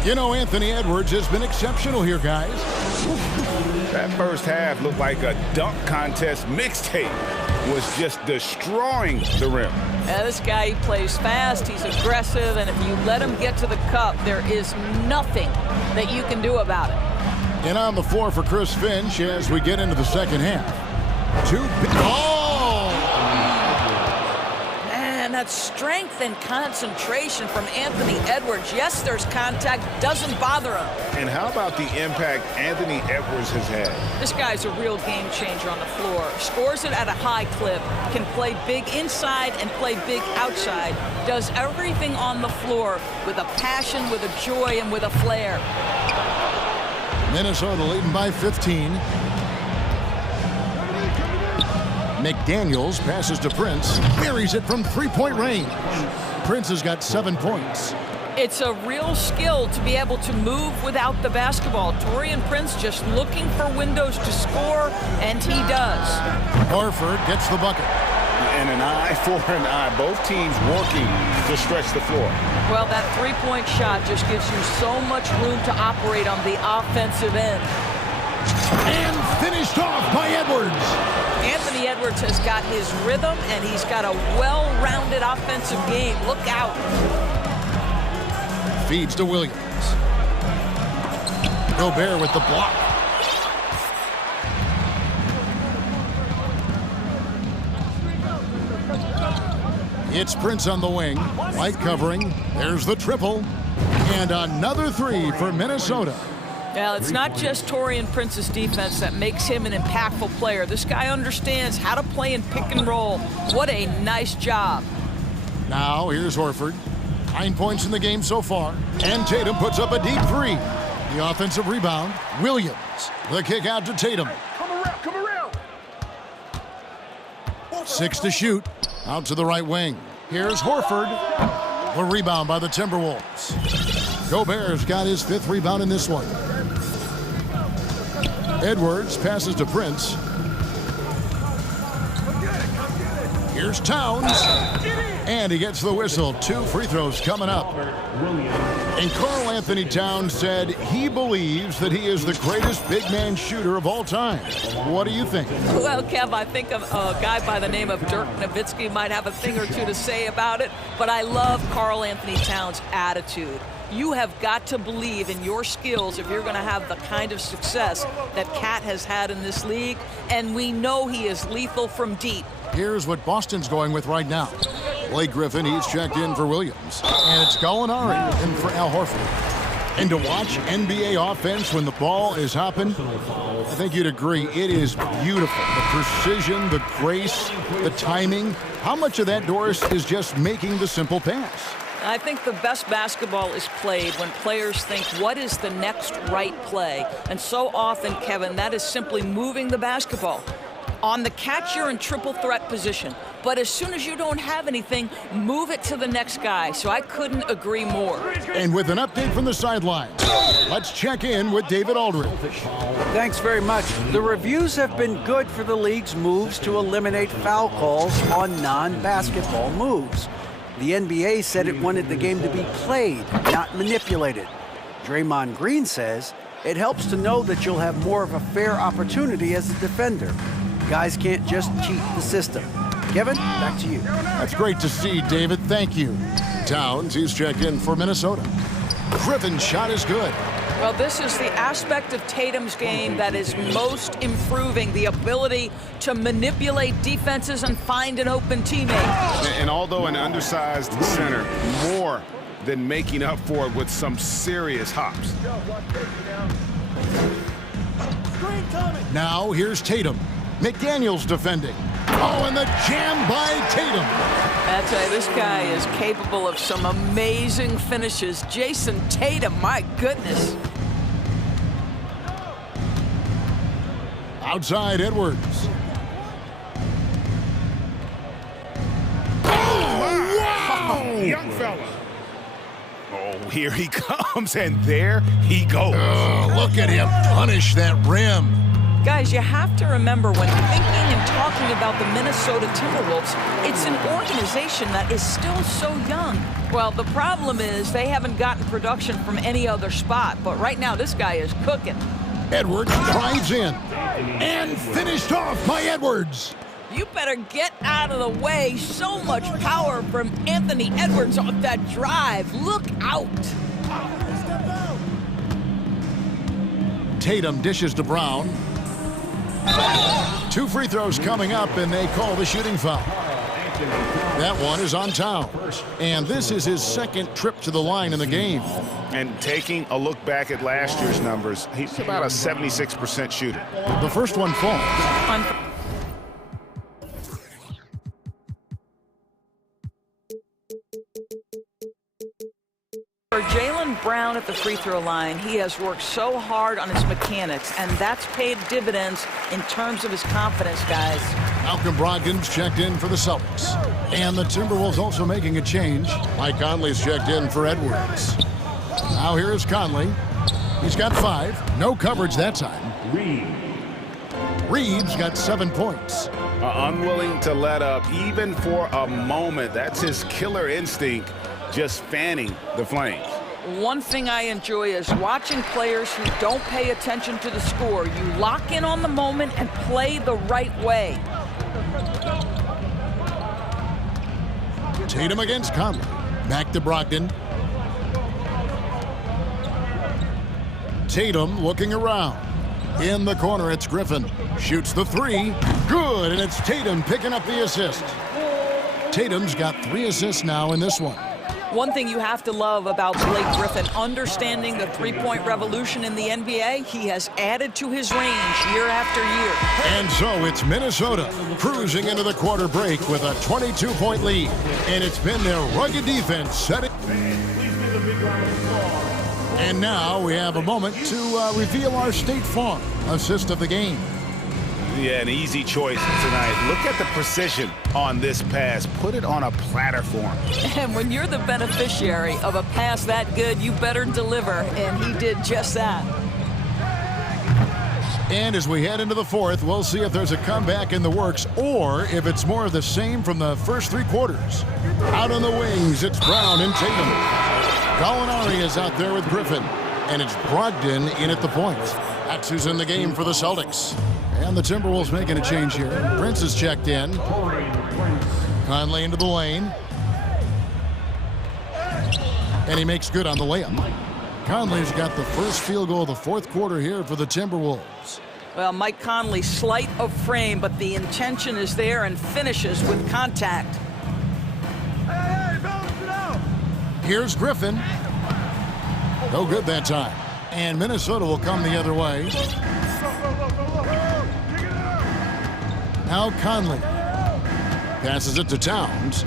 You know, Anthony Edwards has been exceptional here, guys. That first half looked like a dunk contest mixtape. Was just destroying the rim. Yeah, this guy, he plays fast, he's aggressive, and if you let him get to the cup, there is nothing that you can do about it. And on the floor for Chris Finch as we get into the second half. Man, that strength and concentration from Anthony Edwards. Yes, there's contact, doesn't bother him. And how about the impact Anthony Edwards has had? This guy's a real game changer on the floor. Scores it at a high clip, can play big inside and play big outside. Does everything on the floor with a passion, with a joy, and with a flair. Minnesota leading by 15. McDaniels passes to Prince, buries it from three-point range. Prince has got 7 points. It's a real skill to be able to move without the basketball. Taurean Prince just looking for windows to score, and he does. Horford gets the bucket. And an eye for an eye. Both teams working to stretch the floor. Well, that three-point shot just gives you so much room to operate on the offensive end. And finished off by Edwards. Anthony Edwards has got his rhythm, and he's got a well-rounded offensive game. Look out. Feeds to Williams. Gobert with the block. It's Prince on the wing. Light covering. There's the triple. And another three for Minnesota. Well, it's not just Taurean Prince's defense that makes him an impactful player. This guy understands how to play in pick and roll. What a nice job. Now, here's Horford. 9 points in the game so far. And Tatum puts up a deep three. The offensive rebound, Williams. The kick out to Tatum. Come around. 6 to shoot. Out to the right wing. Here's Horford. The rebound by the Timberwolves. Gobert's got his 5th rebound in this one. Edwards passes to Prince. Here's Towns. And he gets the whistle. 2 free throws coming up. And Karl Anthony Towns said he believes that he is the greatest big man shooter of all time. What do you think? Well, Kev, I think a guy by the name of Dirk Nowitzki might have a thing or two to say about it, but I love Karl Anthony Towns' attitude. You have got to believe in your skills if you're going to have the kind of success that Cat has had in this league, and we know he is lethal from deep. Here's what Boston's going with right now. Blake Griffin, he's checked in for Williams. And it's Gallinari in for Al Horford. And to watch NBA offense when the ball is hopping, I think you'd agree, it is beautiful. The precision, the grace, the timing. How much of that, Doris, is just making the simple pass? I think the best basketball is played when players think, what is the next right play? And so often, Kevin, that is simply moving the basketball. On the catch, you're in triple threat position. But as soon as you don't have anything, move it to the next guy. So I couldn't agree more. And with an update from the sideline, let's check in with David Aldridge. Thanks very much. The reviews have been good for the league's moves to eliminate foul calls on non-basketball moves. The NBA said it wanted the game to be played, not manipulated. Draymond Green says it helps to know that you'll have more of a fair opportunity as a defender. Guys can't just cheat the system. Kevin, back to you. That's great to see, David. Thank you. Towns, he's checked in for Minnesota. Griffin's shot is good. Well, this is the aspect of Tatum's game that is most improving, the ability to manipulate defenses and find an open teammate. And although an undersized center, more than making up for it with some serious hops. Now here's Tatum. McDaniels defending. Oh, and the jam by Tatum. I tell you, this guy is capable of some amazing finishes. Jason Tatum, my goodness. Outside Edwards. Oh, wow! Young fella. Oh, here he comes, and there he goes. Oh, look at him punish that rim. Guys, you have to remember when thinking and talking about the Minnesota Timberwolves, it's an organization that is still so young. Well, the problem is they haven't gotten production from any other spot, but right now this guy is cooking. Edwards drives in and finished off by Edwards. You better get out of the way. So much power from Anthony Edwards off that drive. Look out. Tatum dishes to Brown. 2 free throws coming up, and they call the shooting foul. That one is on Towns, and this is his second trip to the line in the game. And taking a look back at last year's numbers, he's about a 76% shooter. The first one falls. For Jaylen Brown at the free throw line, he has worked so hard on his mechanics, and that's paid dividends in terms of his confidence, guys. Malcolm Brogdon's checked in for the Celtics. And the Timberwolves also making a change. Mike Conley's checked in for Edwards. Now here is Conley. He's got 5. No coverage that time. Reed's got 7 points. Unwilling to let up even for a moment. That's his killer instinct, just fanning the flames. One thing I enjoy is watching players who don't pay attention to the score. You lock in on the moment and play the right way. Tatum against Conley. Back to Brogdon. Tatum looking around. In the corner, it's Griffin. Shoots the 3. Good, and it's Tatum picking up the assist. Tatum's got 3 assists now in this one. One thing you have to love about Blake Griffin, understanding the three-point revolution in the NBA, he has added to his range year after year. And so it's Minnesota cruising into the quarter break with a 22-point lead. And it's been their rugged defense setting. And now we have a moment to reveal our State Farm assist of the game. Yeah, an easy choice tonight. Look at the precision on this pass. Put it on a platter for him. And when you're the beneficiary of a pass that good, you better deliver, and he did just that. And as we head into the fourth, we'll see if there's a comeback in the works or if it's more of the same from the first 3 quarters. Out on the wings, it's Brown and Tatum. Gallinari is out there with Griffin, and it's Brogdon in at the point. That's who's in the game for the Celtics. And the Timberwolves making a change here. Prince is checked in. Conley into the lane. And he makes good on the layup. Conley's got the first field goal of the fourth quarter here for the Timberwolves. Well, Mike Conley, slight of frame, but the intention is there and finishes with contact. Here's Griffin. No good that time. And Minnesota will come the other way. Now Conley passes it to Towns.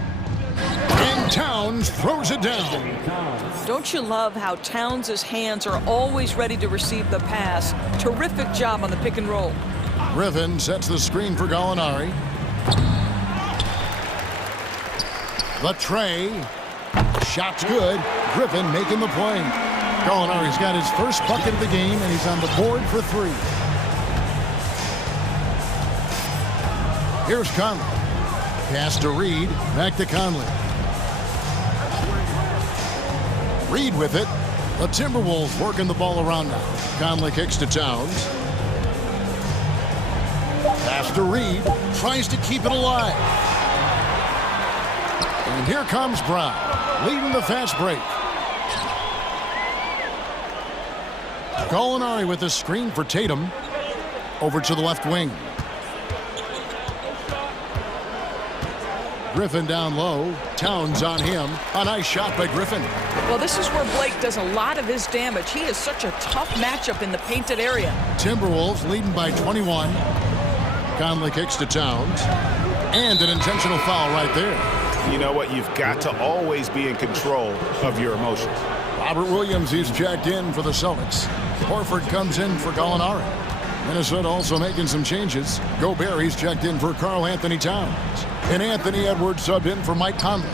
And Towns throws it down. Don't you love how Towns' hands are always ready to receive the pass? Terrific job on the pick and roll. Griffin sets the screen for Gallinari. The tray. Shot's good. Griffin making the play. Gallinari's got his first bucket of the game, and he's on the board for 3. Here's Conley. Pass to Reed. Back to Conley. Reed with it. The Timberwolves working the ball around now. Conley kicks to Towns. Pass to Reed. Tries to keep it alive. And here comes Brown, leading the fast break. Gallinari with the screen for Tatum. Over to the left wing. Griffin down low. Towns on him. A nice shot by Griffin. Well, this is where Blake does a lot of his damage. He is such a tough matchup in the painted area. Timberwolves leading by 21. Conley kicks to Towns. And an intentional foul right there. You know what? You've got to always be in control of your emotions. Robert Williams is checked in for the Celtics. Horford comes in for Gallinari. Minnesota also making some changes. Gobert, he's checked in for Karl Anthony Towns. And Anthony Edwards subbed in for Mike Conley.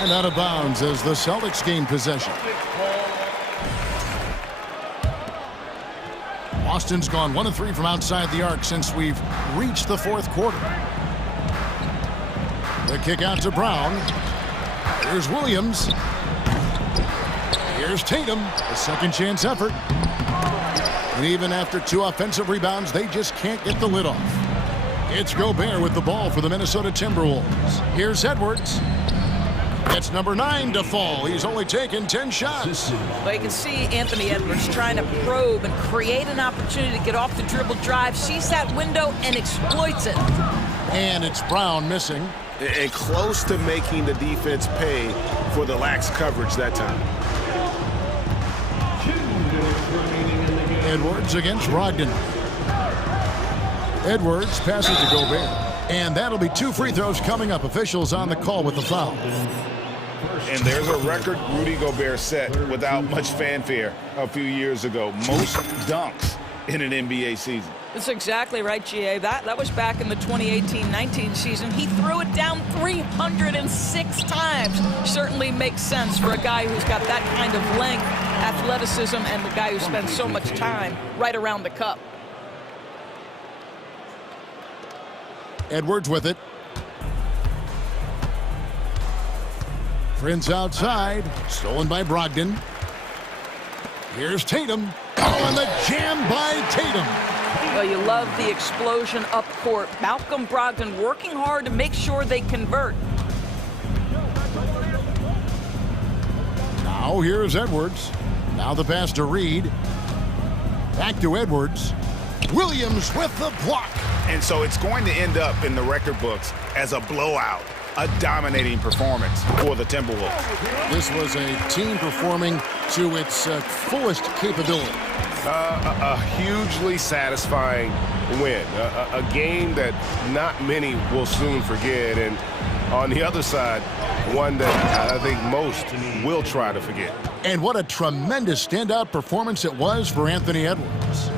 And out of bounds as the Celtics gain possession. Boston's gone 1 of 3 from outside the arc since we've reached the fourth quarter. The kick out to Brown. Here's Williams. Here's Tatum, a second chance effort. And even after 2 offensive rebounds, they just can't get the lid off. It's Gobert with the ball for the Minnesota Timberwolves. Here's Edwards. It's number 9 to fall. He's only taken 10 shots. Well, you can see Anthony Edwards trying to probe and create an opportunity to get off the dribble drive, sees that window and exploits it. And it's Brown missing. And close to making the defense pay for the lax coverage that time. Edwards against Brogdon. Edwards passes to Gobert. And that'll be 2 free throws coming up. Officials on the call with the foul. And there's a record Rudy Gobert set without much fanfare a few years ago. Most dunks in an NBA season. That's exactly right, GA. That was back in the 2018-19 season. He threw it down 306 times. Certainly makes sense for a guy who's got that kind of length, athleticism, and the guy who spends so much time right around the cup. Edwards with it. Prince outside. Stolen by Brogdon. Here's Tatum. Oh, and the jam by Tatum. Well, you love the explosion up court. Malcolm Brogdon working hard to make sure they convert. Now here's Edwards. Now the pass to Reed. Back to Edwards. Williams with the block. And so it's going to end up in the record books as a blowout, a dominating performance for the Timberwolves. This was a team performing to its fullest capability. A hugely satisfying win. A game that not many will soon forget. And on the other side, one that I think most will try to forget. And what a tremendous standout performance it was for Anthony Edwards.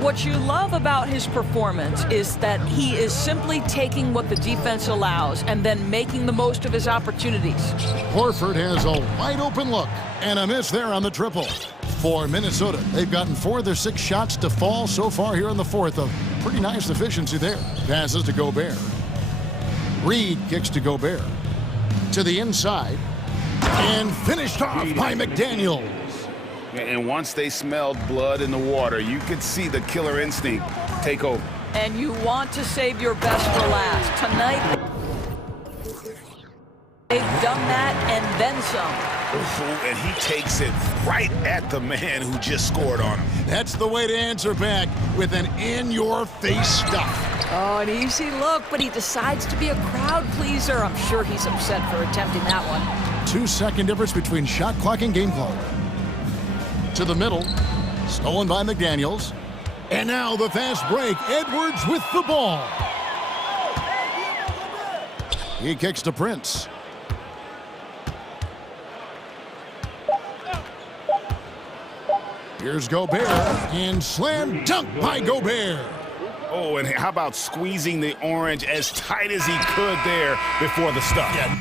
What you love about his performance is that he is simply taking what the defense allows and then making the most of his opportunities. Horford has a wide open look and a miss there on the triple. For Minnesota, they've gotten 4 of their 6 shots to fall so far here in the fourth. A pretty nice efficiency there. Passes to Gobert. Reed kicks to Gobert. To the inside. And finished off by McDaniels. And once they smelled blood in the water, you could see the killer instinct take over. And you want to save your best for last. Tonight, they've done that and then some. And he takes it right at the man who just scored on him. That's the way to answer back, with an in-your-face stuff. Oh, an easy look, but he decides to be a crowd pleaser. I'm sure he's upset for attempting that one. 2-second difference between shot clock and game clock. To the middle, stolen by McDaniels. And now the fast break, Edwards with the ball. He kicks to Prince. Here's Gobert, and slam dunk by Gobert. Oh, and how about squeezing the orange as tight as he could there before the stuff? Yeah.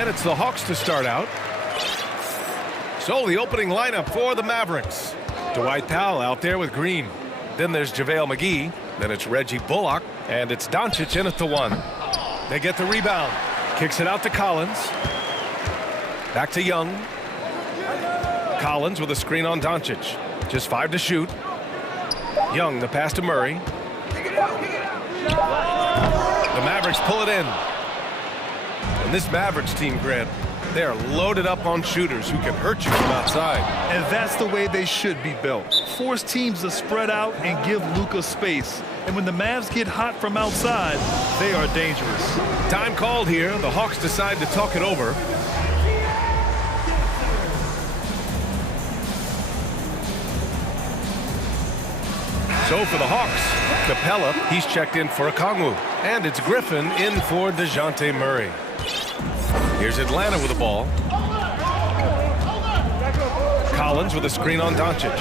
And it's the Hawks to start out. So the opening lineup for the Mavericks. Dwight Powell out there with Green. Then there's JaVale McGee. Then it's Reggie Bullock. And it's Doncic in at the 1. They get the rebound. Kicks it out to Collins. Back to Young. Collins with a screen on Doncic. Just 5 to shoot. Young, the pass to Murray. The Mavericks pull it in. And this Mavericks team, Grant, they are loaded up on shooters who can hurt you from outside. And that's the way they should be built. Force teams to spread out and give Luka space. And when the Mavs get hot from outside, they are dangerous. Time called here. The Hawks decide to talk it over. So for the Hawks, Capella, he's checked in for Okongwu. And it's Griffin in for DeJounte Murray. Here's Atlanta with the ball. Collins with a screen on Doncic.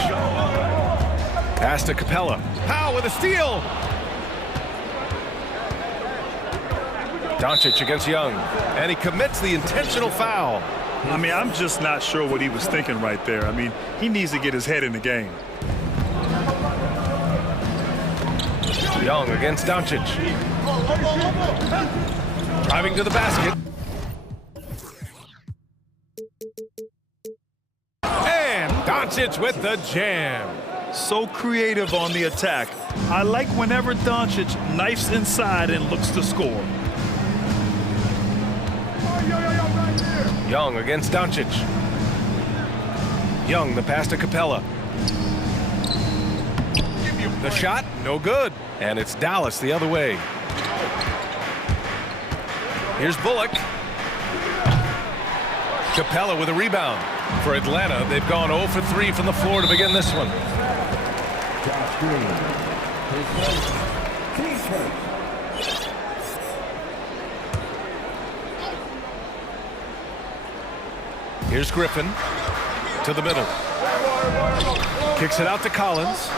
Pass to Capella. Powell with a steal. Doncic against Young. And he commits the intentional foul. I mean, I'm just not sure what he was thinking right there. I mean, he needs to get his head in the game. Young against Doncic. Driving to the basket. And Doncic with the jam. So creative on the attack. I like whenever Doncic knifes inside and looks to score. Young against Doncic. Young, the pass to Capella. The shot, no good. And it's Dallas the other way. Here's Bullock. Capella with a rebound. For Atlanta, they've gone 0 for 3 from the floor to begin this one. Here's Griffin to the middle. Kicks it out to Collins.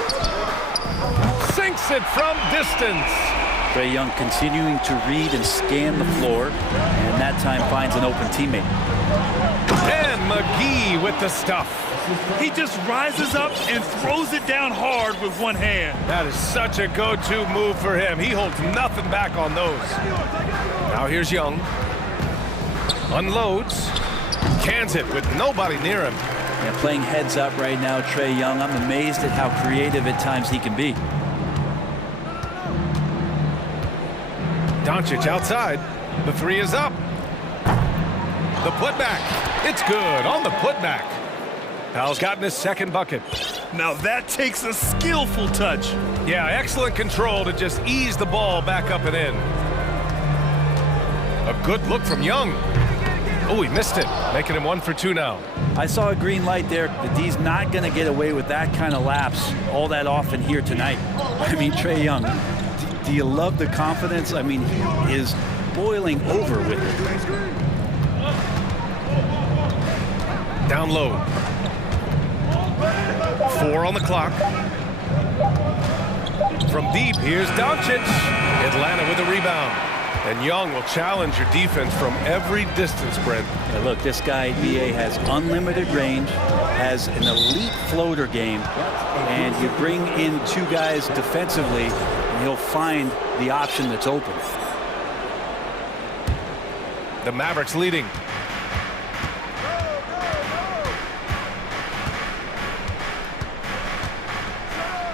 Sinks it from distance. Trae Young continuing to read and scan the floor, and that time finds an open teammate. And McGee with the stuff. He just rises up and throws it down hard with one hand. That is such a go-to move for him. He holds nothing back on those. Now here's Young. Unloads. Cans it with nobody near him. Yeah, playing heads up right now, Trae Young. I'm amazed at how creative at times he can be. Doncic outside. The 3 is up. The putback. It's good on the putback. Powell's gotten his second bucket. Now that takes a skillful touch. Yeah, excellent control to just ease the ball back up and in. A good look from Young. Oh, he missed it, making him 1 for 2 now. I saw a green light there. The D's not going to get away with that kind of lapse all that often here tonight. I mean, Trae Young, do you love the confidence? I mean, he is boiling over with it. Down low. 4 on the clock. From deep, here's Doncic. Atlanta with a rebound. And Young will challenge your defense from every distance, Brent. Yeah, look, this guy, BA, has unlimited range, has an elite floater game, and you bring in 2 guys defensively, and he'll find the option that's open. The Mavericks leading.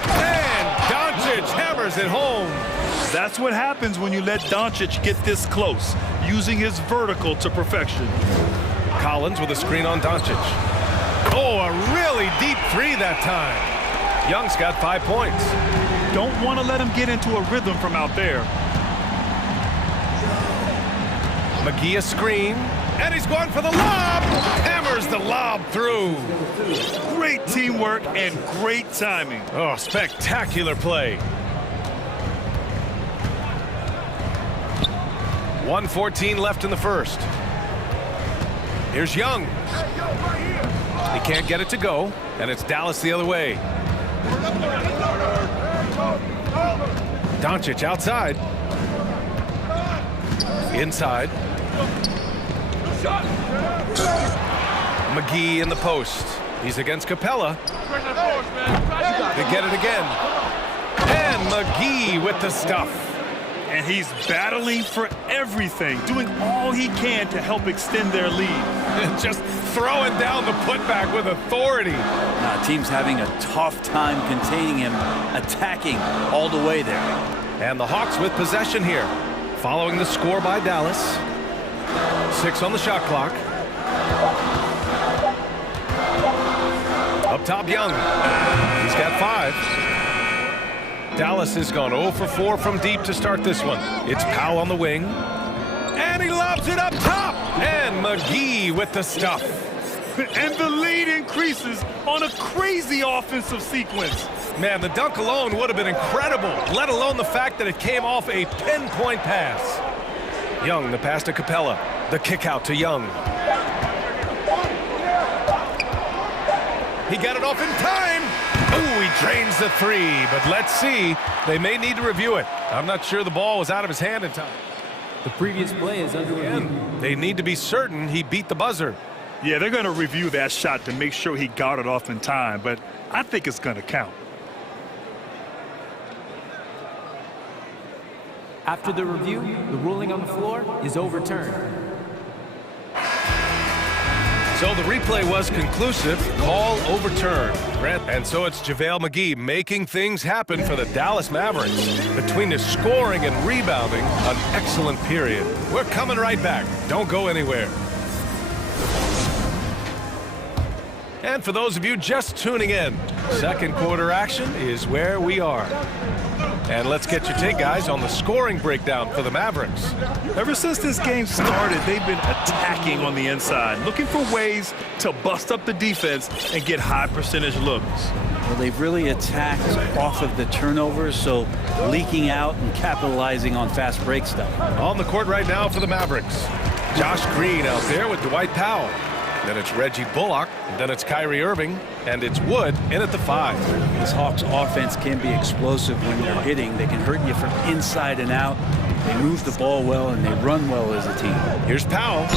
And Doncic hammers it home. That's what happens when you let Doncic get this close, using his vertical to perfection. Collins with a screen on Doncic. Oh, a really deep 3 that time. Young's got 5 points. Don't want to let him get into a rhythm from out there. McGee a screen, and he's going for the lob. Hammers the lob through. Great teamwork and great timing. Oh, spectacular play. 1:14 left in the first. Here's Young. He can't get it to go, and it's Dallas the other way. Doncic outside. Inside. McGee in the post. He's against Capella. They get it again. And McGee with the stuff. And he's battling for everything, doing all he can to help extend their lead. Just throwing down the putback with authority. Team's having a tough time containing him, attacking all the way there. And the Hawks with possession here. Following the score by Dallas. 6 on the shot clock. Up top, Young. He's got 5. Dallas has gone 0 for 4 from deep to start this one. It's Powell on the wing. And he lobs it up top. And McGee with the stuff. And the lead increases on a crazy offensive sequence. Man, the dunk alone would have been incredible, let alone the fact that it came off a pinpoint pass. Young, the pass to Capella. The kick out to Young. He got it off in time. Ooh, he drains the 3, but let's see. They may need to review it. I'm not sure the ball was out of his hand in time. The previous play is under review. They need to be certain he beat the buzzer. Yeah, they're going to review that shot to make sure he got it off in time, but I think it's going to count. After the review, the ruling on the floor is overturned. So the replay was conclusive, call overturned. And so it's JaVale McGee making things happen for the Dallas Mavericks. Between his scoring and rebounding, an excellent period. We're coming right back. Don't go anywhere. And for those of you just tuning in, second quarter action is where we are. And let's get your take, guys, on the scoring breakdown for the Mavericks. Ever since this game started, they've been attacking on the inside, looking for ways to bust up the defense and get high percentage looks. Well, they've really attacked off of the turnovers, so leaking out and capitalizing on fast break stuff. On the court right now for the Mavericks. Josh Green out there with Dwight Powell. Then it's Reggie Bullock, then it's Kyrie Irving, and it's Wood in at the 5. This Hawks offense can be explosive when they're hitting. They can hurt you from inside and out. They move the ball well, and they run well as a team. Here's Powell.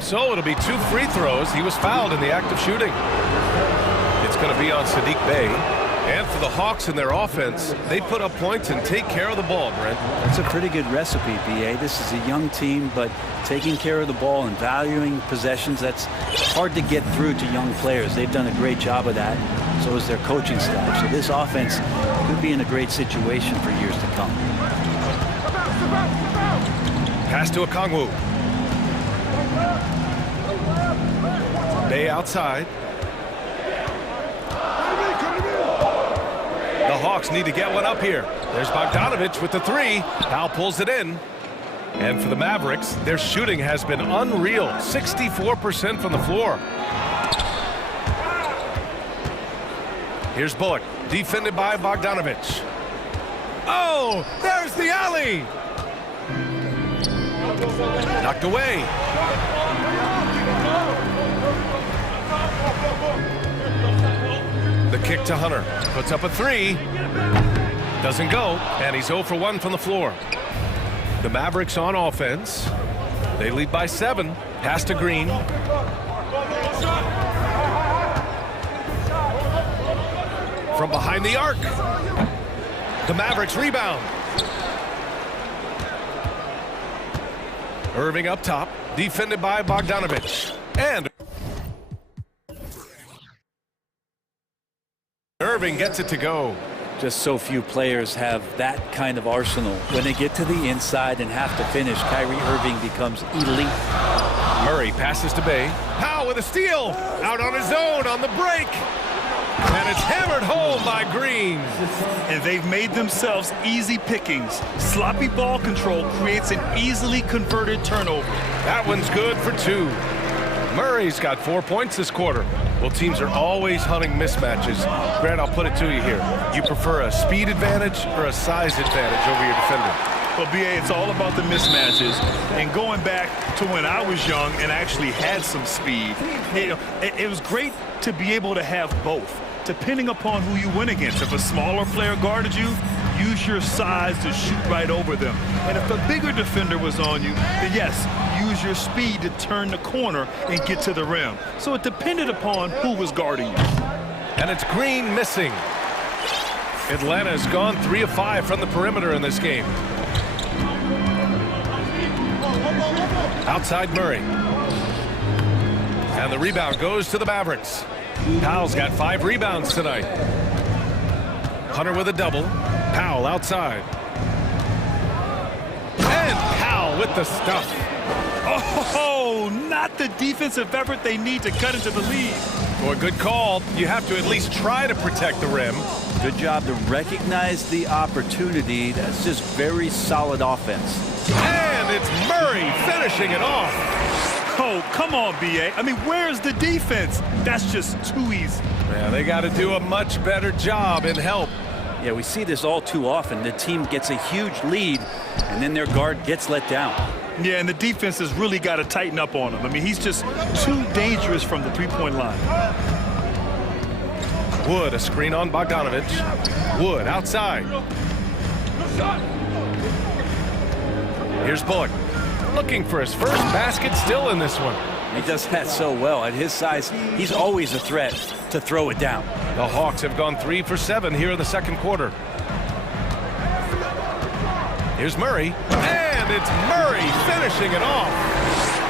So it'll be 2 free throws. He was fouled in the act of shooting. It's going to be on Saddiq Bey. And for the Hawks and their offense, they put up points and take care of the ball, Brent. That's a pretty good recipe, B.A. This is a young team, but taking care of the ball and valuing possessions, that's hard to get through to young players. They've done a great job of that. So is their coaching staff. So this offense could be in a great situation for years to come. Pass to Okongwu. Bey outside. The Hawks need to get one up here. There's Bogdanovich with the 3. Powell pulls it in. And for the Mavericks, their shooting has been unreal. 64% from the floor. Here's Bullock, defended by Bogdanovich. Oh, there's the alley. Knocked away. The kick to Hunter. Puts up a 3. Doesn't go. And he's 0 for 1 from the floor. The Mavericks on offense. They lead by 7. Pass to Green. From behind the arc. The Mavericks rebound. Irving up top. Defended by Bogdanovich. And Irving gets it to go. Just so few players have that kind of arsenal. When they get to the inside and have to finish, Kyrie Irving becomes elite. Murray passes to Bey. Powell with a steal. Out on his own on the break. And it's hammered home by Green. And they've made themselves easy pickings. Sloppy ball control creates an easily converted turnover. That one's good for 2. Murray's got 4 points this quarter. Well, teams are always hunting mismatches. Grant, I'll put it to you here. You prefer a speed advantage or a size advantage over your defender? Well, B.A., it's all about the mismatches. And going back to when I was young and actually had some speed, it was great to be able to have both, depending upon who you went against. If a smaller player guarded you, use your size to shoot right over them. And if a bigger defender was on you, then yes, use your speed to turn the corner and get to the rim. So it depended upon who was guarding you. And it's Green missing. Atlanta's gone 3 of 5 from the perimeter in this game. Outside Murray. And the rebound goes to the Mavericks. Powell's got 5 rebounds tonight. Hunter with a double. Powell outside. And Powell with the stuff. Oh, not the defensive effort they need to cut into the lead. Boy, good call. You have to at least try to protect the rim. Good job to recognize the opportunity. That's just very solid offense. And it's Murray finishing it off. Oh, come on, B.A. I mean, where's the defense? That's just too easy. Yeah, they got to do a much better job in help. Yeah, we see this all too often. The team gets a huge lead, and then their guard gets let down. Yeah, and the defense has really got to tighten up on him. I mean, he's just too dangerous from the three-point line. Wood, a screen on Bogdanovich. Wood outside. Here's Bullock. Looking for his first basket, still in this one. He does that so well. At his size, he's always a threat to throw it down. The Hawks have gone 3 for 7 here in the second quarter. Here's Murray. And it's Murray finishing it off.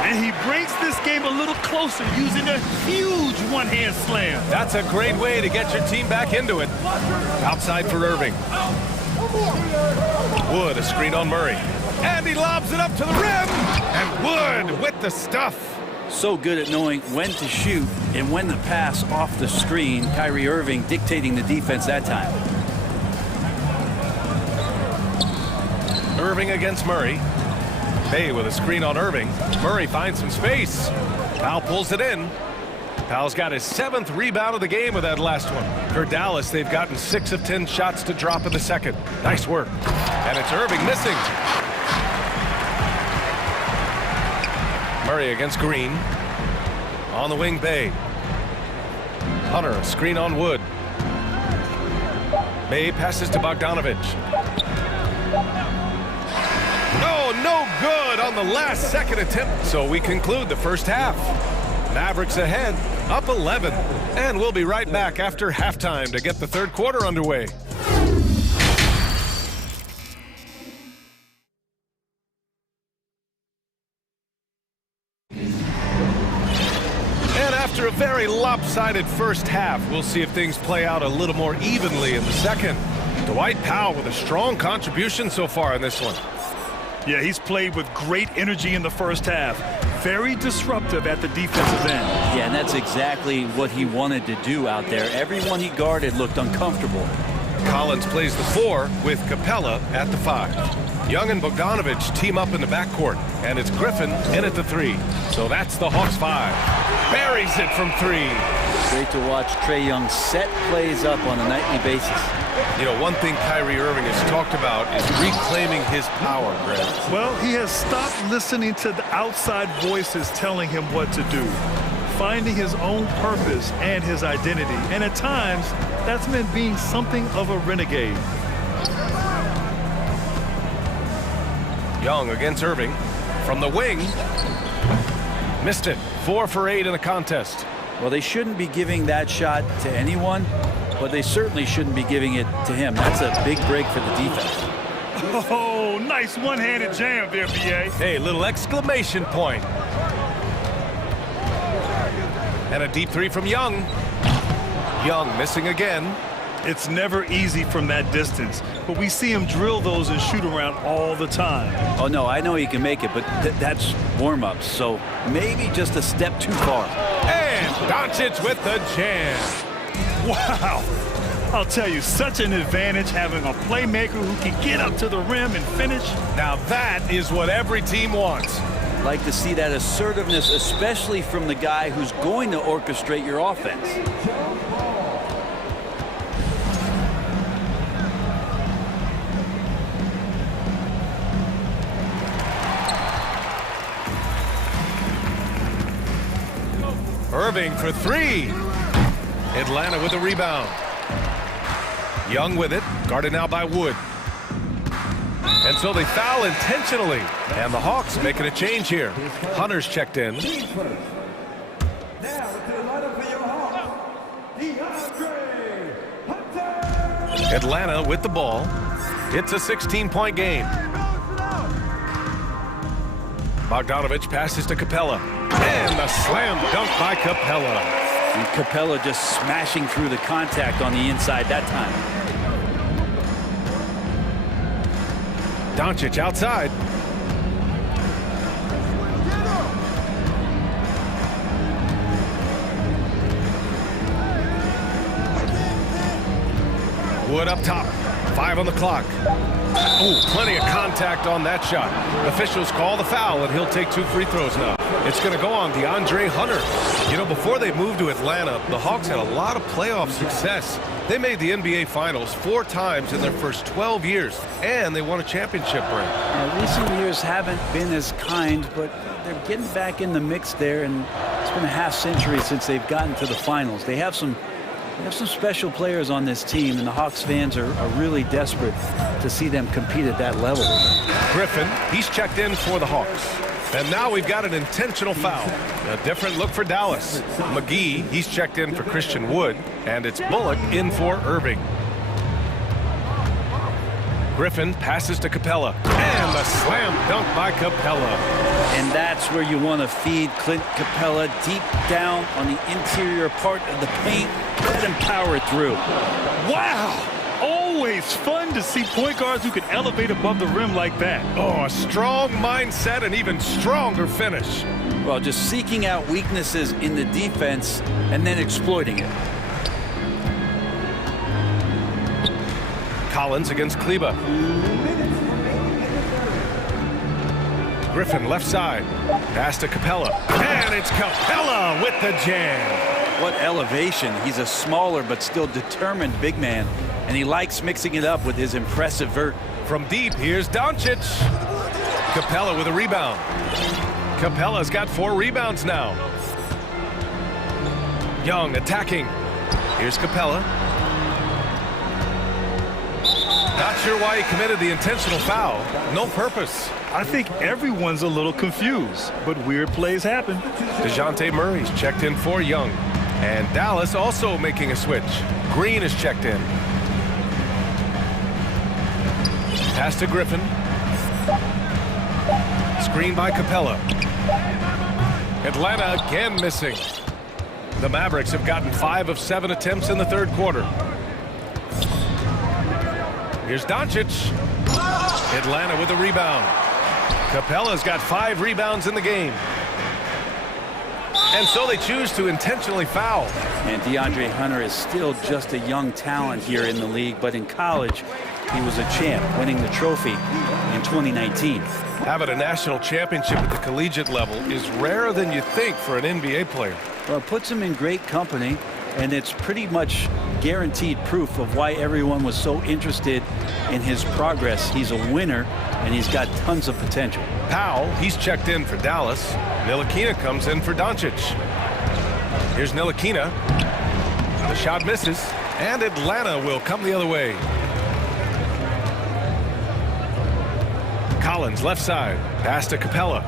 And he brings this game a little closer using a huge one-hand slam. That's a great way to get your team back into it. Outside for Irving. Wood, a screen on Murray. And he lobs it up to the rim. And Wood with the stuff. So good at knowing when to shoot and when to pass off the screen. Kyrie Irving dictating the defense that time. Irving against Murray. Bay with a screen on Irving. Murray finds some space. Powell pulls it in. Powell's got his 7th rebound of the game with that last one. For Dallas, they've gotten 6 of 10 shots to drop in the second. Nice work. And it's Irving missing. Murray against Green. On the wing, Bay. Hunter, a screen on Wood. Bay passes to Bogdanovich. No good on the last second attempt. So we conclude the first half. Mavericks ahead, up 11. And we'll be right back after halftime to get the third quarter underway. And after a very lopsided first half, we'll see if things play out a little more evenly in the second. Dwight Powell with a strong contribution so far in this one. Yeah, he's played with great energy in the first half. Very disruptive at the defensive end. Yeah, and that's exactly what he wanted to do out there. Everyone he guarded looked uncomfortable. Collins plays the 4 with Capella at the 5. Young and Bogdanovich team up in the backcourt, and it's Griffin in at the 3. So that's the Hawks 5. Buries it from 3. Great to watch Trae Young set plays up on a nightly basis. You know, one thing Kyrie Irving has talked about is reclaiming his power, Greg. Well, he has stopped listening to the outside voices telling him what to do, finding his own purpose and his identity. And at times, that's meant being something of a renegade. Young against Irving. From the wing. Missed it. 4 for 8 in the contest. Well, they shouldn't be giving that shot to anyone, but they certainly shouldn't be giving it to him. That's a big break for the defense. Oh, nice one-handed jam there, B.A. Hey, little exclamation point. And a deep 3 from Young. Young missing again. It's never easy from that distance, but we see him drill those and shoot around all the time. Oh, no, I know he can make it, but that's warm-ups, so maybe just a step too far. And Doncic with the jam. Wow. I'll tell you, such an advantage having a playmaker who can get up to the rim and finish. Now that is what every team wants. Like to see that assertiveness, especially from the guy who's going to orchestrate your offense. Irving for 3. Atlanta with a rebound. Young with it, guarded now by Wood. And so they foul intentionally. And the Hawks making a change here. Hunter's checked in. Atlanta with the ball. It's a 16-point game. Bogdanovich passes to Capella. And a slam dunk by Capella. And Capella just smashing through the contact on the inside that time. Doncic outside. Wood up top. 5 on the clock. Ooh, plenty of contact on that shot. Officials call the foul, and he'll take 2 free throws now. It's going to go on DeAndre Hunter. You know, before they moved to Atlanta, the Hawks had a lot of playoff success. They made the NBA Finals 4 times in their first 12 years, and they won a championship ring. Yeah, recent years haven't been as kind, but they're getting back in the mix there, and it's been a half-century since they've gotten to the finals. They have some special players on this team, and the Hawks fans are really desperate to see them compete at that level. Griffin, he's checked in for the Hawks. And now we've got an intentional foul. A different look for Dallas. McGee, he's checked in for Christian Wood. And it's Bullock in for Irving. Griffin passes to Capella. And a slam dunk by Capella. And that's where you want to feed Clint Capella, deep down on the interior part of the paint. Let him power it through. Wow! Always fun to see point guards who can elevate above the rim like that. Oh, a strong mindset and even stronger finish. Well, just seeking out weaknesses in the defense and then exploiting it. Collins against Kleba. Griffin left side. Pass to Capella. And it's Capella with the jam. What elevation. He's a smaller but still determined big man. And he likes mixing it up with his impressive vert. From deep, here's Doncic. Capella with a rebound. Capella's got 4 rebounds now. Young attacking. Here's Capella. Not sure why he committed the intentional foul. No purpose. I think everyone's a little confused, but weird plays happen. DeJounte Murray's checked in for Young. And Dallas also making a switch. Green is checked in. Pass to Griffin. Screen by Capella. Atlanta again missing. The Mavericks have gotten 5 of 7 attempts in the third quarter. Here's Doncic. Atlanta with a rebound. Capella's got 5 rebounds in the game. And so they choose to intentionally foul. And DeAndre Hunter is still just a young talent here in the league, but in college, he was a champ, winning the trophy in 2019. Having a national championship at the collegiate level is rarer than you think for an NBA player. Well, it puts him in great company, and it's pretty much guaranteed proof of why everyone was so interested in his progress. He's a winner, and he's got tons of potential. Powell, he's checked in for Dallas. Ntilikina comes in for Doncic. Here's Ntilikina. The shot misses, and Atlanta will come the other way. Collins left side. Pass to Capella.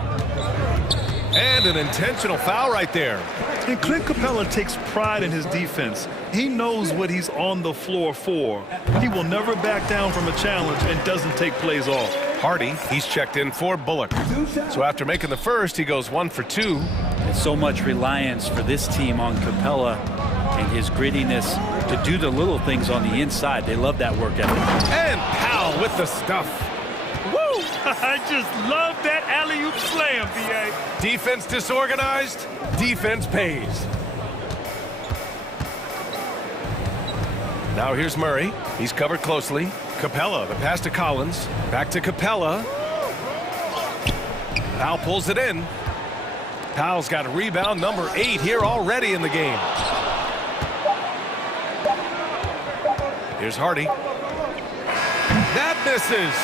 And an intentional foul right there. And Clint Capella takes pride in his defense. He knows what he's on the floor for. He will never back down from a challenge and doesn't take plays off. Hardy, he's checked in for Bullock. So after making the first, he goes 1 for 2. And so much reliance for this team on Capella and his grittiness to do the little things on the inside. They love that work ethic. And Powell with the stuff. Woo! I just love that alley-oop slam, B.A. Defense disorganized, defense pays. Now here's Murray. He's covered closely. Capella, the pass to Collins. Back to Capella. Powell pulls it in. Powell's got rebound number 8 here already in the game. Here's Hardy. That misses.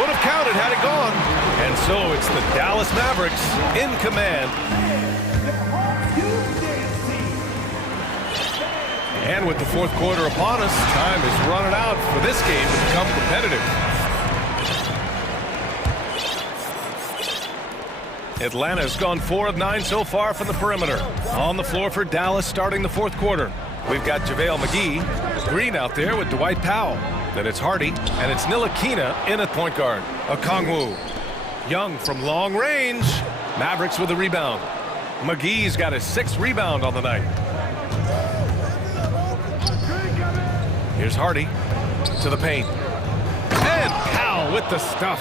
Would have counted had it gone. And so it's the Dallas Mavericks in command. And with the fourth quarter upon us, time is running out for this game to become competitive. Atlanta's gone 4 of 9 so far from the perimeter. On the floor for Dallas starting the fourth quarter. We've got JaVale McGee, Green out there with Dwight Powell. Then it's Hardy, and it's Ntilikina in at point guard. Okongwu. Young from long range. Mavericks with a rebound. McGee's got his 6th rebound on the night. Here's Hardy to the paint. And Powell with the stuff.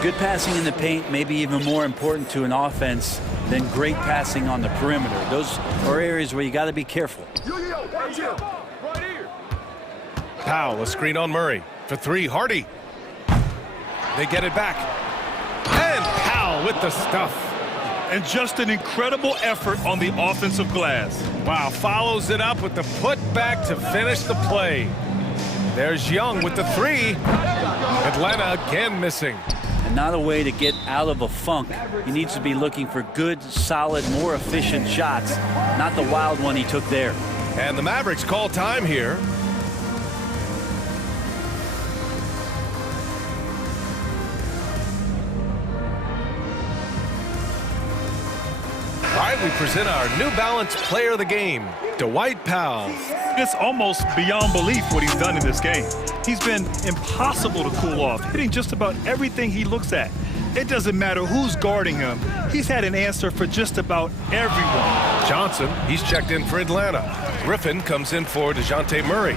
Good passing in the paint may be even more important to an offense than great passing on the perimeter. Those are areas where you got to be careful. Powell, a screen on Murray. For 3, Hardy. They get it back. And Powell with the stuff. And just an incredible effort on the offensive glass. Wow, follows it up with the putback to finish the play. There's Young with the 3. Atlanta again missing. And not a way to get out of a funk. He needs to be looking for good, solid, more efficient shots, not the wild one he took there. And the Mavericks call time here. All right, we present our New Balance Player of the Game, Dwight Powell. It's almost beyond belief what he's done in this game. He's been impossible to cool off, hitting just about everything he looks at. It doesn't matter who's guarding him. He's had an answer for just about everyone. Johnson, he's checked in for Atlanta. Griffin comes in for DeJounte Murray.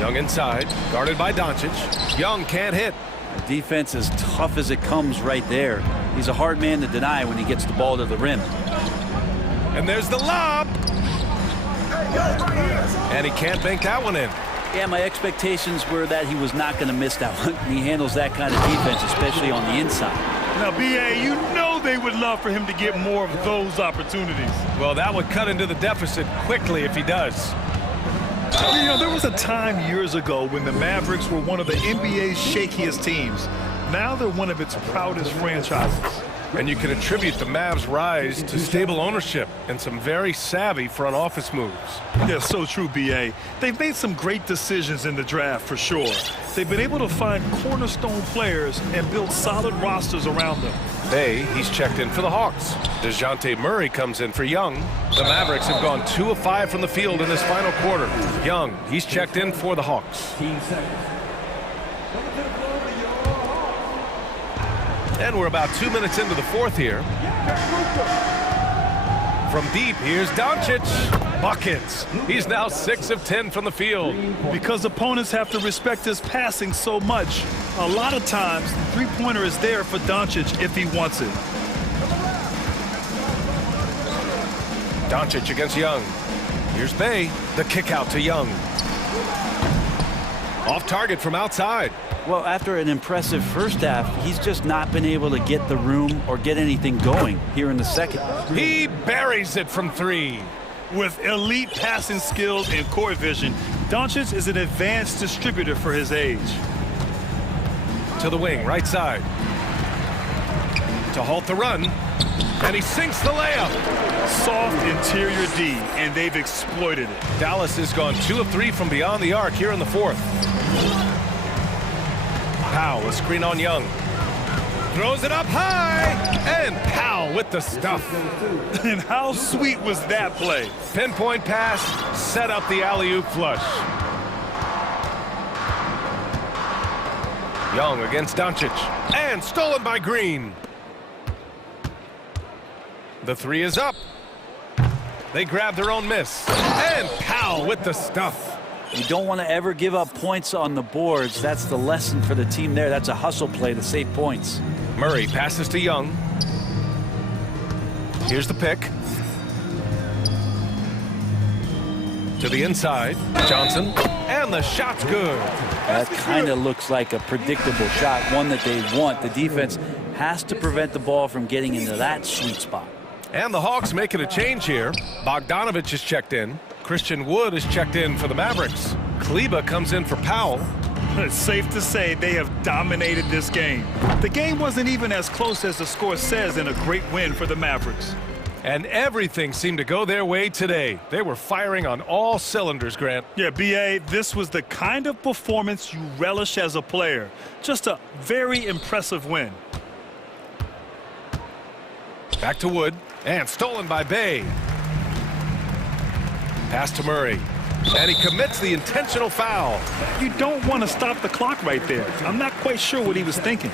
Young inside, guarded by Doncic. Young can't hit. Defense as tough as it comes right there. He's a hard man to deny when he gets the ball to the rim. And there's the lob. And he can't bank that one in. Yeah, my expectations were that he was not going to miss that one. He handles that kind of defense, especially on the inside. Now, B.A., you know they would love for him to get more of those opportunities. Well, that would cut into the deficit quickly if he does. You know, there was a time years ago when the Mavericks were one of the NBA's shakiest teams. Now they're one of its proudest franchises. And you can attribute the Mavs' rise to stable ownership and some very savvy front office moves. Yeah, so true, B.A. They've made some great decisions in the draft, for sure. They've been able to find cornerstone players and build solid rosters around them. He's checked in for the Hawks. DeJounte Murray comes in for Young. The Mavericks have gone 2 of 5 from the field in this final quarter. Young, he's checked in for the Hawks. And we're about 2 minutes into the fourth here. From deep, here's Doncic. Buckets. He's now 6 of 10 from the field. Because opponents have to respect his passing so much, a lot of times the three-pointer is there for Doncic if he wants it. Doncic against Young. Here's Bey. The kick out to Young. Off target from outside. Well, after an impressive first half, he's just not been able to get the room or get anything going here in the second. He buries it from 3. With elite passing skills and court vision, Doncic is an advanced distributor for his age. To the wing, right side. To halt the run. And he sinks the layup. Soft interior D, and they've exploited it. Dallas has gone 2 of 3 from beyond the arc here in the fourth. Powell, a screen on Young. Throws it up high, and Powell with the stuff. And how sweet was that play? Pinpoint pass, set up the alley-oop flush. Young against Doncic, and stolen by Green. The 3 is up. They grab their own miss, and Powell with the stuff. You don't want to ever give up points on the boards. That's the lesson for the team there. That's a hustle play to save points. Murray passes to Young. Here's the pick. To the inside. Johnson. And the shot's good. That kind of looks like a predictable shot, one that they want. The defense has to prevent the ball from getting into that sweet spot. And the Hawks making a change here. Bogdanovich is checked in. Christian Wood is checked in for the Mavericks. Kleba comes in for Powell. It's safe to say they have dominated this game. The game wasn't even as close as the score says in a great win for the Mavericks. And everything seemed to go their way today. They were firing on all cylinders, Grant. Yeah, B.A., this was the kind of performance you relish as a player. Just a very impressive win. Back to Wood, and stolen by Bay. Pass to Murray, and he commits the intentional foul. You don't want to stop the clock right there. I'm not quite sure what he was thinking.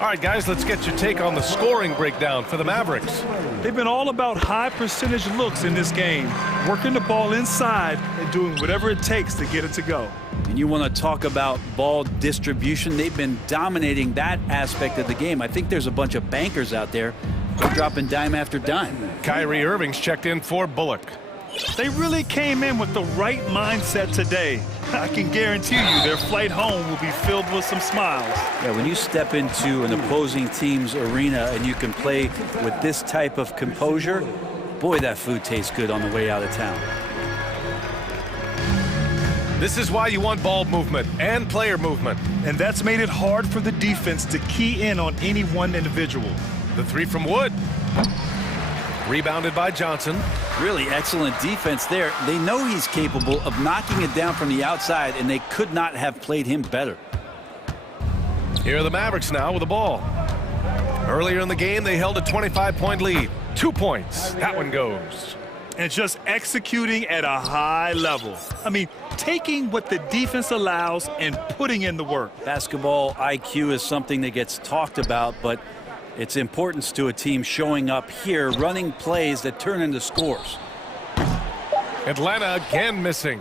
All right, guys, let's get your take on the scoring breakdown for the Mavericks. They've been all about high percentage looks in this game, working the ball inside and doing whatever it takes to get it to go. And you want to talk about ball distribution. They've been dominating that aspect of the game. I think there's a bunch of bankers out there dropping dime after dime. Kyrie Irving's checked in for Bullock. They really came in with the right mindset today. I can guarantee you their flight home will be filled with some smiles. Yeah, when you step into an opposing team's arena and you can play with this type of composure, boy, that food tastes good on the way out of town. This is why you want ball movement and player movement. And that's made it hard for the defense to key in on any one individual. The three from Wood. Rebounded by Johnson. Really excellent defense there. They know he's capable of knocking it down from the outside, and they could not have played him better. Here are the Mavericks now with the ball. Earlier in the game, they held a 25-point lead. 2 points. That one goes. And just executing at a high level. I mean, taking what the defense allows and putting in the work. Basketball IQ is something that gets talked about, but its importance to a team showing up here, running plays that turn into scores. Atlanta again missing.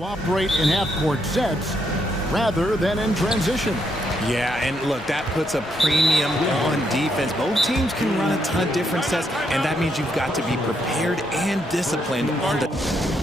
to operate in half-court sets rather than in transition. Yeah, and look, that puts a premium on defense. Both teams can run a ton of different sets, and that means you've got to be prepared and disciplined on the...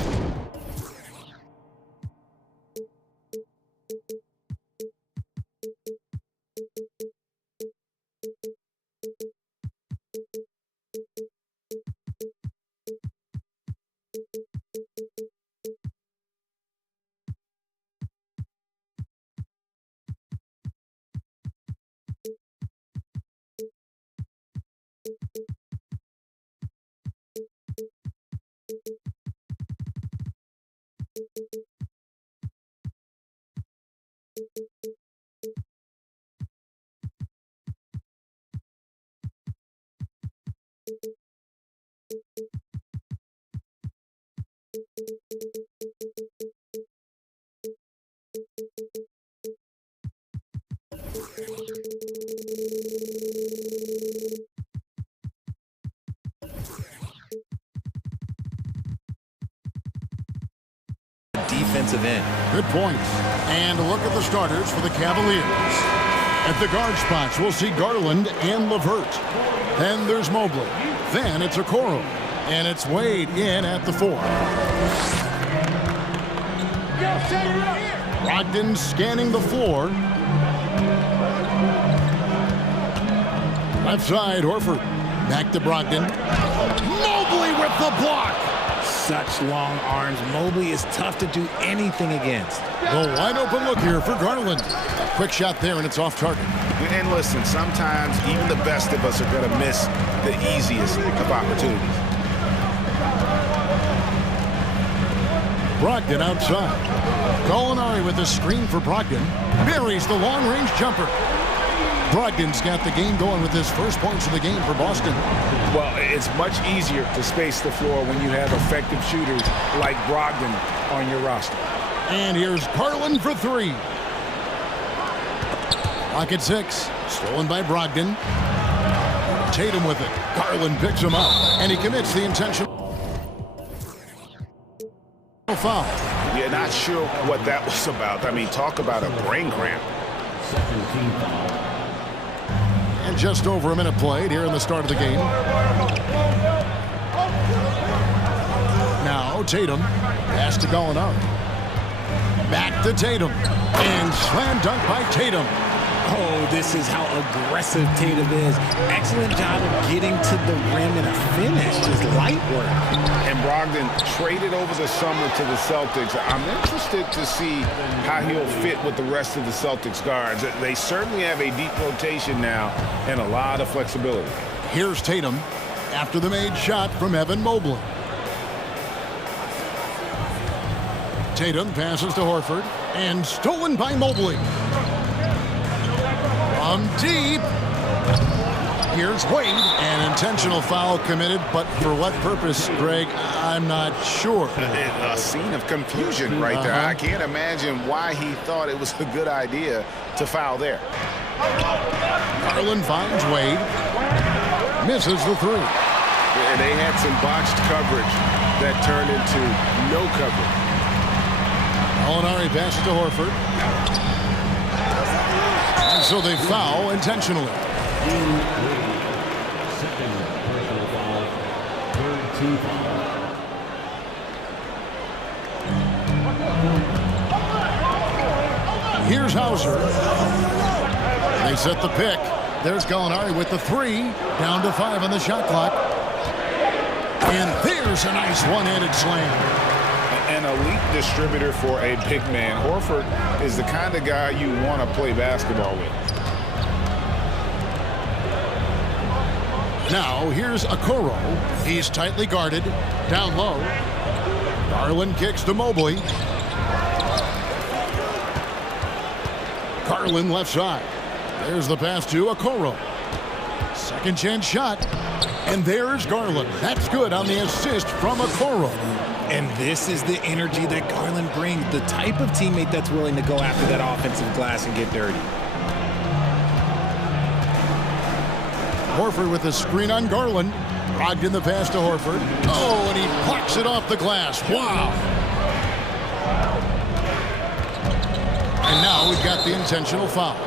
Defensive end. Good point. And look at the starters for the Cavaliers. At the guard spots, we'll see Garland and LeVert. Then there's Mobley. Then it's Okoro. And it's Wade in at the 4. Brogdon scanning the floor. Left side, Horford. Back to Brogdon. Mobley with the block. Such long arms. Mobley is tough to do anything against. The wide open look here for Garland. A quick shot there, and it's off target. And listen, sometimes even the best of us are going to miss the easiest of opportunities. Brogdon outside. Gallinari with the screen for Brogdon. Buries the long-range jumper. Brogdon's got the game going with his first points of the game for Boston. Well, it's much easier to space the floor when you have effective shooters like Brogdon on your roster. And here's Garland for 3. Clock at 6. Stolen by Brogdon. Tatum with it. Garland picks him up, and he commits the intentional foul. Yeah, not sure what that was about. I mean, talk about a brain cramp. And just over a minute played here in the start of the game. Now Tatum. Pass to Gallinari. Back to Tatum. And slam dunk by Tatum. Oh, this is how aggressive Tatum is. Excellent job of getting to the rim and a finish. Just light work. And Brogdon traded over the summer to the Celtics. I'm interested to see how he'll fit with the rest of the Celtics guards. They certainly have a deep rotation now and a lot of flexibility. Here's Tatum after the made shot from Evan Mobley. Tatum passes to Horford and stolen by Mobley. From deep. Here's Wade. An intentional foul committed, but for what purpose, Greg, I'm not sure. A scene of confusion right there. I can't imagine why he thought it was a good idea to foul there. Garland finds Wade. Misses the 3. And they had some botched coverage that turned into no coverage. Gallinari passes to Horford. And so they foul intentionally. Second personal foul. Third team foul. Here's Hauser. They set the pick. There's Gallinari with the 3. Down to 5 on the shot clock. And there's a nice one-handed slam. An elite distributor for a big man. Horford is the kind of guy you want to play basketball with. Now here's Okoro. He's tightly guarded. Down low. Garland kicks to Mobley. Garland left side. There's the pass to Okoro. Second chance shot. And there's Garland. That's good on the assist from Okoro. And this is the energy that Garland brings, the type of teammate that's willing to go after that offensive glass and get dirty. Horford with the screen on Garland. Brogdon the pass to Horford. Oh, and he plucks it off the glass. Wow. And now we've got the intentional foul.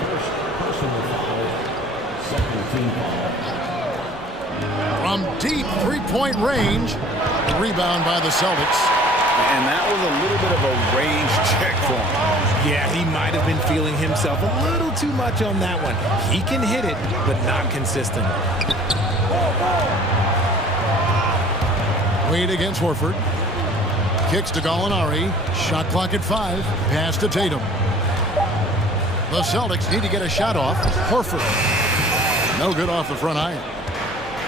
First personal foul, second team foul. From deep three-point range, rebound by the Celtics. And that was a little bit of a range check for him. Yeah, he might have been feeling himself a little too much on that one. He can hit it, but not consistent. Wade against Horford. Kicks to Gallinari. Shot clock at 5. Pass to Tatum. The Celtics need to get a shot off. Horford. No good off the front iron.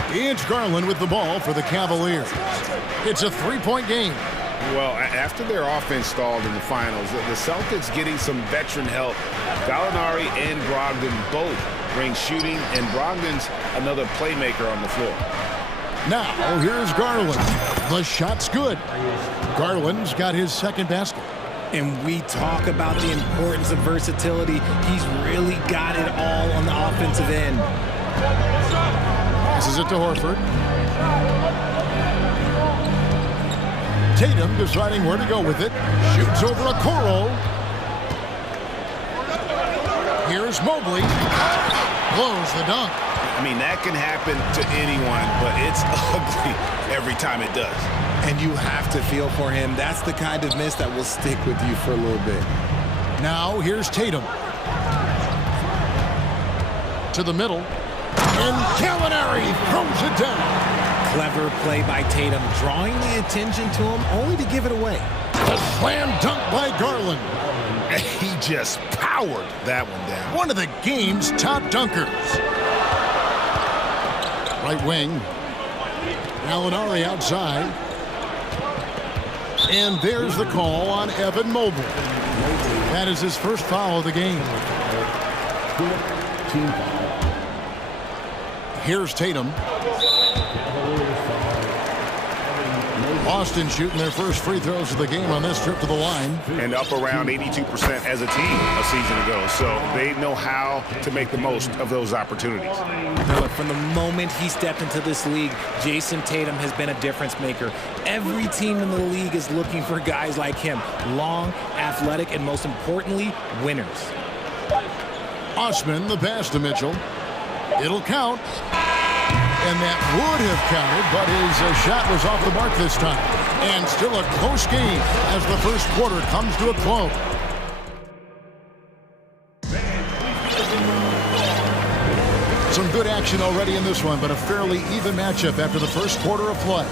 It's Garland with the ball for the Cavaliers. It's a three-point game. Well, after their offense stalled in the finals, the Celtics getting some veteran help. Gallinari and Brogdon both bring shooting, and Brogdon's another playmaker on the floor. Now, here's Garland. The shot's good. Garland's got his second basket. And we talk about the importance of versatility. He's really got it all on the offensive end. Passes it to Horford. Tatum deciding where to go with it. Shoots over a Okoro. Here's Mobley. Blows the dunk. I mean, that can happen to anyone, but it's ugly every time it does. And you have to feel for him. That's the kind of miss that will stick with you for a little bit. Now here's Tatum. To the middle. And Gallinari throws it down. Clever play by Tatum, drawing the attention to him, only to give it away. A slam dunk by Garland. He just powered that one down. One of the game's top dunkers. Right wing. Gallinari outside. And there's the call on Evan Mobley. That is his first foul of the game. Team foul. Here's Tatum. Boston shooting their first free throws of the game on this trip to the line. And up around 82% as a team a season ago. So they know how to make the most of those opportunities. Look, from the moment he stepped into this league, Jason Tatum has been a difference maker. Every team in the league is looking for guys like him. Long, athletic, and most importantly, winners. Osman, the pass to Mitchell. It'll count. And that would have counted, but his shot was off the mark this time. And still a close game as the first quarter comes to a close. Some good action already in this one, but a fairly even matchup after the first quarter of play.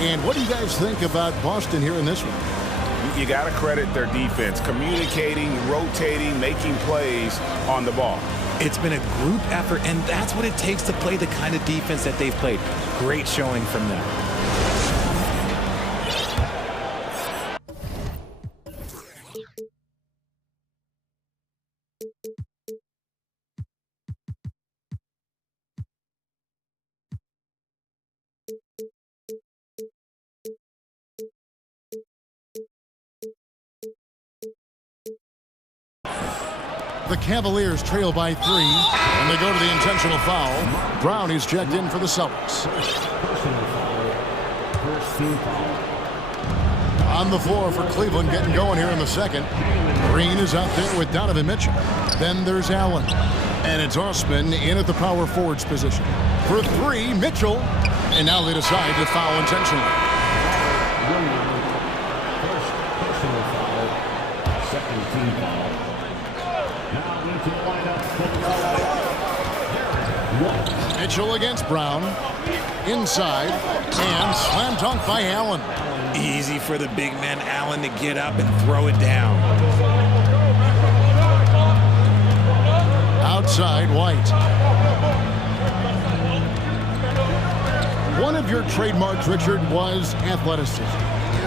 And what do you guys think about Boston here in this one? You got to credit their defense, communicating, rotating, making plays on the ball. It's been a group effort, and that's what it takes to play the kind of defense that they've played. Great showing from them. The Cavaliers trail by 3, and they go to the intentional foul. Brown is checked in for the Celtics. Personal foul. First team foul. On the floor for Cleveland, getting going here in the second. Green is out there with Donovan Mitchell. Then there's Allen. And it's Osman in at the power forwards position. For 3, Mitchell. And now they decide to foul intentionally. First personal foul. Second team foul. Now into the lineup for Mitchell against Brown. Inside. And slam dunk by Allen. Easy for the big man Allen to get up and throw it down. Outside, White. One of your trademarks, Richard, was athleticism.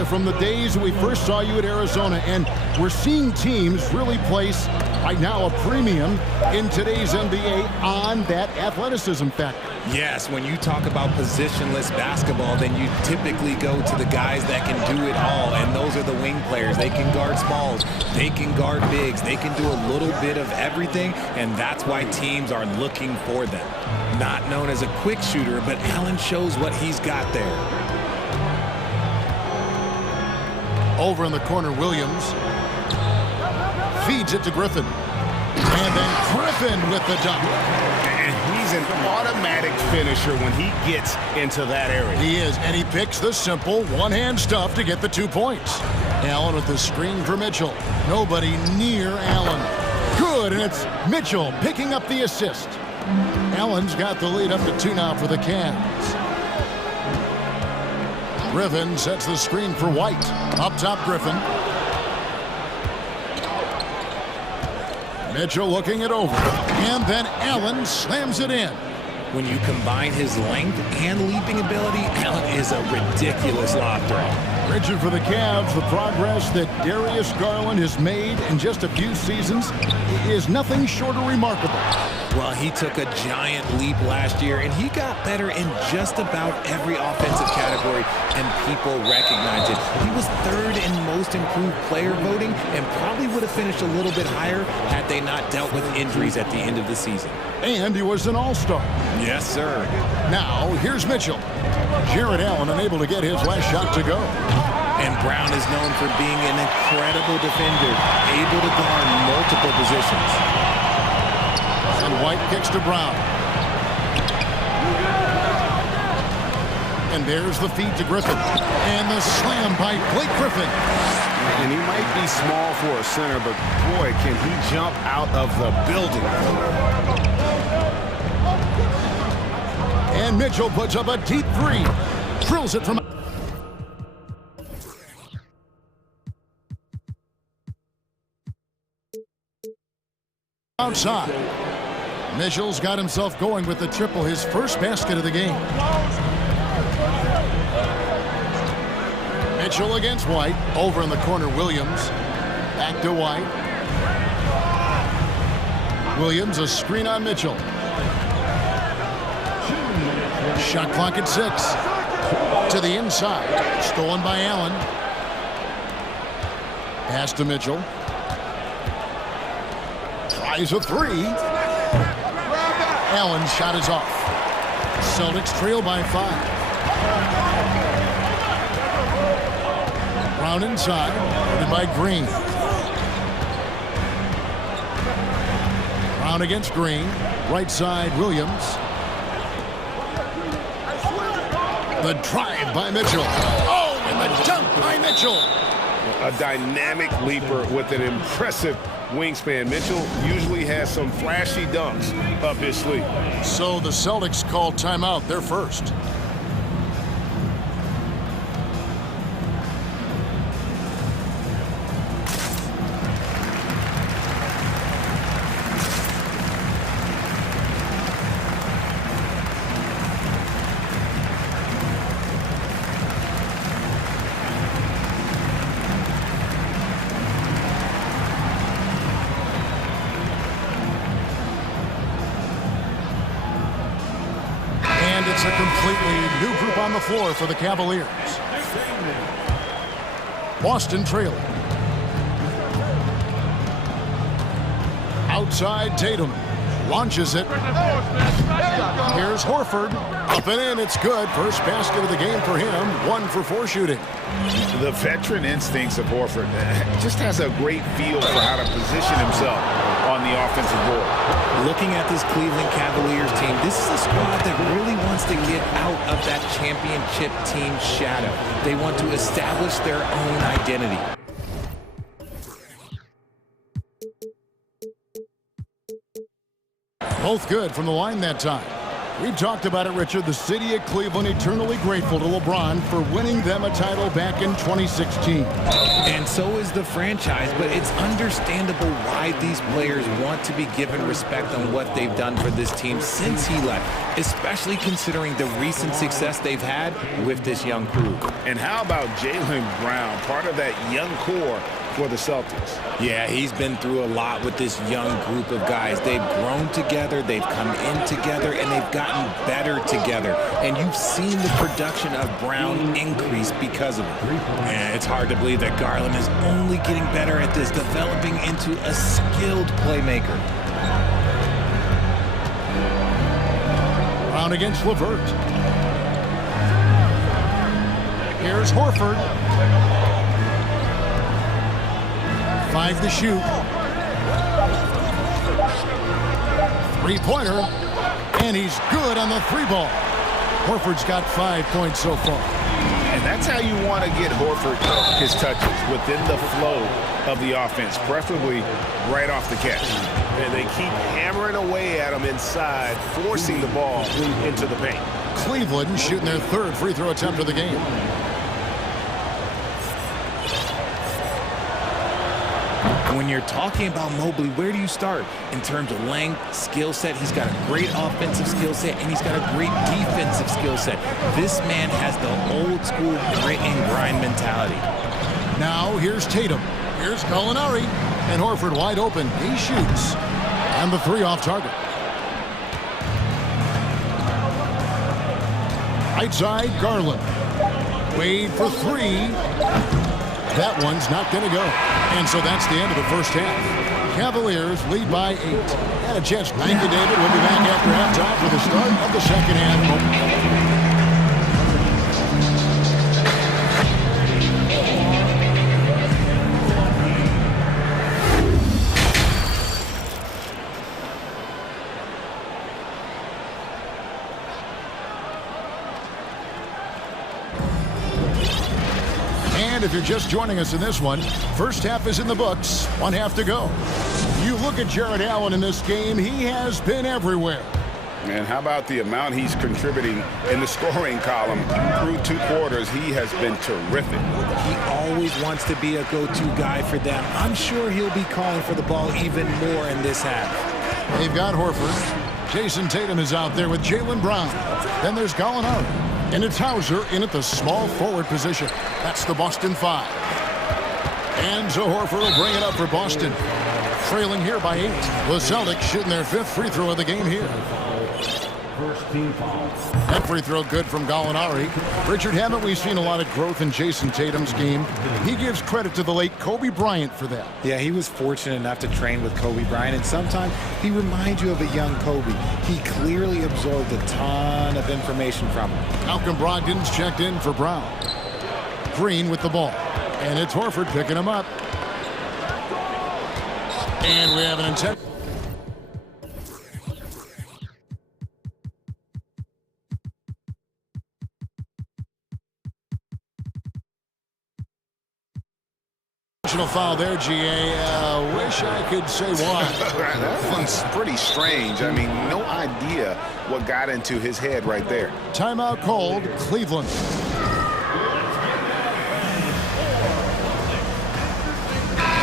From the days we first saw you at Arizona, and we're seeing teams really place, right now, a premium in today's NBA on that athleticism factor. Yes, when you talk about positionless basketball, then you typically go to the guys that can do it all, and those are the wing players. They can guard smalls, they can guard bigs, they can do a little bit of everything, and that's why teams are looking for them. Not known as a quick shooter, but Allen shows what he's got there. Over in the corner, Williams. Feeds it to Griffin. And then Griffin with the dunk. And he's an automatic finisher when he gets into that area. He is, and he picks the simple one-hand stuff to get the 2 points. Allen with the screen for Mitchell. Nobody near Allen. Good, and it's Mitchell picking up the assist. Allen's got the lead up to 2 now for the Cavs. Griffin sets the screen for White. Up top, Griffin. Mitchell looking it over. And then Allen slams it in. When you combine his length and leaping ability, Allen is a ridiculous lob threat. Richard, for the Cavs, the progress that Darius Garland has made in just a few seasons is nothing short of remarkable. Well, he took a giant leap last year, and he got better in just about every offensive category, and people recognize it. He was 3rd in most improved player voting and probably would have finished a little bit higher had they not dealt with injuries at the end of the season. And he was an all-star. Yes, sir. Now, here's Mitchell. Jared Allen unable to get his last shot to go. And Brown is known for being an incredible defender, able to guard multiple positions. And White kicks to Brown. And there's the feed to Griffin. And the slam by Blake Griffin. And he might be small for a center, but boy, can he jump out of the building. And Mitchell puts up a deep 3. Drills it from outside. Mitchell's got himself going with the triple, his first basket of the game. Mitchell against White. Over in the corner, Williams. Back to White. Williams, a screen on Mitchell. Shot clock at 6. To the inside. Stolen by Allen. Pass to Mitchell. Tries a 3. Allen's shot is off. Celtics trail by 5. Brown inside, guarded by Green. Brown against Green. Right side, Williams. The drive by Mitchell. Oh, and the dunk by Mitchell. A dynamic leaper with an impressive wingspan. Mitchell usually has some flashy dunks up his sleeve. So the Celtics call timeout. They're first. It's a completely new group on the floor for the Cavaliers. Boston trailing. Outside Tatum. Launches it. Here's Horford. Up and in. It's good. First basket of the game for him. 1 for 4 shooting. The veteran instincts of Horford just has a great feel for how to position himself on the offensive board. Looking at this Cleveland Cavaliers team, this is a squad that really wants to get out of that championship team shadow. They want to establish their own identity. Both good from the line that time. We talked about it, Richard. The city of Cleveland eternally grateful to LeBron for winning them a title back in 2016. And so is the franchise, but it's understandable why these players want to be given respect on what they've done for this team since he left, especially considering the recent success they've had with this young crew. And how about Jaylen Brown, part of that young core for the Celtics? Yeah, he's been through a lot with this young group of guys. They've grown together, they've come in together, and they've gotten better together. And you've seen the production of Brown increase because of it. And it's hard to believe that Garland is only getting better at this, developing into a skilled playmaker. Brown against LeVert. Here's Horford. 5 to shoot. Three-pointer, and he's good on the three ball. Horford's got 5 points so far. And that's how you want to get Horford his touches, within the flow of the offense, preferably right off the catch. And they keep hammering away at him inside, forcing the ball into the paint. Cleveland shooting their 3rd free throw attempt of the game. When you're talking about Mobley, where do you start? In terms of length, skill set, he's got a great offensive skill set, and he's got a great defensive skill set. This man has the old school grit and grind mentality. Now here's Tatum. Here's Gallinari. And Horford wide open. He shoots. And the 3 off target. Right side, Garland. Wade for 3. That one's not going to go. And so that's the end of the first half. Cavaliers lead by 8. And a chance. Thank you, David. We'll be back after halftime for the start of the second half. If you're just joining us in this one, first half is in the books, 1 half to go. You look at Jared Allen in this game, he has been everywhere. And how about the amount he's contributing in the scoring column? Through 2 quarters, he has been terrific. He always wants to be a go-to guy for them. I'm sure he'll be calling for the ball even more in this half. They've got Horford. Jason Tatum is out there with Jaylen Brown. Then there's Gallinari. And it's Hauser in at the small forward position. That's the Boston 5. And so Horford will bring it up for Boston. Trailing here by 8. The Celtics shooting their 5th free throw of the game here. First team foul. That free throw good from Gallinari. Richard, haven't we seen a lot of growth in Jason Tatum's game? He gives credit to the late Kobe Bryant for that. Yeah, he was fortunate enough to train with Kobe Bryant, and sometimes he reminds you of a young Kobe. He clearly absorbed a ton of information from him. Malcolm Brogdon's checked in for Brown. Green with the ball. And it's Horford picking him up. And we have an intent. Foul there, GA. Wish I could say why. That one's pretty strange. I mean, no idea what got into his head right there. Timeout called, Cleveland.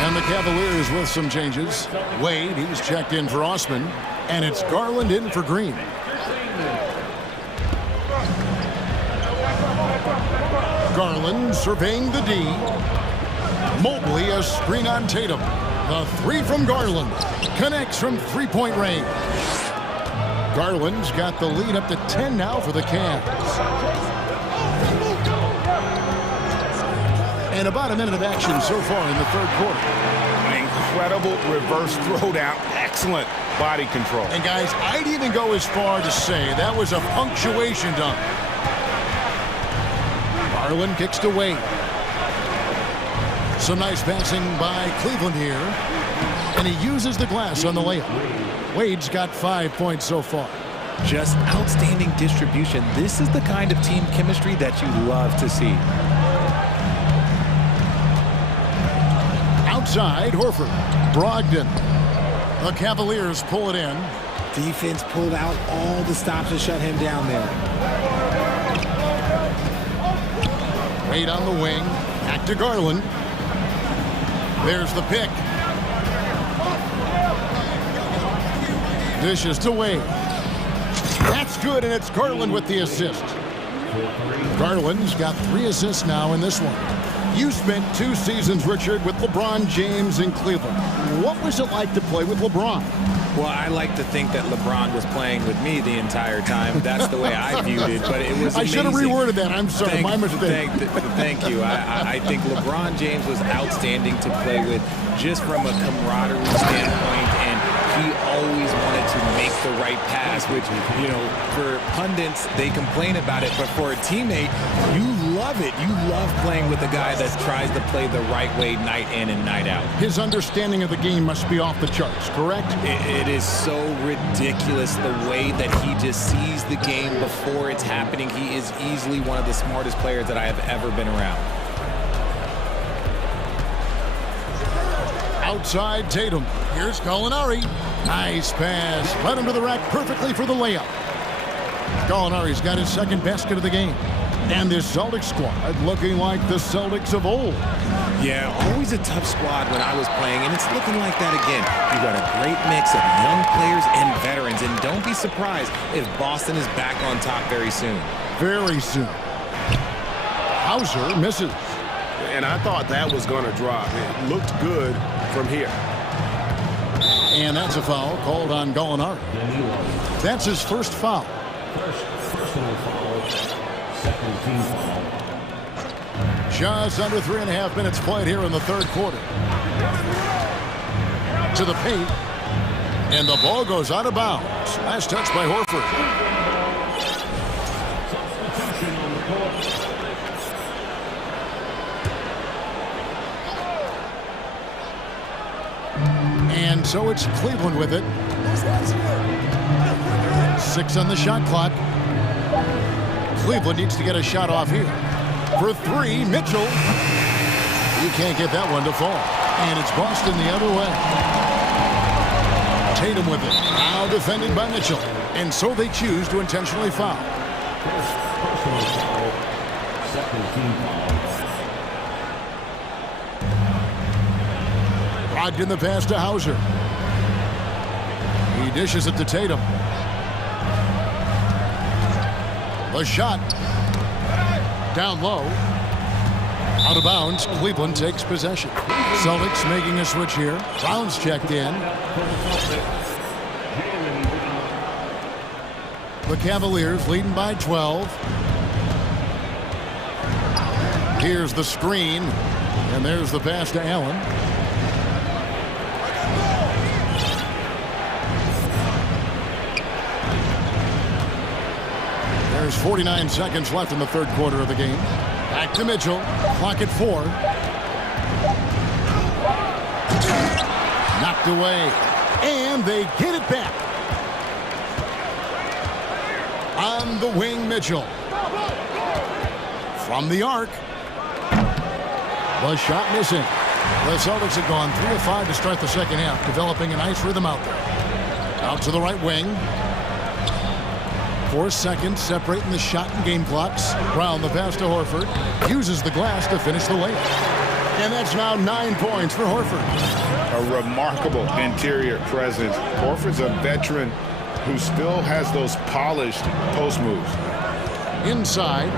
And the Cavaliers with some changes. Wade, he's checked in for Osman. And it's Garland in for Green. Garland surveying the D. Mobley, a screen on Tatum. The 3 from Garland. Connects from 3-point range. Garland's got the lead up to 10 now for the Cavs. And about a minute of action so far in the 3rd quarter. An incredible reverse throwdown. Excellent body control. And guys, I'd even go as far to say that was a punctuation dunk. Garland kicks to Wade. Some nice passing by Cleveland here. And he uses the glass on the layup. Wade's got 5 points so far. Just outstanding distribution. This is the kind of team chemistry that you love to see. Outside, Horford. Brogdon. The Cavaliers pull it in. Defense pulled out all the stops to shut him down there. Wade on the wing. Back to Garland. There's the pick. Dishes to Wade. That's good, and it's Garland with the assist. Garland's got 3 assists now in this one. You spent 2 seasons, Richard, with LeBron James in Cleveland. What was it like to play with LeBron? Well, I like to think that LeBron was playing with me the entire time. That's the way I viewed it, but it was amazing. I should have reworded that. I'm sorry, my mistake. Thank you. I think LeBron James was outstanding to play with just from a camaraderie standpoint, and he always wanted to make the right pass, which, you know, for pundits, they complain about it, but for a teammate, you love it. You love playing with a guy that tries to play the right way night in and night out. His understanding of the game must be off the charts, correct? It is so ridiculous the way that he just sees the game before it's happening. He is easily one of the smartest players that I have ever been around. Outside Tatum. Here's Gallinari. Nice pass. Led him to the rack perfectly for the layup. Gallinari's got his second basket of the game. And this Celtics squad looking like the Celtics of old. Yeah, always a tough squad when I was playing, and it's looking like that again. You've got a great mix of young players and veterans, and don't be surprised if Boston is back on top very soon. Very soon. Hauser misses. And I thought that was going to drop. It looked good from here. And that's a foul called on Gallinari. That's his first foul. Personal foul. Second team foul. Just under 3.5 minutes played here in the third quarter. To the paint. And the ball goes out of bounds. Last touch by Horford. Substitution on the court. And so it's Cleveland with it. 6 on the shot clock. Cleveland needs to get a shot off here. For 3, Mitchell. He can't get that one to fall. And it's Boston the other way. Tatum with it. Now defended by Mitchell. And so they choose to intentionally foul. Personal foul. Second team foul. Brogdon the pass to Hauser. He dishes it to Tatum. The shot. Down low. Out of bounds. Cleveland takes possession. Celtics making a switch here. Brown's checked in. The Cavaliers leading by 12. Here's the screen. And there's the pass to Allen. There's 49 seconds left in the third quarter of the game. Back to Mitchell. Clock at 4. Knocked away. And they get it back. On the wing, Mitchell. From the arc. The shot missing. The Celtics have gone 3 of 5 to start the second half, developing a nice rhythm out there. Out to the right wing. 4 seconds separating the shot and game clocks. Brown the pass to Horford. Uses the glass to finish the layup. And that's now 9 points for Horford. A remarkable interior presence. Horford's a veteran who still has those polished post moves. Inside.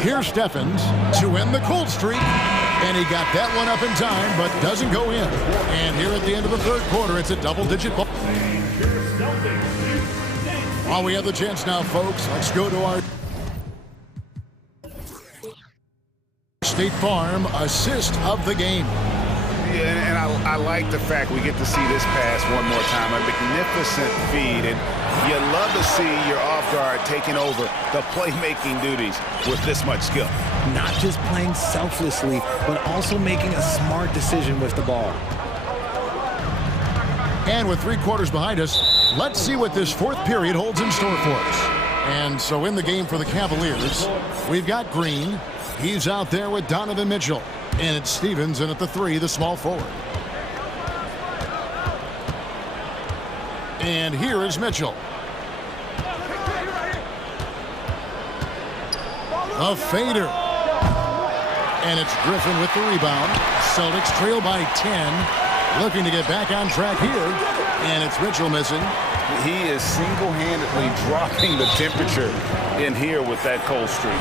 Here's Stephens to end the cold streak. And he got that one up in time, but doesn't go in. And here at the end of the third quarter, it's a double-digit ball. While we have the chance now, folks, let's go to our State Farm assist of the game. Yeah, and I like the fact we get to see this pass one more time. A magnificent feed, and you love to see your off guard taking over the playmaking duties with this much skill. Not just playing selflessly, but also making a smart decision with the ball. And with 3 quarters behind us, let's see what this fourth period holds in store for us. And so in the game for the Cavaliers, we've got Green. He's out there with Donovan Mitchell. And it's Stevens in at the 3, the small forward. And here is Mitchell. A fader. And it's Griffin with the rebound. Celtics trail by 10. Looking to get back on track here. And it's Mitchell missing. He is single-handedly dropping the temperature in here with that cold streak.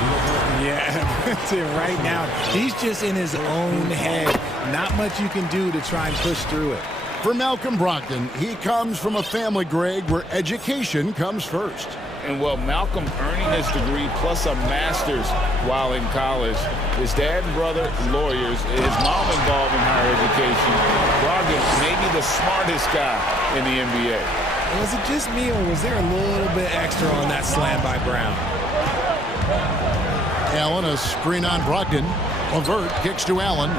Yeah, that's it right now. He's just in his own head. Not much you can do to try and push through it. For Malcolm Brogdon, he comes from a family, Greg, where education comes first. And well, Malcolm earning his degree plus a master's while in college. His dad and brother, lawyers. His mom involved in higher education. Brogdon, maybe the smartest guy in the NBA. Was it just me, or was there a little bit extra on that slam by Brown? Allen, a screen on Brogdon. LeVert kicks to Allen.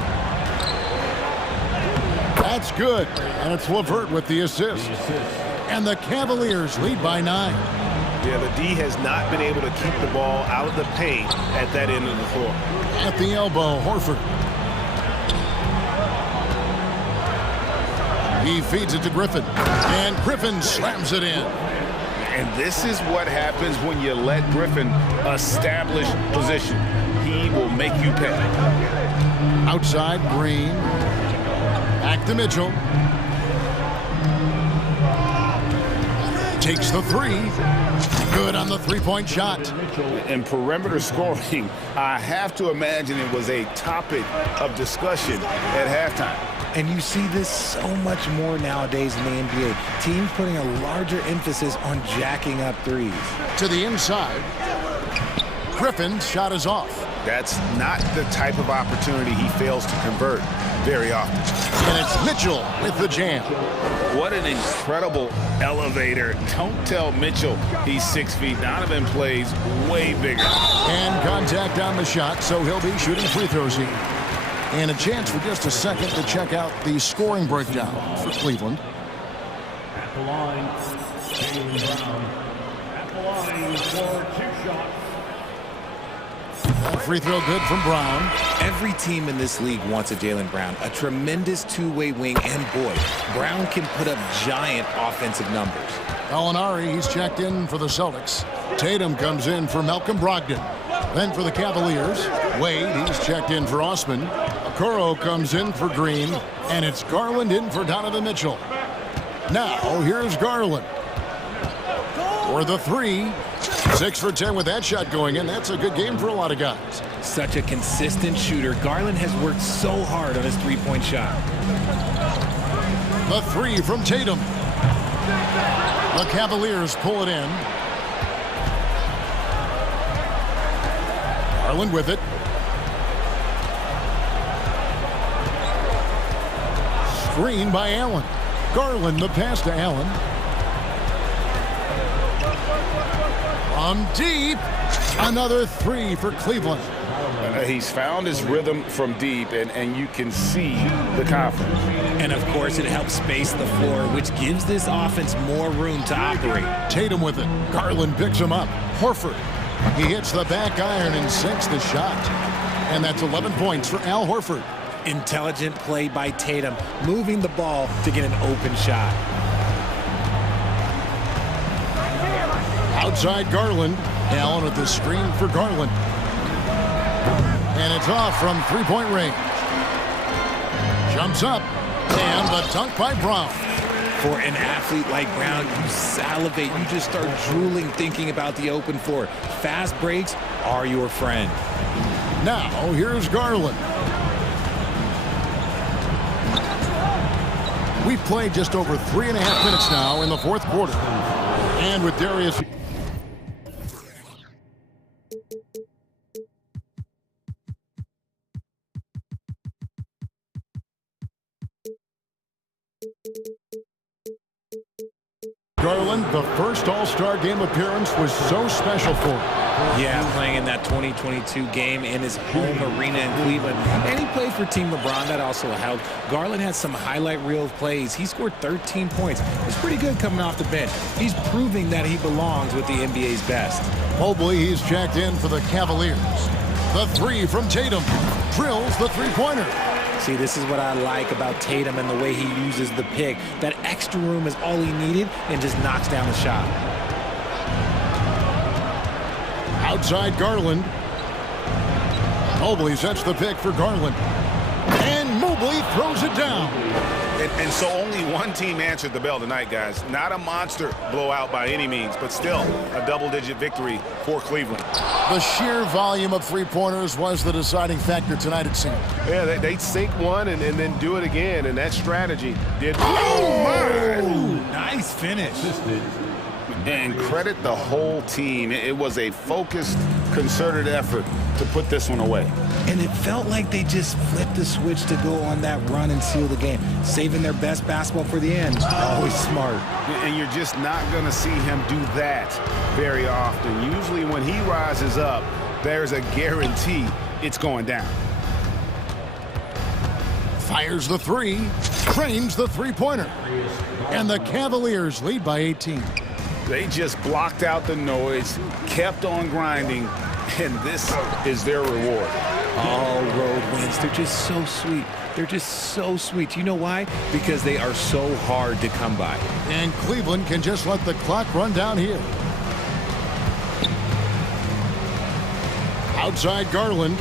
That's good, and it's LeVert with the assist. And the Cavaliers lead by 9. Yeah, the D has not been able to keep the ball out of the paint at that end of the floor. At the elbow, Horford. He feeds it to Griffin, and Griffin slams it in. And this is what happens when you let Griffin establish position. He will make you pay. Outside, Green. Back to Mitchell. Takes the three. Good on the three-point shot. In perimeter scoring, I have to imagine it was a topic of discussion at halftime. And you see this so much more nowadays in the NBA. Teams putting a larger emphasis on jacking up threes. To the inside. Griffin's shot is off. That's not the type of opportunity he fails to convert very often. And it's Mitchell with the jam. What an incredible elevator. Don't tell Mitchell he's 6 feet. Donovan plays way bigger. And contact on the shot, so he'll be shooting free throws here. And a chance for just a second to check out the scoring breakdown for Cleveland. At the line, Jaylen Brown. At the line for 2 shots. A free throw good from Brown. Every team in this league wants a Jaylen Brown, a tremendous two-way wing, and boy, Brown can put up giant offensive numbers. Gallinari, he's checked in for the Celtics. Tatum comes in for Malcolm Brogdon. Then for the Cavaliers, Wade, he's checked in for Osman. Okoro comes in for Green, and it's Garland in for Donovan Mitchell. Now, here's Garland. For the three. 6 for 10 with that shot going in. That's a good game for a lot of guys. Such a consistent shooter. Garland has worked so hard on his three-point shot. The three from Tatum. The Cavaliers pull it in. Garland with it. Screen by Allen. Garland, the pass to Allen. From deep, another three for Cleveland. He's found his rhythm from deep, and you can see the confidence. And, of course, it helps space the floor, which gives this offense more room to operate. Tatum with it. Garland picks him up. Horford. He hits the back iron and sinks the shot. And that's 11 points for Al Horford. Intelligent play by Tatum, moving the ball to get an open shot. Outside Garland. Allen with the screen for Garland. And it's off from three-point range. Jumps up. And the dunk by Brown. For an athlete like Brown, you salivate. You just start drooling thinking about the open floor. Fast breaks are your friend. Now, here's Garland. We've played just over 3.5 minutes now in the fourth quarter. And with Darius... Garland, the first All-Star game appearance was so special for him. Yeah, playing in that 2022 game in his home arena in Cleveland. And he played for Team LeBron. That also helped. Garland had some highlight reel plays. He scored 13 points. It's pretty good coming off the bench. He's proving that he belongs with the NBA's best. Mobley, he's checked in for the Cavaliers. The three from Tatum. Drills the three-pointer. See, this is what I like about Tatum and the way he uses the pick. That extra room is all he needed and just knocks down the shot. Outside Garland. Mobley sets the pick for Garland. And Mobley throws it down. And so only one team answered the bell tonight, guys. Not a monster blowout by any means, but still a double-digit victory for Cleveland. The sheer volume of three-pointers was the deciding factor tonight, it seemed. Yeah, they sink one and then do it again, and that strategy did... Oh, my! Nice finish. And credit the whole team. It was a focused concerted effort to put this one away. And it felt like they just flipped the switch to go on that run and seal the game, saving their best basketball for the end. Always smart. And you're just not going to see him do that very often. Usually when he rises up, there's a guarantee it's going down. Fires the three, frames the three-pointer. And the Cavaliers lead by 18. They just blocked out the noise, kept on grinding, and this is their reward. All road wins. They're just so sweet. They're just so sweet. You know why? Because they are so hard to come by. And Cleveland can just let the clock run down here. Outside Garland.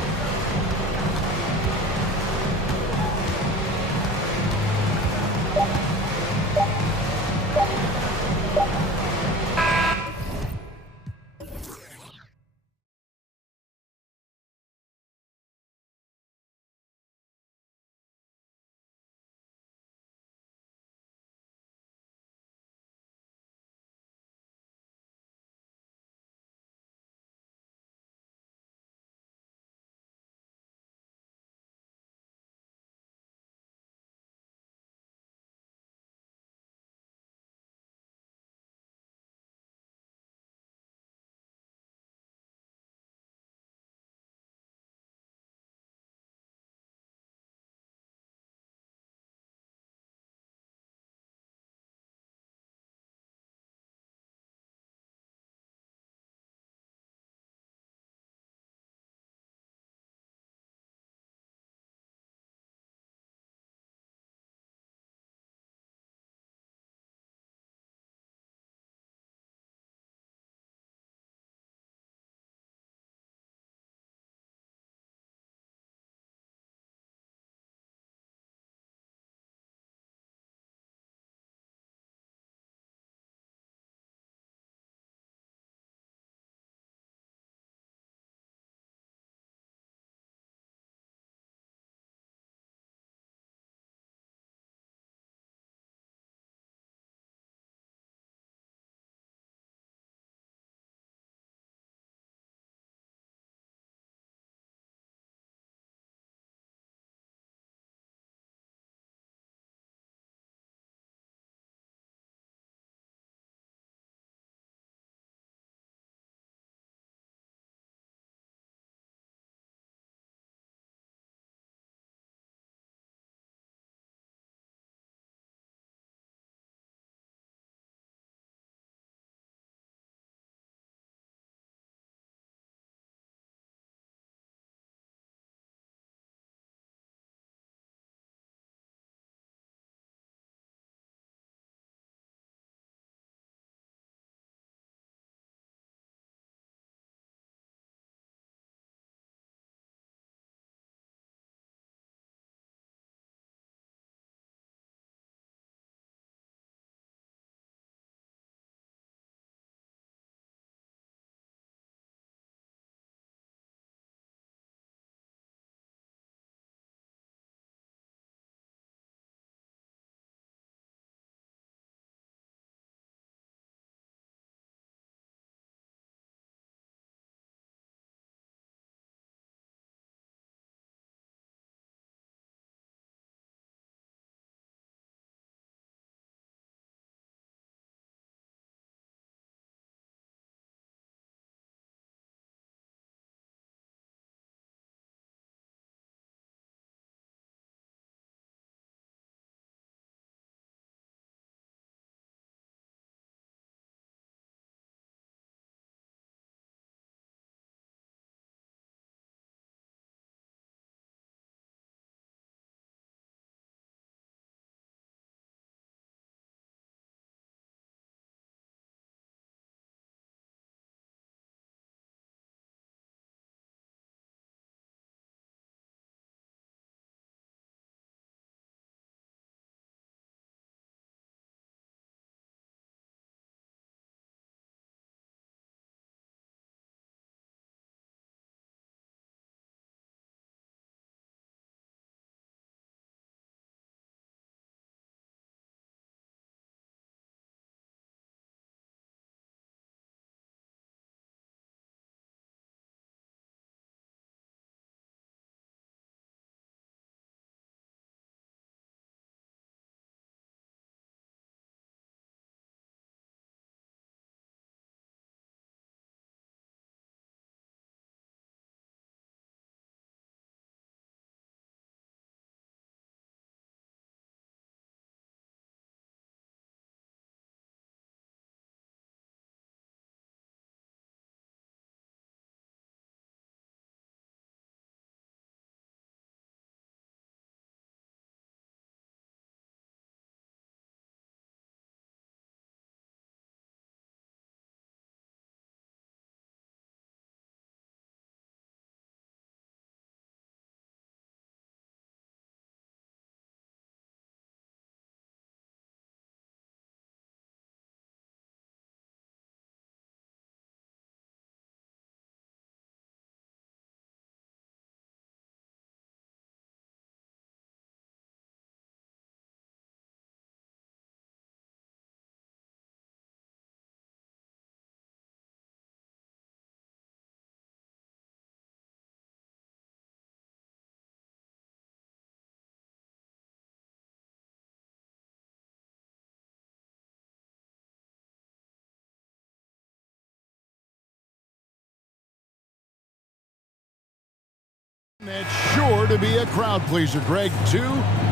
That's sure to be a crowd pleaser, Greg. Two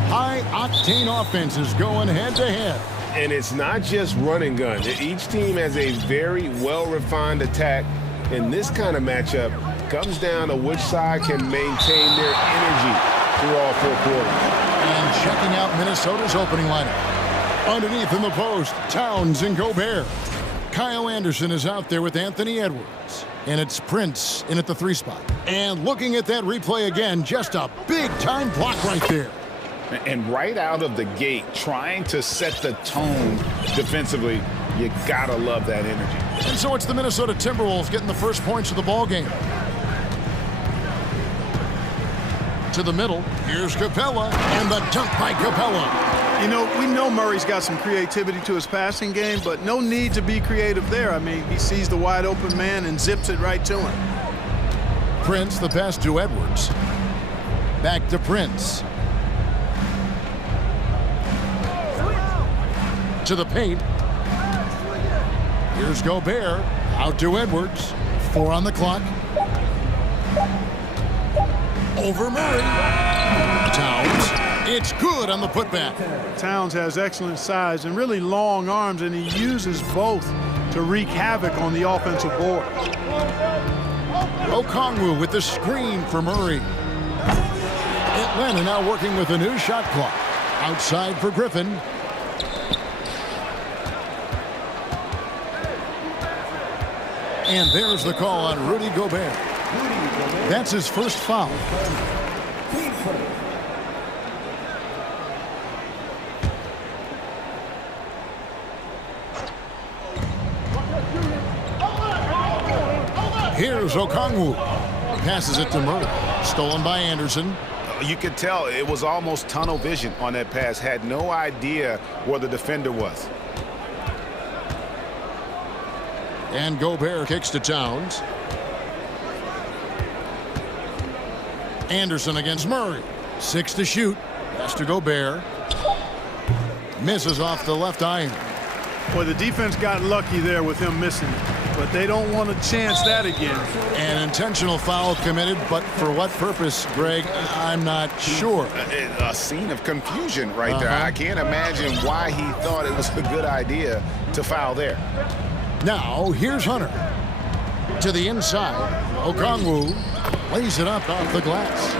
high-octane offenses going head-to-head. And it's not just run and gun. Each team has a very well-refined attack. And this kind of matchup comes down to which side can maintain their energy through all 4 quarters. And checking out Minnesota's opening lineup. Underneath in the post, Towns and Gobert. Kyle Anderson is out there with Anthony Edwards. And it's Prince in at the 3 spot. And looking at that replay again, just a big-time block right there. And right out of the gate, trying to set the tone defensively, you gotta love that energy. And so it's the Minnesota Timberwolves getting the first points of the ball game. To the middle, here's Capella, and the dunk by Capella. You know, we know Murray's got some creativity to his passing game, but no need to be creative there. I mean, he sees the wide open man and zips it right to him. Prince, the pass to Edwards. Back to Prince. To the paint. Here's Gobert. Out to Edwards. 4 on the clock. Over Murray. Towns. It's good on the putback. Towns has excellent size and really long arms, and he uses both to wreak havoc on the offensive board. Okongwu with the screen for Murray. Atlanta now working with a new shot clock. Outside for Griffin. And there's the call on Rudy Gobert. That's his first foul. Here's Okongwu. Passes it to Murray. Stolen by Anderson. You could tell it was almost tunnel vision on that pass. Had no idea where the defender was. And Gobert kicks to Towns. Anderson against Murray. 6 to shoot. Pass to Gobert. Misses off the left iron. Boy, the defense got lucky there with him missing it, but they don't want to chance that again. An intentional foul committed, but for what purpose, Greg, I'm not sure. A scene of confusion right there. I can't imagine why he thought it was a good idea to foul there. Now, here's Hunter. To the inside. Okongwu lays it up off the glass.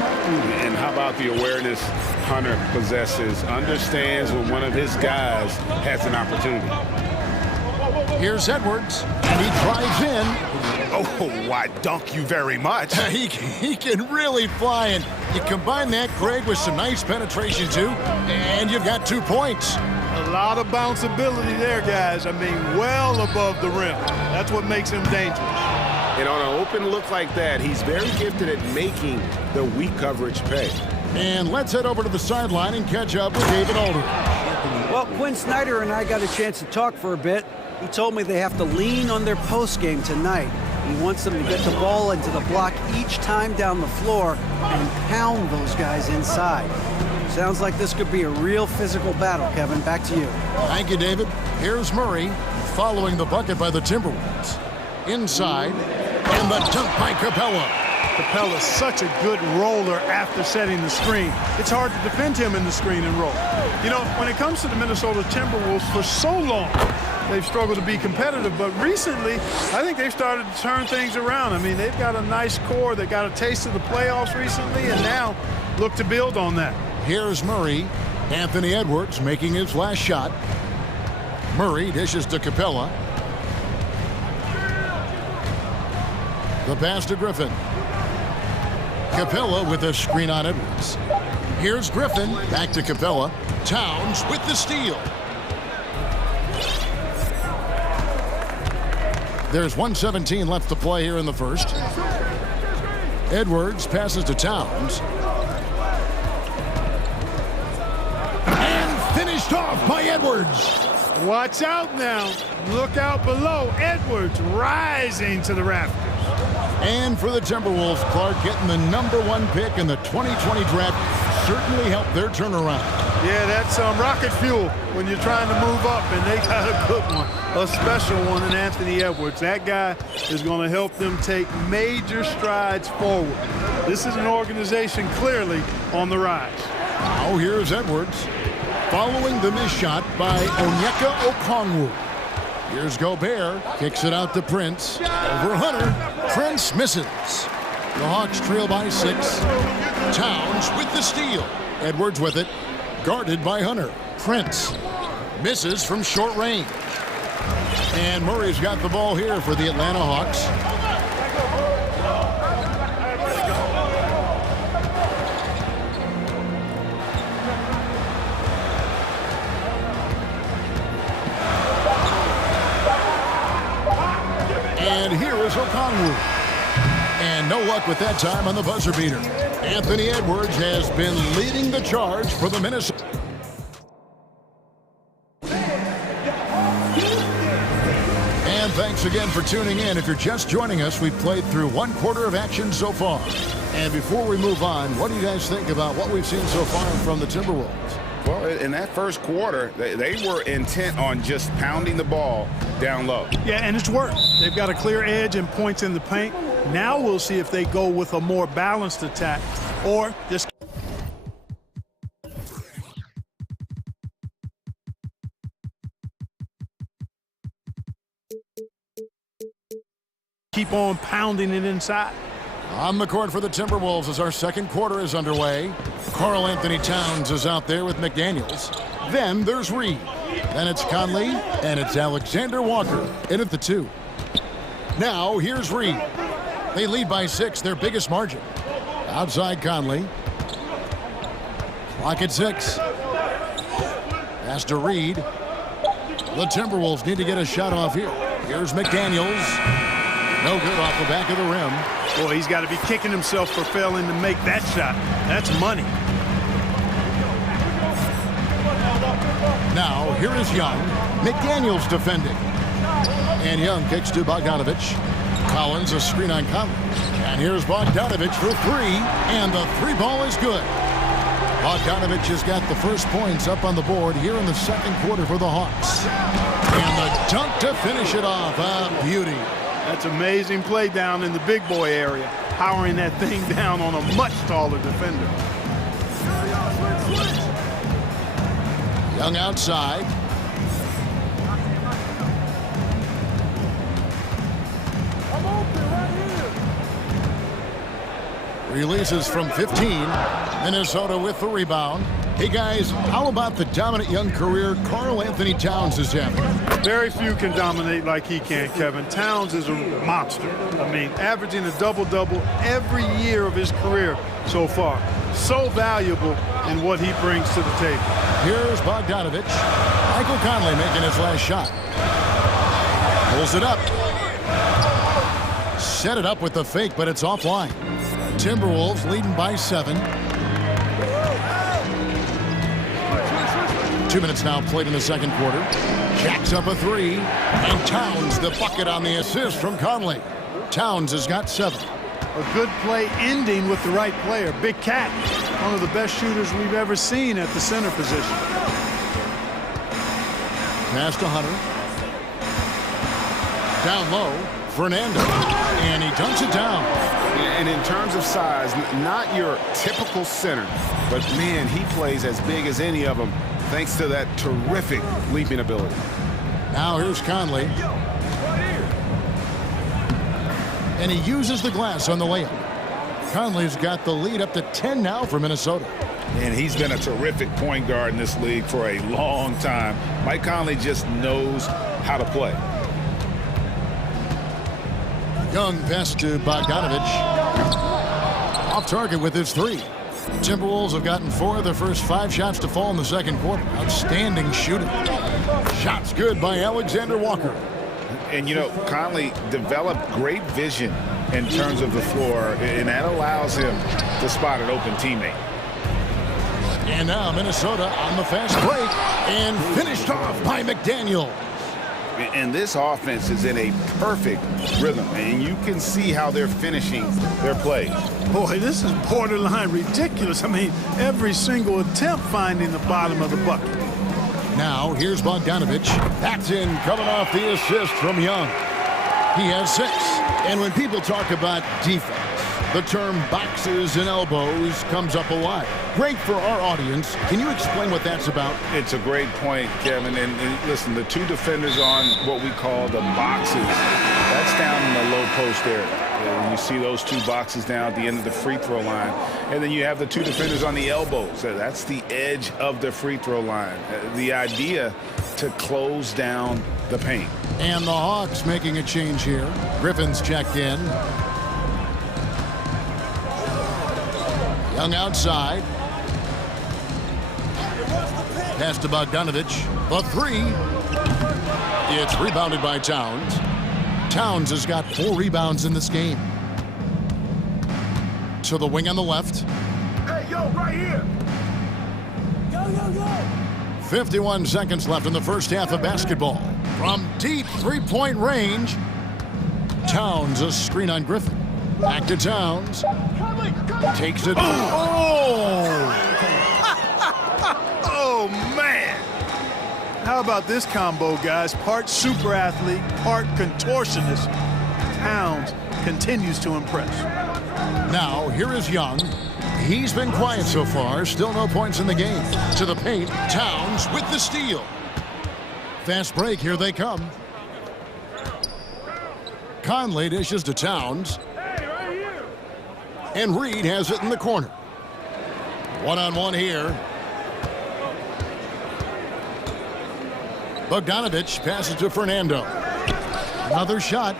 And how about the awareness Hunter possesses? Understands when one of his guys has an opportunity. Here's Edwards, and he drives in. Oh, why dunk you very much. He can really fly, and you combine that, Greg, with some nice penetration, too, and you've got 2 points. A lot of bounceability there, guys. I mean, well above the rim. That's what makes him dangerous. And on an open look like that, he's very gifted at making the weak coverage pay. And let's head over to the sideline and catch up with David Aldridge. Well, Quinn Snyder and I got a chance to talk for a bit. He told me they have to lean on their post game tonight. He wants them to get the ball into the block each time down the floor and pound those guys inside. Sounds like this could be a real physical battle, Kevin. Back to you. Thank you, David. Here's Murray following the bucket by the Timberwolves. Inside, and the dunk by Capella. Capella's such a good roller after setting the screen. It's hard to defend him in the screen and roll. You know, when it comes to the Minnesota Timberwolves, for so long, they've struggled to be competitive, but recently, I think they've started to turn things around. I mean, they've got a nice core. They got a taste of the playoffs recently, and now look to build on that. Here's Murray. Anthony Edwards making his last shot. Murray dishes to Capella. The pass to Griffin. Capella with a screen on Edwards. Here's Griffin. Back to Capella. Towns with the steal. There's 1:17 left to play here in the first. Edwards passes to Towns. And finished off by Edwards. Watch out now. Look out below. Edwards rising to the rafters. And for the Timberwolves, Clark getting the #1 pick in the 2020 draft certainly helped their turnaround. Yeah, that's rocket fuel when you're trying to move up, and they got a good one, a special one in Anthony Edwards. That guy is going to help them take major strides forward. This is an organization clearly on the rise. Now here's Edwards, following the missed shot by Onyeka Okongwu. Here's Gobert, kicks it out to Prince. Over Hunter, Prince misses. The Hawks trail by 6. Towns with the steal. Edwards with it, guarded by Hunter. Prince misses from short range. And Murray's got the ball here for the Atlanta Hawks. And here is Okongwu. And no luck with that time on the buzzer beater. Anthony Edwards has been leading the charge for the Minnesota. And thanks again for tuning in. If you're just joining us, we've played through 1/4 of action so far. And before we move on, what do you guys think about what we've seen so far from the Timberwolves? Well, in that first quarter, they were intent on just pounding the ball down low. Yeah, and it's worked. They've got a clear edge and points in the paint. Now we'll see if they go with a more balanced attack or just keep on pounding it inside. On the court for the Timberwolves as our second quarter is underway. Karl Anthony Towns is out there with McDaniels. Then there's Reed. Then it's Conley, and it's Alexander Walker in at the 2. Now here's Reed. They lead by 6, their biggest margin. Outside Conley. Clock at 6. Pass to Reed. The Timberwolves need to get a shot off here. Here's McDaniels. No good off the back of the rim. Boy, he's got to be kicking himself for failing to make that shot. That's money. Now, here is Young. McDaniels defending. And Young kicks to Bogdanovich. Collins, a screen on Conley. And here's Bogdanovich for 3. And the 3 ball is good. Bogdanovich has got the first points up on the board here in the second quarter for the Hawks. And the dunk to finish it off. A beauty. That's amazing play down in the big boy area, powering that thing down on a much taller defender. Young outside. Releases from 15. Minnesota with the rebound. Hey guys, how about the dominant young career Karl Anthony Towns is having? Very few can dominate like he can, Kevin. Towns is a monster. I mean, averaging a double-double every year of his career so far. So valuable in what he brings to the table. Here's Bogdanovich. Michael Conley making his last shot. Pulls it up. Set it up with the fake, but it's offline. Timberwolves leading by 7. 2 minutes now played in the second quarter. Jacks up a 3. And Towns the bucket on the assist from Conley. Towns has got 7. A good play ending with the right player. Big Cat, one of the best shooters we've ever seen at the center position. Pass to Hunter. Down low, Fernando. And he dunks it down. And in terms of size, not your typical center, but man, he plays as big as any of them thanks to that terrific leaping ability. Now here's Conley. And he uses the glass on the layup. Conley's got the lead up to 10 now for Minnesota. And he's been a terrific point guard in this league for a long time. Mike Conley just knows how to play. Young pass to Bogdanovich. Off target with his 3. Timberwolves have gotten 4 of their first 5 shots to fall in the second quarter. Outstanding shooting. Shots good by Alexander Walker. And, you know, Conley developed great vision in terms of the floor, and that allows him to spot an open teammate. And now Minnesota on the fast break and finished off by McDaniels. And this offense is in a perfect rhythm, and you can see how they're finishing their plays. Boy, this is borderline ridiculous. I mean, every single attempt finding the bottom of the bucket. Now, here's Bogdanovich. That's in, coming off the assist from Young. He has 6. And when people talk about defense, the term boxes and elbows comes up a lot. Great for our audience. Can you explain what that's about? It's a great point, Kevin. And listen, the 2 defenders on what we call the boxes, that's down in the low post area. And you see those 2 boxes down at the end of the free throw line. And then you have the 2 defenders on the elbows. That's the edge of the free throw line. The idea to close down the paint. And the Hawks making a change here. Griffin's checked in. Young outside. Pass to Bogdanovich. The 3. It's rebounded by Towns. Towns has got 4 rebounds in this game. To the wing on the left. Hey, yo, right here. Yo. 51 seconds left in the first half of basketball. From deep three-point range, Towns a screen on Griffin. Back to Towns. Takes it. Oh, man. How about this combo, guys? Part super athlete, part contortionist. Towns continues to impress. Now, here is Young. He's been quiet so far. Still no points in the game. To the paint. Towns with the steal. Fast break. Here they come. Conley dishes to Towns. And Reed has it in the corner. One-on-one here. Bogdanovich passes to Fernando. Another shot.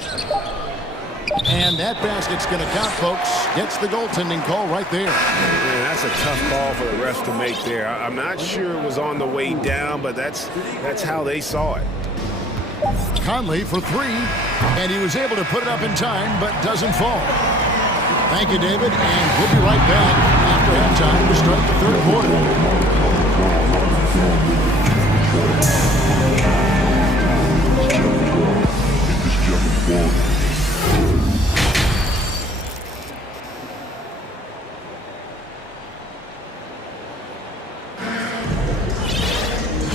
And that basket's going to count, folks. Gets the goaltending call right there. Man, that's a tough call for the ref to make there. I'm not sure it was on the way down, but that's how they saw it. Conley for 3. And he was able to put it up in time, but doesn't fall. Thank you, David, and we'll be right back after halftime to start the third quarter.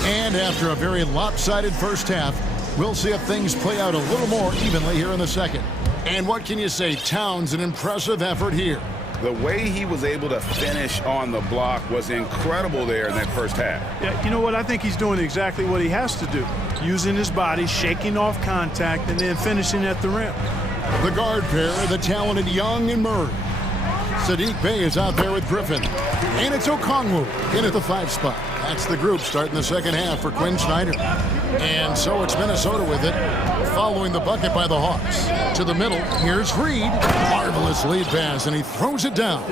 And after a very lopsided first half, we'll see if things play out a little more evenly here in the second. And what can you say? Towns, an impressive effort here. The way he was able to finish on the block was incredible there in that first half. Yeah, you know what? I think he's doing exactly what he has to do. Using his body, shaking off contact, and then finishing at the rim. The guard pair, the talented Young and Murray. Sadiq Bey is out there with Griffin. And it's Okongwu in at the 5 spot. That's the group starting the second half for Quinn Snyder. And so it's Minnesota with it, following the bucket by the Hawks. To the middle, here's Reed. Marvelous lead pass, and he throws it down.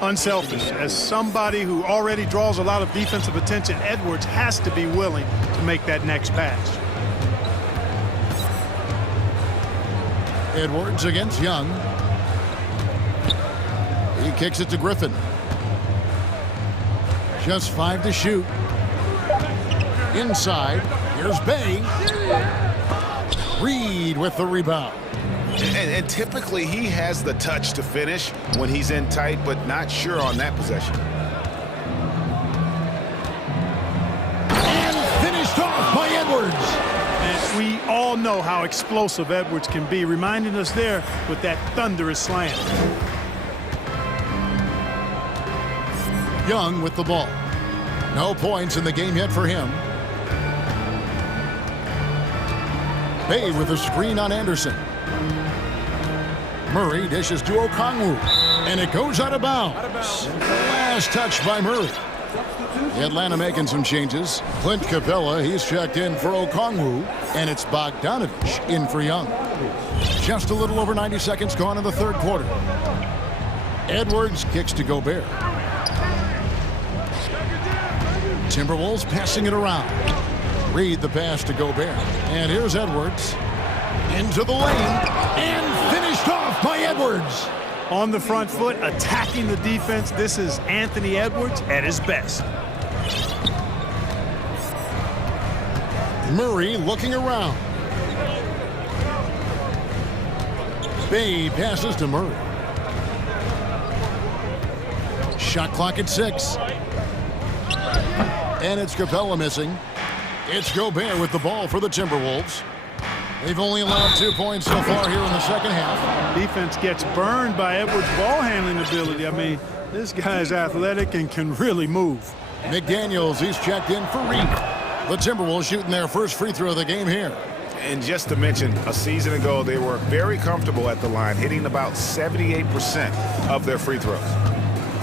Unselfish. As somebody who already draws a lot of defensive attention, Edwards has to be willing to make that next pass. Edwards against Young. He kicks it to Griffin. Just 5 to shoot. Inside, here's Bey. Reed with the rebound. And typically he has the touch to finish when he's in tight, but not sure on that possession. And finished off by Edwards. And we all know how explosive Edwards can be, reminding us there with that thunderous slam. Young with the ball. No points in the game yet for him. Bey with a screen on Anderson. Murray dishes to Okongwu, and it goes out of bounds. Last touch by Murray. Atlanta making some changes. Clint Capella, he's checked in for Okongwu, and it's Bogdanovich in for Young. Just a little over 90 seconds gone in the third quarter. Edwards kicks to Gobert. Timberwolves passing it around. Reed the pass to Gobert. And here's Edwards. Into the lane. And finished off by Edwards. On the front foot, attacking the defense. This is Anthony Edwards at his best. Murray looking around. Bay passes to Murray. Shot clock at 6. And it's Capella missing. It's Gobert with the ball for the Timberwolves. They've only allowed 2 points so far here in the second half. Defense gets burned by Edwards' ball handling ability. I mean, this guy's athletic and can really move. McDaniels, he's checked in for Reed. The Timberwolves shooting their first free throw of the game here. And just to mention, a season ago, they were very comfortable at the line, hitting about 78% of their free throws.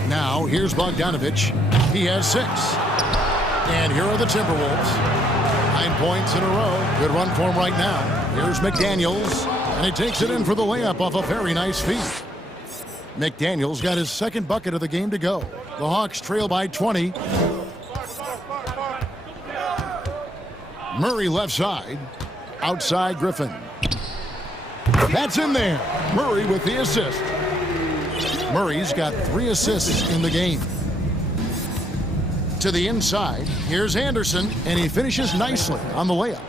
Now, here's Bogdanovich. He has 6. And here are the Timberwolves. 9 points in a row. Good run for him right now. Here's McDaniels. And he takes it in for the layup off a very nice feed. McDaniels got his second bucket of the game to go. The Hawks trail by 20. Murray left side. Outside Griffin. That's in there. Murray with the assist. Murray's got 3 assists in the game. To the inside, here's Anderson, and he finishes nicely on the layup.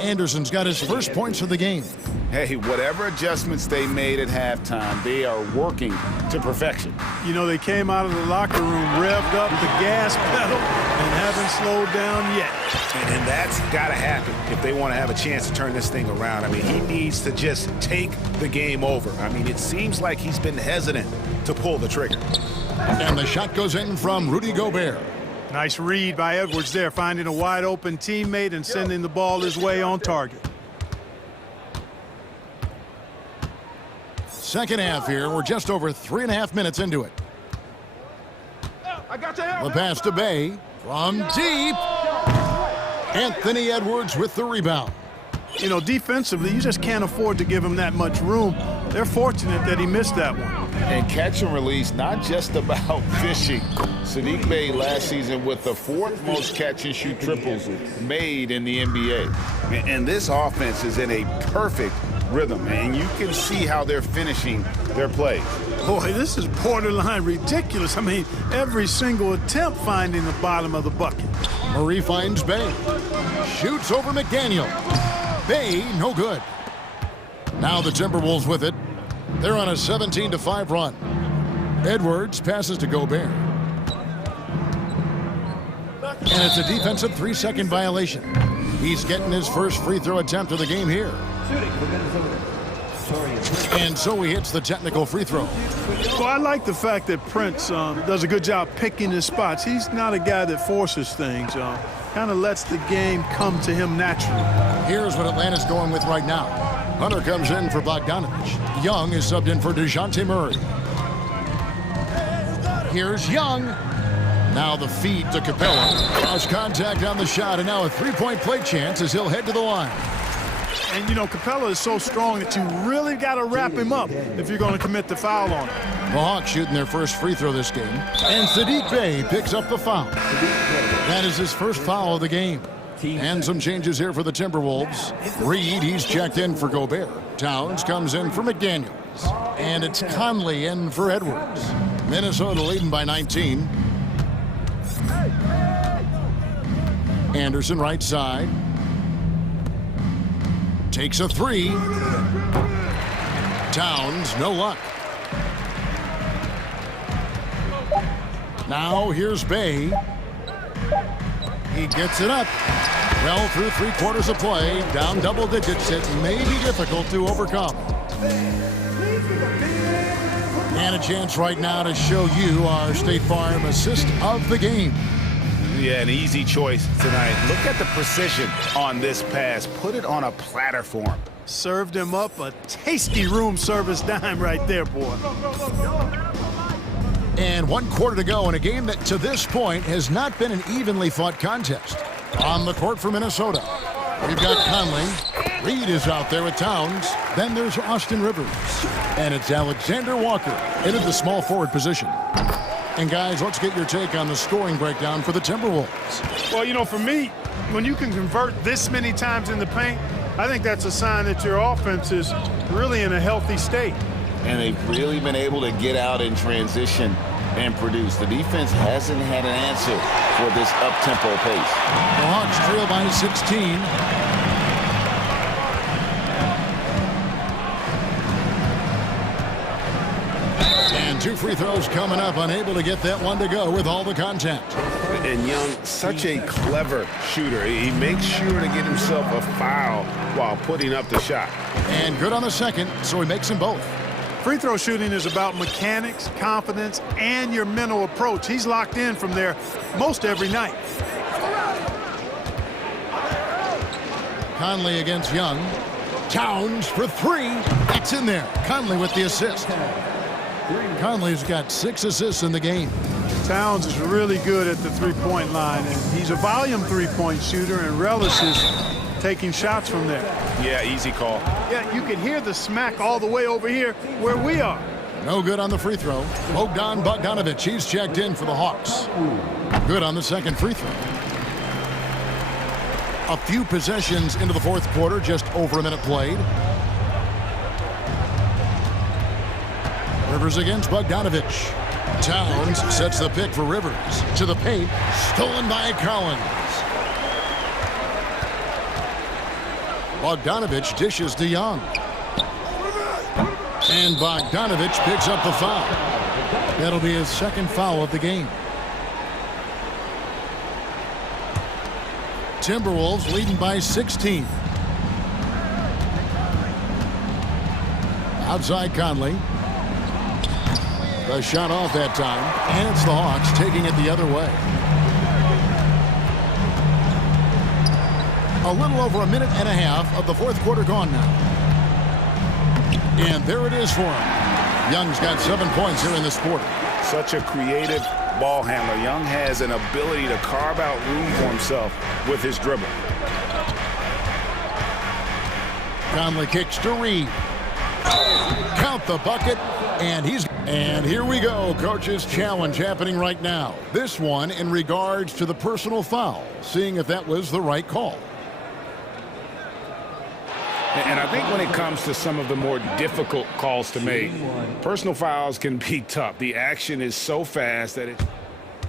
Anderson's got his first points of the game. Hey, whatever adjustments they made at halftime, they are working to perfection. You know, they came out of the locker room, revved up the gas pedal, and haven't slowed down yet. And that's got to happen if they want to have a chance to turn this thing around. I mean, he needs to just take the game over. I mean, it seems like he's been hesitant to pull the trigger. And the shot goes in from Rudy Gobert. Nice read by Edwards there, finding a wide open teammate and sending the ball his way on target. Second half here. We're just over 3.5 minutes into it. The pass to Bay from deep. Anthony Edwards with the rebound. You know, defensively, you just can't afford to give him that much room. They're fortunate that he missed that one. And catch and release, not just about fishing. Sadiq Bey last season with the 4th most catch and shoot triples made in the NBA. And this offense is in a perfect rhythm, and you can see how they're finishing their plays. Boy, this is borderline ridiculous. I mean, every single attempt finding the bottom of the bucket. Murray finds Bay. Shoots over McDaniel. Bay, no good. Now the Timberwolves with it. They're on a 17-5 run. Edwards passes to Gobert. And it's a defensive 3-second violation. He's getting his first free throw attempt of the game here. And so he hits the technical free throw. Well, I like the fact that Prince does a good job picking his spots. He's not a guy that forces things. Kind of lets the game come to him naturally. Here's what Atlanta's going with right now. Hunter comes in for Bogdanovich. Young is subbed in for DeJounte Murray. Here's Young. Now the feed to Capella. Lost contact on the shot, and now a 3-point play chance as he'll head to the line. And, you know, Capella is so strong that you really got to wrap him up if you're going to commit the foul on him. The Hawks shooting their first free throw this game. And Sadiq Bey picks up the foul. That is his first foul of the game. And some changes here for the Timberwolves. Reed, he's checked in for Gobert. Towns comes in for McDaniels. And it's Conley in for Edwards. Minnesota leading by 19. Anderson right side. Takes a 3. Towns, no luck. Now here's Bay. He gets it up. Well, through 3/4 of play, down double digits, it may be difficult to overcome. And a chance right now to show you our State Farm assist of the game. Yeah, an easy choice tonight. Look at the precision on this pass. Put it on a platter for him. Served him up a tasty room service dime right there, boy. And 1/4 to go in a game that to this point has not been an evenly fought contest. On the court for Minnesota, we've got Conley. Reed is out there with Towns. Then there's Austin Rivers. And it's Alexander Walker into the small forward position. And guys, let's get your take on the scoring breakdown for the Timberwolves. Well, you know, for me, when you can convert this many times in the paint, I think that's a sign that your offense is really in a healthy state. And they've really been able to get out in transition and produce. The defense hasn't had an answer for this up-tempo pace. The Hawks trail by 16. And 2 free throws coming up, unable to get that one to go with all the contact. And Young, such a clever shooter. He makes sure to get himself a foul while putting up the shot. And good on the second, so he makes them both. Free throw shooting is about mechanics, confidence, and your mental approach. He's locked in from there most every night. Conley against Young. Towns for 3. That's in there. Conley with the assist. Conley's got 6 assists in the game. Towns is really good at the three-point line, and he's a volume three-point shooter and relishes taking shots from there. Yeah, easy call. Yeah, you can hear the smack all the way over here where we are. No good on the free throw. Bogdanovich, he's checked in for the Hawks. Good on the second free throw. A few possessions into the fourth quarter, just over a minute played. Rivers against Bogdanovich. Towns sets the pick for Rivers. To the paint, stolen by Collins. Bogdanovich dishes to Young. And Bogdanovich picks up the foul. That'll be his second foul of the game. Timberwolves leading by 16. Outside Conley. The shot off that time, and it's the Hawks taking it the other way. A little over a minute and a half of the fourth quarter gone now. And there it is for him. Young's got 7 points here in this quarter. Such a creative ball handler. Young has an ability to carve out room for himself with his dribble. Conley kicks to Reed. Count the bucket, and here we go. Coach's challenge happening right now. This one in regards to the personal foul, seeing if that was the right call. And I think when it comes to some of the more difficult calls to make, personal fouls can be tough. The action is so fast that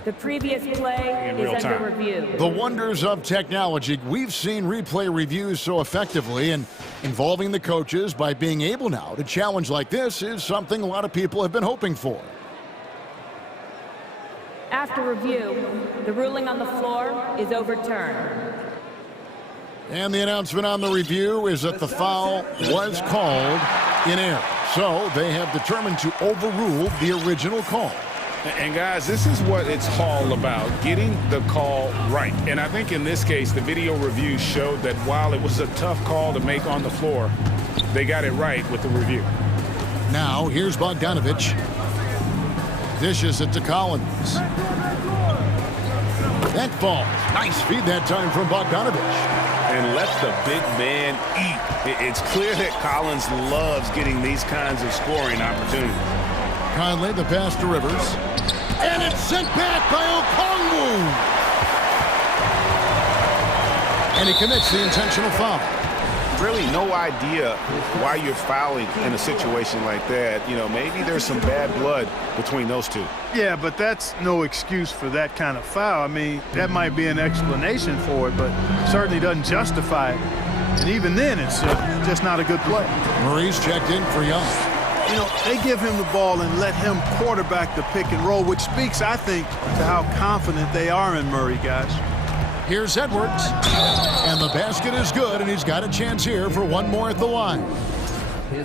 the previous play is under review. The wonders of technology. We've seen replay reviews so effectively, and involving the coaches by being able now to challenge like this is something a lot of people have been hoping for. After review, the ruling on the floor is overturned. And the announcement on the review is that the foul was called in error. So they have determined to overrule the original call. And guys, this is what it's all about, getting the call right. And I think in this case, the video review showed that while it was a tough call to make on the floor, they got it right with the review. Now, here's Bogdanovich. Dishes it to Collins. That falls. Nice feed that time from Bogdanovich. And let the big man eat. It's clear that Collins loves getting these kinds of scoring opportunities. Conley, the pass to Rivers. And it's sent back by Okongwu. And he commits the intentional foul. Really no idea why you're fouling in a situation like that. You know, maybe there's some bad blood between those two. Yeah, but that's no excuse for that kind of foul. I mean, that might be an explanation for it, but certainly doesn't justify it. And even then, it's just not a good play. Murray's checked in for Young. You know, they give him the ball and let him quarterback the pick and roll, which speaks, I think, to how confident they are in Murray, guys. Here's Edwards. And the basket is good, and he's got a chance here for one more at the line.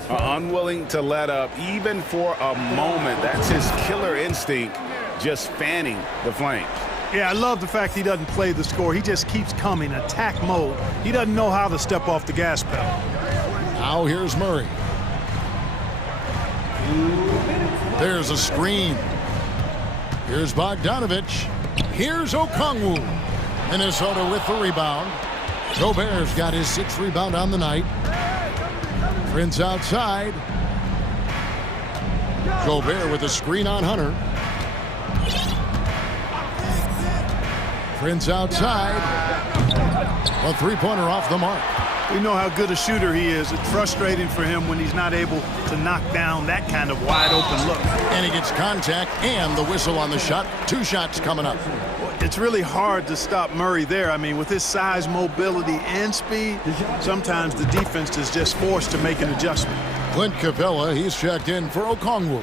Unwilling to let up, even for a moment. That's his killer instinct, just fanning the flames. Yeah, I love the fact he doesn't play the score. He just keeps coming, attack mode. He doesn't know how to step off the gas pedal. Now here's Murray. There's a screen. Here's Bogdanovich. Here's Okongwu. Minnesota with the rebound. Gobert's got his 6th rebound on the night. Prince outside. Gobert with a screen on Hunter. Prince outside. A three-pointer off the mark. We know how good a shooter he is. It's frustrating for him when he's not able to knock down that kind of wide-open look. And he gets contact and the whistle on the shot. 2 shots coming up. It's really hard to stop Murray there. I mean, with his size, mobility, and speed, sometimes the defense is just forced to make an adjustment. Clint Capella, he's checked in for Okongwu.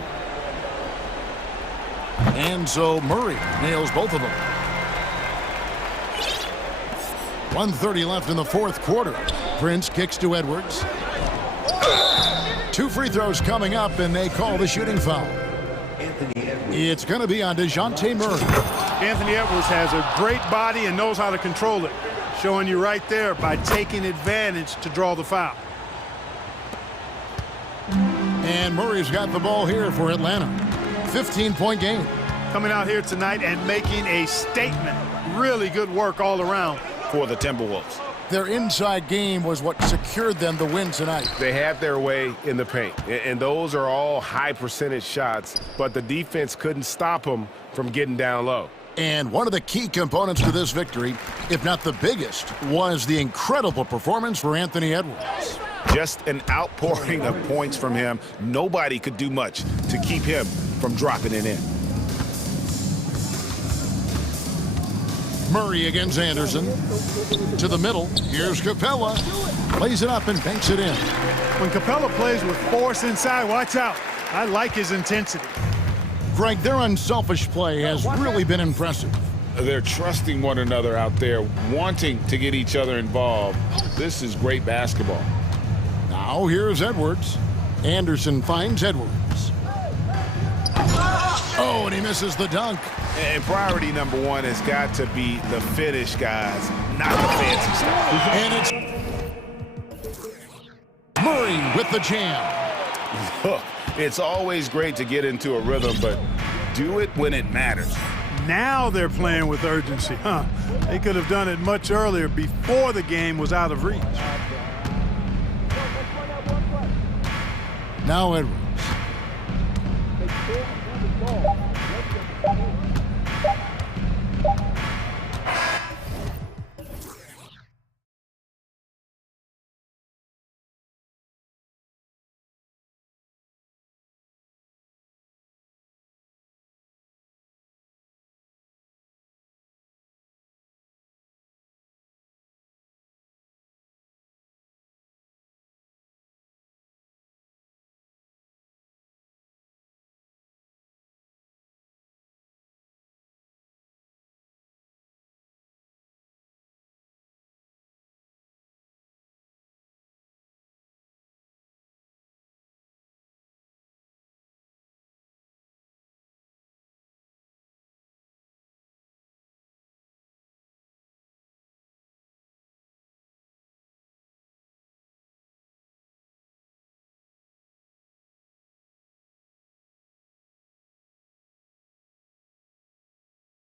And so Murray nails both of them. 1:30 left in the 4th quarter. Prince kicks to Edwards. 2 free throws coming up, and they call the shooting foul. It's going to be on DeJounte Murray. Anthony Edwards has a great body and knows how to control it. Showing you right there by taking advantage to draw the foul. And Murray's got the ball here for Atlanta. 15-point game. Coming out here tonight and making a statement. Really good work all around for the Timberwolves. Their inside game was what secured them the win tonight. They had their way in the paint, and those are all high percentage shots, but the defense couldn't stop them from getting down low. And one of the key components to this victory, if not the biggest, was the incredible performance for Anthony Edwards. Just an outpouring of points from him. Nobody could do much to keep him from dropping it in. Murray against Anderson. To the middle. Here's Capella. Plays it up and banks it in. When Capella plays with force inside, watch out. I like his intensity. Greg, their unselfish play has really been impressive. They're trusting one another out there, wanting to get each other involved. This is great basketball. Now here's Edwards. Anderson finds Edwards. Oh, and he misses the dunk. And priority number 1 has got to be the finish, guys, not the fancy stuff. And it's Murray with the jam. Look, it's always great to get into a rhythm, but do it when it matters. Now they're playing with urgency, huh? They could have done it much earlier before the game was out of reach. Now Edwards.